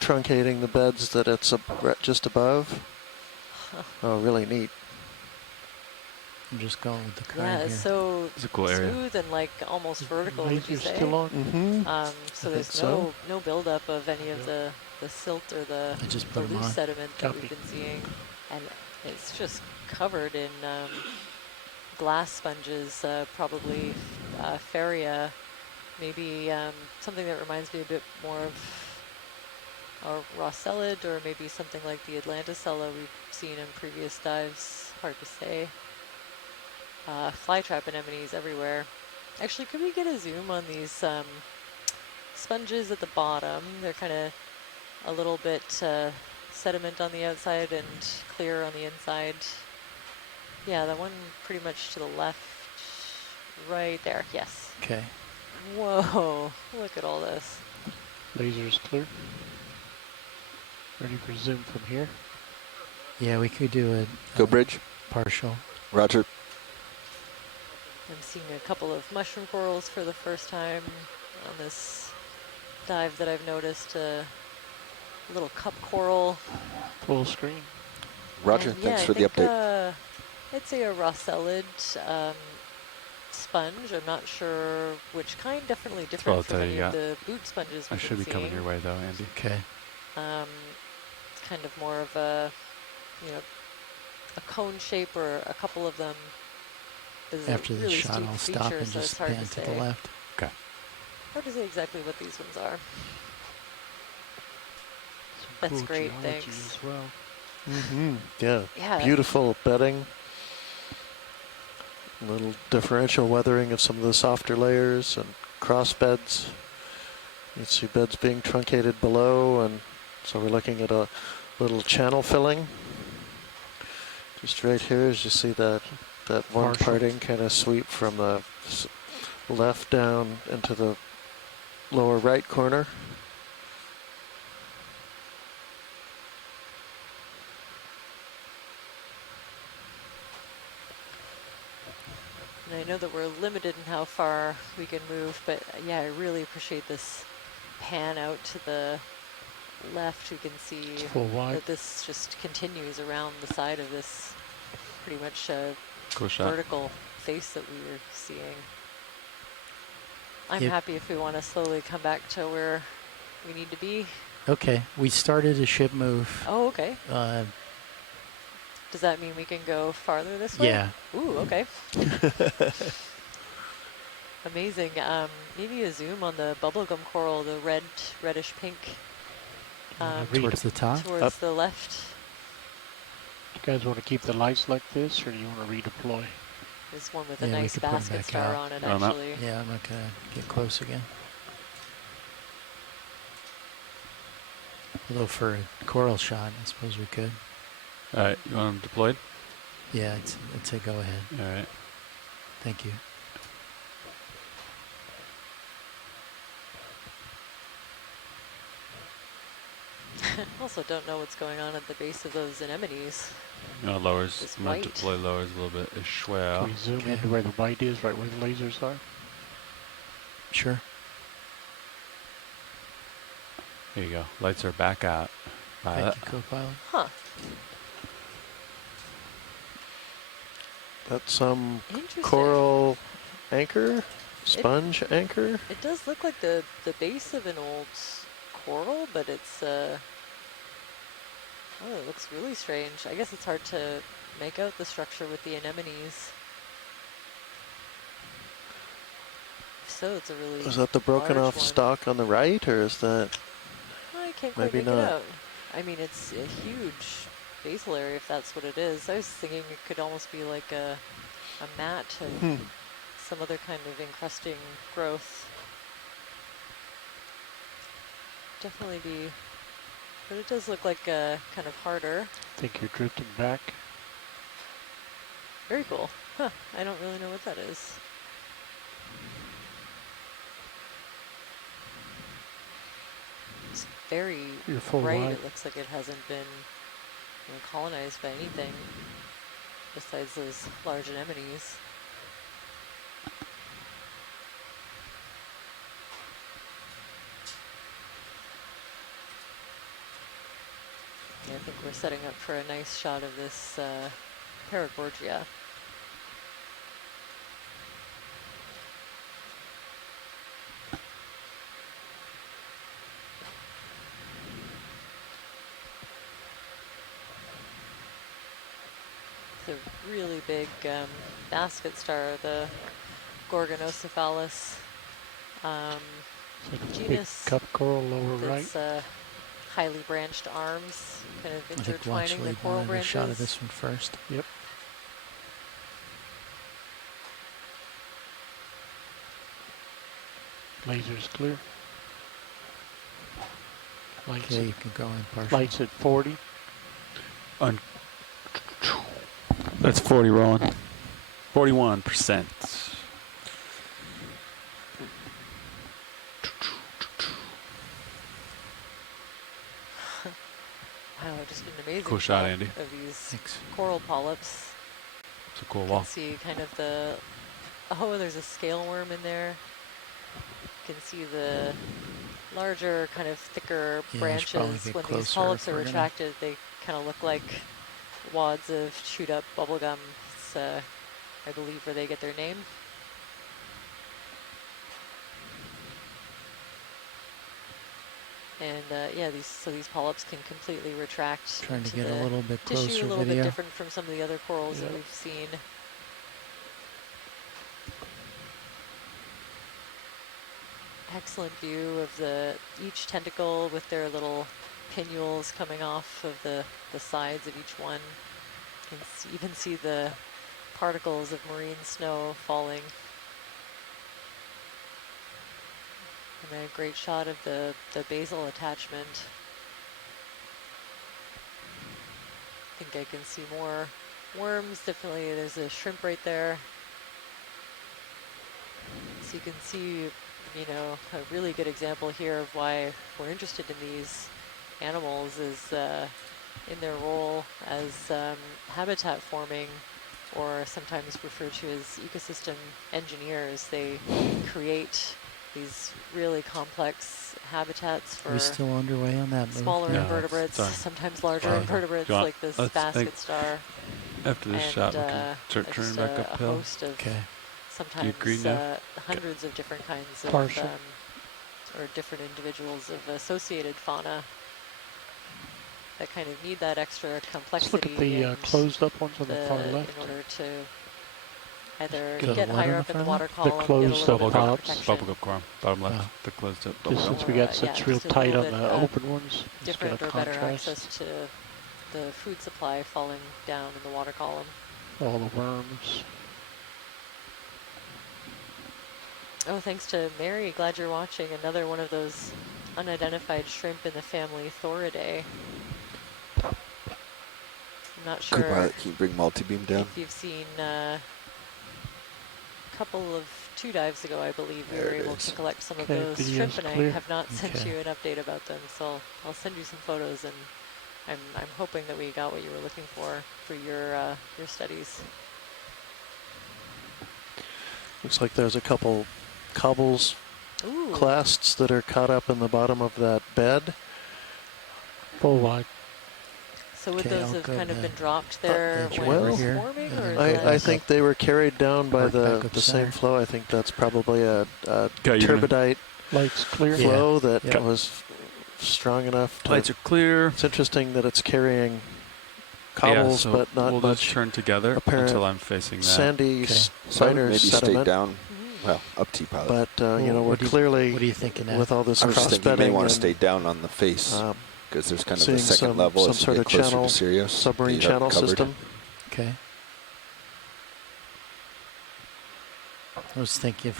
truncating the beds that it's just above. Oh, really neat. I'm just going with the Yeah, current it's here. so It's a cool area. smooth and like almost vertical, would you Laser's say? still on. Mm-hmm. So I there's think so. no buildup of any of the silt or the I just put 'em loose on. sediment that Copy. we've been seeing. And it's just covered in glass sponges, probably Faria, maybe something that reminds me a bit more of our Rossellid, or maybe something like the Atlanticella we've seen in previous dives, hard to say. Flytrap anemones everywhere. Actually, could we get a zoom on these sponges at the bottom? They're kind of a little bit sediment on the outside and clear on the inside. Yeah, that one pretty much to the left, right there, yes. Okay. Whoa, look at all this. Laser's clear. Ready for zoom from here. Yeah, we could do a Go, Bridge. partial. Roger. I'm seeing a couple of mushroom corals for the first time on this dive that I've noticed. A little cup coral. Full screen. Roger, And thanks yeah, for I the think, update. I'd say a Rossellid sponge. I'm not sure which kind. Definitely different I'll from tell any you, of the boot sponges I we've should be been coming seeing. your way though, Andy. Okay. Kind of more of a, a cone shape, or a couple of them is After a the really shot, steep I'll stop feature, and so just it's hard pan to to the say. left. Okay. Hard to say exactly what these ones are. That's Cool great, geology thanks. as well. Yeah. Yeah. Beautiful bedding. A little differential weathering of some of the softer layers and cross beds. You see beds being truncated below, and so we're looking at a little channel filling. Just right here, as you see that one Partial. parting kind of sweep from the left down into the lower right corner. And I know that we're limited in how far we can move, but yeah, I really appreciate this pan out to the left. We can see full wide. that this just continues around the side of this pretty much Cool shot. vertical face that we were seeing. I'm Yep. happy if we want to slowly come back to where we need to be. Okay, we started a ship move. Oh, okay. Uh, Does that mean we can go farther this way? Yeah. Ooh, okay. Amazing. Maybe a zoom on the bubblegum coral, the reddish pink. Towards the top? Towards the left. You guys want to keep the lights like this, or do you want to redeploy? There's one with a Yeah, we nice could put 'em basket back star out. on it, Oh, no. actually. Yeah, I'm not gonna get close again. Although for a coral shot, I suppose we could. All right, you want them deployed? Yeah, it's a go ahead. All right. Thank you. Also don't know what's going on at the base of those anemones. No, lowers. This I'm going to white. deploy lowers a little bit as Can well. we zoom Okay. into where the white is, right where the lasers are? Sure. Here you go. Lights are back out. Thank you, co-pilot. Huh. That's some Interesting. coral anchor, sponge anchor. It does look like the base of an old coral, but it's oh, it looks really strange. I guess it's hard to make out the structure with the anemones. If so, it's a really Is that the broken large off one. stalk on the right, or is that? I can't quite Maybe make it not. out. I mean, it's a huge basal area if that's what it is. I was thinking it could almost be like a mat and some other kind of encrusting growth. Definitely be, but it does look like kind of harder. I think you're drifting back. Very cool. Huh, I don't really know what that is. It's very You're full bright. wide. It looks like it hasn't been colonized by anything besides those large anemones. Yeah, I think we're setting up for a nice shot of this Paragorgia. It's a really big basket star, the Gorgonocephalus Big genus. cup coral lower right. That's highly branched arms, kind of I think we'll intertwining the actually coral want a branches. shot of this one first. Yep. Lasers clear. Lights, Okay, you can go in partial. lights at 40. That's 40 rolling. 41%. Wow, just an amazing Cool shot, shot Andy. of these Thanks. coral polyps. It's a cool You wall. can see kind of the, oh, there's a scale worm in there. You can see the larger, kind of thicker Yeah, I should probably branches. get When these closer polyps if are we're gonna- retracted, they kind of look like wads of chewed up bubble gum. It's, I believe, where they get their name. And yeah, these polyps can completely retract. Trying to into get a the little bit tissue, closer a little video. bit different from some of the other corals that Yeah. we've seen. excellent view of each tentacle with their little pinnules coming off of the sides of each one. You can even see the particles of marine snow falling. And a great shot of the basal attachment. I think I can see more worms. Definitely there's a shrimp right there. So you can see, you know, a really good example here of why we're interested in these animals is in their role as habitat forming, or sometimes referred to as ecosystem engineers. They create these really complex habitats for Are we still underway on that move? Smaller invertebrates, sometimes larger invertebrates like this basket star. After this shot, we can start turning back uphill. A host of sometimes hundreds of different kinds of, or different individuals of associated fauna that kind of need that extra complexity. Let's look at the closed up ones on the far left. In order to either get higher up in the water column, the closed up tops. Bubblegum coral, bottom left, the closed up. Just since we got such real tight on the open ones, different or better access to the food supply falling down in the water column. All the worms. Oh, thanks to Mary. Glad you're watching. Another one of those unidentified shrimp in the family Thoridae. I'm not sure. Can you bring multi-beam down? If you've seen a couple of 2 dives ago, I believe we were able to collect some of those shrimp, and I have not sent you an update about them. So I'll send you some photos, and I'm hoping that we got what you were looking for your studies. Looks like there's a couple cobbles clasts that are caught up in the bottom of that bed. Full wide. So would those have kind of been dropped there when it was forming? Or I think they were carried down by the same flow. I think that's probably a turbidite flow that was strong enough. Lights are clear. It's interesting that it's carrying cobbles, so but not we'll much. Just turn together until I'm facing that. Sandy finer maybe sediment. stay down. Well, up to you, pilot. But you know, we're clearly what are you thinking with all this I'm just thinking you may want to stay down on the face. Because there's kind of a second level as you get closer to Sirius. Submarine channel system. Okay. I was thinking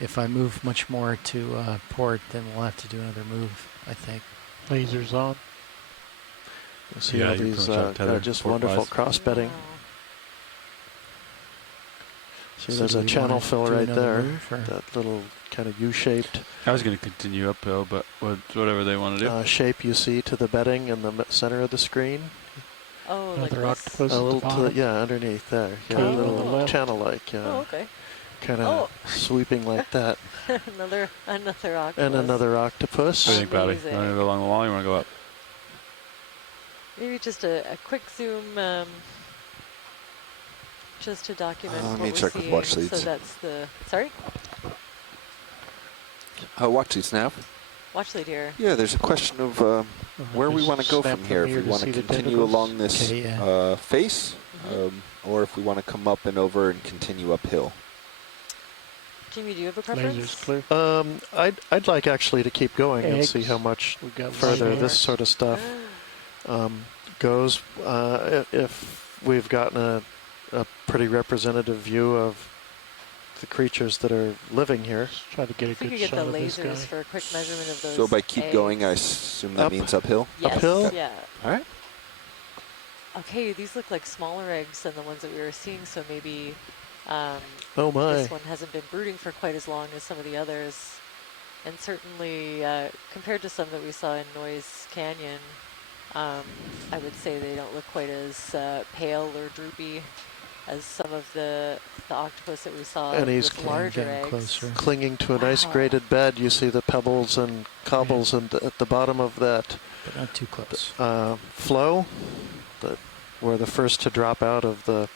if I move much more to port, then we'll have to do another move, I think. Lasers on. You see all these just wonderful cross-bedding. See, there's a channel fill right there, that little kind of U-shaped. I was going to continue uphill, but whatever they want to do. Shape you see to the bedding in the center of the screen. Oh, like this? Octopus a little underneath there. Yeah, a little channel-like. Oh, okay. Kind of sweeping like that. another octopus. And another octopus. What do you think, Bobby? You want to go along the wall or you want to go up? Maybe just a quick zoom, just to document what me we're check with seeing. watch leads. So that's the, sorry? Watch leads now. Watch lead here. Yeah, there's a question of where we want to go from here. If we want to continue along this face, or if we want to come up and over and continue uphill. Jimmy, do you have a preference? Lasers clear. I'd like actually to keep going and see how much further this sort of stuff goes. If we've gotten a pretty representative view of the creatures that are living here. Just try to get a good shot of this guy. Lasers for a quick measurement of those. So by keep eggs. going, I assume that means uphill? Yes, uphill? Yeah. All right. Okay, these look like smaller eggs than the ones that we were seeing, so maybe oh my. This one hasn't been brooding for quite as long as some of the others. And certainly, compared to some that we saw in Noise Canyon, I would say they don't look quite as pale or droopy as some of the octopus that we saw and he's with larger eggs. Clinging to a nice graded bed. You see the pebbles and cobbles and at the bottom of that but not too close. Flow, were the first to drop out of the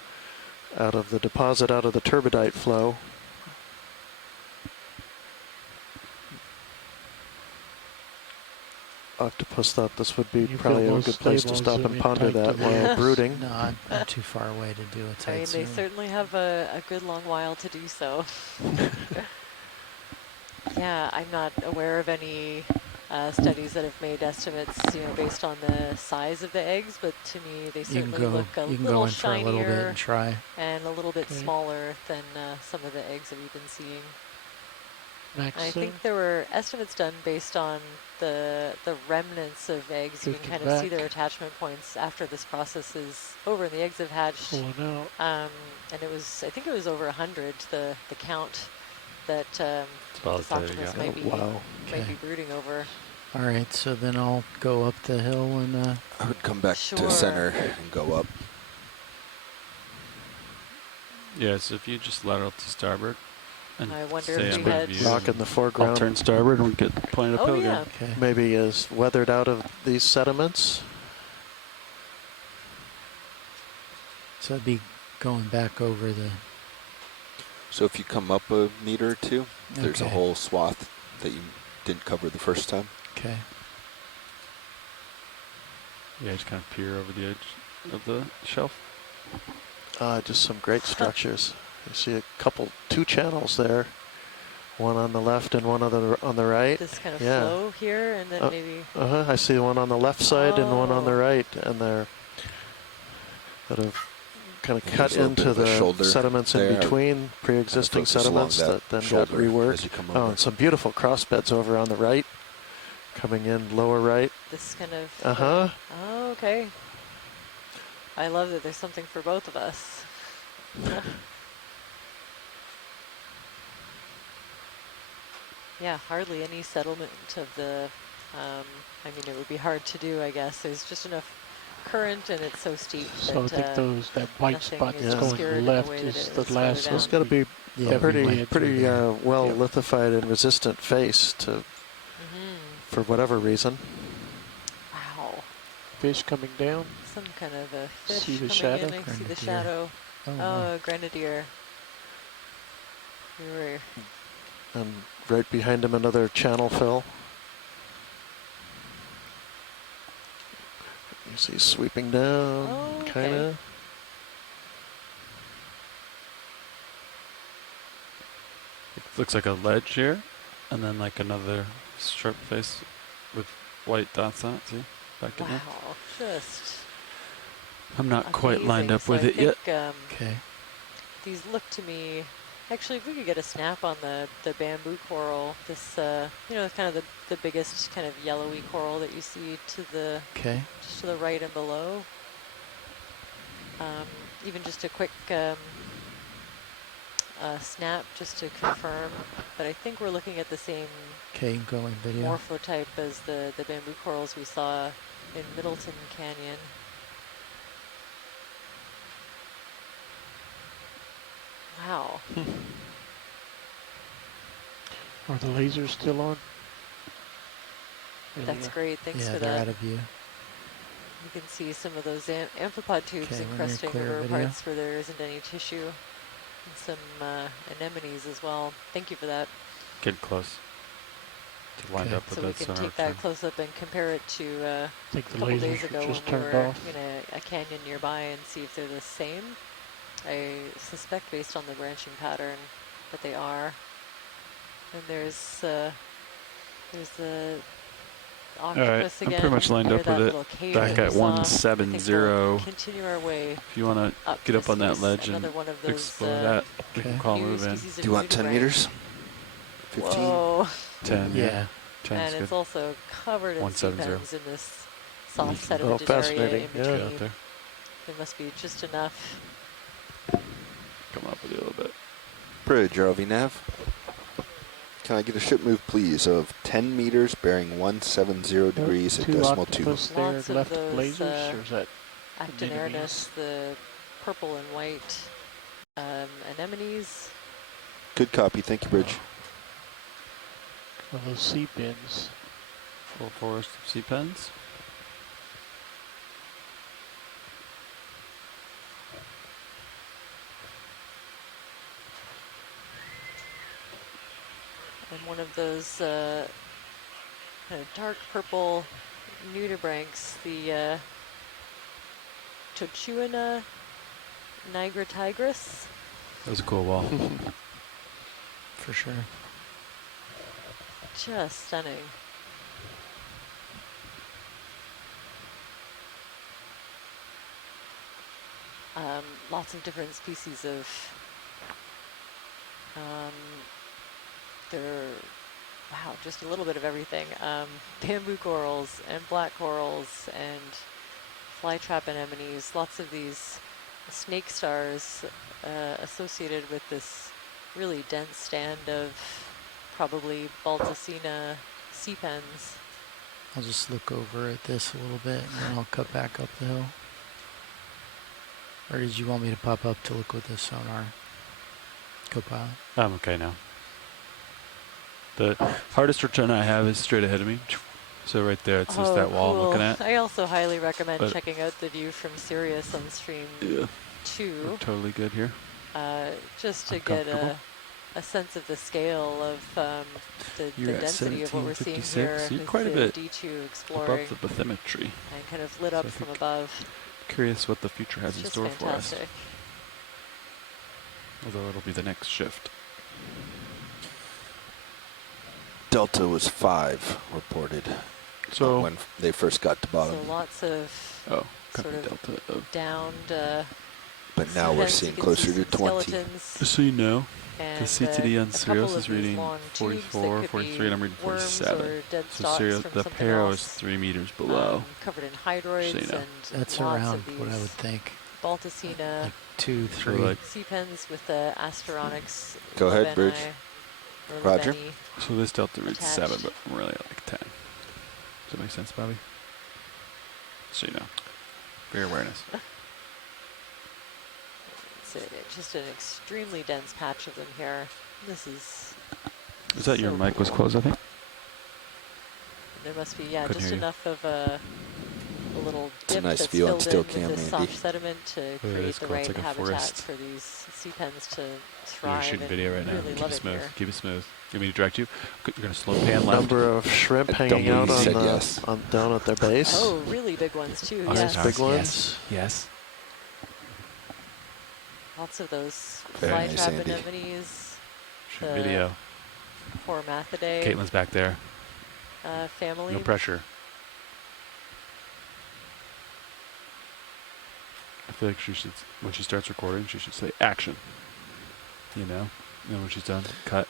deposit, out of the turbidite flow. Octopus thought this would be probably a good place to stop and ponder that while brooding. No, not too far away to do a tight I mean, they zoom. certainly have a good long while to do so. Yeah, I'm not aware of any studies that have made estimates, based on the size of the eggs, but to me they certainly look a little shinier for a little bit and try. And a little bit smaller than some of the eggs that we've been seeing. I think there were estimates done based on the remnants of eggs. You can kind of see their attachment points after this process is over and the eggs have hatched. And it was, I think it was over 100, the count that this octopus might be brooding over. All right, so then I'll go up the hill and... I would come back to center and go up. Yeah, so if you just lateral to starboard. And I wonder if we had... Rock in the foreground. I'll turn starboard and we get pointed uphill again. Okay. Maybe is weathered out of these sediments. So I'd be going back over the... So if you come up a meter or two, there's a whole swath that you didn't cover the first time. Okay. Yeah, just kind of peer over the edge of the shelf. Just some great structures. You see two channels there, one on the left and one on the right. This kind of flow here, and then maybe. I see one on the left side and one on the right, and they're that have kind of cut into the sediments in between, pre-existing sediments that then got reworked. Oh, and some beautiful cross beds over on the right, coming in lower right. This kind of. Oh, okay. I love that there's something for both of us. Yeah, hardly any settlement of the, I mean, it would be hard to do, I guess. There's just enough current and it's so steep so that, I think that white spot that's going left is the last one. It's got to be pretty well lithified and resistant face to, for whatever reason. Wow. Fish coming down. Some kind of a fish see the coming shadow? in. I see the shadow. Oh, grenadier. And right behind him, another channel fill. You see sweeping down, kind of. It looks like a ledge here, and then like another sharp face with white dots on it. See, back in there. Wow, just. I'm not quite amazing. lined up So with I it yet. think, these look to me. Actually, if we could get a snap on the bamboo coral, this kind of the biggest kind of yellowy coral that you see to the just to the right and below. Even just a quick snap just to confirm, but I think we're looking at the same video. morphotype as the bamboo corals we saw in Middleton Canyon. Wow. Are the lasers still on? That's great. Thanks for they're that. out of view. You can see some of those amphipod tubes encrusting over parts where there isn't any tissue. And some anemones as well. Thank you for that. Get close to wind up with so that we can sonar take that frame. close up and compare it to a couple lasers days ago when just we turned were off. in a canyon nearby and see if they're the same. I suspect based on the branching pattern that they are. And there's the octopus again. I'm pretty much lined up with it. Back at 170. We'll continue our way. If you want to get up on that ledge and explore that, we can call move in. Do you want 10 meters? 15? Whoa. 10, yeah. 10 and it's good. also covered in 170. pens in this soft sedimentous area in between. Out there. There must be just enough. Come up with you a little bit. Bridge, ROV nav. Can I get a ship move, please, of 10 meters bearing 170 degrees at decimal 2? Lots of those lasers, or is that actinarinus, the purple and white anemones. Good copy. Thank you, Bridge. Those sea pins. Full forest of sea pens. And one of those kind of dark purple nudibranchs, the Chochuana nigritigris. That was a cool wall. For sure. just stunning. Lots of different species of wow, just a little bit of everything. Bamboo corals and black corals and flytrap anemones, lots of these snake stars associated with this really dense stand of probably Balticina sea pens. I'll just look over at this a little bit and then I'll cut back up the hill. Or did you want me to pop up to look with the sonar? Co-pilot? I'm okay now. The hardest return I have is straight ahead of me. So right there, it's just that wall cool. I'm looking at. I also highly recommend checking out the view from Sirius on stream 2. We're totally good here. Just to get a sense of the scale of the density of what we're seeing here. So you're quite a bit D2 exploring above the bathymetry. And kind of lit up from above. Curious what the future has in store fantastic. for us. Although it'll be the next shift. Delta was 5 reported. So when they first got to bottom. So lots of sort of delta downed. But now we're seeing closer to 20. Just so you know, the CTD on Sirius is reading 44, 43, and I'm reading 47. So the Paro is 3 meters below. Covered in hydroids so you know. and that's lots around of these what I would think. Balticina, like 2, 3 sea pens with the Asteronix. Go ahead, Bridge. Roger. So this delta reads 7, but I'm really at like 10. Does that make sense, Bobby? So you know, for your awareness. It's just an extremely dense patch of them here. This is. Is that your mic was closed, I think? There must be, Couldn't just hear enough of a little dip a nice that's view on filled still in cam, with this Andy. soft sediment to create the right habitat for these sea pens to thrive. You're shooting and video right now. Really Keep love it it smooth. here. Keep it smooth. You want me to direct you? You're going to slow pan left. Number of shrimp hanging out on down at their base. Oh, really big ones too. Nice big ones. Yes. Lots of those Very nice, flytrap Andy. anemones. Shoot video. Formathidae. Caitlin's back there. Family. No pressure. I feel like she should, when she starts recording, she should say action. You know? And then when she's done, cut.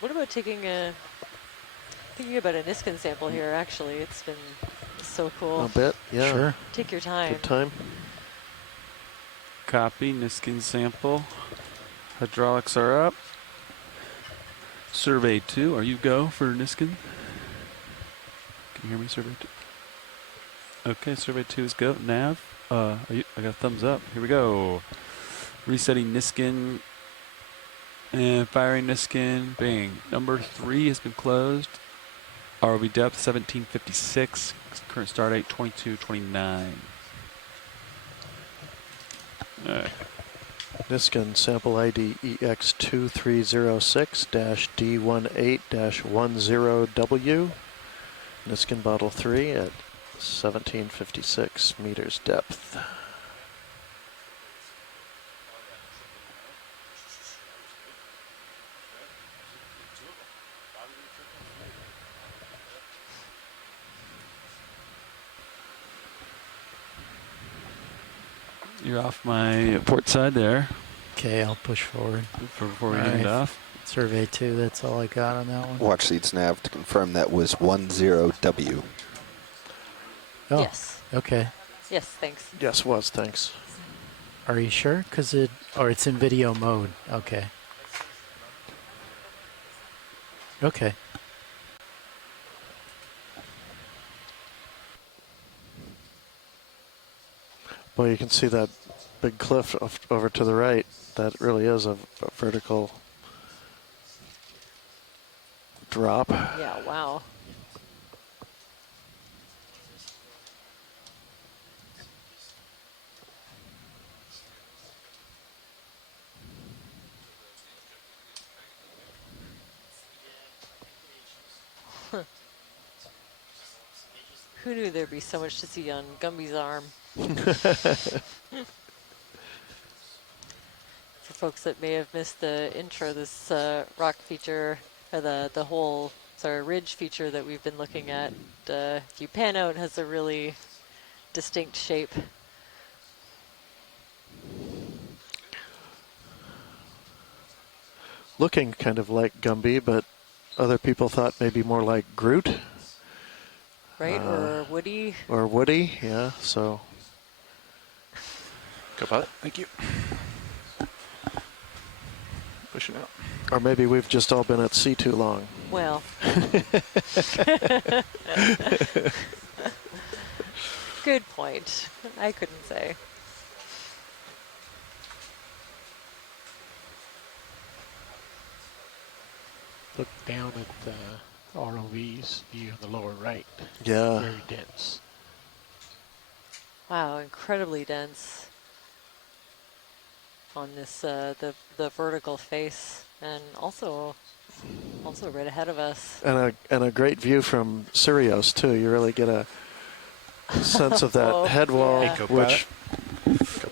What about thinking about a Niskin sample here, actually. It's been so cool. A bit, yeah. Sure. Take your time. Good time. Copy, Niskin sample. Hydraulics are up. Survey 2, are you go for Niskin? Can you hear me, Survey 2? Okay, Survey 2 is go. Nav, I got a thumbs up. Here we go. Resetting Niskin. And firing Niskin. Bang. Number 3 has been closed. ROV depth 1756. Current start date 2229. Alright. Niskin sample ID EX2306-D18-10W. Niskin bottle 3 at 1756 meters depth. You're off my port side there. Okay, I'll push forward. Before we end off. Survey 2, that's all I got on that one. Watch leads nav to confirm that was 10W. Oh, yes. Okay. Yes, thanks. Yes, was, thanks. Are you sure? Because it's in video mode. Okay. Okay. Well, you can see that big cliff over to the right. That really is a vertical drop. Yeah, wow. Who knew there'd be so much to see on Gumby's arm? For folks that may have missed the intro, this rock feature, or the whole ridge feature that we've been looking at, if you pan out, has a really distinct shape. Looking kind of like Gumby, but other people thought maybe more like Groot. Right, or Woody. Or Woody, yeah, so. Go putt. Thank you. Pushing out. Or maybe we've just all been at sea too long. Well. Good point. I couldn't say. Look down at the ROV's view in the lower right. Yeah. Very dense. Wow, incredibly dense on this the vertical face, and also right ahead of us. And a great view from Sirius too. You really get a sense of that head wall, yeah. which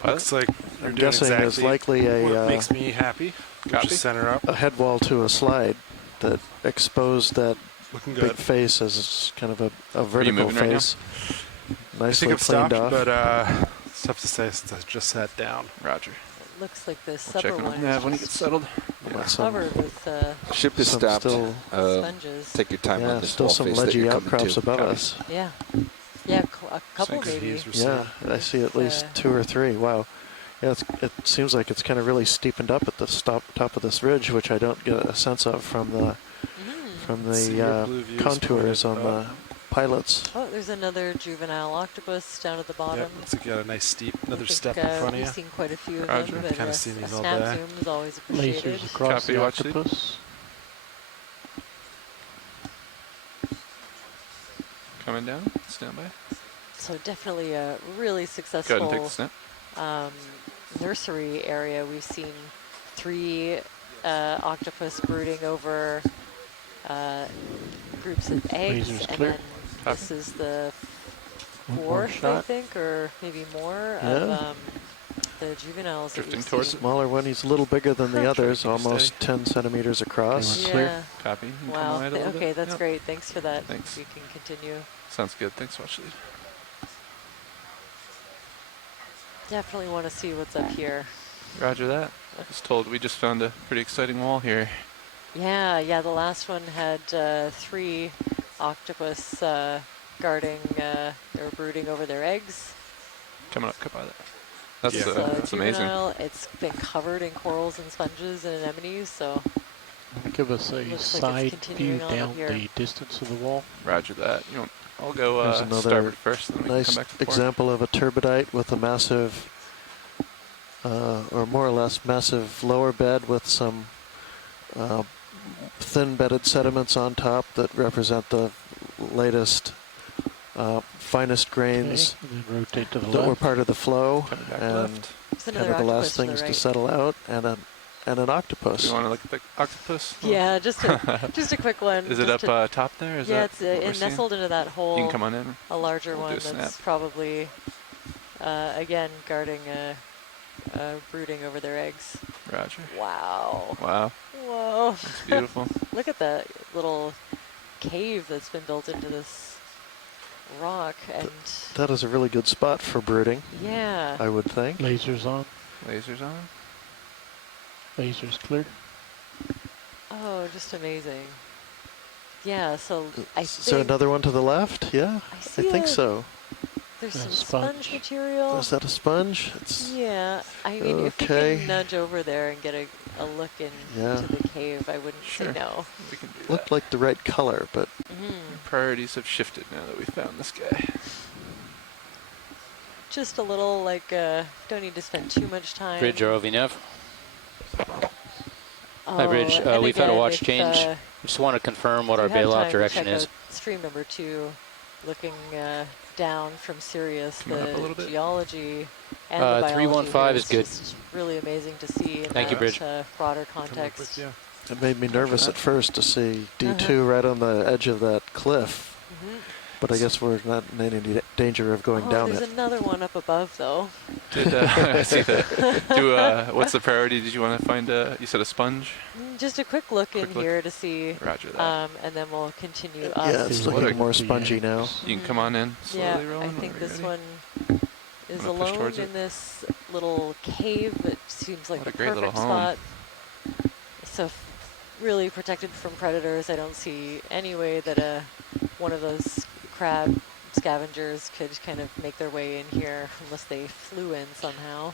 looks like I'm guessing exactly is likely what makes me happy. Just center up. A head wall to a slide that exposed that Looking big good. face as kind of a vertical face. Nicely I think cleaned I've stopped, off. but it's tough to say since I just sat down. Roger. Looks like this We'll check upper him one out. is When he gets settled. covered with Ship is some stopped. still sponges. Take your time yeah, on this still wall some face that ledgy you're coming outcrops to. above Copy. us. Yeah, yeah, a couple maybe. Yeah, I see at least 2 or 3. Wow. Yeah, it seems like it's kind of really steepened up at the top of this ridge, which I don't get a sense of from the contours on the pilots. Oh, there's another juvenile octopus down at the bottom. Yep, looks like you got a nice steep, another step in We've front of you. seen quite a few of Roger. them, but Kind of seen these a all snap day. zoom is always appreciated. Lasers across Copy, the watch octopus. Coming down. Stand by. So definitely a really Go ahead and take the successful snap. nursery area. We've seen 3 octopus brooding over groups of eggs, Lasers and clear. then Copy. this is the More 4th, I shot. think, or maybe more Yeah. of the juveniles. that Drifting we've towards seen. Smaller one, he's a little bigger than the others, Keep almost 10 centimeters across. Okay, clear. Yeah. Copy. You can come Wow. wide a little Okay, bit. that's Yep. great. Thanks for that. Thanks. We can continue. Sounds good. Thanks, watch lead. Definitely want to see what's up here. Roger that. I was told we just found a pretty exciting wall here. Yeah. The last one had 3 octopus guarding or brooding over their eggs. Coming up, cut by that. That's, It's, that's amazing. juvenile. It's been covered in corals and sponges and anemones, so Give us a looks like it's side view continuing on up down here. the distance of the wall. Roger that. You want, I'll go There's another starboard first, then we can nice come back and forth. example of a turbidite with a massive, or more or less massive lower bed with some thin bedded sediments on top that represent the latest finest grains Okay, and then rotate to the that were left. part of the flow Coming back and left. There's kind another of the last octopus to the things to right. settle out, and an octopus. You want to look at the octopus? Yeah, just a quick one. Is it just up top there? Is yeah, that it's what we're seeing? nestled into that hole. You can come on in. A larger We'll do one a that's snap. probably, again, guarding, brooding over their eggs. Roger. Wow. Wow. Whoa. That's beautiful. Look at that little cave that's been built into this rock, and That is a really good spot for brooding, yeah. I would think. Lasers on. Lasers on. Lasers clear. Oh, just amazing. Yeah, so I Is there think another one to the left? Yeah, I I see think it. so. there's A some sponge. sponge material. Is that a sponge? It's Yeah, I mean, if we Okay. can nudge over there and get a look Yeah. into the cave, I wouldn't Sure. say no. We can do looked that. like the right color, but Priorities have shifted now that we found this guy. Just a little, like, don't need to spend too much time. Bridge ROV Nav. Hi, Oh, Bridge. and We've had a again, watch if, change. if Just want to confirm what you our have bailout time to direction check is. out stream number 2, looking down from Sirius, Come on up a the little bit. geology and the biology 315 here is good. just really amazing to see in Thank you, that, Bridge. Broader context. it made me nervous at first to see D2 right on the edge of that cliff. But I guess we're not in any danger of going down there's it. another one up above, though. I see that. What's the priority? Did you want to find you said a sponge? Just a quick look in here to see. Roger that. And then we'll continue up. Yeah, it's looking more spongy now. You can come on in slowly, Yeah, Roland. I think this ready. one is alone in this little cave that seems like the perfect spot. So really protected from predators. I don't see any way that one of those crab scavengers could kind of make their way in here unless they flew in somehow.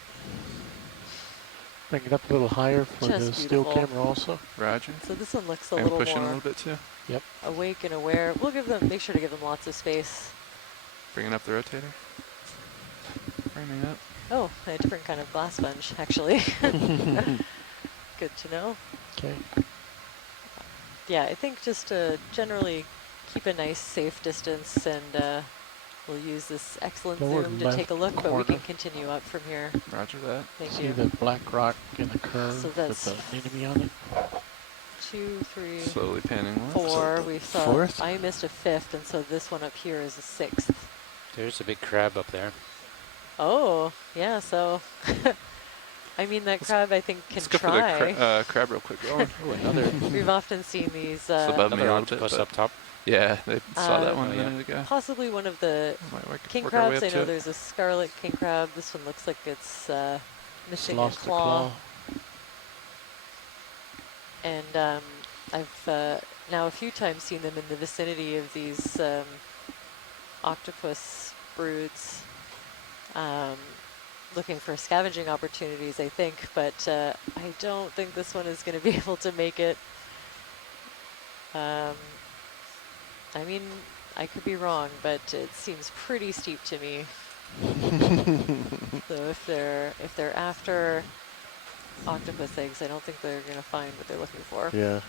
Bring it up a little higher for the still camera also. Roger. So this one looks a and little pushing more a little bit too. Yep. Awake and aware. We'll make sure to give them lots of space. Bringing up the rotator. Framing up. Oh, a different kind of glass sponge, actually. Good to know. Okay. Yeah, I think just generally keep a nice, safe distance, and we'll use this excellent zoom to take a look, but we can continue up from here. Roger that. Thank See you. the black rock in the curve So that's with the enemy on it? 2, 3, slowly panning left. 4. We saw fourth? I missed a 5th, and so this one up here is a 6th. There's a big crab up there. Oh, yeah, so I mean, that crab, I think, can Let's go try. for the crab real quick, Roland. Another. We've often seen these Another octopus up top. Yeah, they saw that one a yeah. minute ago. possibly one of the king work our way crabs. I up to know it. there's a scarlet king crab. This one looks like it's missing a Lost the claw. And I've now a few times seen them in the vicinity of these octopus broods, looking for scavenging opportunities, I think, but I don't think this one is going to be able to make it. I mean, I could be wrong, but it seems pretty steep to me. So if they're after octopus eggs, I don't think they're going to find what they're looking for. Yeah.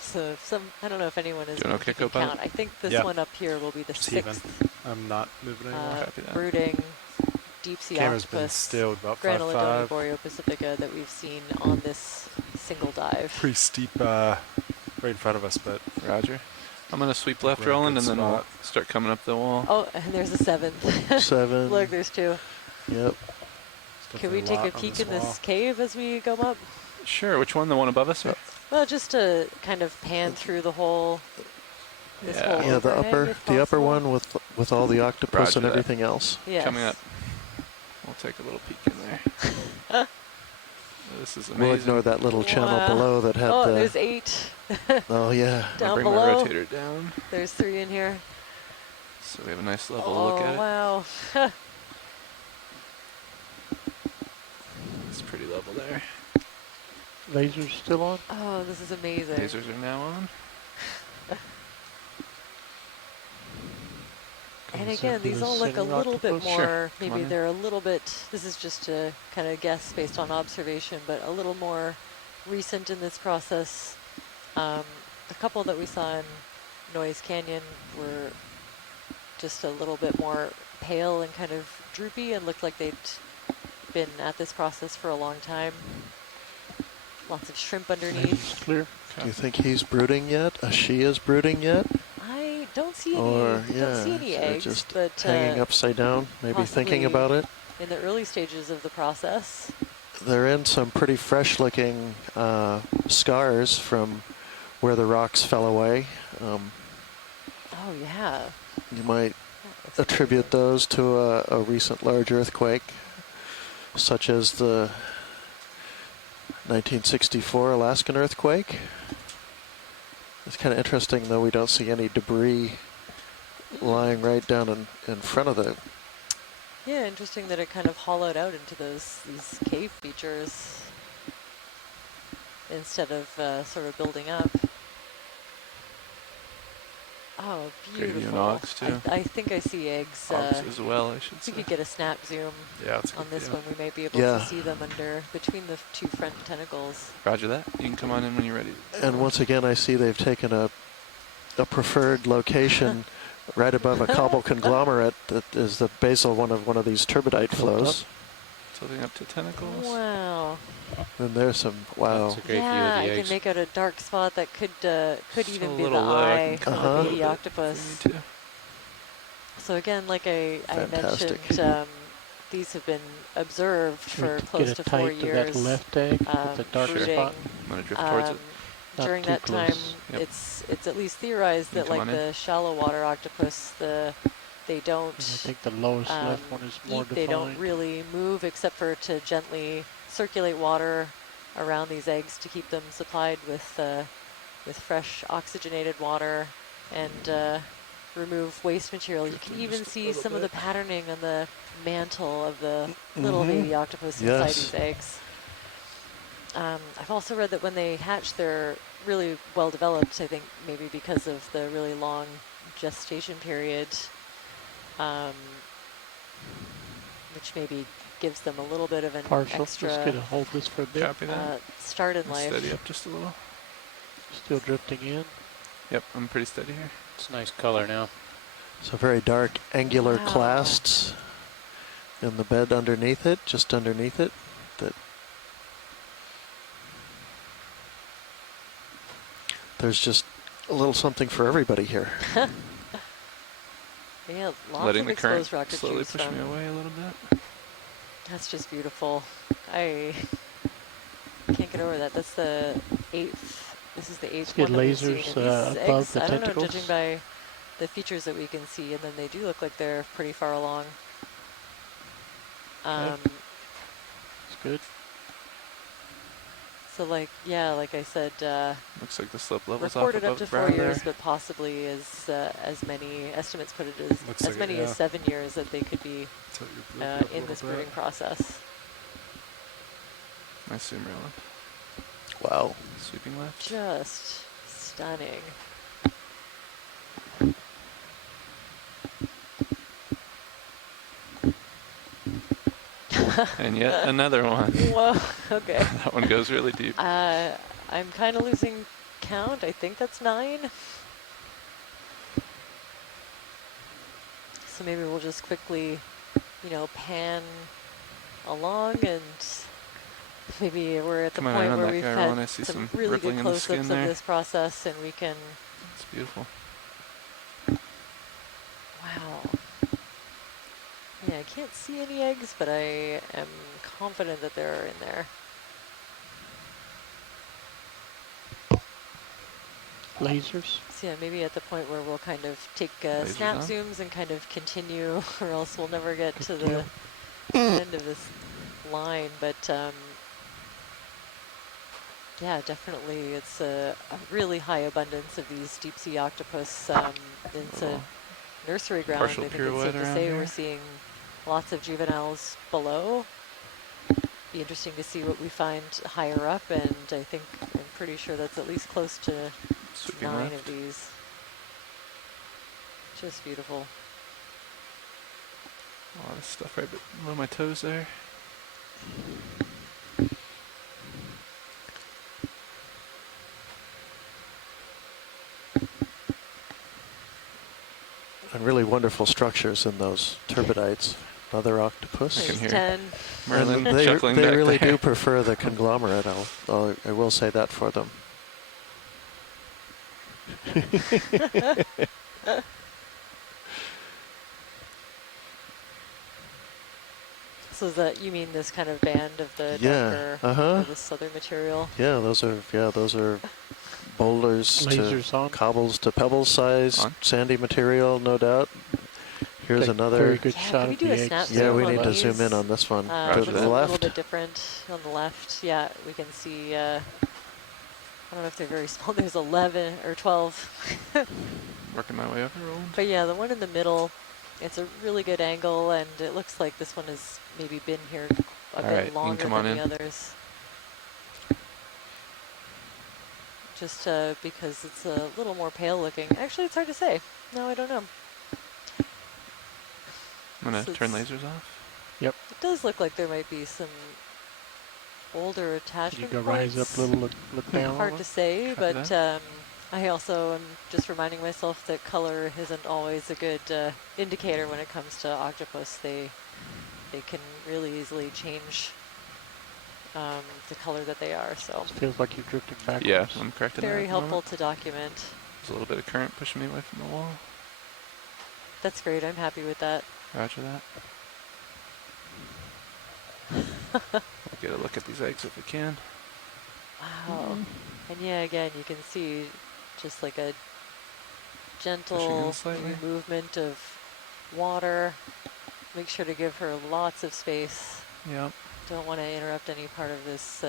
So I don't know if anyone is Doing okay, keeping co-pilot? count. I think this Yep. one up here will be the Just even. 6th I'm not moving anymore. brooding deep sea Camera's been octopus, still about Granulodonta 5'5". boreopacifica, that we've seen on this single dive. Pretty steep right in front of us, but Roger. I'm going to sweep left, we're in a Roland, good and then we'll spot. start coming up the wall. Oh, and there's a 7th. 7. Look, there's 2. Yep. Can we take a peek in this cave as we go up? Sure. Which one? The one above us? Or? Well, just to kind of pan through the whole. This whole Yeah, the overhang, if upper possible. one with all the octopus Roger and that. everything else. Yes. Coming up. We'll take a little peek in there. This is amazing. We'll ignore that little channel Wow. below that had Oh, the. there's 8. Oh yeah. I'll Down bring below. my rotator down. There's 3 in here. So we have a nice level Oh, look at it. wow. It's pretty level there. Laser's still on? Oh, this is amazing. Lasers are now on. And again, these all look a little bit more, Sure. Come on maybe in. they're a little bit, this is just a kind of guess based on observation, but a little more recent in this process. A couple that we saw in Noise Canyon were just a little bit more pale and kind of droopy and looked like they'd been at this process for a long time. Lots of shrimp underneath. Clear. Do you think he's brooding yet? She is brooding yet? I don't see any, Or don't see any so eggs, just but hanging upside down, maybe thinking possibly about it. in the early stages of the process. They're in some pretty fresh-looking scars from where the rocks fell away. Oh yeah. You might attribute those to a recent large earthquake, such as the 1964 Alaskan earthquake. It's kind of interesting, though, we don't see any debris lying right down in front of the. Yeah, interesting that it kind of hollowed out into these cave features instead of sort of building up. Oh, Gravy beautiful. and Ogs, too. I think I see eggs. Ogs as well, I should if say. we could get a snap zoom Yeah, that's a on good this deal. one, we might be able to see them between the 2 front tentacles. Roger that. You can come on in when you're ready. And once again, I see they've taken a preferred location right above a cobble conglomerate that is the basal one of these turbidite flows. Floating up to tentacles. Wow. And there's some, wow. That's a great view of Yeah, the I eggs. can make out a dark spot that could even a be the little low. I eye can of come a up a baby little bit octopus. if you need to. So again, like I Fantastic. mentioned, these have been observed for close to 4 Get a years. tight to that left egg with the dark breeding. spot. I'm gonna drift towards it. Not During too that close. time, Yep. it's at least theorized that Come like on in. the shallow water octopus, they don't And I think the lowest left one is more eat, they don't defined. really move except for to gently circulate water around these eggs to keep them supplied with fresh oxygenated water and remove waste material. You can even see some of the patterning on the mantle of the little baby octopus inside these eggs. I've also read that when they hatch, they're really well developed, I think maybe because of the really long gestation period, which maybe gives them a little bit of an Partial. extra Just gonna hold this for a bit. Copy that. start in life. Steady up just a little. Still drifting in. Yep, I'm pretty steady here. It's a nice color now. So very dark angular Wow. clasts in the bed underneath it, just underneath it. That there's just a little something for everybody here. Yeah, lots Letting of the current exposed rock to slowly choose push from. me away a little bit. That's just beautiful. I can't get over that. That's the 8th. This is the 8th Get one that we've seen lasers, of these above eggs. the I don't know, tentacles. judging by the features that we can see, and then they do look like they're pretty far along. It's good. So like, yeah, like I said, Looks like the slope level's off recorded up above to the 4 brow years, there. but possibly as many estimates put it Looks as like many it, as yeah. 7 years that they could be Tilt your blue up a in little this bit. breeding process. Nice zoom round. Wow. Sweeping left. Just stunning. And yet another one. Whoa, okay. That one goes really deep. I'm kind of losing count. I think that's 9. So maybe we'll just quickly, pan along, and maybe we're at the Come on, point around where that we've guy, Rowan. I had see some some really rippling good in the close-ups skin of there. this process, and we can. It's beautiful. Wow. Yeah, I can't see any eggs, but I am confident that there are in there. Lasers. So yeah, maybe at the point where we'll kind of take Lasers snap on? zooms and kind of continue, or else we'll never get to the end of this line. But yeah, definitely, it's a really high abundance of these deep sea octopus. It's a nursery ground. I partial think it's pirouette safe to around say here. we're seeing lots of juveniles below. Be interesting to see what we find higher up, and I'm pretty sure that's at least close to Sweeping 9 left. of these. Just beautiful. A lot of stuff right below my toes there. And really wonderful structures in those turbidites. Another octopus. I can hear 10. Merlin And chuckling they back really there. do prefer the conglomerate. I will say that for them. So is that, you mean this kind of band of the Yeah, darker, or this other material? Yeah, those are boulders Lasers to on. cobbles to pebble size, sandy material, no doubt. Here's Take another. very good Yeah, shot can we of do the a snap eggs. Yeah, zoom we on need to these? zoom in on this one. To Looks the a little left. bit different on the left. Yeah, we can see, I don't know if they're very small. There's 11 or 12. Working my way up the road. But yeah, the one in the middle, it's a really good angle, and it looks like this one has maybe been here a All bit right, you can longer come than on the in. others. Just because it's a little more pale looking. Actually, it's hard to say. No, I don't know. I'm going So to turn it's- lasers off. Yep. It does look like there might be some older You attachment go rise up points. a little, look down. Hard to say, Copy but I also am just reminding myself that color isn't always a good indicator when it comes to octopus. They they can really easily change the color that they are. So it feels like you're drifting backwards. Yeah, I'm correct in that. Very helpful to document. There's a little bit of current pushing me away from the wall. That's great. I'm happy with that. Roger that. We'll get a look at these eggs if we can. Wow. And yeah, again, you can see just like a gentle movement of water. Make sure to give her lots of space. Yep. Don't want to interrupt any part of this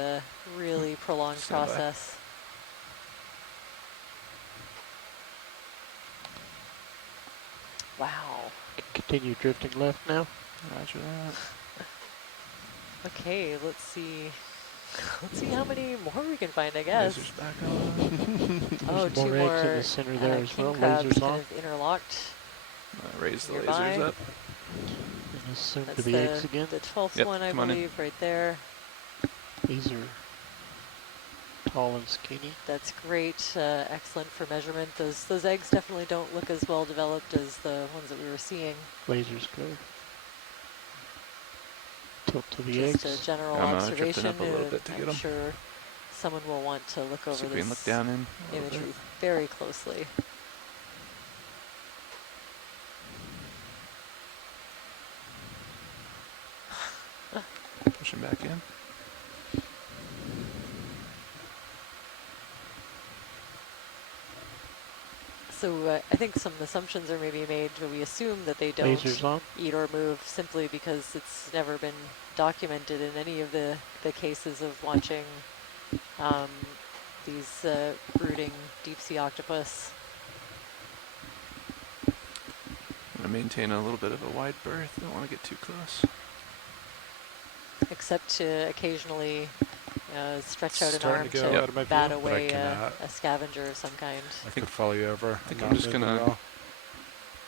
really prolonged process. Wow. Continue drifting left now. Roger that. Okay, let's see. Let's see how many more we can find, I guess. Lasers back on. Oh, two more in the center there as king well. crabs Lasers kind on. of interlocked. Raise the nearby. lasers up. And soon That's to be eggs again. the 12th Yep, one, I come on in. believe, right there. These are tall and skinny. That's great, excellent for measurement. Those eggs definitely don't look as well developed as the ones that we were seeing. Lasers go. Tilt to the Just eggs. a general I'm observation. drifting up a little bit to get I'm 'em. sure someone will want to look over See if we can this look down in a little imagery bit. very closely. Pushing back in. So I think some assumptions are maybe made. We assume that they don't Lasers on. eat or move simply because it's never been documented in any of the cases of watching these brooding deep sea octopus. I'm going to maintain a little bit of a wide berth. Don't want to get too close. Except to occasionally stretch out an Starting arm to go out of my bat view, but I away cannot. a scavenger of some kind. I could follow you over. I think I'm just going to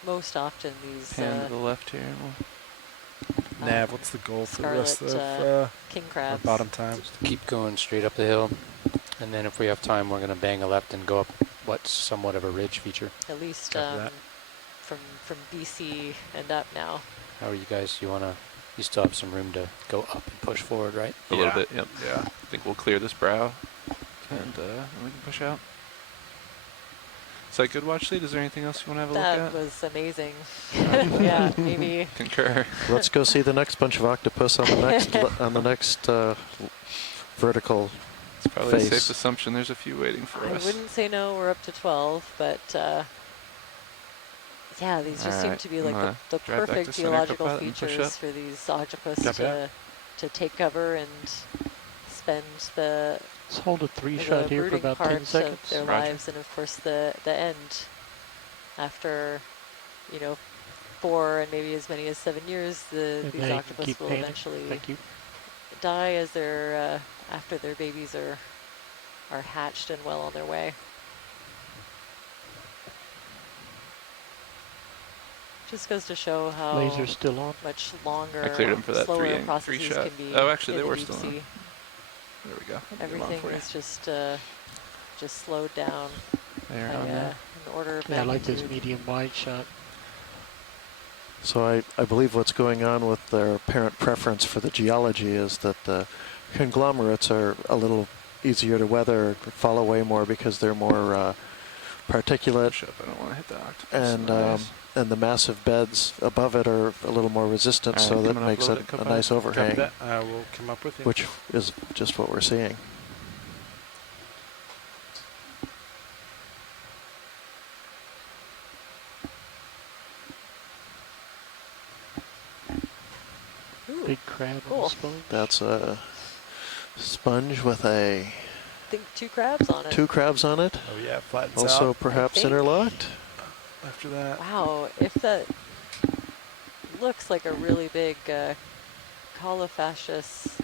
Most often these pan to the left here. Nav, what's the goal for the rest scarlet of king our crabs. bottom time? Keep going straight up the hill, and then if we have time, we're going to bang a left and go up what's somewhat of a ridge feature. At least Copy that. from BC and up now. How are you guys? You still have some room to go up and push forward, right? A little bit, yep. Yeah. I think we'll clear this brow, and then we can push out. Is that good, watch lead? Is there anything else you want to have a That look at? was amazing. Yeah, maybe. Concur. Let's go see the next bunch of octopus on the next vertical It's probably face. a safe assumption there's a few waiting for I us. wouldn't say no. We're up to 12, but yeah, these just seem Alright, to be like I'm the gonna drive back perfect to center, geological co-pilot, and push features up. for these octopus Copy that. to take cover and spend the Let's hold a three-shot here for brooding about part 10 seconds. of their Roger. lives, and of course the end after 4 and maybe as many as 7 years, And these now you can octopus keep will panning. eventually Thank you. die as their after their babies are hatched and well on their way. Just goes to show how Laser's still on. much longer, I cleared them for that slower three processes shot. can be. Oh, actually, in they the were deep still on. sea. There we go. I'll get 'em on Everything for you. is just slowed down There, by on there. an order of Yeah, I like this magnitude. medium-wide shot. So I believe what's going on with their apparent preference for the geology is that the conglomerates are a little easier to weather, fall away more because they're more particulate, Push up. I don't want to hit the octopus. and Nice. and the massive beds above it are a little more resistant, Alright, so that coming up, makes load it it, a co-pilot. nice Copy overhang, that. We'll come up with you. which is just what we're seeing. Ooh, Big crab on cool. the sponge. That's a sponge with a I think 2 crabs on it. 2 crabs on it. Oh yeah, flattens Also out. perhaps think. interlocked. After that. Wow, if that looks like a really big caulofacious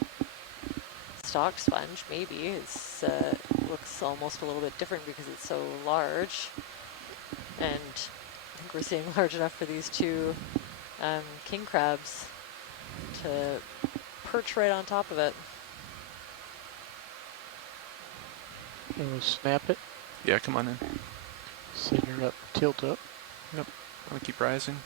stalk sponge, maybe it's looks almost a little bit different because it's so large, and I think we're seeing large enough for these 2 king crabs to perch right on top of it. And we'll snap it, Yeah, come on in. center up, tilt up. Yep. I'm going to keep rising.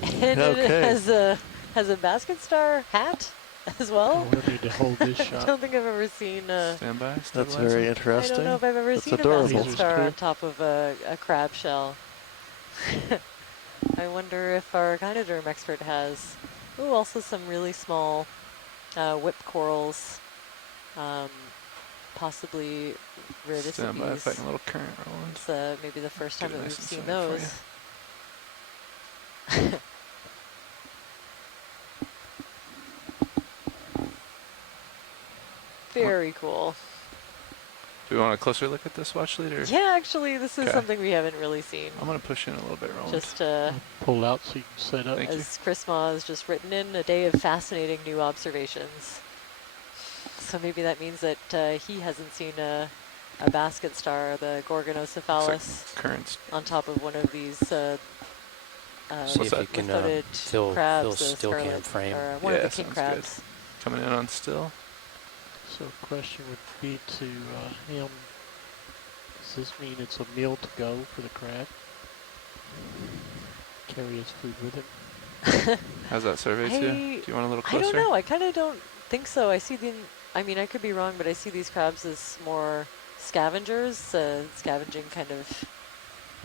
And Okay. it has a basket star hat as well. We need to hold this I shot. don't think I've ever seen Stand by. That's very interesting. I don't know if I've ever That's seen adorable. a basket star on top of a crab shell. I wonder if our gynoderm expert has. Ooh, also some really small whipped corals. Possibly Rhodocipes. Stand by, fighting a little current rolling. It's maybe the first time that we've seen for those. Very cool. Do we want a closer look at this watch lead? Or? Yeah, actually, this is something we haven't really seen. I'm going to push in a little bit, Roland. Just pull out so you can set up. As Chris Ma has just written in, a day of fascinating new observations. So maybe that means that he hasn't seen a basket star, the Gorgonocephalus, currents on top of one of these see if you can fill crabs, still cam frame. or one of the king crabs. Good. Coming in on still. So the question would be to him, does this mean it's a meal to go for the crab? Carry his food with him? How's that survey to you? Do you want a little closer? I don't know. I kind of don't think so. I see I mean, I could be wrong, but I see these crabs as more scavengers, scavenging kind of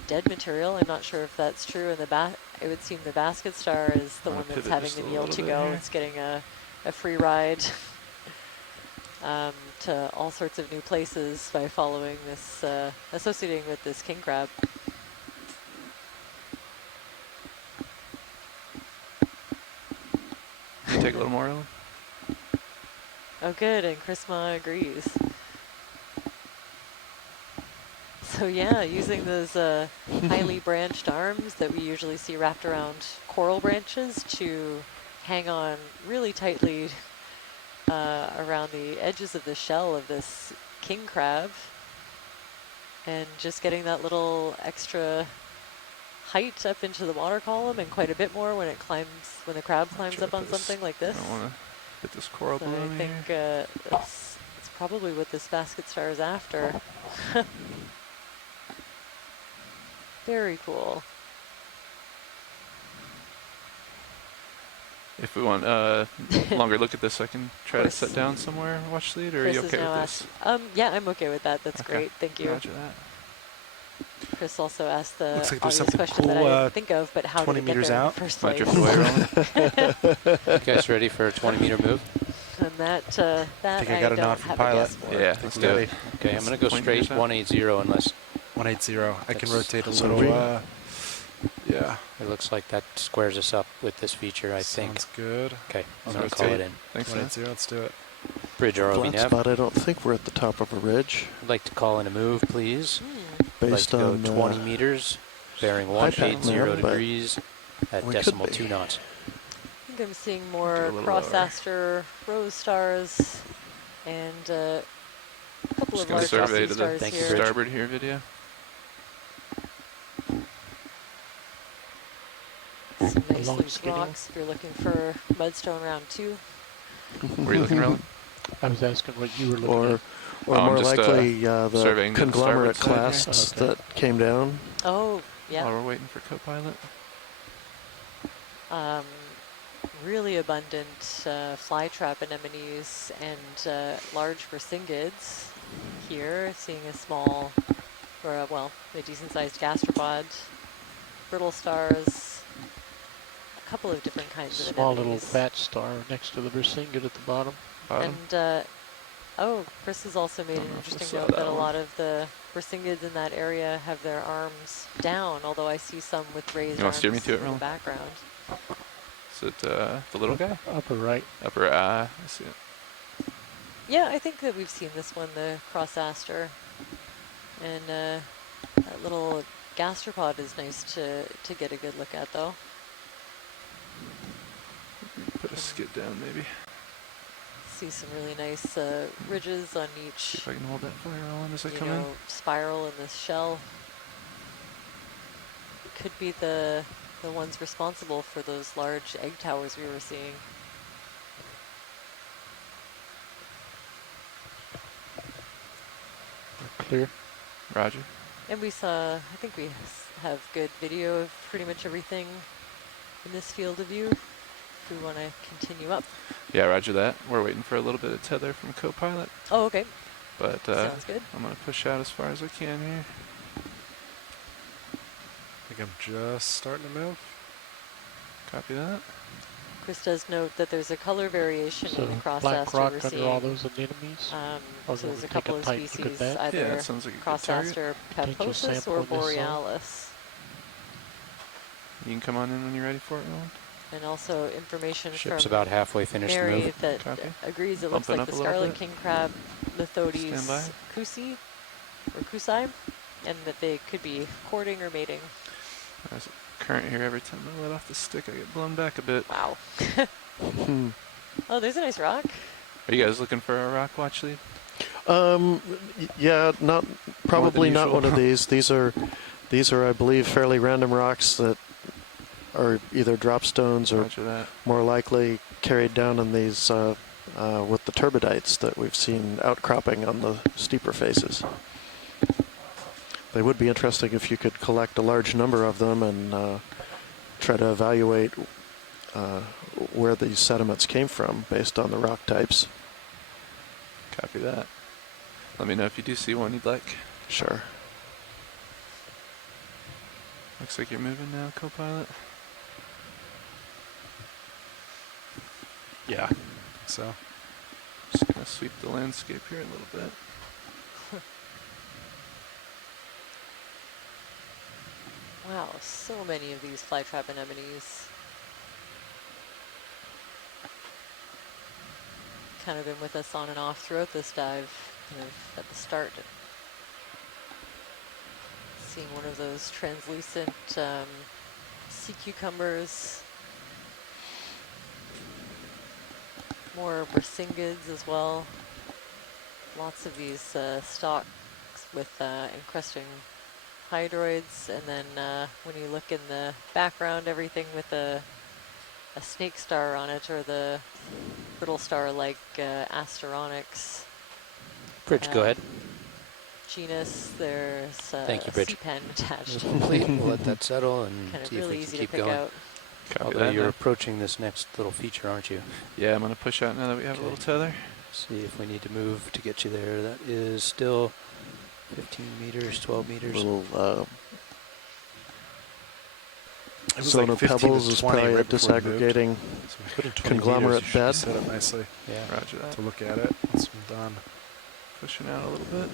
dead material. I'm not sure if that's true. And it would seem the basket star is the one that's having the meal to go. It's getting a free ride to all sorts of new places by following this, associating with this king crab. Can you take a little more, Ellen? Oh, good, and Chris Ma agrees. So yeah, using those highly branched arms that we usually see wrapped around coral branches to hang on really tightly around the edges of the shell of this king crab, and just getting that little extra height up into the water column, and quite a bit more when the crab climbs up on something like this. I don't want to hit this coral So balloon I think it's probably what this basket star is after. Very cool. If we want a longer look at this, I can try to sit down somewhere, watch lead, or are you okay with this? Yeah, I'm okay with that. That's great. Thank you. Roger that. Chris also asked the Looks like there's obvious something question cool, that I didn't think of, but how 20 did it get meters there out. in the first Might place? drift away, Roland. You guys ready for a 20-meter move? And that I think I got a nod from pilot. Yeah, let's do it. Okay, I'm going to go straight 180 unless... 180. I can rotate a So little. Yeah. It looks like that squares us up with this feature, I think. Sounds good. Okay, I'm going to call it in. Thanks, 180, let's do it. Bridge ROV Flat nav. spot, I don't think we're at the top of a ridge. I'd like to call in a move, please. Based I'd like on to go 20 meters, bearing iPad 180 map, but degrees at we could decimal be. 2 knots. I think I'm seeing more little cross-aster rose stars and a couple Just of going to large survey rusty to the stars here. starboard here video. Some nice loose rocks if you're looking for mudstone round 2. Were you looking, Roland? I was asking what you were looking at. Or more just, likely the surveying the conglomerate starboard side clasts here. that came down. Oh, yeah. While we're waiting for co-pilot. Really abundant flytrap anemones and large persingids here. Seeing a small, or well, a decent-sized gastropod, brittle stars, a couple of different kinds of Small anemones. little fat star next to the Bersingid at the bottom. And oh, Chris has also made an interesting note that a lot of the Bersingids in that area have their arms down, although I see some with raised You want arms to steer me to it, in the Roland? background. Is it the little guy? Upper right. Upper, I see it. Yeah, I think that we've seen this one, the cross-aster. And that little gastropod is nice to get a good look at, though. Put a skid down, maybe. See some really nice ridges on each, See if I can hold that fire on as I come in. spiral in this shell. Could be the ones responsible for those large egg towers we were seeing. Clear. Roger. And we saw, I think we have good video of pretty much everything in this field of view if we want to continue up. Yeah, roger that. We're waiting for a little bit of tether from co-pilot. Oh, okay. But sounds good. I'm going to push out as far as I can here. I think I'm just starting to move. Copy that. Chris does note that there's a color variation So in the cross black aster rock we're under seeing. all those anemones? So there's a couple of species, either yeah, that sounds like a cross good target. aster Potential paposus sample or in this zone. borealis. You can come on in when you're ready for it, Roland. And also information Ship's from about halfway finished the Mary move. that Copy. agrees it Bumping looks like up the a little scarlet bit. king crab, Lithodes Stand by. kusi, or kusai, and that they could be courting or mating. There's a current here. Every time I let off the stick, I get blown back a bit. Wow. Oh, there's a nice rock. Are you guys looking for a rock watch lead? Yeah, probably not usual. one of these. These are, I believe, fairly random rocks that are either drop stones or more likely carried down in these with the turbidites that we've seen outcropping on the steeper faces. They would be interesting if you could collect a large number of them and try to evaluate where these sediments came from based on the rock types. Copy that. Let me know if you do see one you'd like. Sure. Looks like you're moving now, co-pilot. Yeah. So. Just gonna sweep the landscape here a little bit. Wow, so many of these flytrap anemones. Kind of been with us on and off throughout this dive, kind of at the start. Seeing one of those translucent sea cucumbers. More bersingids as well. Lots of these stalks with encrusting hydroids, and then when you look in the background, everything with a snake star on it, or the brittle star-like Asteronix. Bridge, go ahead. Genus, there's Thank you, a Bridge. sea pen attached. It's complete. We'll let that settle and kind of see if really we easy can to keep pick going. out. Although you're approaching this next little feature, aren't you? Yeah, I'm going to push out now that we have a little tether. See if we need to move to get you there. That is still 15 meters, 12 meters. Little It was zone like of 15 pebbles to is 20 probably a right before we moved. disaggregating So we put in 20 conglomerate meters, bed. set up nicely. Yeah. Roger that. To look at it once I'm done. Pushing out a little bit.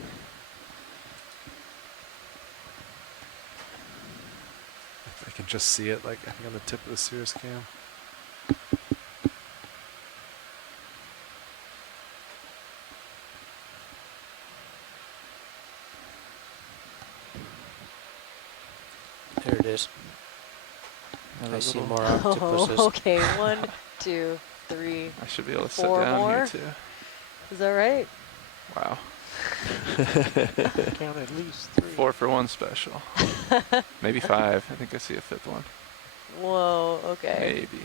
I can just see it, like I think on the tip of the Cirrus cam. There it is. Another I see little- more octopuses. Oh, okay, 1, 2, 3, I should be able to sit 4 down more. here too. Is that right? Wow. Count at least 3. 4 for 1 special. Maybe 5. I think I see a 5th one. Whoa, okay. Maybe.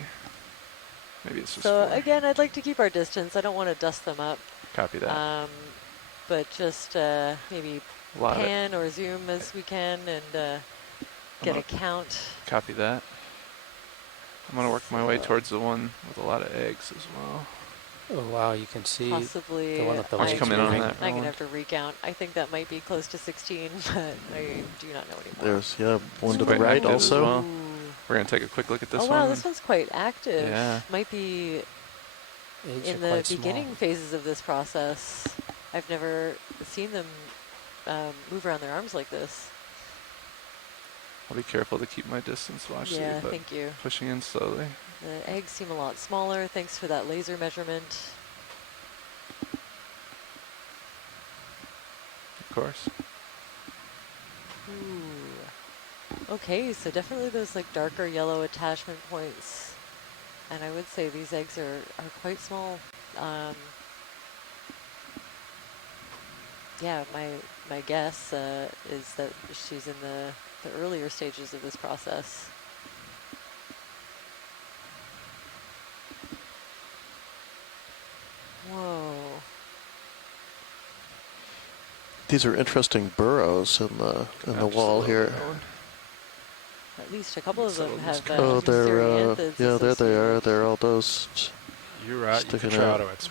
Maybe it's just So 4. again, I'd like to keep our distance. I don't want to dust them up. Copy that. But just maybe Lot of it. pan or zoom as we can and get a count. Copy that. I'm going to work my way towards the one with a lot of eggs as well. Oh wow, you can see Possibly. the one with the Let's legs come in on moving. that. I'm going Roland. to have to recount. I think that might be close to 16, but I do not know anymore. There's, yeah, one to Quite the right active as also. well. We're going to take a quick look at this Oh one. wow, this one's quite active. Yeah. Might be Eggs in are the quite beginning small. phases of this process. I've never seen them move around their arms like this. I'll be careful to keep my distance, watch Yeah, these, but thank you. pushing in slowly. The eggs seem a lot smaller. Thanks for that laser measurement. Of course. Ooh. Okay, so definitely those like darker yellow attachment points. And I would say these eggs are quite small. Yeah, my guess is that she's in the earlier stages of this process. Whoa. These are interesting burrows in the wall here. At least a couple of them have oh, they're yeah, there they are. They're all those. You're right. You sticking can try out. auto XY.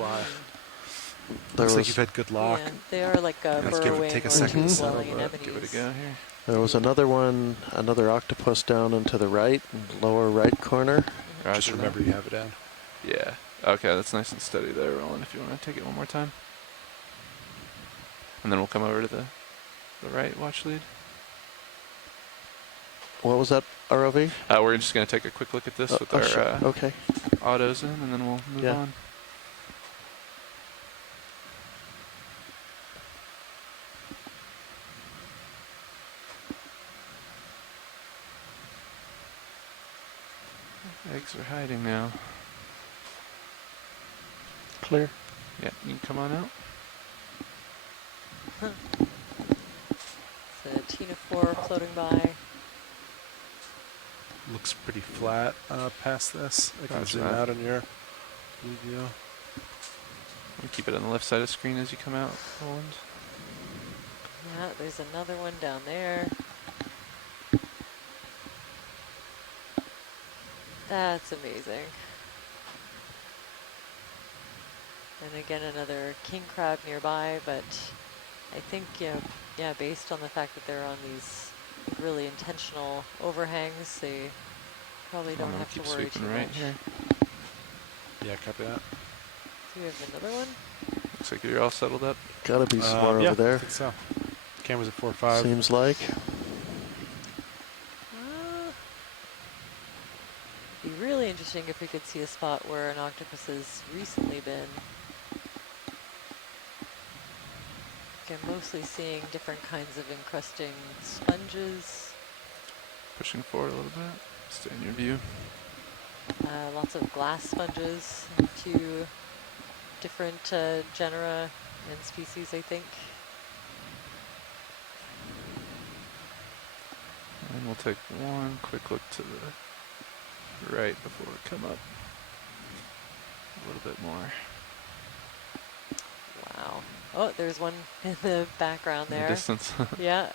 There Looks like was- you've had good luck. Yeah, they are like burrowing take a or second to settle, dwelling but anemones. Give it a go here. There was another one, another octopus down and to the right, lower right corner. Just remember you have it down. Yeah. Okay, that's nice and steady there, Roland, if you want to take it one more time. And then we'll come over to the right watch lead. What was that, ROV? We're just going to take a quick look at this with our sure. Okay. autos in, and then we'll move Yeah. on. Eggs are hiding now. Clear. Yeah, you can come on out. It's a Tina 4 floating by. Looks pretty flat past this. I can Roger zoom that. out on your blue view. And keep it on the left side of the screen as you come out, Roland. Yeah, there's another one down there. That's amazing. And again, another king crab nearby, but I think, yeah, based on the fact that they're on these really intentional overhangs, they probably don't have to worry too right much. here. Yeah, copy that. Do we have another one? Looks like you're all settled up. Gotta be somewhere yeah, over there. I think so. Camera's at 4.5. Seems like. Be really interesting if we could see a spot where an octopus has recently been. Again, mostly seeing different kinds of encrusting sponges. Pushing forward a little bit. Stay in your view. Lots of glass sponges, two different genera and species, I think. And we'll take one quick look to the right before we come up. A little bit more. Wow. Oh, there's one in the background there. In the distance. Yeah.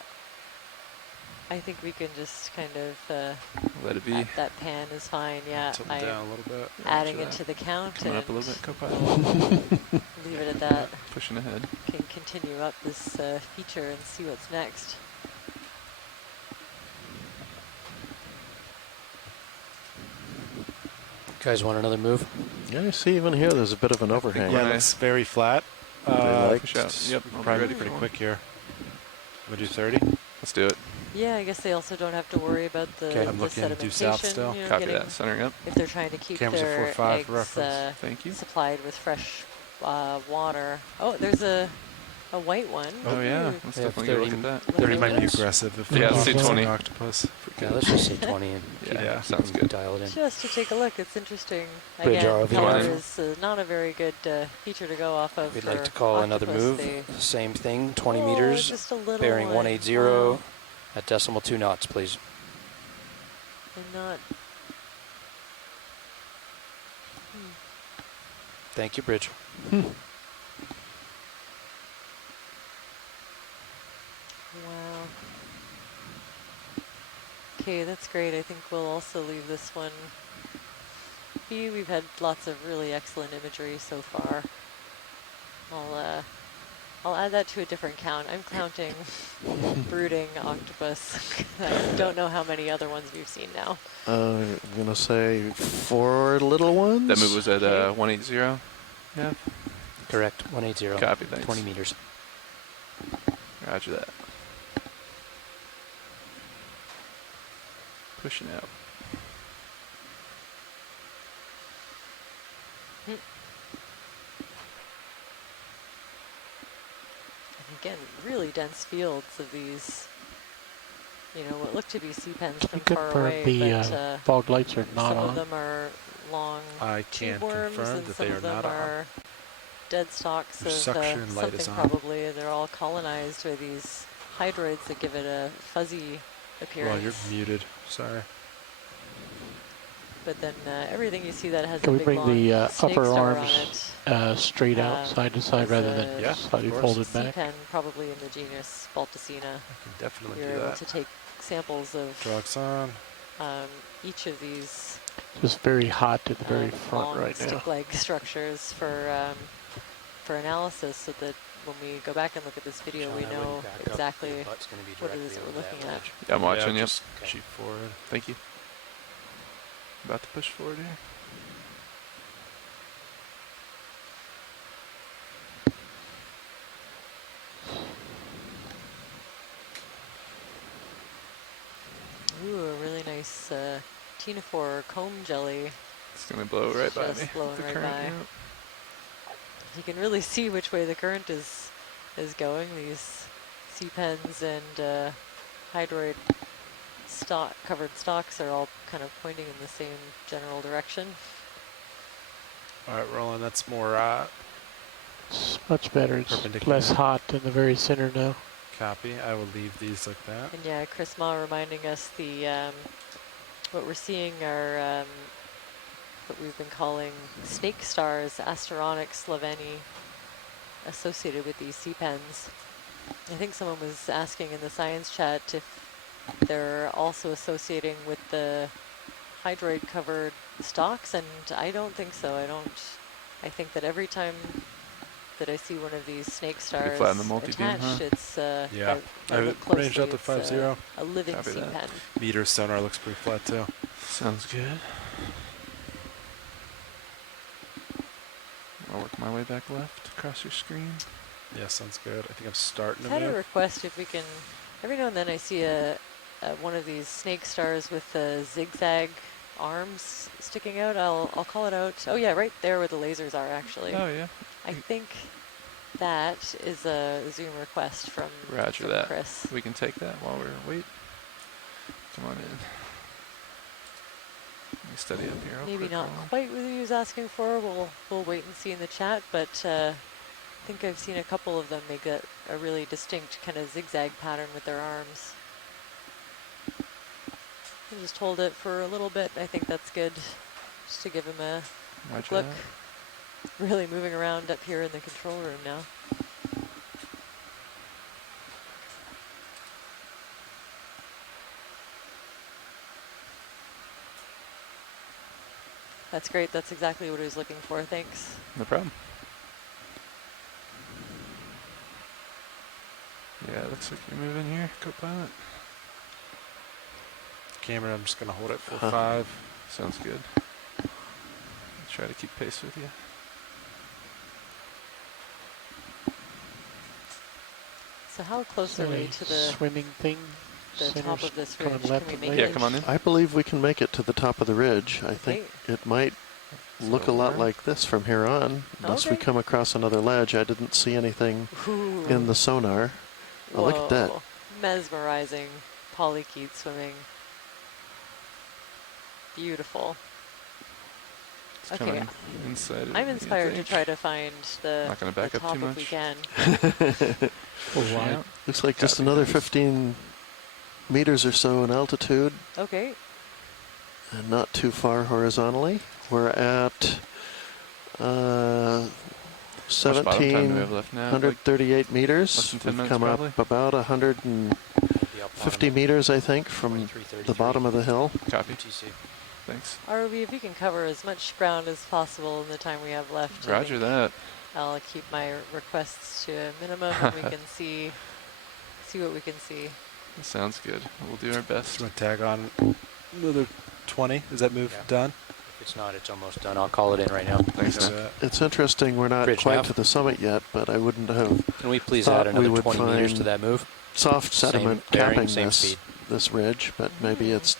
I think we can just kind of let it be. That pan is fine. Yeah, Tilt it down a little bit. Adding it to the count. Coming and up a little bit, we'll leave it at that. Pushing ahead. Can continue up this feature and see what's next. You guys want another move? Yeah, I see even here there's a bit of an overhang. Yeah, it's very flat. Push out. Yep, Probably pretty quick here. We'll do 30. Let's do it. Yeah, I guess they also don't have to worry about the, I'm the looking sedimentation. due south still. You know, Copy getting, that. Centering up. if they're trying to keep Cameras their at 4.5 eggs for reference. Thank you. supplied with fresh water. Oh, there's a white one. Oh yeah, Ooh. let's definitely go look at that. 30 might be aggressive. If Yeah, let's do 20. Octopus. Yeah, let's just say 20 and Yeah, sounds good. dial it in. Just to take a look, it's interesting. Bridge Again, ROV color line. is not a very good feature to go off of. We'd for like to call another octopus. move. They, Same thing, 20 oh, meters, just a little bearing one. 180 Wow. at decimal 2 knots, please. And not. Thank you, Bridge. Wow. Okay, that's great. I think we'll also leave this one be. We've had lots of really excellent imagery so far. I'll add that to a different count. I'm counting brooding octopus. I don't know how many other ones we've seen now. I'm gonna say 4 little ones. That move was at 180. Yeah. Correct, 180. Copy, thanks. 20 meters. Roger that. Pushing out. Again, really dense fields of these, you know, what look to be sea pens from You far confirm away, the but fog lights are not some on? of them are long I can tube worms confirm and that some they of are them not on. are dead stalks Their of suction light something is on. probably. They're all colonized by these hydroids that give it a fuzzy appearance. Well, you're muted. Sorry. But then everything you see that has Can a we big bring long the snake upper star arms on it. straight out side to side is rather a than slightly folded sea back? pen, probably in the genus Balticina. I can definitely You're do able that. to take samples of Drugs on. each of these Just very hot at the very front long right now. stick leg structures for analysis, so that when we go back and look at this video, Sean, we I wouldn't know back up. exactly Your butt's gonna be what it is directly that we're over that looking at. ledge. Yeah, I'm watching you. Just shoot forward. Thank you. About to push forward here. Ooh, a really nice Tinophore comb jelly. It's gonna blow right by me. Just blowing The right current, by. yeah. You can really see which way the current is going. These C-pens and hydroid covered stalks are all kind of pointing in the same general direction. All right, Roland, that's more It's much better. It's perpendicular. less hot in the very center now. Copy. I will leave these like that. And yeah, Chris Ma reminding us what we're seeing are what we've been calling snake stars, Asteronix sloveni, associated with these C-pens. I think someone was asking in the science chat if they're also associating with the hydroid covered stalks, and I don't think so. I think that every time that I see one of these snake stars flat in the multi-beam, attached, huh? it's Yeah, I look closely, ranged out to it's 50. a living Copy that. C-pen. Meter sonar looks pretty flat too. Sounds good. I'll work my way back left across your screen. Yeah, sounds good. I think I'm starting I've to had a move. request if we can, every now and then I see one of these snake stars with zigzag arms sticking out. I'll call it out. Oh yeah, right there where the lasers are actually. Oh yeah. I think that is a Zoom request from, Roger from that. Chris. We can take that while we're wait. Come on in. Let me study up here. Maybe not quite what he was asking for. We'll wait and see in the chat, but I think I've seen a couple of them make a really distinct kind of zigzag pattern with their arms. I just hold it for a little bit. I think that's good, just to give him a quick look. Really moving around up here in the control room now. That's great. That's exactly what I was looking for. Thanks. No problem. Yeah, it looks like you're moving here, co-pilot. Camera, I'm just going to hold it for 5. Sounds good. I'll try to keep pace with you. So how close are we to the swimming thing? The top of this ridge? left Can we and make Yeah, it? come on in. I believe we can make it to the top of the ridge. I think it might look a lot like this from here on, unless we come across another ledge. I didn't see anything in the sonar. Oh, look at that. Mesmerizing polychaete swimming. Beautiful. It's Okay, coming inside of I'm me, I inspired to think. try to find the, Not gonna back the up top too if we much. can. Yeah. Looks like just another 15 meters or so in altitude, Okay. and not too far horizontally. We're at bottom time do we have left now? 138 Less meters. than 10 We've minutes come probably? up about 150 meters, I think, from the bottom of the hill. Copy. Thanks. ROV, if you can cover as much ground as possible in the time we have left. Roger that. I'll keep my requests to a minimum and we can see what we can see. That sounds good. We'll do our best. Just going to tag on another 20. Is that move done? If it's not, it's almost done. I'll call it in right now. Thanks, man. It's interesting we're not Bridge quite nav. to the summit yet, but I wouldn't have Can we please thought add we another would 20 meters find to that move? soft Same sediment bearing, capping same speed. this ridge, but maybe it's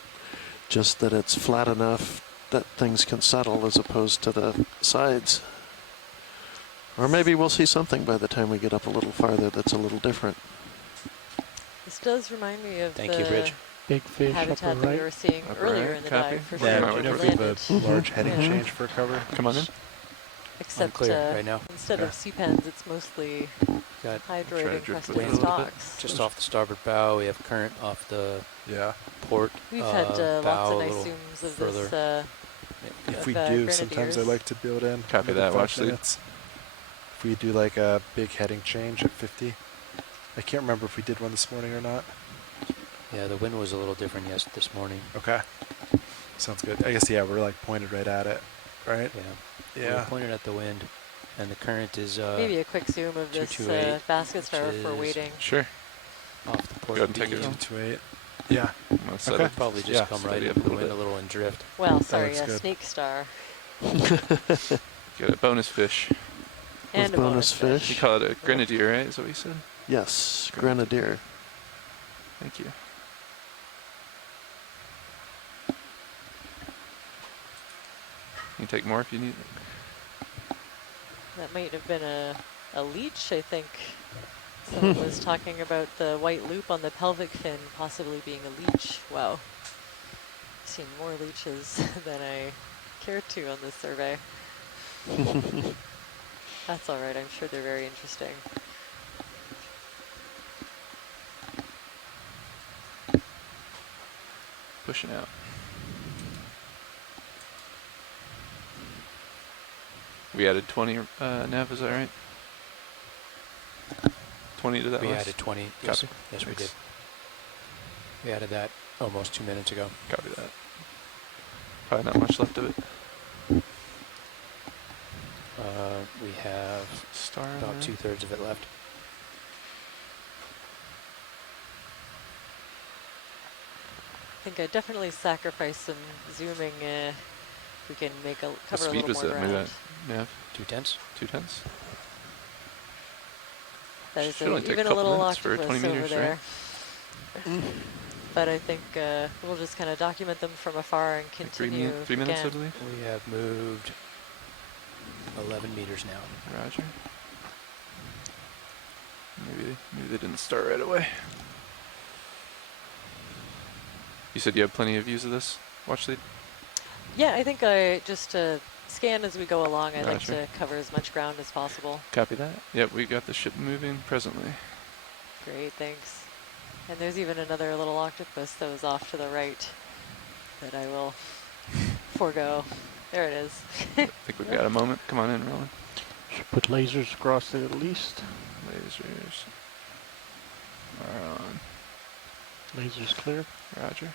just that it's flat enough that things can settle as opposed to the sides. Or maybe we'll see something by the time we get up a little farther that's a little different. This does remind me of Thank you, Bridge. Big fish habitat upper that we right. were seeing Upper earlier right, in the copy. dive for Yeah, sure. we when you know, we if we have landed. a large heading change for cover. Come on in. Except clear right now. instead of C-pens, it's mostly Got hydroid try to encrusted drift with it a wind little bit. stalks. just off the starboard bow. We have current off the port. We've had bow lots a of nice little zooms of further. this. If we of, do, grenadiers. sometimes I like to build in. Copy another that, 5 watch lead. minutes. If we do like a big heading change at 50. I can't remember if we did one this morning or not. Yeah, the wind was a little different this morning. Okay. Sounds good. I guess, yeah, we're like pointed right at it, right? Yeah. Yeah. We're pointed at the wind, and the current is maybe a quick zoom of this basket star if we're waiting. Sure. Off the port Go ahead and take it. 228. Yeah. Okay. Probably just come right into the wind a little and drift. Well, sorry, a snake star. Get a bonus fish. And a bonus fish. You call it a grenadier, right? Is that what you said? Yes, grenadier. Thank you. You can take more if you need it. That might have been a leech, I think. Someone was talking about the white loop on the pelvic fin possibly being a leech. Wow. I've seen more leeches than I care to on this survey. That's all right. I'm sure they're very interesting. Pushing out. We added 20 nav, is that right? 20 to that We list? added 20. Copy. Yes, we did. We added that almost 2 minutes ago. Copy that. Probably not much left of it. We have about 2/3 of it left. I think I definitely sacrifice some zooming if we can cover a little more ground. What speed was that? Maybe that nav? 2/10. 2/10. That is Should only take even a a couple little minutes for octopus 20 over meters, there. But I think we'll just kind of document them from afar and continue. Like 3 minutes, I again. believe. We have moved 11 meters now. Roger. Maybe they didn't start right away. You said you have plenty of views of this watch lead? Yeah, I think I just scan as we go along. I like Gotcha. to cover as much ground as possible. Copy that. Yep, we got the ship moving presently. Great, thanks. And there's even another little octopus that was off to the right that I will forego. There it is. I think we've got a moment. Come on in, Roland. Should put lasers across it at least. Lasers are on. Lasers clear. Roger.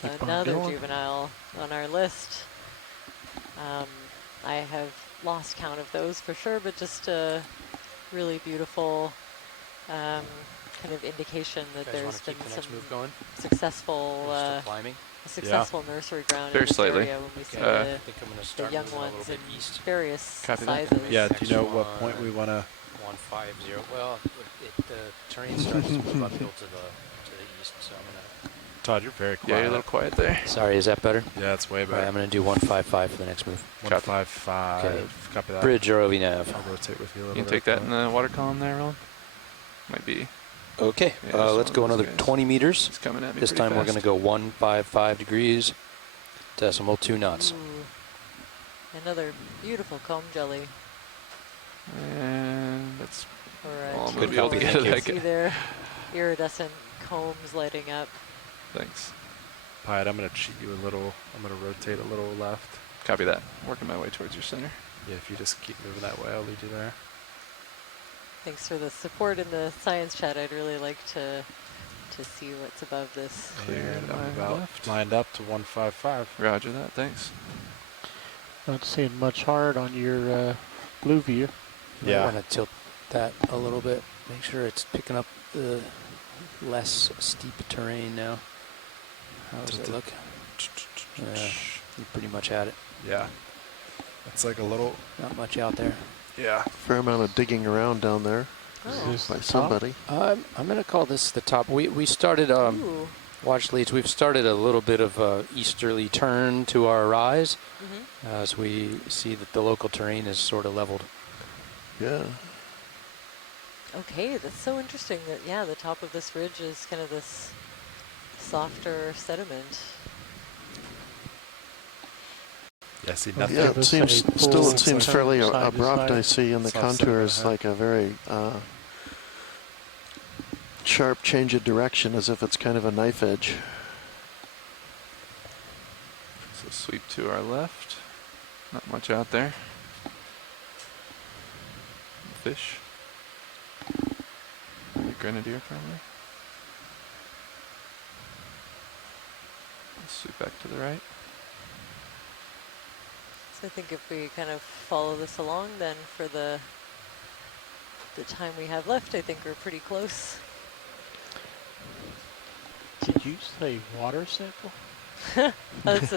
So another juvenile on our list. I have lost count of those for sure, but just a really beautiful kind of indication that there's been some successful nursery ground Very in this slightly. area when we see I think I'm going to start the young moving a little ones bit in east. various sizes. Yeah, do you know what point we want to... 150. Well, the terrain starts to move uphill to the east, so I'm going to... Todd, you're very quiet. Yeah, you're a little quiet there. Sorry, is that better? Yeah, it's way better. All right, I'm going to do 155 for the next move. 155. Okay. Copy that. Bridge or OV nav. I'll rotate with you a little You bit. can take that in the water column there, Roland. Might be. Okay, Yeah, let's go another 20 meters. It's coming at me This pretty time we're fast. going to go 155 degrees, decimal 2 knots. Ooh, another beautiful comb jelly. And that's Or all I'm two going to be able to colors. get You it. can see their iridescent combs lighting up. Thanks. Pied, I'm going to cheat you a little. I'm going to rotate a little left. Copy that. Working my way towards your center. Yeah, if you just keep moving that way, I'll lead you there. Thanks for the support in the science chat. I'd really like to see what's above this. And I'm my about left. lined up to 155. Roger that. Thanks. Not seeing much hard on your blue view. I want to tilt that a little bit. Make sure it's picking up the less steep terrain now. How does it look? Yeah, you pretty much had it. Yeah. It's like a little... Not much out there. Yeah. Fair amount of digging around down there by somebody. I'm going to call this the top. We started, watch leads, we've started a little bit of a easterly turn to our rise as we see that the local terrain is sort of leveled. Yeah. Okay, that's so interesting that, yeah, the top of this ridge is kind of this softer sediment. Yeah, see nothing. Yeah, it seems fairly abrupt. I see in the contours like a very sharp change of direction, as if it's kind of a knife edge. So sweep to our left. Not much out there. Fish. Grenadier probably. Let's sweep back to the right. So I think if we kind of follow this along, then for the time we have left, I think we're pretty close. Did you say water sample? That's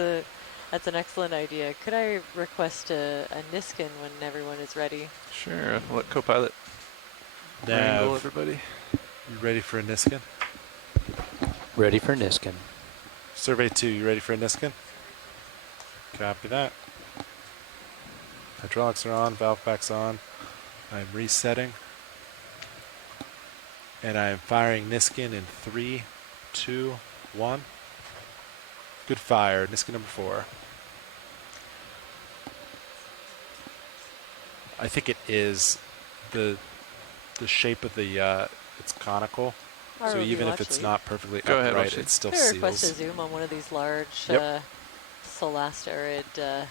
an excellent idea. Could I request a Niskin when everyone is ready? Sure. I'll let co-pilot Nav, wrangle everybody. You ready for a Niskin? Ready for Niskin. Survey 2, you ready for a Niskin? Copy that. Hydraulics are on, valve pack's on. I'm resetting. And I am firing Niskin in 3, 2, 1. Good fire, Niskin number 4. I think it is the shape of the it's conical. So even if it's not perfectly upright, it still seals. Could I request a zoom on one of these large Solast-arid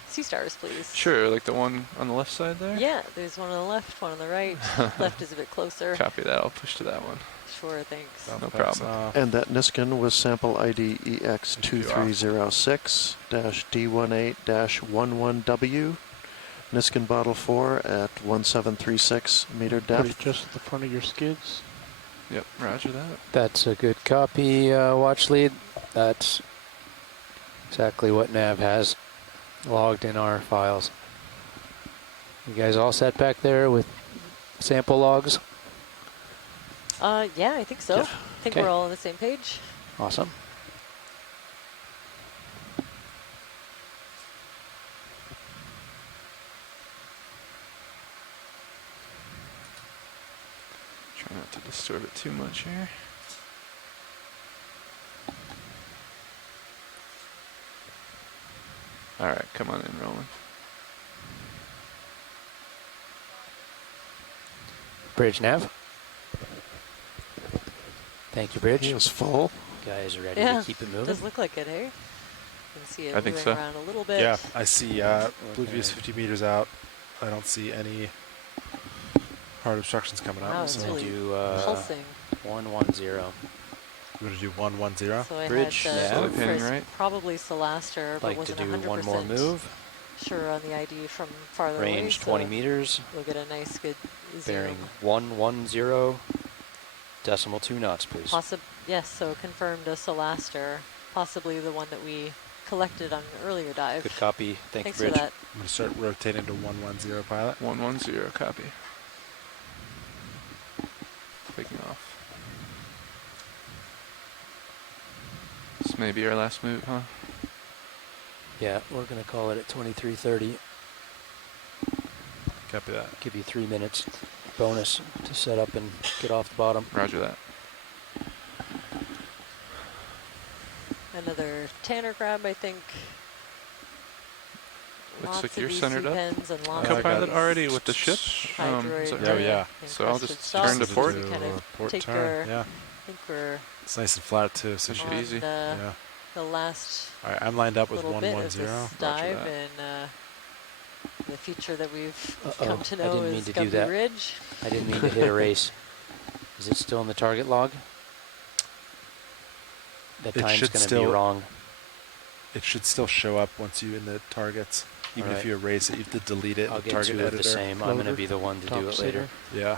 sea stars, please? Sure, like the one on the left side there? Yeah, there's one on the left, one on the right. Left is a bit closer. Copy that, I'll push to that one. Sure, thanks. No problem. And that Niskin was sample ID EX2306-D18-11W. Niskin bottle 4 at 1736 meter depth. Put it just at the front of your skids. Yep, roger that. That's a good copy, watch lead. That's exactly what Nav has logged in our files. You guys all set back there with sample logs? Yeah, I think so. Yeah. I think we're all on the same page. Awesome. Try not to disturb it too much here. All right, come on in, Roland. Bridge nav. Thank you, Bridge. He was full. Guys ready Yeah, to keep it moving? does look like it, eh? You can see it I think moving so. around a little bit. Yeah, I see blue view's 50 meters out. I don't see any hard obstructions coming up. Wow, it's So really do pulsing. 110. we're going to do 110. So I Bridge had nav. for probably Solaster, but Like to wasn't do 100% one more move. sure on the ID from farther away. Range 20 so meters. We'll get a nice good Bearing zoom. 110. Decimal 2 knots, please. Yes, so confirmed a Solaster, possibly the one that we collected on an earlier dive. Good copy. Thanks Bridge. for that. I'm going to start rotating to 110, pilot. 110, copy. Taking off. This may be our last move, huh? Yeah, we're going to call it at 23:30. Copy that. Give you 3 minutes bonus to set up and get off the bottom. Roger that. Another Tanner crab, I think. Looks Lots like of you're EC centered up. pens and lots Co-pilot of already with the ship. hydroid, yeah. So I'll just encrusted turn to sauce. port. We kind of Port take turn, our, yeah. I think we're It's nice and flat too, so Should on easy. yeah. the last All right, I'm lined up with little bit of 110. this dive, and the feature that we've Uh-oh, come to I know didn't mean is to do Gumby that. Ridge. I didn't mean to hit erase. Is it still in the target log? That It time's should going to be still- wrong. It should still show up once you in the targets. Even if Alright. you erase it, you have to delete it in I'll the get target to it editor. the same. I'm going to be the one to do it later. Yeah.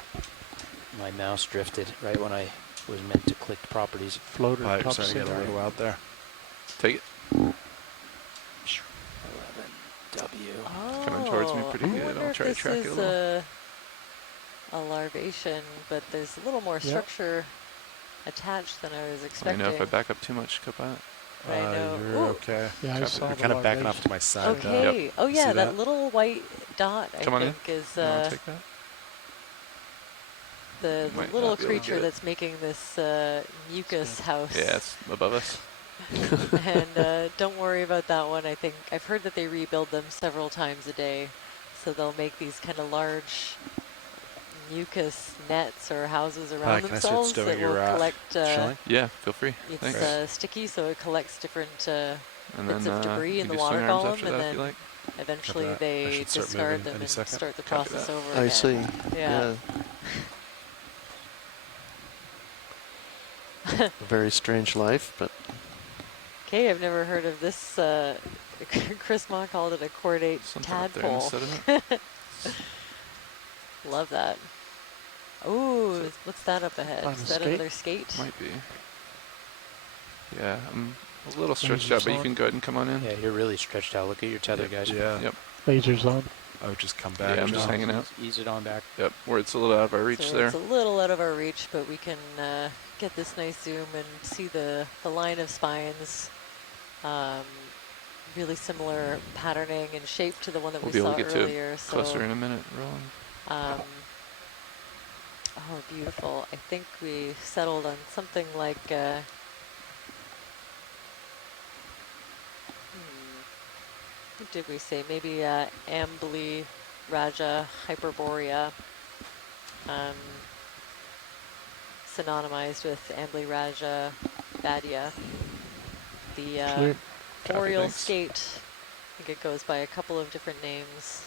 My mouse drifted right when I was meant to click properties. Floater, Pipe, top sorry, you center. gotta go out there. Take it. 11W. Oh, Coming towards me pretty I good. wonder I'll if try to this track it a is little. a larvation, but there's a little more structure attached than I was Let me expecting. know if I back up too much, co-pilot. I know. You're Ooh. okay. Yeah, I Copy. saw You're the kind of backing larvation. off to my side. Okay. Yep. Oh yeah, See that that? little white dot I Come on in. think is You want to take that? the Might little not be able to creature get it. that's making this mucus house. Yeah, it's above us. And don't worry about that one. I think I've heard that they rebuild them several times a day, so they'll make these kind of large mucus nets or houses around Can I start themselves stowing that will your collect. shelling? Yeah, feel free. It's Thanks. sticky, so it collects different And bits then of debris you in the do water swing arms column, after and that if then you like. eventually Copy that. I they should start discard moving them any and second. start the Copy process that. over I again. see. Yeah. a very strange life, but. Okay, I've never heard of this. Chris Ma called it a chordate tadpole. Love that. Oh, what's that up ahead? Is that another skate? Might be. Yeah, I'm a little stretched out, but you can go ahead and come on in. Yeah, you're really stretched out. Look at your tether, guys. Yeah. Yep. Lasers on. I would just come back. Yeah, I'm just hanging out. Ease it on back. Yep, where it's a little out of our reach So there. it's a little out of our reach, but we can get this nice zoom and see the line of spines. Really similar patterning and shape to the one that We'll we be able saw to get earlier. to closer in a minute, Roland. Oh, beautiful. I think we settled on something like what did we say? Maybe Ambly Raja Hyperborea, synonymized with Ambly Raja Badia. The boreal skate, I think it goes by a couple of different names.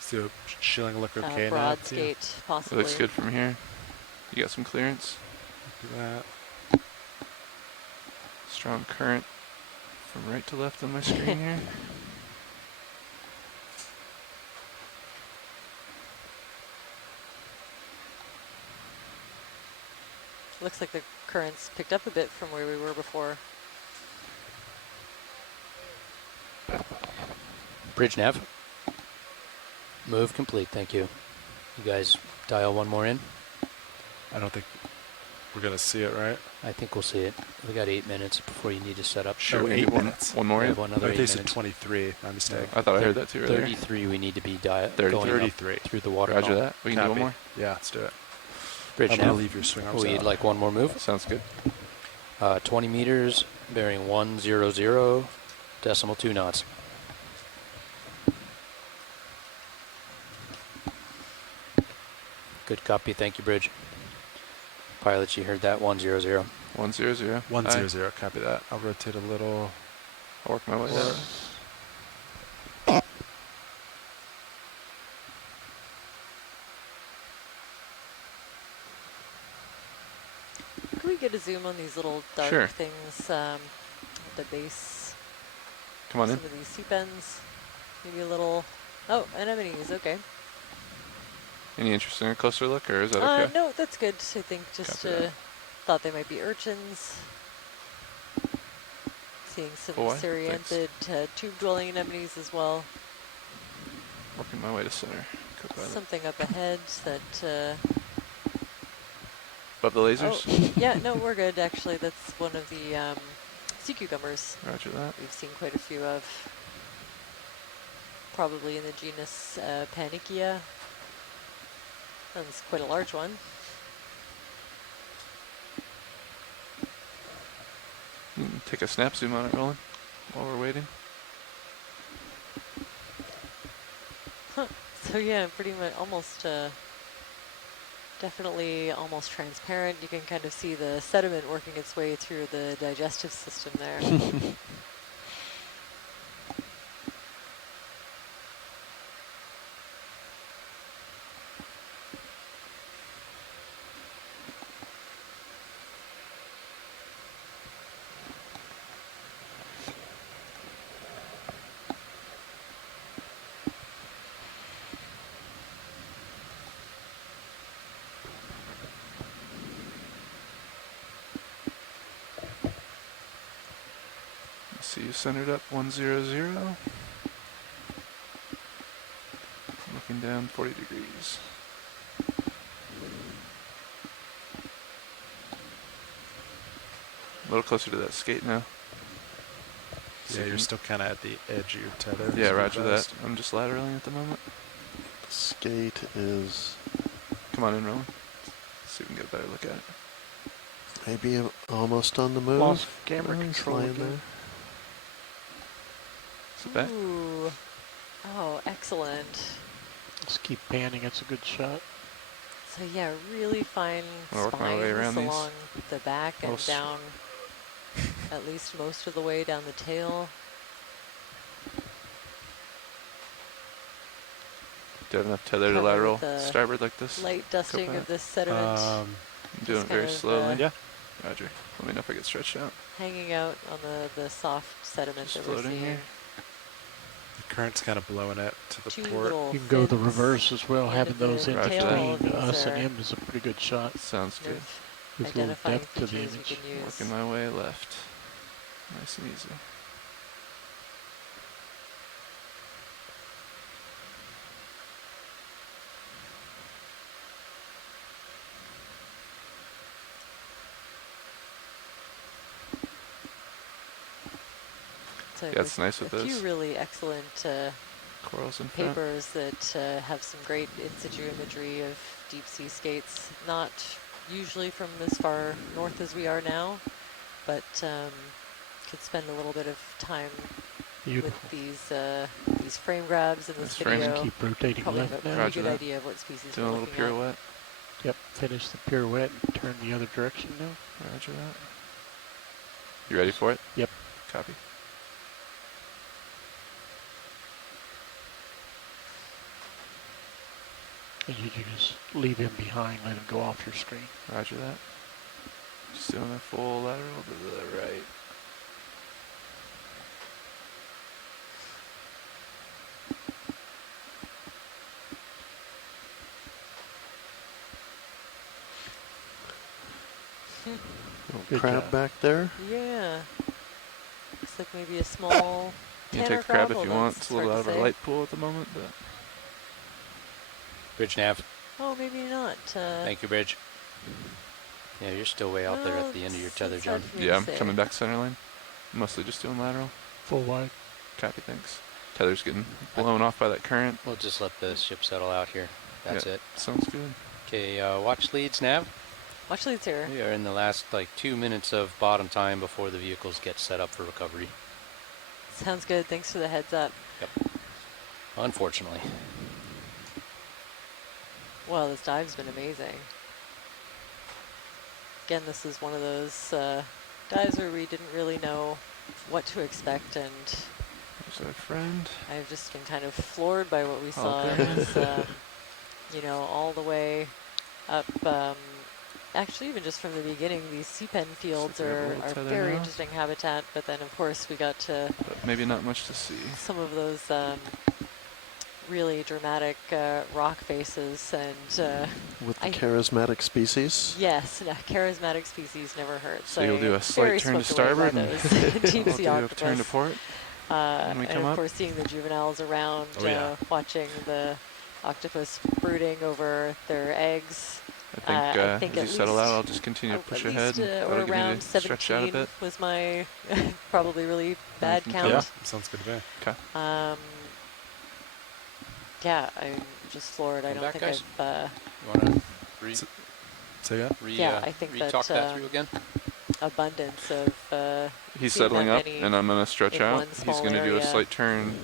So Shilling look okay now? Broad skate, possibly. It looks good from here. You got some clearance. Look at that. Strong current from right to left on my screen here. Looks like the current's picked up a bit from where we were before. Bridge nav. Move complete, thank you. You guys dial one more in? I don't think we're going to see it, right? I think we'll see it. We got 8 minutes before you need to set up. Sure, 8 minutes. One more in? One other I 8 think minutes. 23, my mistake. I thought I heard that too earlier. 33 we need to be going 33. up through the water. Roger that. We can do one more? Yeah, let's do it. Bridge I'm nav. going to leave your swing arms We'd out. like one more move. Sounds good. 20 meters, bearing 100, decimal 2 knots. Good copy, thank you, Bridge. Pilots, you heard that, 100. 100. 100, copy that. I'll rotate a little. I'll work my way down. Can we get a zoom on these little dark things at the base? Come on in. Some of these seep ends. Maybe a little. Oh, anemones. Okay. Any interest in a closer look, or is that okay? No, that's good. I think just thought they might be urchins. Seeing some Syrianthid tube-dwelling anemones as well. Working my way to center. Something up ahead that. Above the lasers? Oh, yeah, no, we're good. Actually, that's one of the sea cucumbers. Roger that. We've seen quite a few of. Probably in the genus Panicia. That's quite a large one. Take a snap zoom on it, Roland, while we're waiting. Huh. So yeah, pretty much almost, definitely almost transparent. You can kind of see the sediment working its way through the digestive system there. See you centered up 100. Looking down 40 degrees. A little closer to that skate now. Yeah, you're still kind of at the edge of your tether. Yeah, roger that. I'm just lateraling at the moment. Skate is... Come on in, Roland. See if we can get a better look at it. Maybe almost on the move. Lost camera control Flying again. there. Sit back. Ooh. Oh, excellent. Just keep panning. It's a good shot. So yeah, really fine I'll work my way around spines these. along the back and down at least most of the way down the tail. Do you have enough tether to cover lateral with the starboard like this? light dusting of this sediment. I'm doing it very slowly. Roger. Let me know if I get stretched out. Hanging out on the soft sediment Just that we're floating seeing. here. The current's kind of blowing it to the Two port. little You can go the fins reverse as well. end Having of the those in tail between of us these and are him is a pretty good shot. Sounds kind good. of Gives a little identifying depth to the features image. you can use. Working my way left. Nice and easy. So Yeah, it's nice with a this. few really excellent Corals in front. papers that have some great in situ imagery of deep sea skates. Not usually from as far north as we are now, but could spend a little bit of time with these frame grabs in this video. Keep rotating Probably left have a now. pretty good idea of what species Doing we're a little looking at. pirouette. Yep, finish the pirouette and turn the other direction now. Roger that. You ready for it? Yep. Copy. And you can just leave him behind, let him go off your screen. Roger that. Just doing a full lateral to the right. Little crab back there. Yeah. Looks like maybe a small You can tanner take the crab if crab, you although want. it's It's a little hard out to of our say. light pool at the moment, but Bridge nav. Oh, maybe not. Thank you, Bridge. Yeah, you're still way out there at the end of your tether, John. yeah, I'm coming back center line. Mostly just doing lateral. Full wide. Copy, thanks. Tether's getting blown off by that current. We'll just let the ship settle out here. That's Yeah, it. Sounds good. Okay, watch leads, nav. Watch leads here. We are in the last 2 minutes of bottom time before the vehicles get set up for recovery. Sounds good. Thanks for the heads up. Yep. Unfortunately. Well, this dive's been amazing. Again, this is one of those dives where we didn't really know what to expect, and there's our friend. I've just been kind of floored by what we saw. Okay. It was, you know, all the way up. Actually, even just from the beginning, these sea pen fields So grab a are little tether very now. interesting habitat. But then, of course, we got to But maybe not much to see. some of those really dramatic rock faces, and With the charismatic species. yes, no, charismatic species never hurt. So you'll do a very slight turn to swept away starboard by and those deep we'll sea do a octopus. turn to port. When we And come of up. course, seeing the juveniles around, Oh, yeah. watching the octopus brooding over their eggs. I think at as you settle out, least- I'll just continue to push at ahead. least, and or that'll get me around to stretch out a 17 bit. was my probably really bad from count. Yeah, sounds good to me. Okay. Yeah, I'm just floored. I Come don't back, think guys. I've. You want to Say that? Yeah, I think re-talk that through again? Abundance of. He's seeing settling that up, many and I'm going to stretch in out. one He's small going to do a area. slight turn.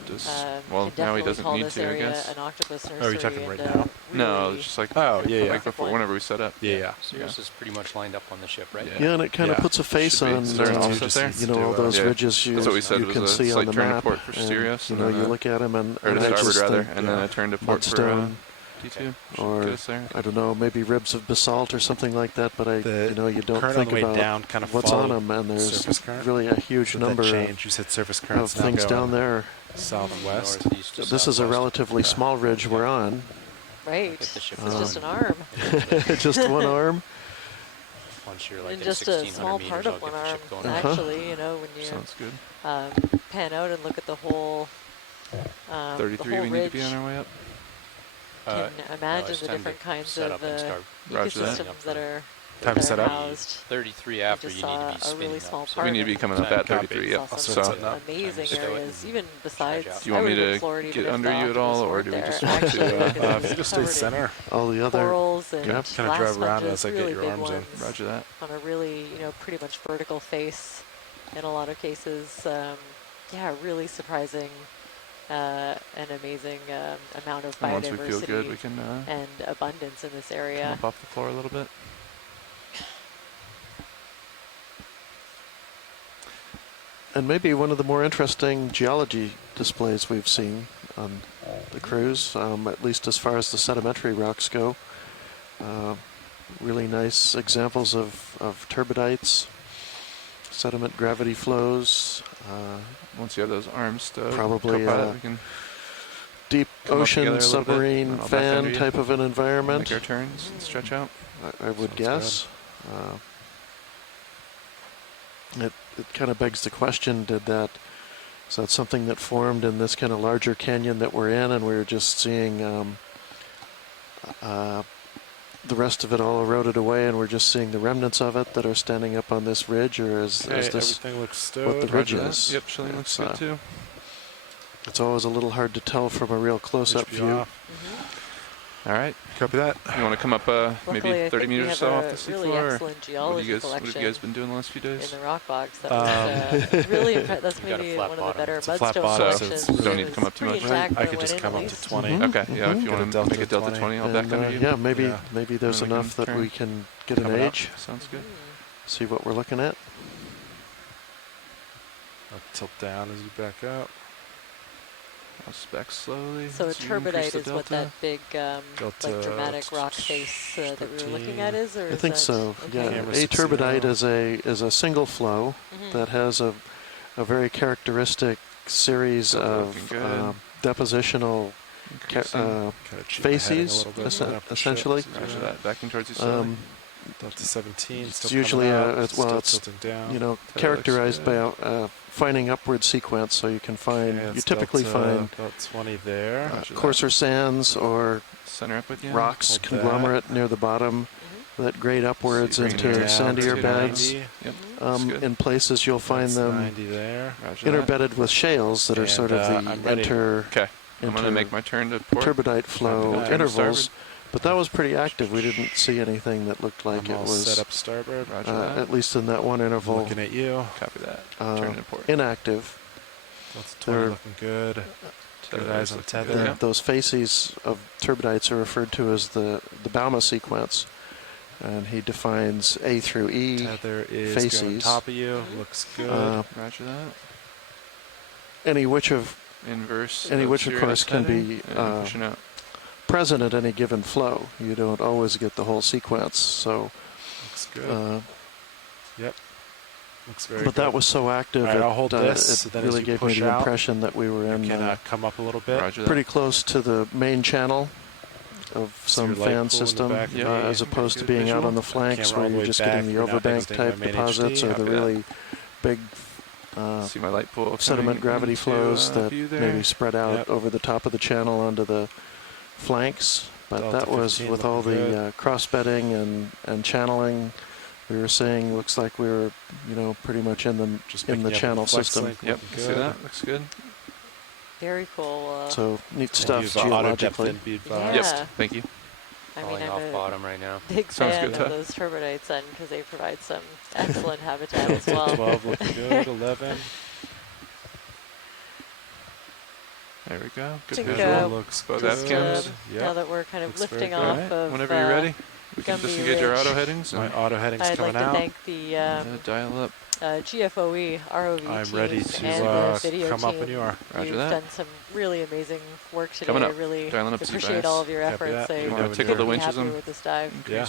Well, Can now he definitely doesn't call need this to, I area guess. an octopus nursery. Oh, are you talking right and, now? No, really it's just like Oh, yeah, yeah. like before, whenever we set up. Yeah. So yours is pretty much lined up on the ship, right? Yeah, and it kind of puts a face Should be. on, Is there an offset there? you know, all those ridges you, That's what we said. you It was can a see on slight the turn to map. port for And, Sirius, you and know, then you look at them and or to I starboard just rather, think, and then I turned to port for mudstone, D2. Should or get us there. I don't know, maybe ribs of basalt or something like that. But you know, you don't current think on the way about down kind of what's on followed them, and there's surface current. really a huge So number that change, you said surface of currents now things going down there. southwest. Northeast to This is a southwest. relatively small ridge we're on. Right. The ship It's just an arm. Just one arm. Once you're like And at just a 1,600 small meters, part I'll of one get the arm. ship going. Actually, you know, when you Sounds good. pan out and look at the whole. 33, the whole we need ridge, to be on our way up. can imagine it's the time different to kinds set of up and start Roger that. ecosystems that are Time to that set are up. housed. 33 after just you need to saw be a spinning really up. small So part We need to of be it. coming up at Copy. 33, It's yep. also So, some up. amazing Stow it areas, and even besides. stretch out. do you want I me would have to been floored even get if under the you at all, octopus or weren't do we there. just want Actually, to? because it If was you just stay covered in center, All the other corals and Yep. Kinda glass drive around sponges, as I get really your big arms in. ones Roger that. on a really, you know, pretty much vertical face in a lot of cases. Yeah, really surprising and amazing amount of And once we biodiversity feel good, we can and abundance in this come area. up off the floor a little bit. And maybe one of the more interesting geology displays we've seen. on the cruise, at least as far as the sedimentary rocks go. Really nice examples of turbidites, sediment gravity flows. Once you have those arms stowed, probably we can deep ocean submarine fan type of an environment. Make our turns and stretch out. I would guess. It kind of begs the question: is that something that formed in this kind of larger canyon that we're in, and we're just seeing the rest of it all eroded away, and we're just seeing the remnants of it that are standing up on this ridge, or is this everything looks stowed. what the ridge is? Yep, shilling looks good too. It's always a little hard to tell from a real close-up view. All right. Copy that. You want to come up maybe 30 meters or so off the seafloor? Really excellent geology what have you guys been doing the last few days? In the rock box. That was really impressive. That's maybe one of the better mudstone collections. So don't need to come up too much. Right. I could just come up to 20. Okay, yeah, if you want to make it delta 20, I'll back under you. Yeah, maybe there's enough that we can get an age. Sounds good. See what we're looking at. I'll tilt down as you back up. I'll back slowly. So a turbidite is what that big, like dramatic rock face that we were looking at is, or I think so. Okay. Yeah, a turbidite is a single flow that has a very characteristic series of depositional facies, essentially. Roger that. Backing towards you slowly. Up to 17. It's usually it's characterized by a finding upward sequence, so you can find you typically find about 20 there. coarser sands or center up with you. Rocks conglomerate near the bottom that grade upwards into sandier beds. Yep. In places you'll find them interbedded with shales that are sort of the I'm going to make my turn to port. Turbidite flow intervals. But that was pretty active. We didn't see anything that looked like it was set up starboard. at least in that one interval. Looking at you. Copy that. Turn to port. Inactive. That's 20 looking good. Good eyes on tether. Those facies of turbidites are referred to as the Bauma sequence, and he defines A through E tether is facies. Going on top of you. Looks good. Roger that. Any which of course can be pushing out. Present at any given flow. You don't always get the whole sequence, so looks good. Yep, looks very good. But that was so active, I'll hold this, it really gave me the impression that we were in come up a little bit. Pretty close to the main channel of some fan system, as opposed to being out on the flanks where you're just getting the overbank type deposits or the really big see my light pool sediment gravity flows that maybe spread out over the top of the channel onto the flanks, but that was with all the cross-bedding and channeling. We were saying looks like we were, pretty much in the channel system. Yep, see that? Looks good. Very cool. So neat stuff geologically. Yes, thank you. I mean, I'm off bottom right now. Big fan of those turbidites, then, because they provide some excellent habitat as well. 12 looking good. 11. There we go. Good visual. Looks good. Now that we're kind of lifting off of whenever you're ready, we can Gumby disengage our Ridge. auto headings. My auto headings coming out. I'd like to thank the dial up. GFOE, ROV I'm team ready and to the video come team. up when you are. Roger You've that. done some really amazing work today. Coming up. I really Dialing up appreciate all of your efforts. You want to tickle the winches happy with this dive. Yeah.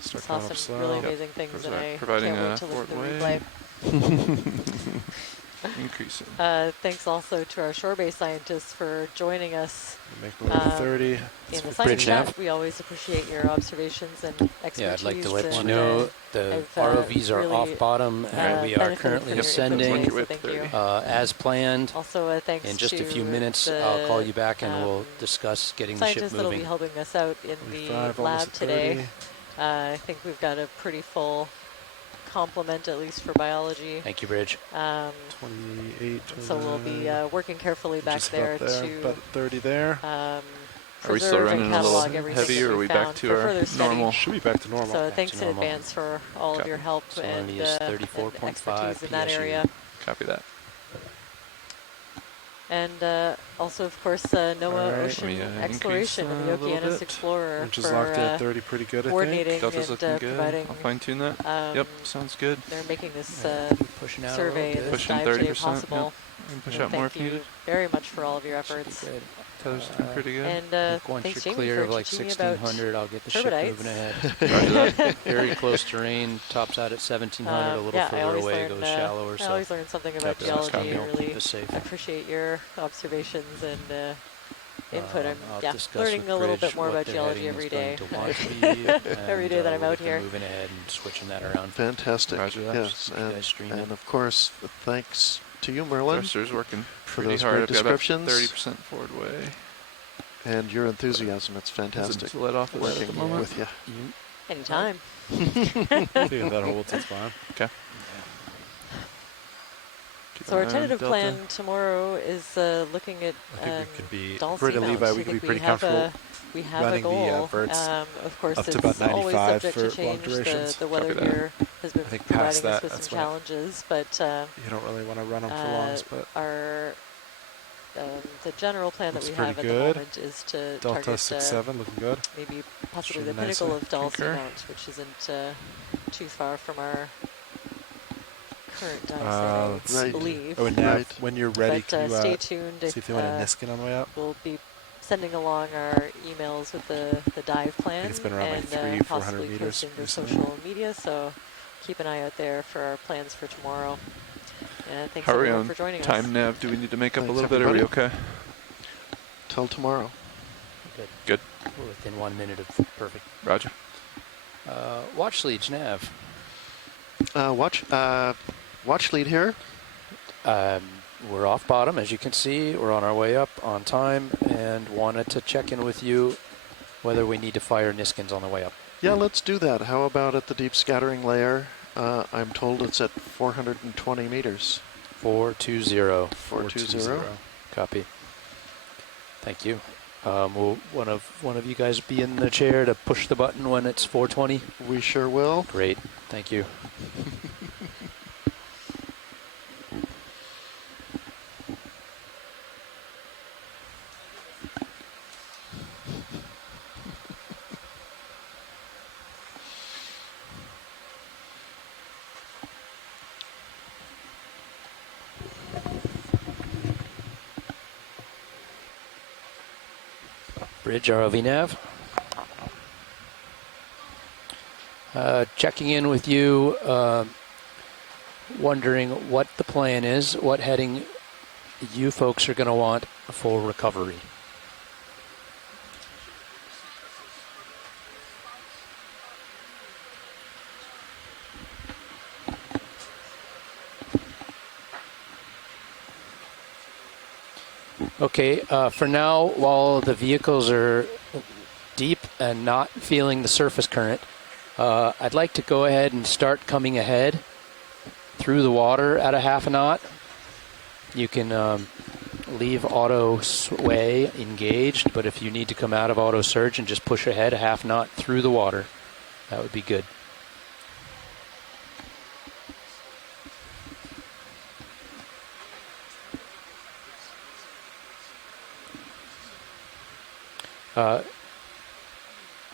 Saw some really amazing things, and I providing can't wait to listen to the replay. Increasing. Thanks also to our shore base scientists for joining us Make 30. in the science chat. We always appreciate your observations and expertise. Yeah, I'd like to let you know the ROVs are really, off bottom, and we are currently ascending as planned. Also, thanks in just to a few minutes, I'll call you back and we'll discuss getting the ship scientists that'll moving. be helping us out in the lab today. I think we've got a pretty full complement, at least for biology. Thank you, Bridge. 28, so we'll be working carefully back there to about 30 there. Are we still running a little heavy, or are we back to our normal? Should be back to normal. So thanks in advance for all of your help and expertise in that area. Copy that. And also, of course, NOAA Ocean Exploration and the Okeanos Explorer which is locked at 30 pretty good, coordinating Delta's and providing. I'll fine-tune that. Yep, sounds good. They're making this pushing out survey, this dive today possible. And push out more if Thank you needed. very much for all of your efforts. Good. Tether's doing pretty good. And Once thanks, you're Jamie, clear for of like teaching me about 1600, I'll get the ship turbidites. moving ahead. Roger that. Very close terrain, tops out at 1700, a little yeah, further away, goes shallower. I always learn something about geology. I really keep us safe. appreciate your observations and input. I'm I'll discuss learning with a little Bridge bit more what about the geology heading every is going day. to want to be, Every day that I'm we'll out get here. moving ahead and switching that around. Fantastic. Roger that. Yes, Keep you guys streaming. and of course, thanks to you, Merlin, Thruster's working for pretty those hard. great I've got about descriptions. 30% forward way. And your enthusiasm. It's fantastic. Does it let off of that at the moment? With you. Anytime. That holds, it's fine. Okay. So our tentative plan tomorrow is looking at I think we could be, Dahl according to seamounts. Levi, I we could be think pretty comfortable we have running a goal. the verts of course, up to it's about always 95 subject for to change. long durations. The weather Copy that. here has been I think providing past us that, with that's some when challenges, but you don't really want to run them for longs, but our the general plan that looks we have at pretty the good. moment is to Delta target 6-7 looking good. maybe possibly Shooting the pinnacle nicely. of Dahl Concur. Seamount, which isn't too far from our current dive setting, I believe. Oh, and now, when you're ready, But can you stay tuned. see if they want a Niskin on the way up? We'll be sending along our emails with the dive plan it's been around like and 300-400 possibly meters posting to recently. social media, so keep an eye out there for our plans for tomorrow. And thanks How are we everyone on for joining time us. nav? Do we need to make up Thanks, a little bit? Are we everybody. okay? Till tomorrow. Good. Good. We're within 1 minute of perfect. Roger. Watch leads, Nav. Watch lead here. We're off bottom, as you can see. We're on our way up on time and wanted to check in with you whether we need to fire Niskins on the way up. Yeah, let's do that. How about at the deep scattering layer? I'm told it's at 420 meters. 420. 420. Copy. Thank you. Will one of you guys be in the chair to push the button when it's 420? We sure will. Great. Thank you. Bridge ROV nav. Checking in with you, wondering what the plan is, what heading you folks are going to want for recovery. Okay, for now, while the vehicles are deep and not feeling the surface current, I'd like to go ahead and start coming ahead through the water at a half a knot. You can leave auto sway engaged, but if you need to come out of auto surge and just push ahead a half knot through the water, that would be good.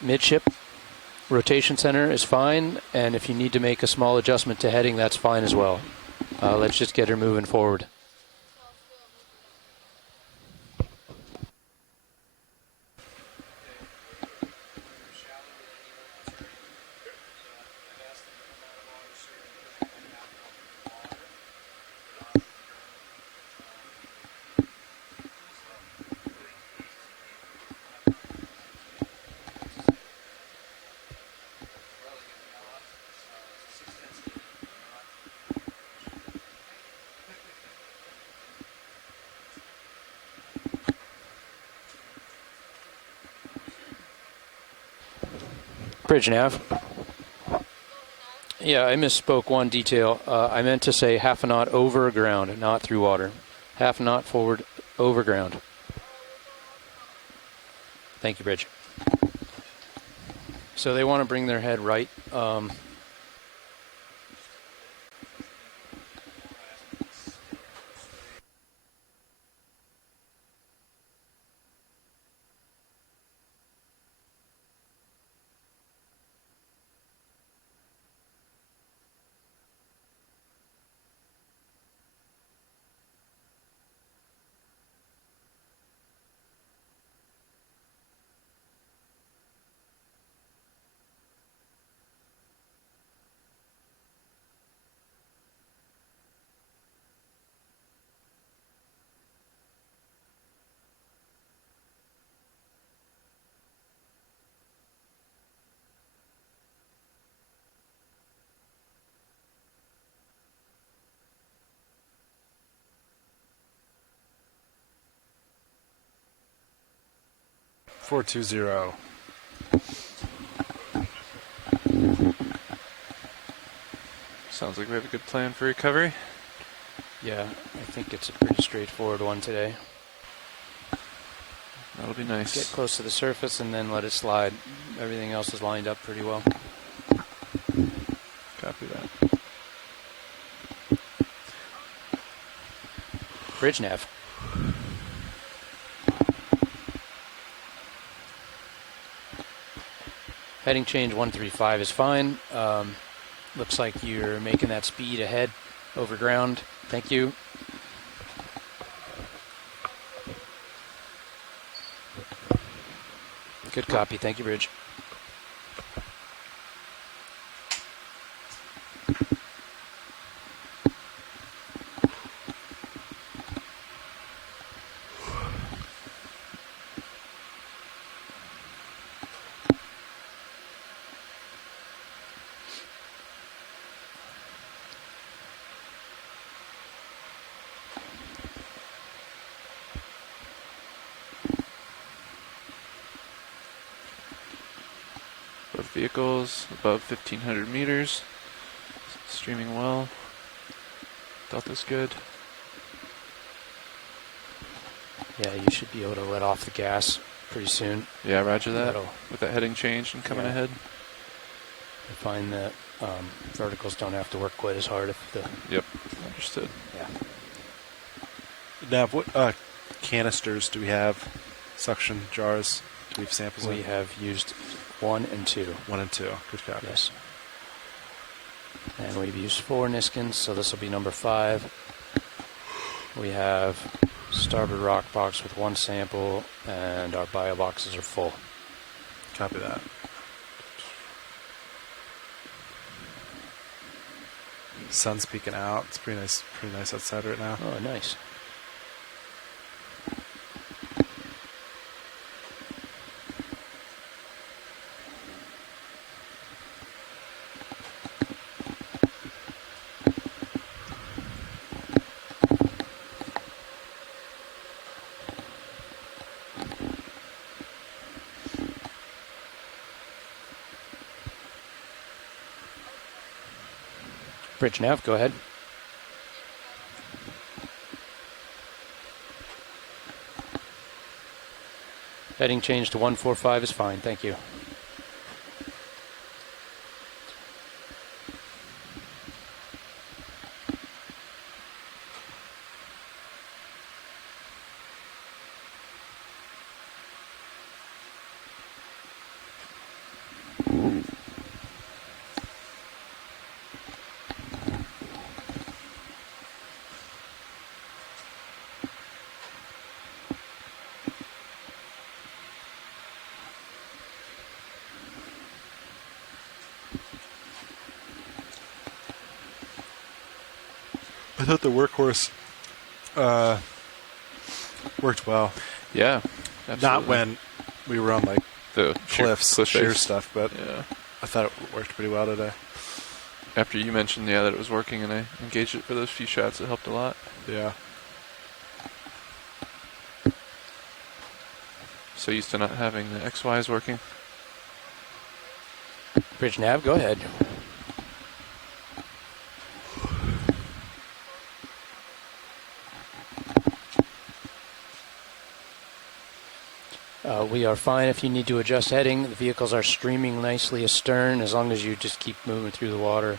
Midship rotation center is fine, and if you need to make a small adjustment to heading, that's fine as well. Let's just get her moving forward. Bridge nav. Yeah, I misspoke one detail. I meant to say half a knot over ground, not through water. Half a knot forward over ground. Thank you, Bridge. So they want to bring their head right. 420. Sounds like we have a good plan for recovery. Yeah, I think it's a pretty straightforward one today. That'll be nice. Get close to the surface and then let it slide. Everything else is lined up pretty well. Copy that. Bridge nav. Heading change 135 is fine. Looks like you're making that speed ahead over ground. Thank you. Good copy. Thank you, Bridge. Both vehicles above 1,500 meters. Streaming well. Delta's good. Yeah, you should be able to let off the gas pretty soon. Yeah, roger that. With that heading change and coming ahead. I find that verticals don't have to work quite as hard if the... Yep, understood. Yeah. Nav, what canisters do we have? Suction jars? Do we have samples? We have used 1 and 2. 1 and 2. Good copy. Yes. And we've used 4 Niskins, so this will be number 5. We have starboard rock box with 1 sample, and our bio boxes are full. Copy that. Sun's peeking out. It's pretty nice outside right now. Oh, nice. Bridge nav, go ahead. Heading change to 145 is fine, thank you. I thought the workhorse worked well. Yeah, absolutely. Not when we were on like the cliffs, cliff sheer face stuff, but yeah, I thought it worked pretty well today. After you mentioned, that it was working, and I engaged it for those few shots, it helped a lot. Yeah. So used to not having the XYs working. Bridge nav, go ahead. We are fine if you need to adjust heading. The vehicles are streaming nicely astern as long as you just keep moving through the water.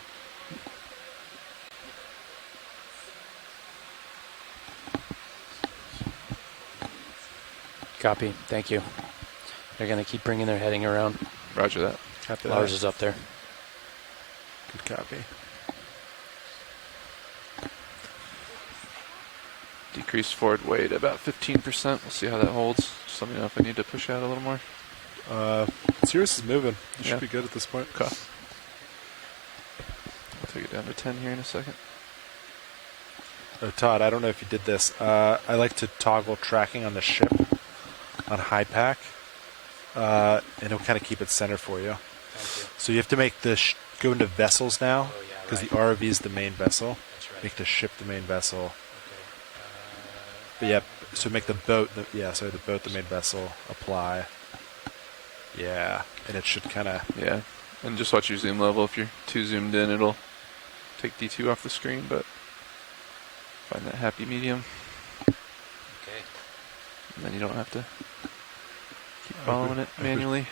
Copy. Thank you. They're going to keep bringing their heading around. Roger that. Copy Lars that. is up there. Good copy. Decrease forward weight about 15%. We'll see how that holds. Just let me know if I need to push out a little more. Cirrus is moving. You Yeah. should be good at this point. Okay. I'll take it down to 10 here in a second. Oh, Todd, I don't know if you did this. I like to toggle tracking on the ship on high pack, and it'll kind of keep it centered for you. So you have to make the go into vessels now, because the ROV is the main vessel. That's right. Make the ship the main vessel. But yeah, so make the boat, the boat the main vessel. Apply. Yeah, and it should kind of... Yeah, and just watch your zoom level. If you're too zoomed in, it'll take D2 off the screen, but find that happy medium. Okay. And then you don't have to keep following it manually.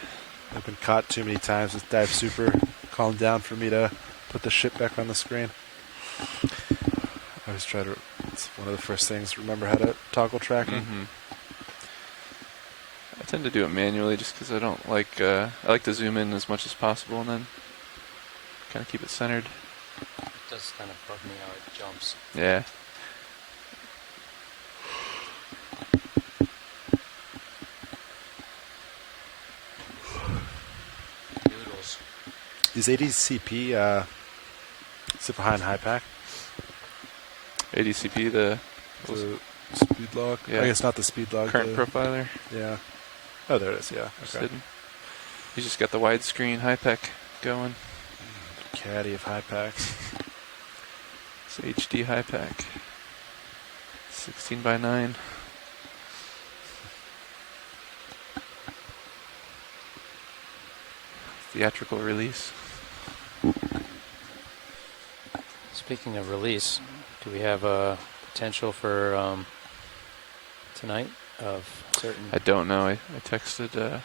I've been caught too many times with dive super. Calm down for me to put the ship back on the screen. I always try to... It's one of the first things. Remember how to toggle tracking. Mm-hmm. I tend to do it manually just because I don't like... I like to zoom in as much as possible and then kind of keep it centered. It does kind of bug me how it jumps. Yeah. Noodles. Is ADCP sit behind high pack? ADCP, the speed log? Yeah. I guess not the speed log. Current profiler. Yeah. Oh, there it is, yeah. Just Okay. hidden. He's just got the widescreen high pack going. Caddy of high packs. It's HD high pack. 16:9. Theatrical release. Speaking of release, do we have a potential for tonight of certain... I don't know. I texted the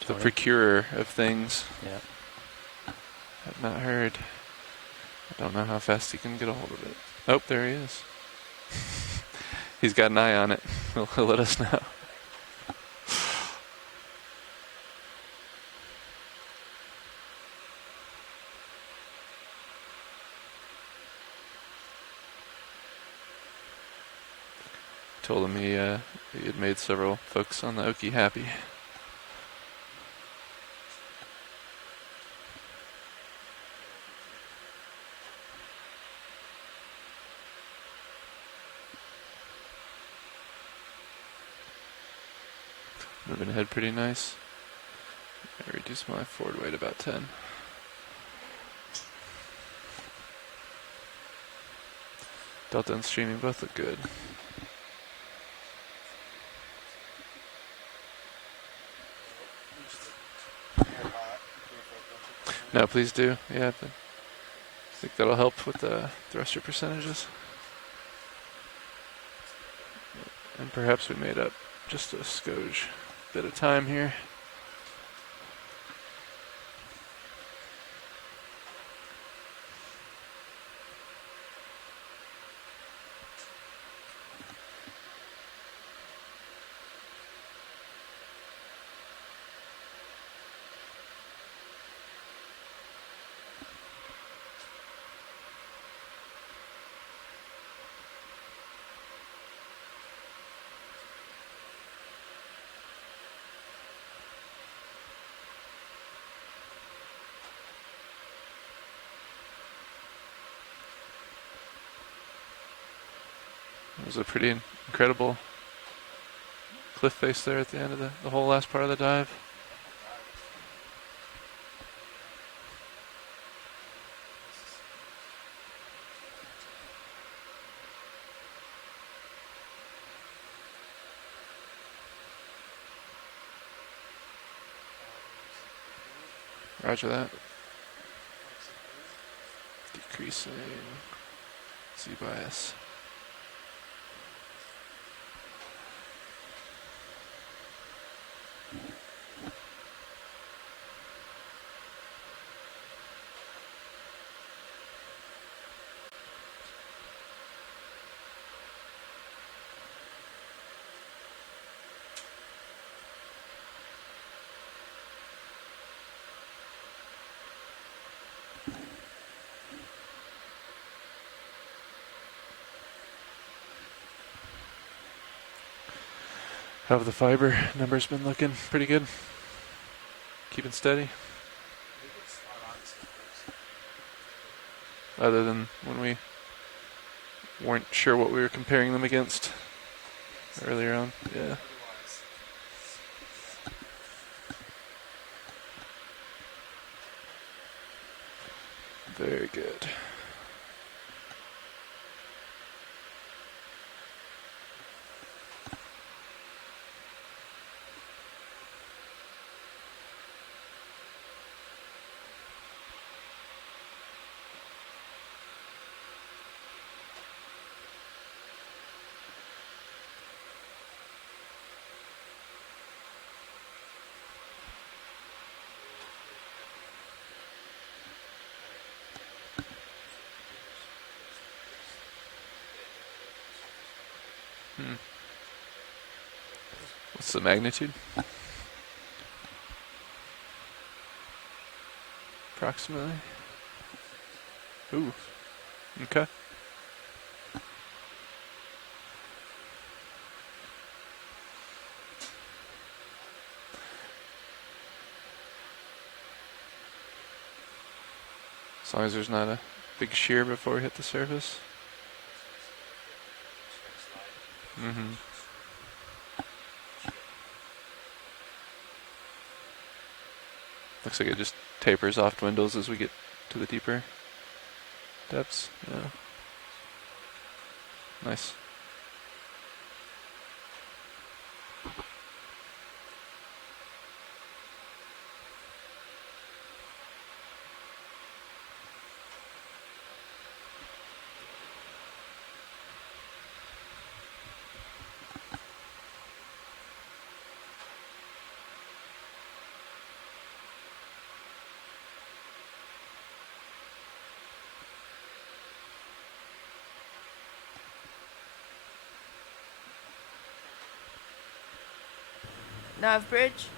Tony? procurer of things. Yeah. I've not heard. I don't know how fast he can get a hold of it. Oh, there he is. He's got an eye on it. He'll let us know. Told him he had made several folks on the Okie happy. Moving ahead pretty nice. I reduced my forward weight about 10. Delta and streaming both look good. No, please do. Yeah, I think that'll help with the thruster percentages. And perhaps we made up just a skosh bit of time here. It was a pretty incredible cliff face there at the end of the whole last part of the dive. Roger that. Decreasing Z bias. How have the fiber numbers been looking? Pretty good? Keeping steady? Other than when we weren't sure what we were comparing them against earlier on. Yeah. Very good. What's the magnitude? Approximately. Ooh. Okay. As long as there's not a big shear before we hit the surface. Mm-hmm. Looks like it just tapers off dwindles as we get to the deeper depths. Yeah. Nice. Nav bridge.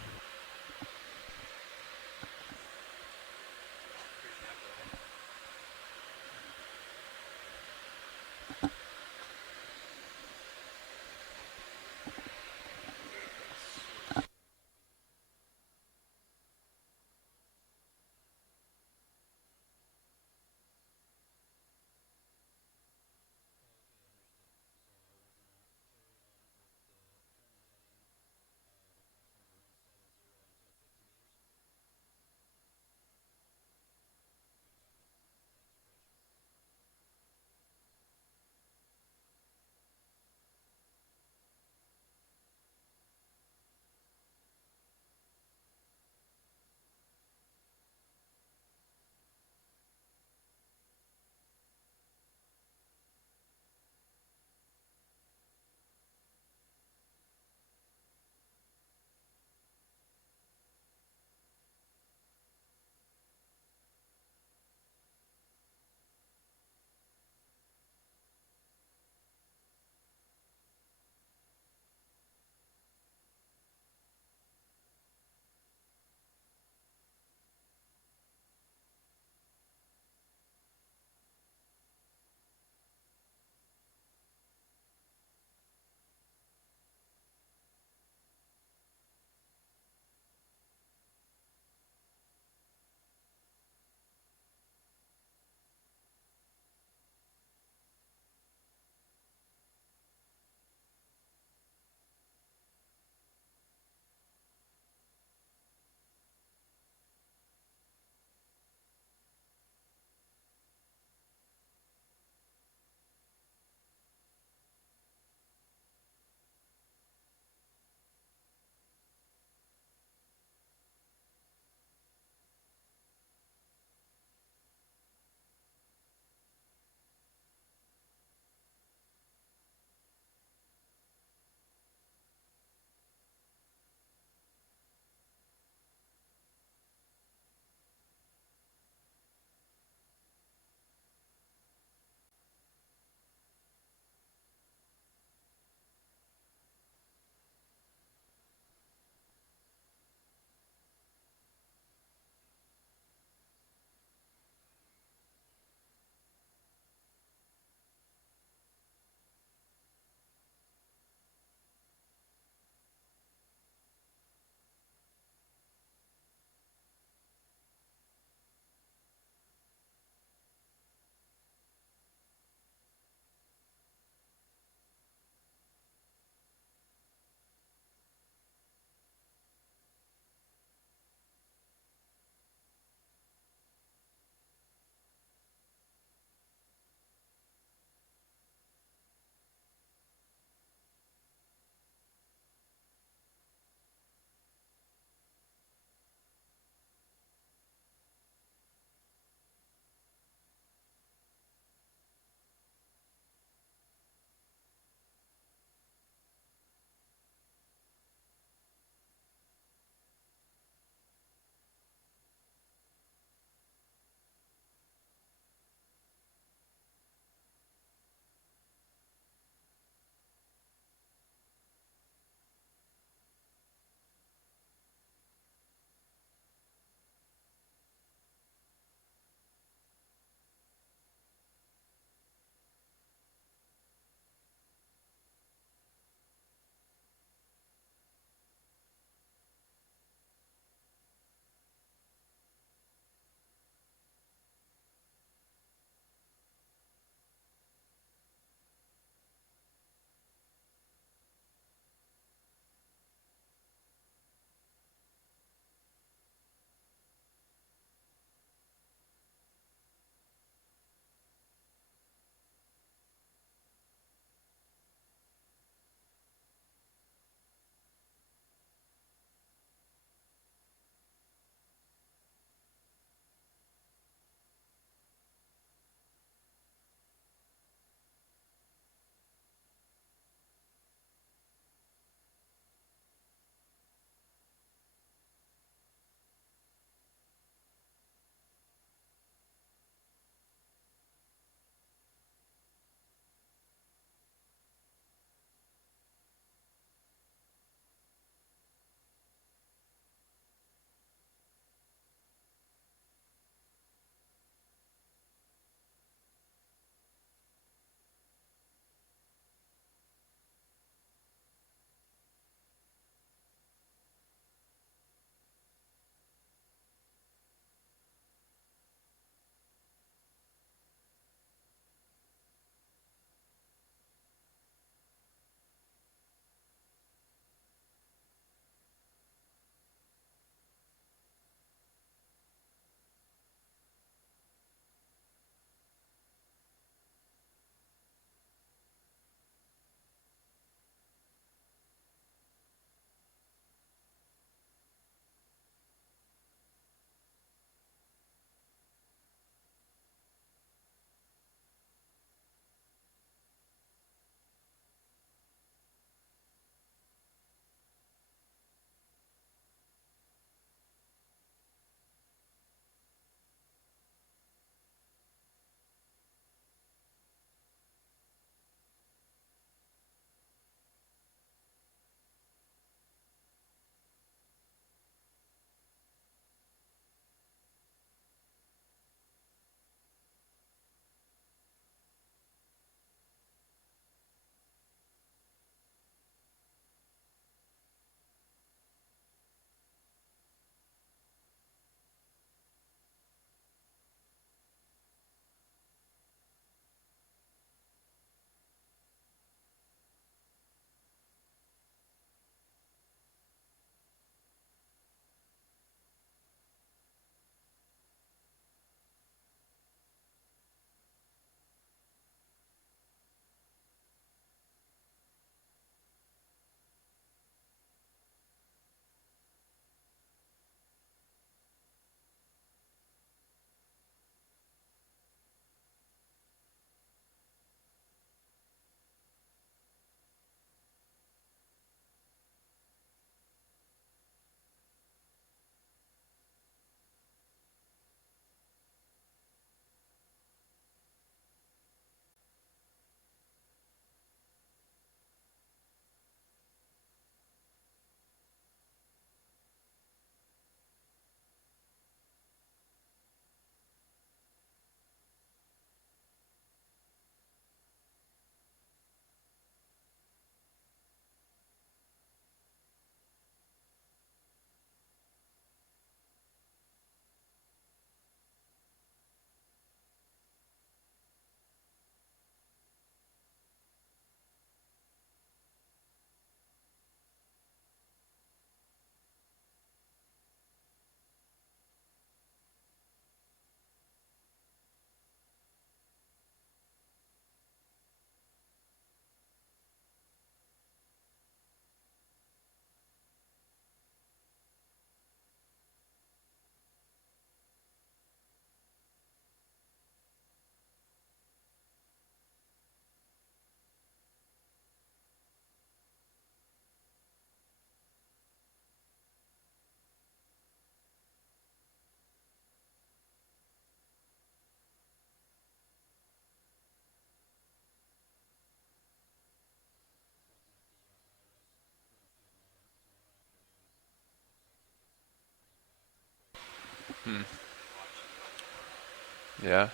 Yeah.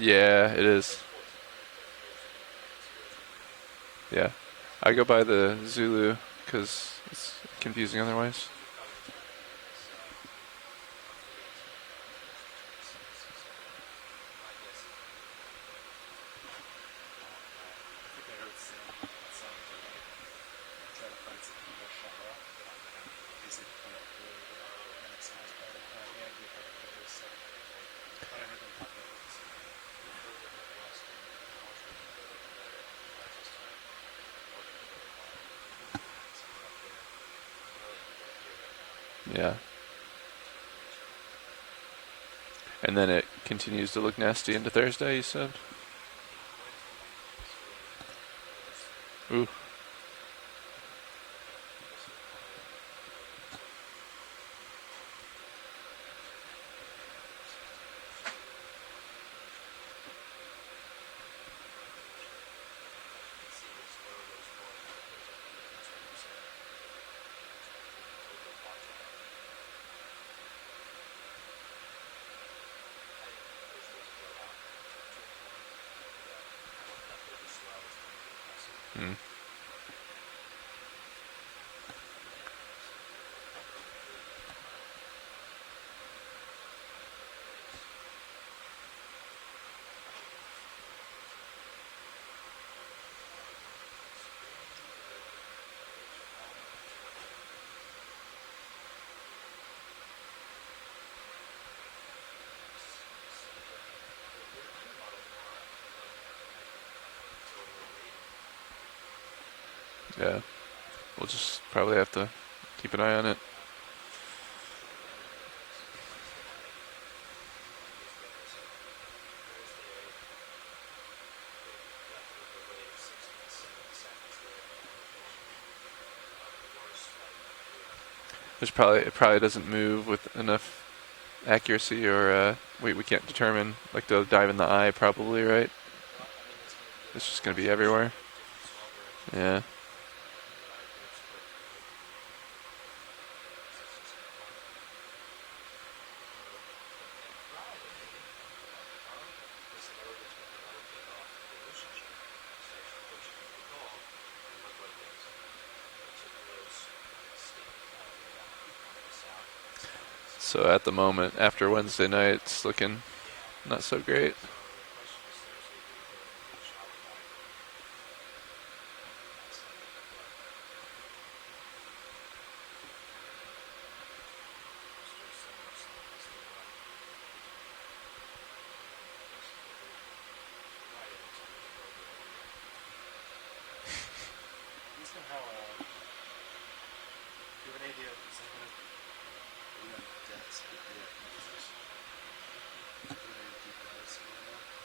Yeah, it is. Yeah. I go by the Zulu because it's confusing otherwise. Yeah. And then it continues to look nasty into Thursday, you said? Ooh. Hmm. Yeah. We'll just probably have to keep an eye on it. It probably doesn't move with enough accuracy, or we can't determine, like they'll dive in the eye probably, right? It's just gonna be everywhere. Yeah. So at the moment, after Wednesday night, it's looking not so great.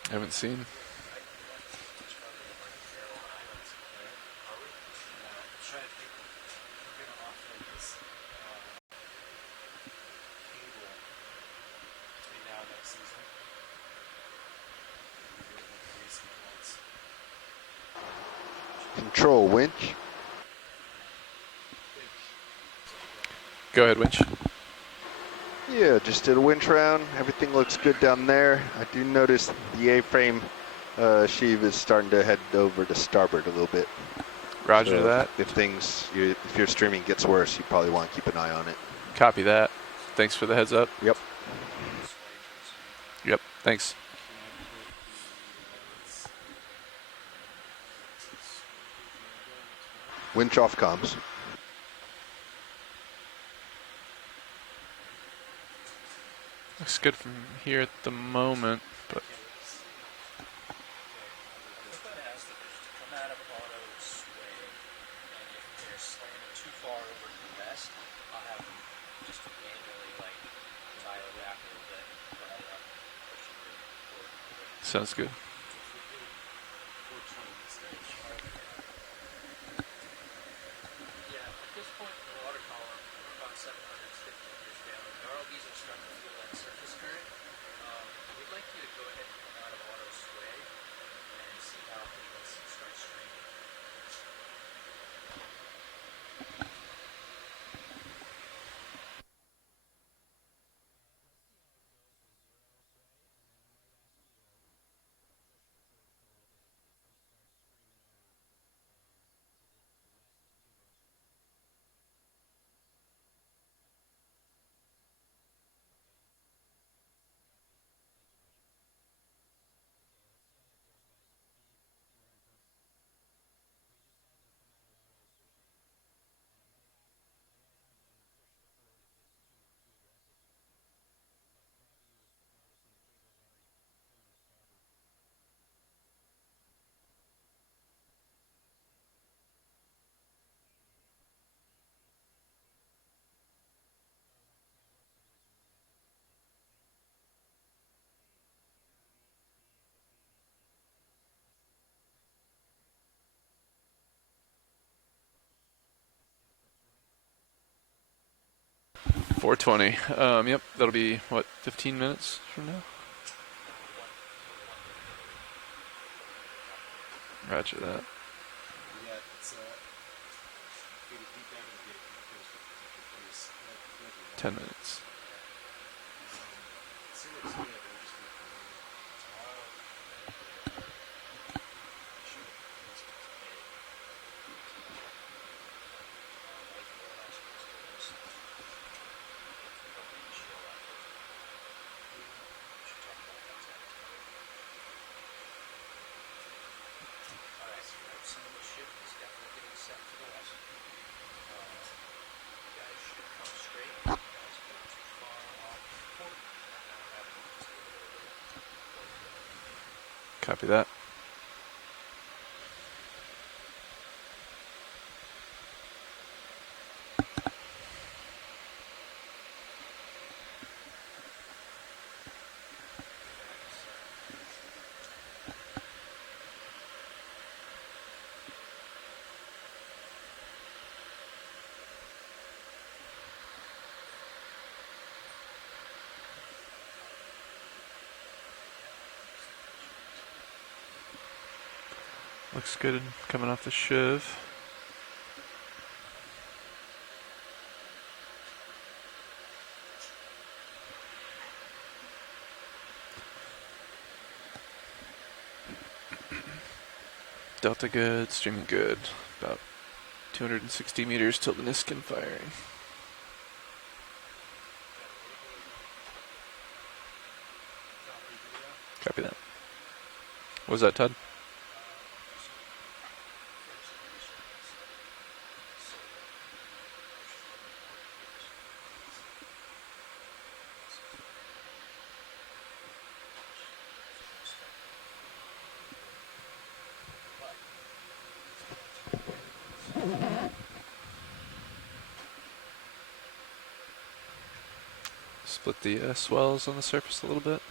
I haven't seen. Control winch. Go ahead, winch. Yeah, just did a winch round. Everything looks good down there. I do notice the A-frame sheave is starting to head over to starboard a little bit. Roger so that. If your streaming gets worse, you probably want to keep an eye on it. Copy that. Thanks for the heads up. Yep. Yep, thanks. Winch off comms. Looks good from here at the moment, but sounds good. 4:20. Yep, that'll be, what, 15 minutes from now? Roger that. 10 minutes. Copy that. Looks good coming off the shiv. Delta good, streaming good. About 260 meters till the Niskin firing. Copy that. What was that, Todd? Split the swells on the surface a little bit.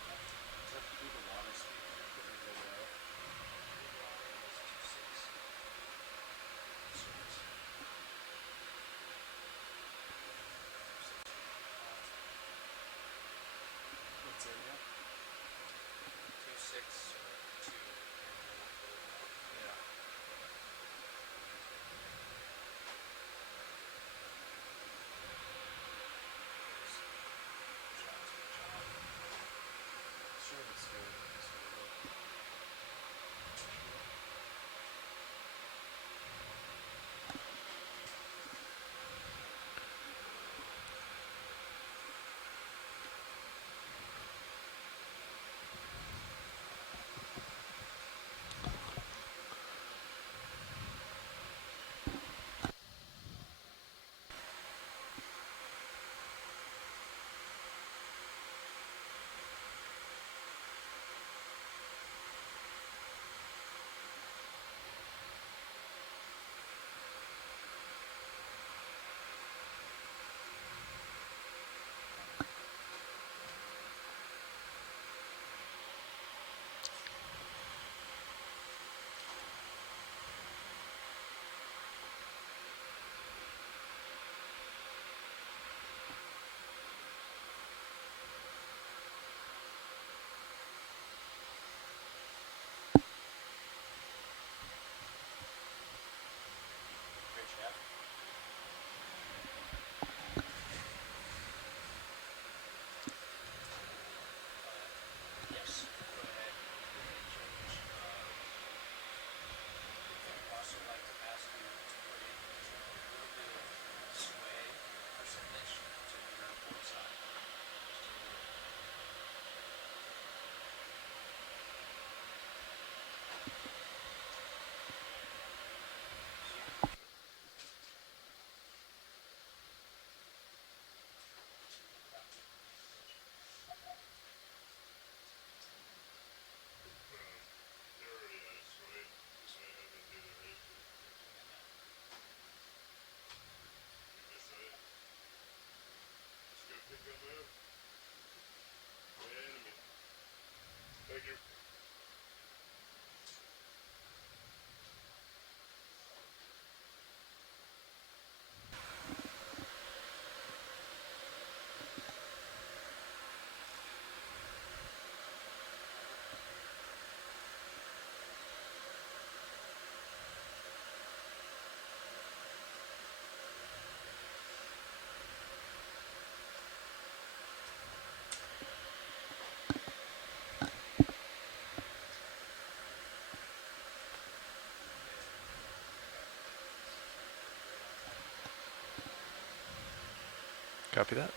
Copy that.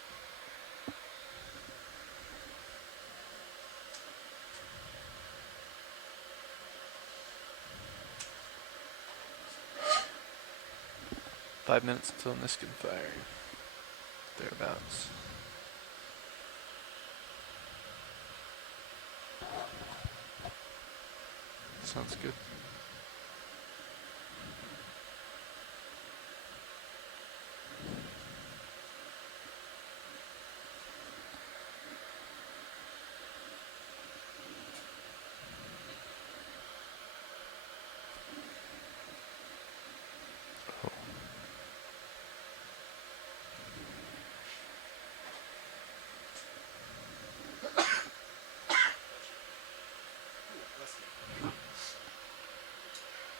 Five minutes until Niskin fire. Thereabouts. Sounds good.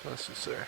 Bless you, sir.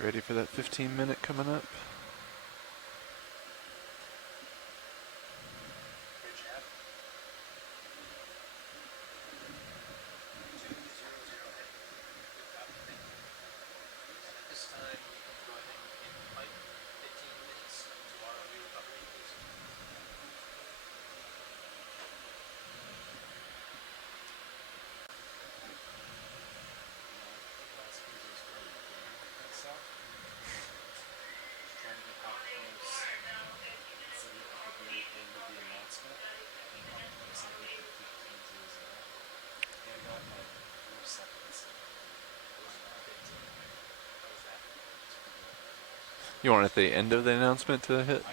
Ready for that 15-minute coming up? You want at the end of the announcement to hit?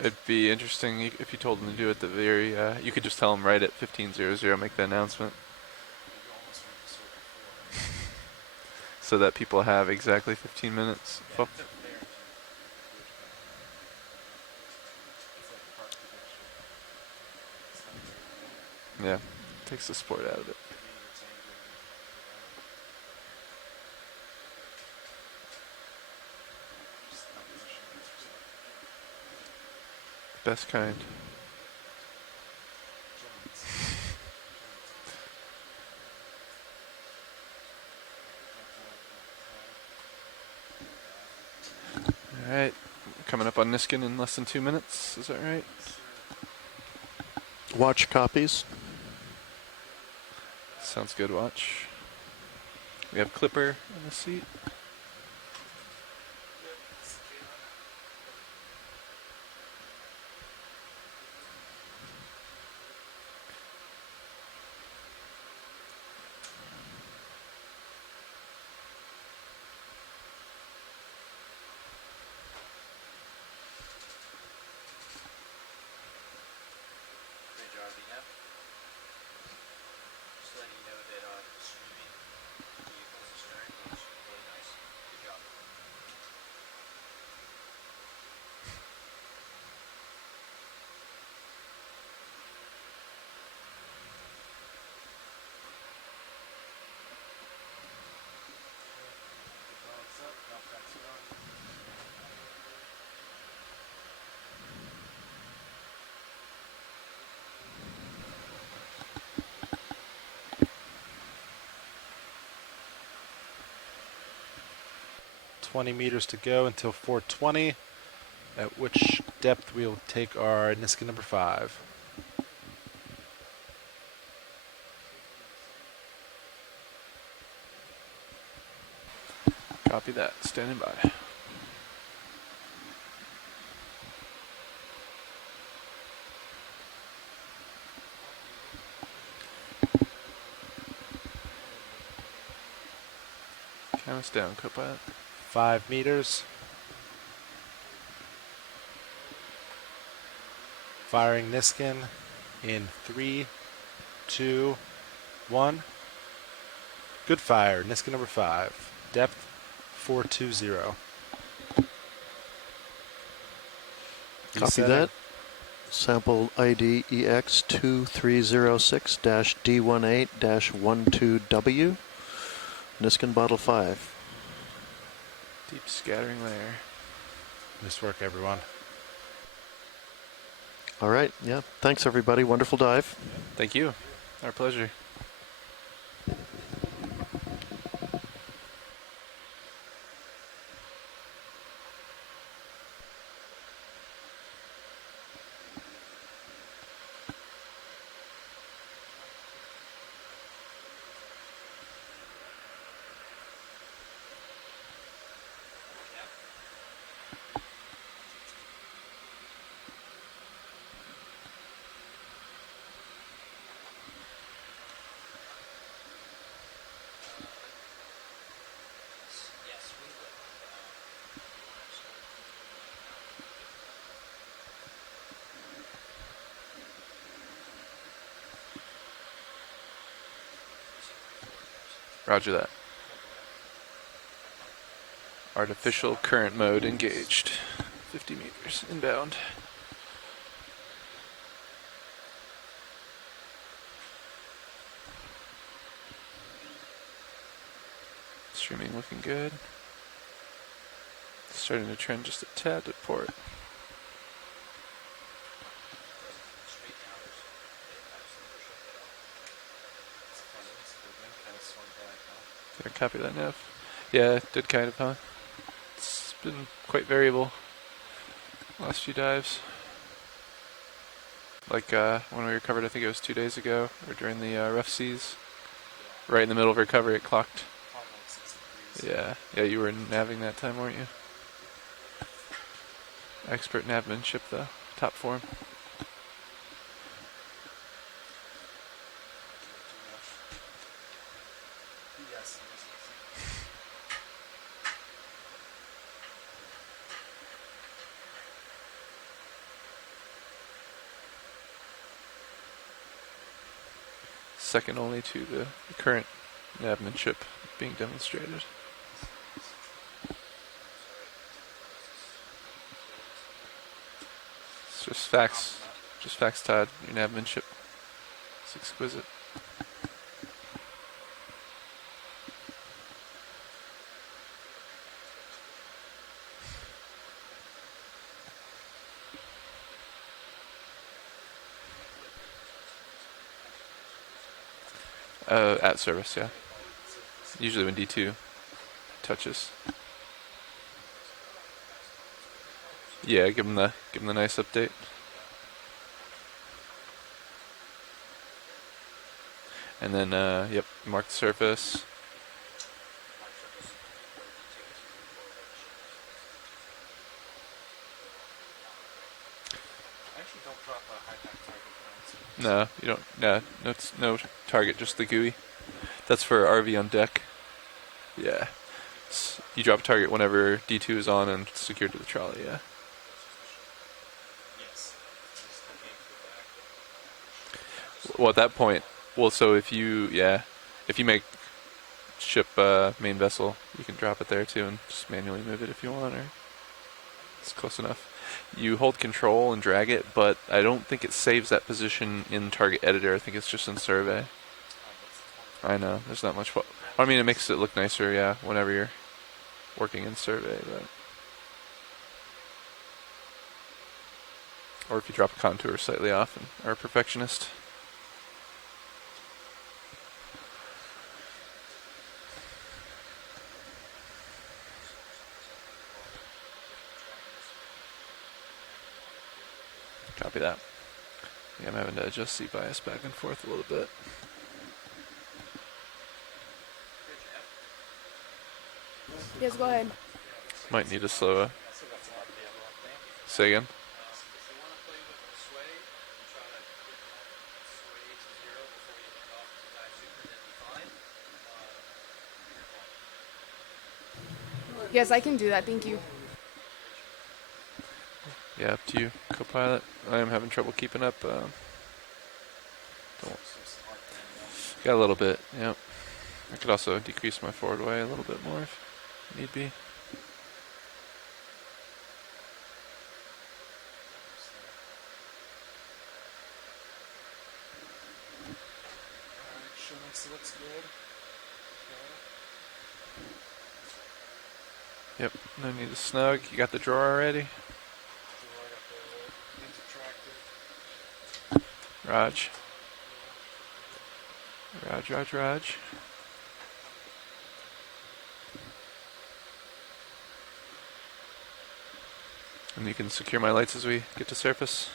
It'd be interesting if you told them to do it at the very, you could just tell them right at 15:00, make the announcement. So that people have exactly 15 minutes. Yeah, takes the sport out of it. Best kind. Alright, coming up on Niskin in less than 2 minutes, is that right? Watch copies. Sounds good, watch. We have Clipper in the seat. meters to go until 420, at which depth we'll take our Niskin number 5. Copy that, standing by. Count us down, Copilot. 5 meters. Firing Niskin in 3, 2, 1. Good fire. Niskin number 5. Depth 420. Copy that. Sample ID EX2306-D18-12W. Niskin bottle 5. Deep scattering layer. Nice work, everyone. All right. Yeah. Thanks, everybody. Wonderful dive. Thank you. Our pleasure. Roger that. Artificial current mode engaged. 50 meters inbound. Streaming looking good. Starting to trend just a tad to port. Did I copy that, Nev? Yeah, did kind of, huh? It's been quite variable last few dives. Like when we recovered, I think it was 2 days ago, or during the rough seas. Right in the middle of recovery, it clocked. Yeah, you were navving that time, weren't you? Expert navmanship, though. Top form. Second only to the current navmanship being demonstrated. It's just facts, Todd. Your navmanship is exquisite. At service, yeah. Usually when D2 touches. Yeah, give him the nice update. And then yep, mark the surface. No, you don't. No target, just the GUI. That's for RV on deck. Yeah. You drop target whenever D2 is on and secured to the trolley, yeah. Well, at that point, so if you make ship main vessel, you can drop it there too and just manually move it if you want, or it's close enough. You hold control and drag it, but I don't think it saves that position in target editor. I think it's just in survey. I know, there's not much. I mean, it makes it look nicer, yeah, whenever you're working in survey, but. Or if you drop a contour slightly off and are a perfectionist. Copy that. Yeah, I'm having to adjust seat bias back and forth a little bit. Yes, go ahead. Might need a slow. Say again. Yes, I can do that. Thank you. Yeah, up to you, co-pilot. I am having trouble keeping up. Got a little bit, yep. I could also decrease my forward way a little bit more if need be. Looks good. Yep, no need to snug. You got the drawer already? Raj. Raj. And you can secure my lights as we get to surface.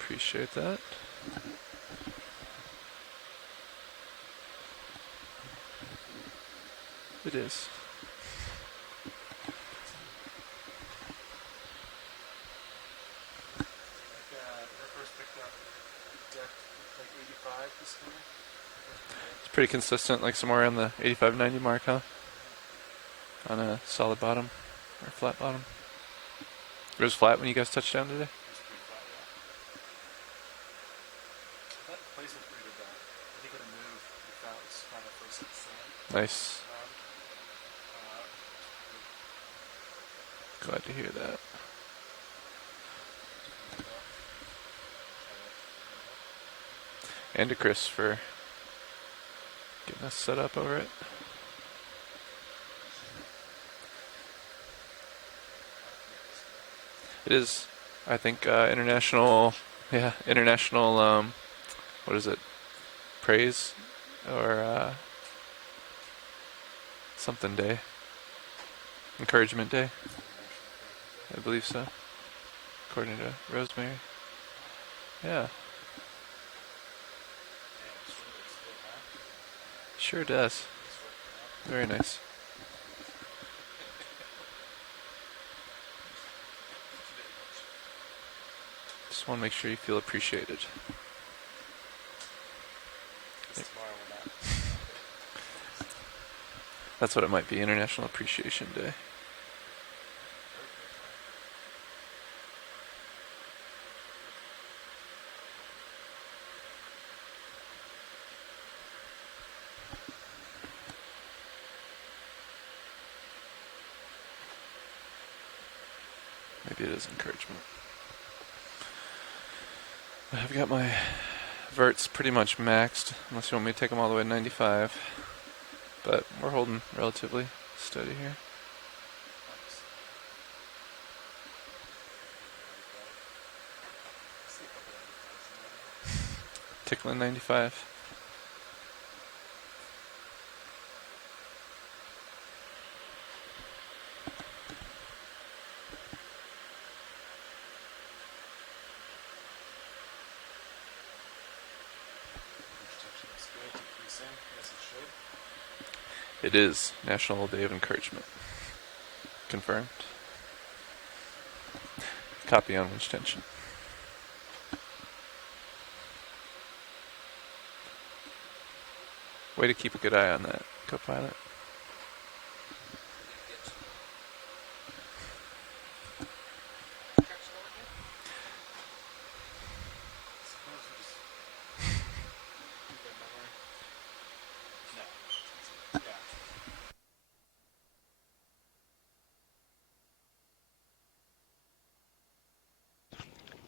Appreciate that. It is. It's pretty consistent, like somewhere around the 85-90 mark, huh? On a solid bottom, or flat bottom. It was flat when you guys touched down today? Nice. Glad to hear that. And to Chris for getting us set up over it. It is, I think, international, what is it? Praise or something day. Encouragement day. I believe so. According to Rosemary. Yeah. Sure does. Very nice. Just want to make sure you feel appreciated. That's what it might be, International Appreciation Day. Maybe it is encouragement. I've got my verts pretty much maxed, unless you want me to take them all the way to 95. But we're holding relatively steady here. Tickling 95. It is National Day of Encouragement. Confirmed. Copy on winch tension. Way to keep a good eye on that, co-pilot.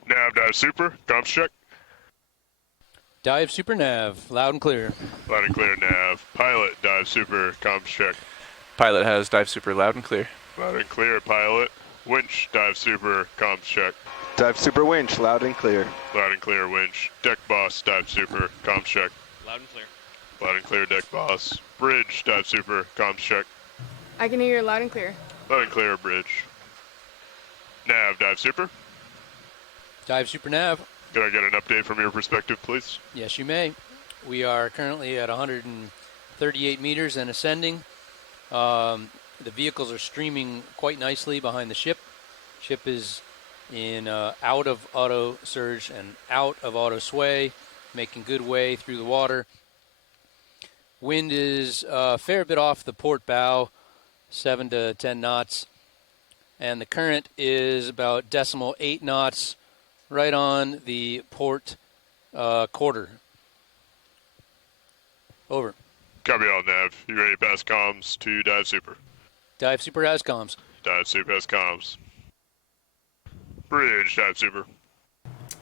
Nav, dive super, comms check. Dive super nav, loud and clear. Loud and clear, nav. Pilot, dive super, comms check. Pilot has dive super, loud and clear. Loud and clear, pilot. Winch, dive super, comms check. Dive super winch, loud and clear. Loud and clear, winch. Deck boss, dive super, comms check. Loud and clear. Loud and clear, deck boss. Bridge, dive super, comms check. I can hear you loud and clear. Loud and clear, bridge. Nav, dive super. Dive super nav. Can I get an update from your perspective, please? Yes, you may. We are currently at 138 meters and ascending. The vehicles are streaming quite nicely behind the ship. Ship is in out of auto surge and out of auto sway, making good way through the water. Wind is a fair bit off the port bow, 7 to 10 knots. and the current is about 0.8 knots right on the port quarter. Over. Copy all, Nav. You ready to pass comms to Dive Super? Dive Super has comms. Dive Super has comms. Bridge, Dive Super.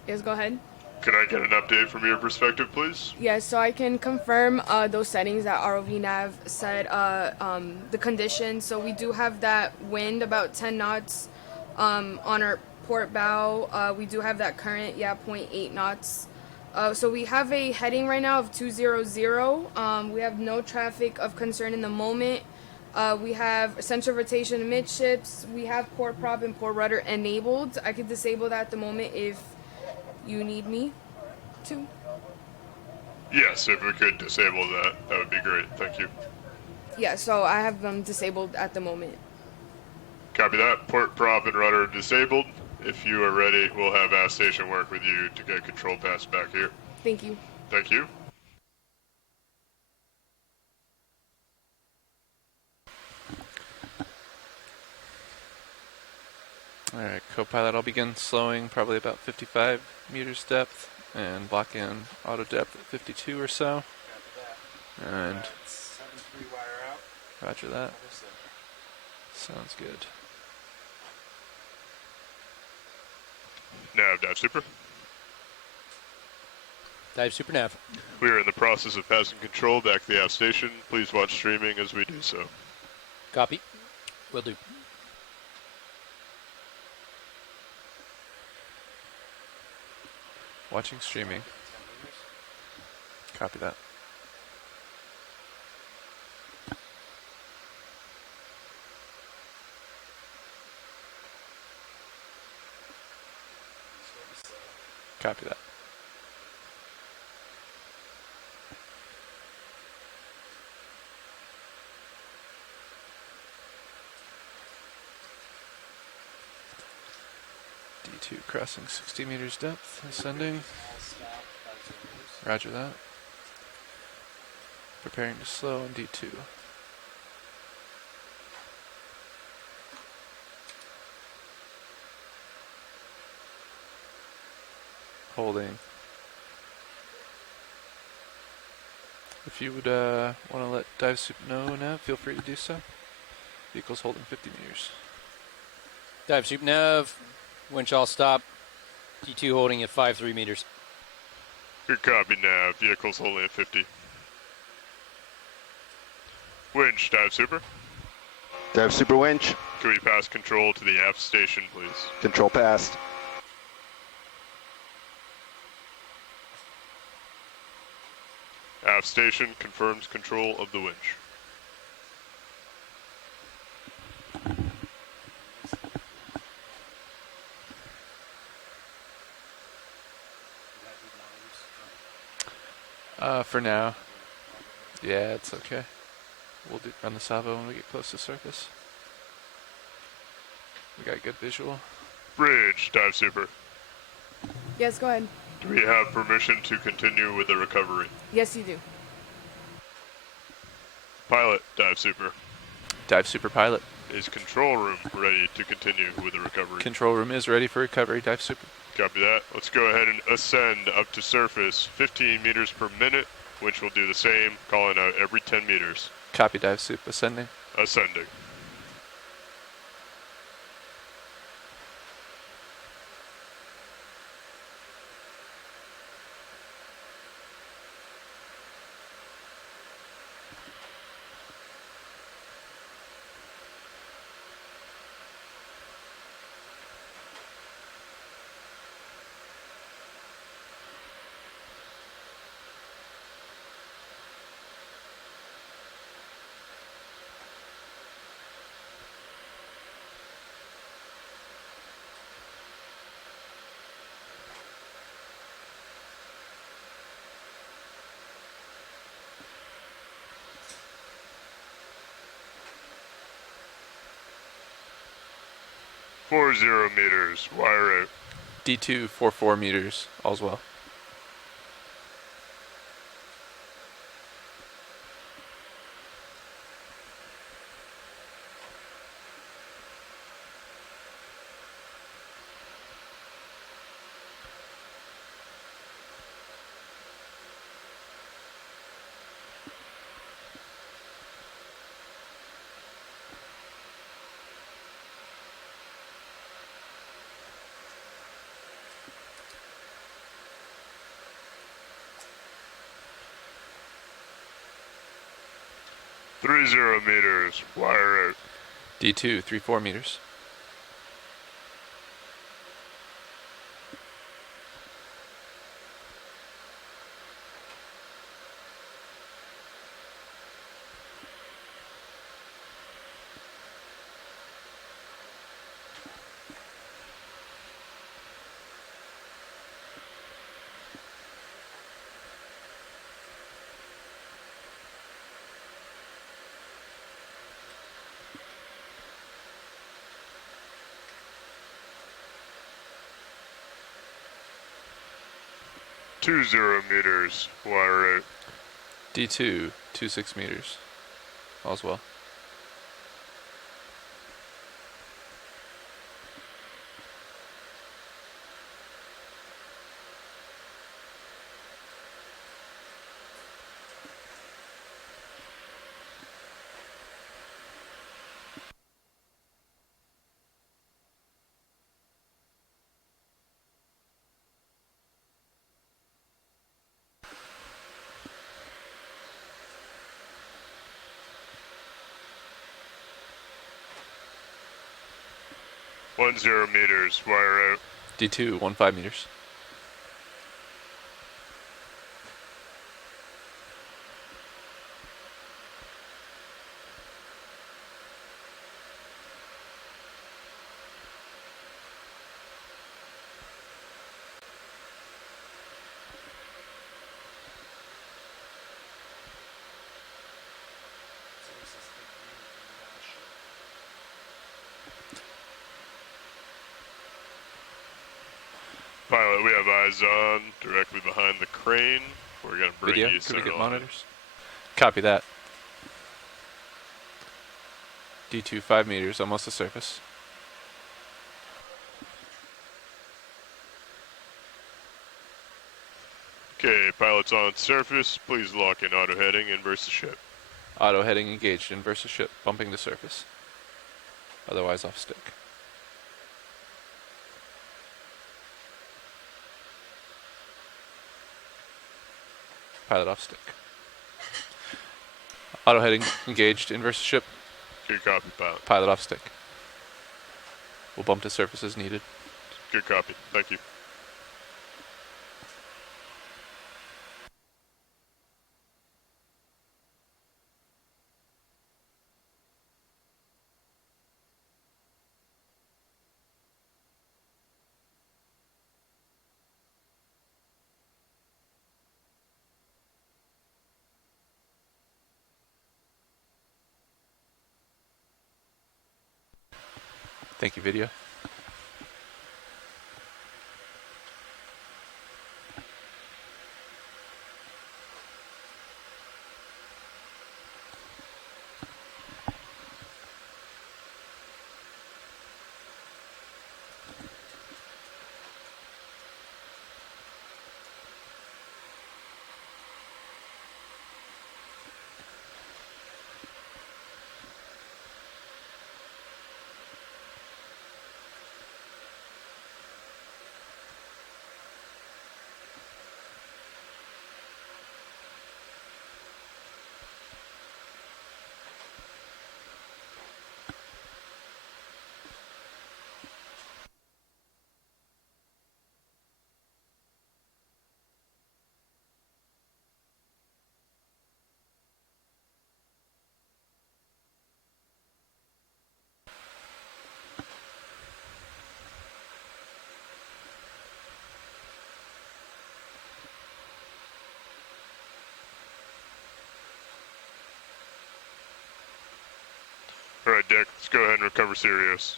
Yes, go ahead. Can I get an update from your perspective, please? Yes, so I can confirm those settings that ROV Nav said, the conditions. So we do have that wind about 10 knots on our port bow. We do have that current, 0.8 knots. So we have a heading right now of 200. We have no traffic of concern in the moment. We have central rotation amidships. We have port prop and port rudder enabled. I could disable that at the moment if you need me to. Yes, if we could disable that, that would be great. Thank you. Yeah, so I have them disabled at the moment. Copy that. Port prop and rudder disabled. If you are ready, we'll have aft station work with you to get control pass back here. Thank you. Thank you. Alright, co-pilot, I'll begin slowing probably about 55 meters depth and lock in auto depth at 52 or so. And roger that. Sounds good. Nav, Dive Super. Dive Super Nav. We are in the process of passing control back to the aft station. Please watch streaming as we do so. Copy. Will do. Watching streaming. Copy that. Copy that. D2 crossing 60 meters depth, ascending. Roger that. Preparing to slow on D2. Holding. If you would want to let Dive Soup know now, feel free to do so. Vehicle's holding 50 meters. Dive Soup Nav. Winch all stop. D2 holding at 5.3 meters. Good copy, Nav. Vehicle's holding at 50. Winch, Dive Super. Dive Super winch. Can we pass control to the aft station, please? Control passed. Aft station confirms control of the winch. For now. Yeah, it's okay. We'll run the salvo when we get close to surface. We got good visual. Bridge, Dive Super. Yes, go ahead. Do we have permission to continue with the recovery? Yes, you do. Pilot, Dive Super. Dive Super pilot. Is control room ready to continue with the recovery? Control room is ready for recovery, Dive Super. Copy that. Let's go ahead and ascend up to surface 15 meters per minute, which will do the same, calling out every 10 meters. Copy, Dive Soup. Ascending. Ascending. .40 meters, wire out. D2, 44 meters, all's well. 30 meters, wire out. D2, 34 meters. Two 0 meters, wire out. D2, 26 meters. All's well. One 0 meters, wire out. D2, 15 meters. Pilot, we have eyes on, directly behind the crane. We're gonna bring Video, you could we center get line. monitors? Copy that. D2, 5 meters, almost the surface. Okay, pilots on surface, please lock in auto heading, inverse the ship. Auto heading engaged, inverse the ship, bumping the surface. Otherwise off stick. Pilot off stick. Auto heading engaged, inverse the ship. Good copy, pilot. Pilot off stick. We'll bump to surface as needed. Good copy, thank you. Thank you, video. Alright, Dick, let's go ahead and recover Sirius.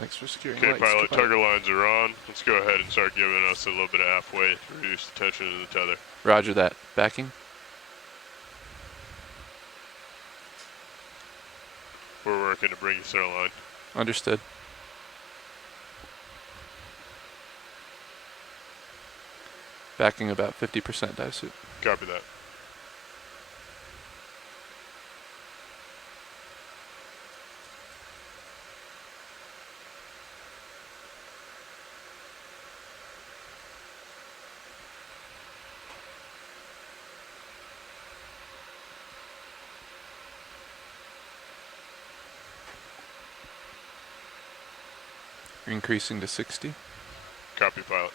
Thanks for securing Okay, lights. pilot, tugger lines are on. Let's go ahead and start giving us a little bit of halfway to reduce the tension of the tether. Roger that. Backing. We're working to bring you center line. Understood. Backing about 50% dive suit. Copy that. Increasing to 60. Copy, pilot.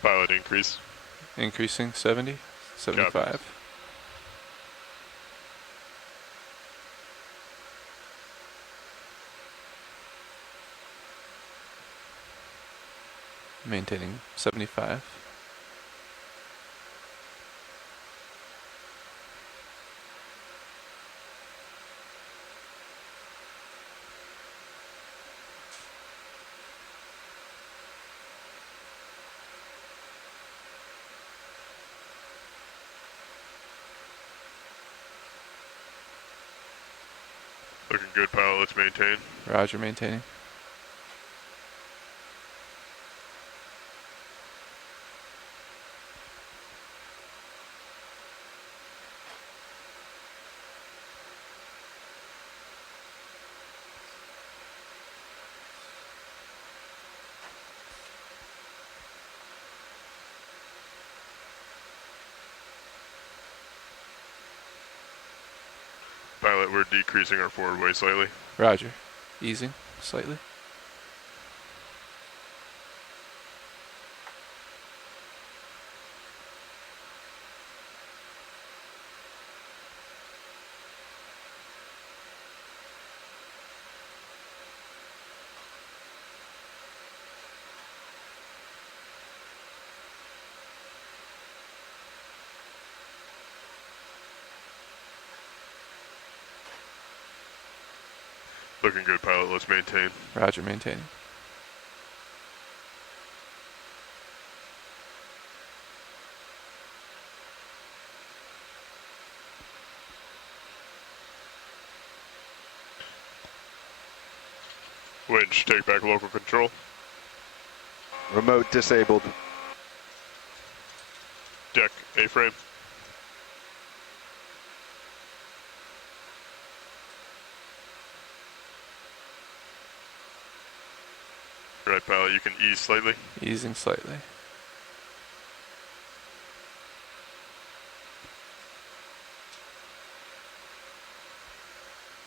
Pilot increase. Increasing 70, 75. Copy. Maintaining 75. Looking good, pilot. Let's maintain. Roger, maintaining. Pilot, we're decreasing our forward way slightly. Roger. Easing slightly. Looking good, pilot. Let's maintain. Roger, maintaining. Winch, take back local control. Remote disabled. Deck, A-frame. Right, pilot, you can ease slightly. Easing slightly.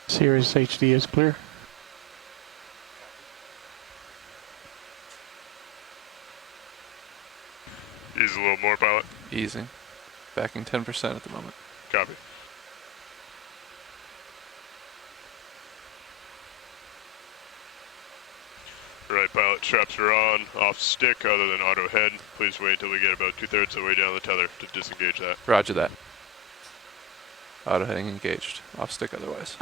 Sirius HD is clear. Ease a little more, pilot. Easing. Backing 10% at the moment. Copy. Right, pilot, straps are on, off stick other than auto head. Please wait until we get about 2/3 of the way down the tether to disengage that. Roger that. Auto heading engaged. Off stick otherwise.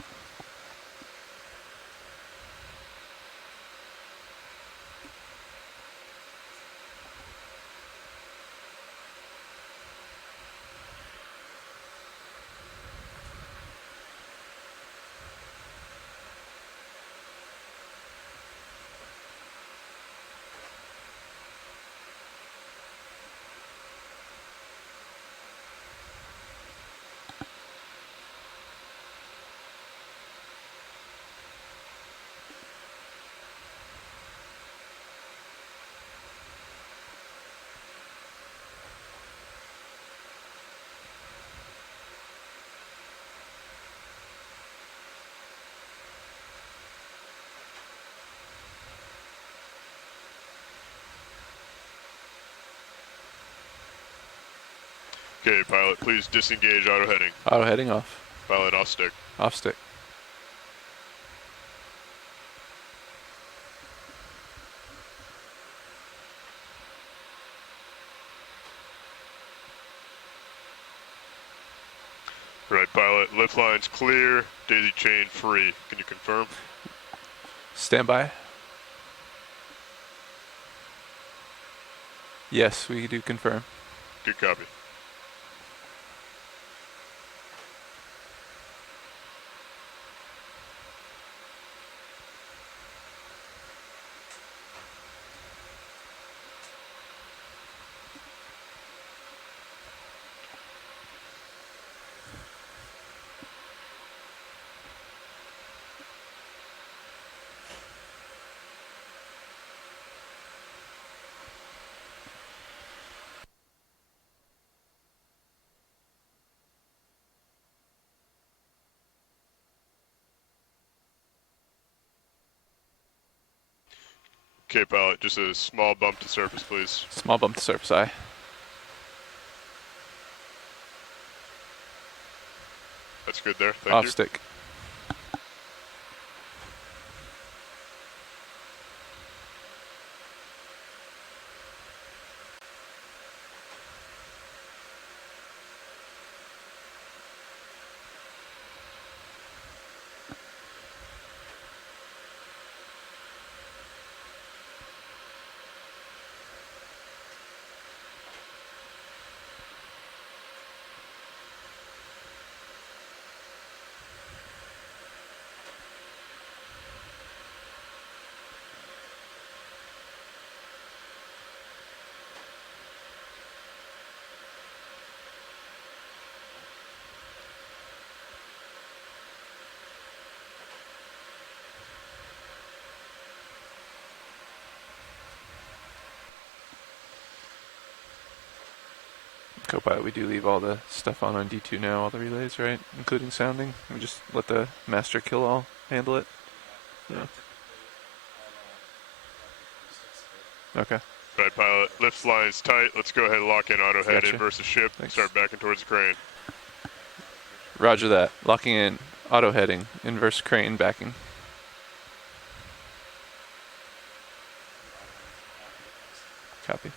Okay, pilot, please disengage auto heading. Auto heading off. Pilot, off stick. Off stick. Right, pilot. Lift lines clear. Daisy chain free. Can you confirm? Stand by. Yes, we do confirm. Good copy. Okay, pilot, just a small bump to surface, please. Small bump to surface, aye. That's good there, thank Off you. stick. Co-pilot, we do leave all the stuff on D2 now, all the relays, right? Including sounding. We just let the master kill all handle it. Yeah. Okay. Right, pilot. Lift lines tight. Let's go ahead and lock in auto head Gotcha. inverse the ship. Thanks. Start backing towards the crane. Roger that. Locking in. Auto heading. Inverse crane backing. Copy.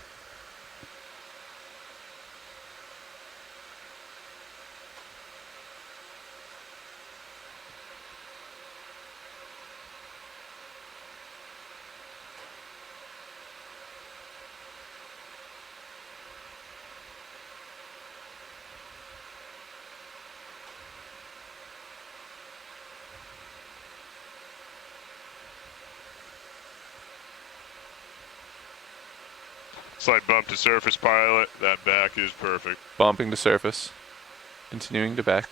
Slight bump to surface, pilot. That back is perfect. Bumping to surface. Continuing to back.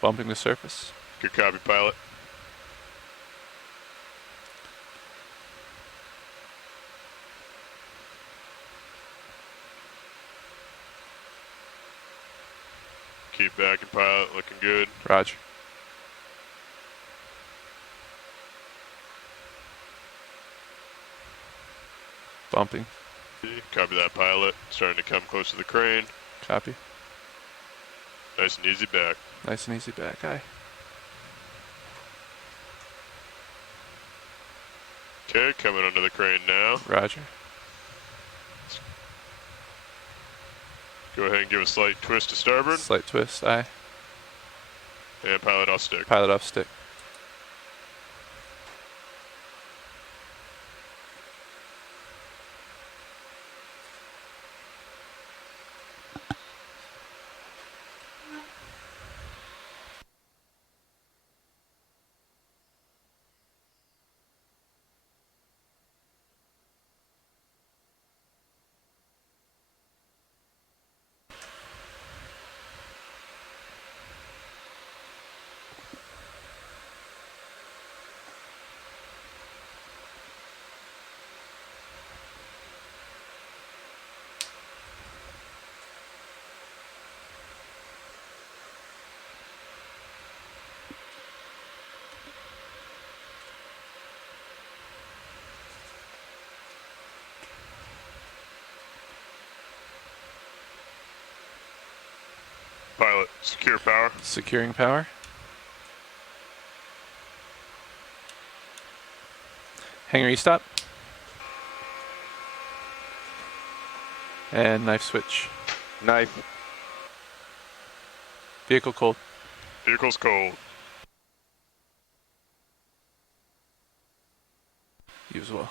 Bumping to surface. Good copy, pilot. Keep backing, pilot. Looking good. Roger. Bumping. Copy that, pilot. Starting to come close to the crane. Copy. Nice and easy back. Nice and easy back, aye. Okay, coming under the crane now. Roger. Go ahead and give a slight twist to starboard. Slight twist, aye. And pilot off stick. Pilot off stick. Pilot, secure power. Securing power. Hangar stop. And knife switch. Knife. Vehicle cold. Vehicle's cold. You as well.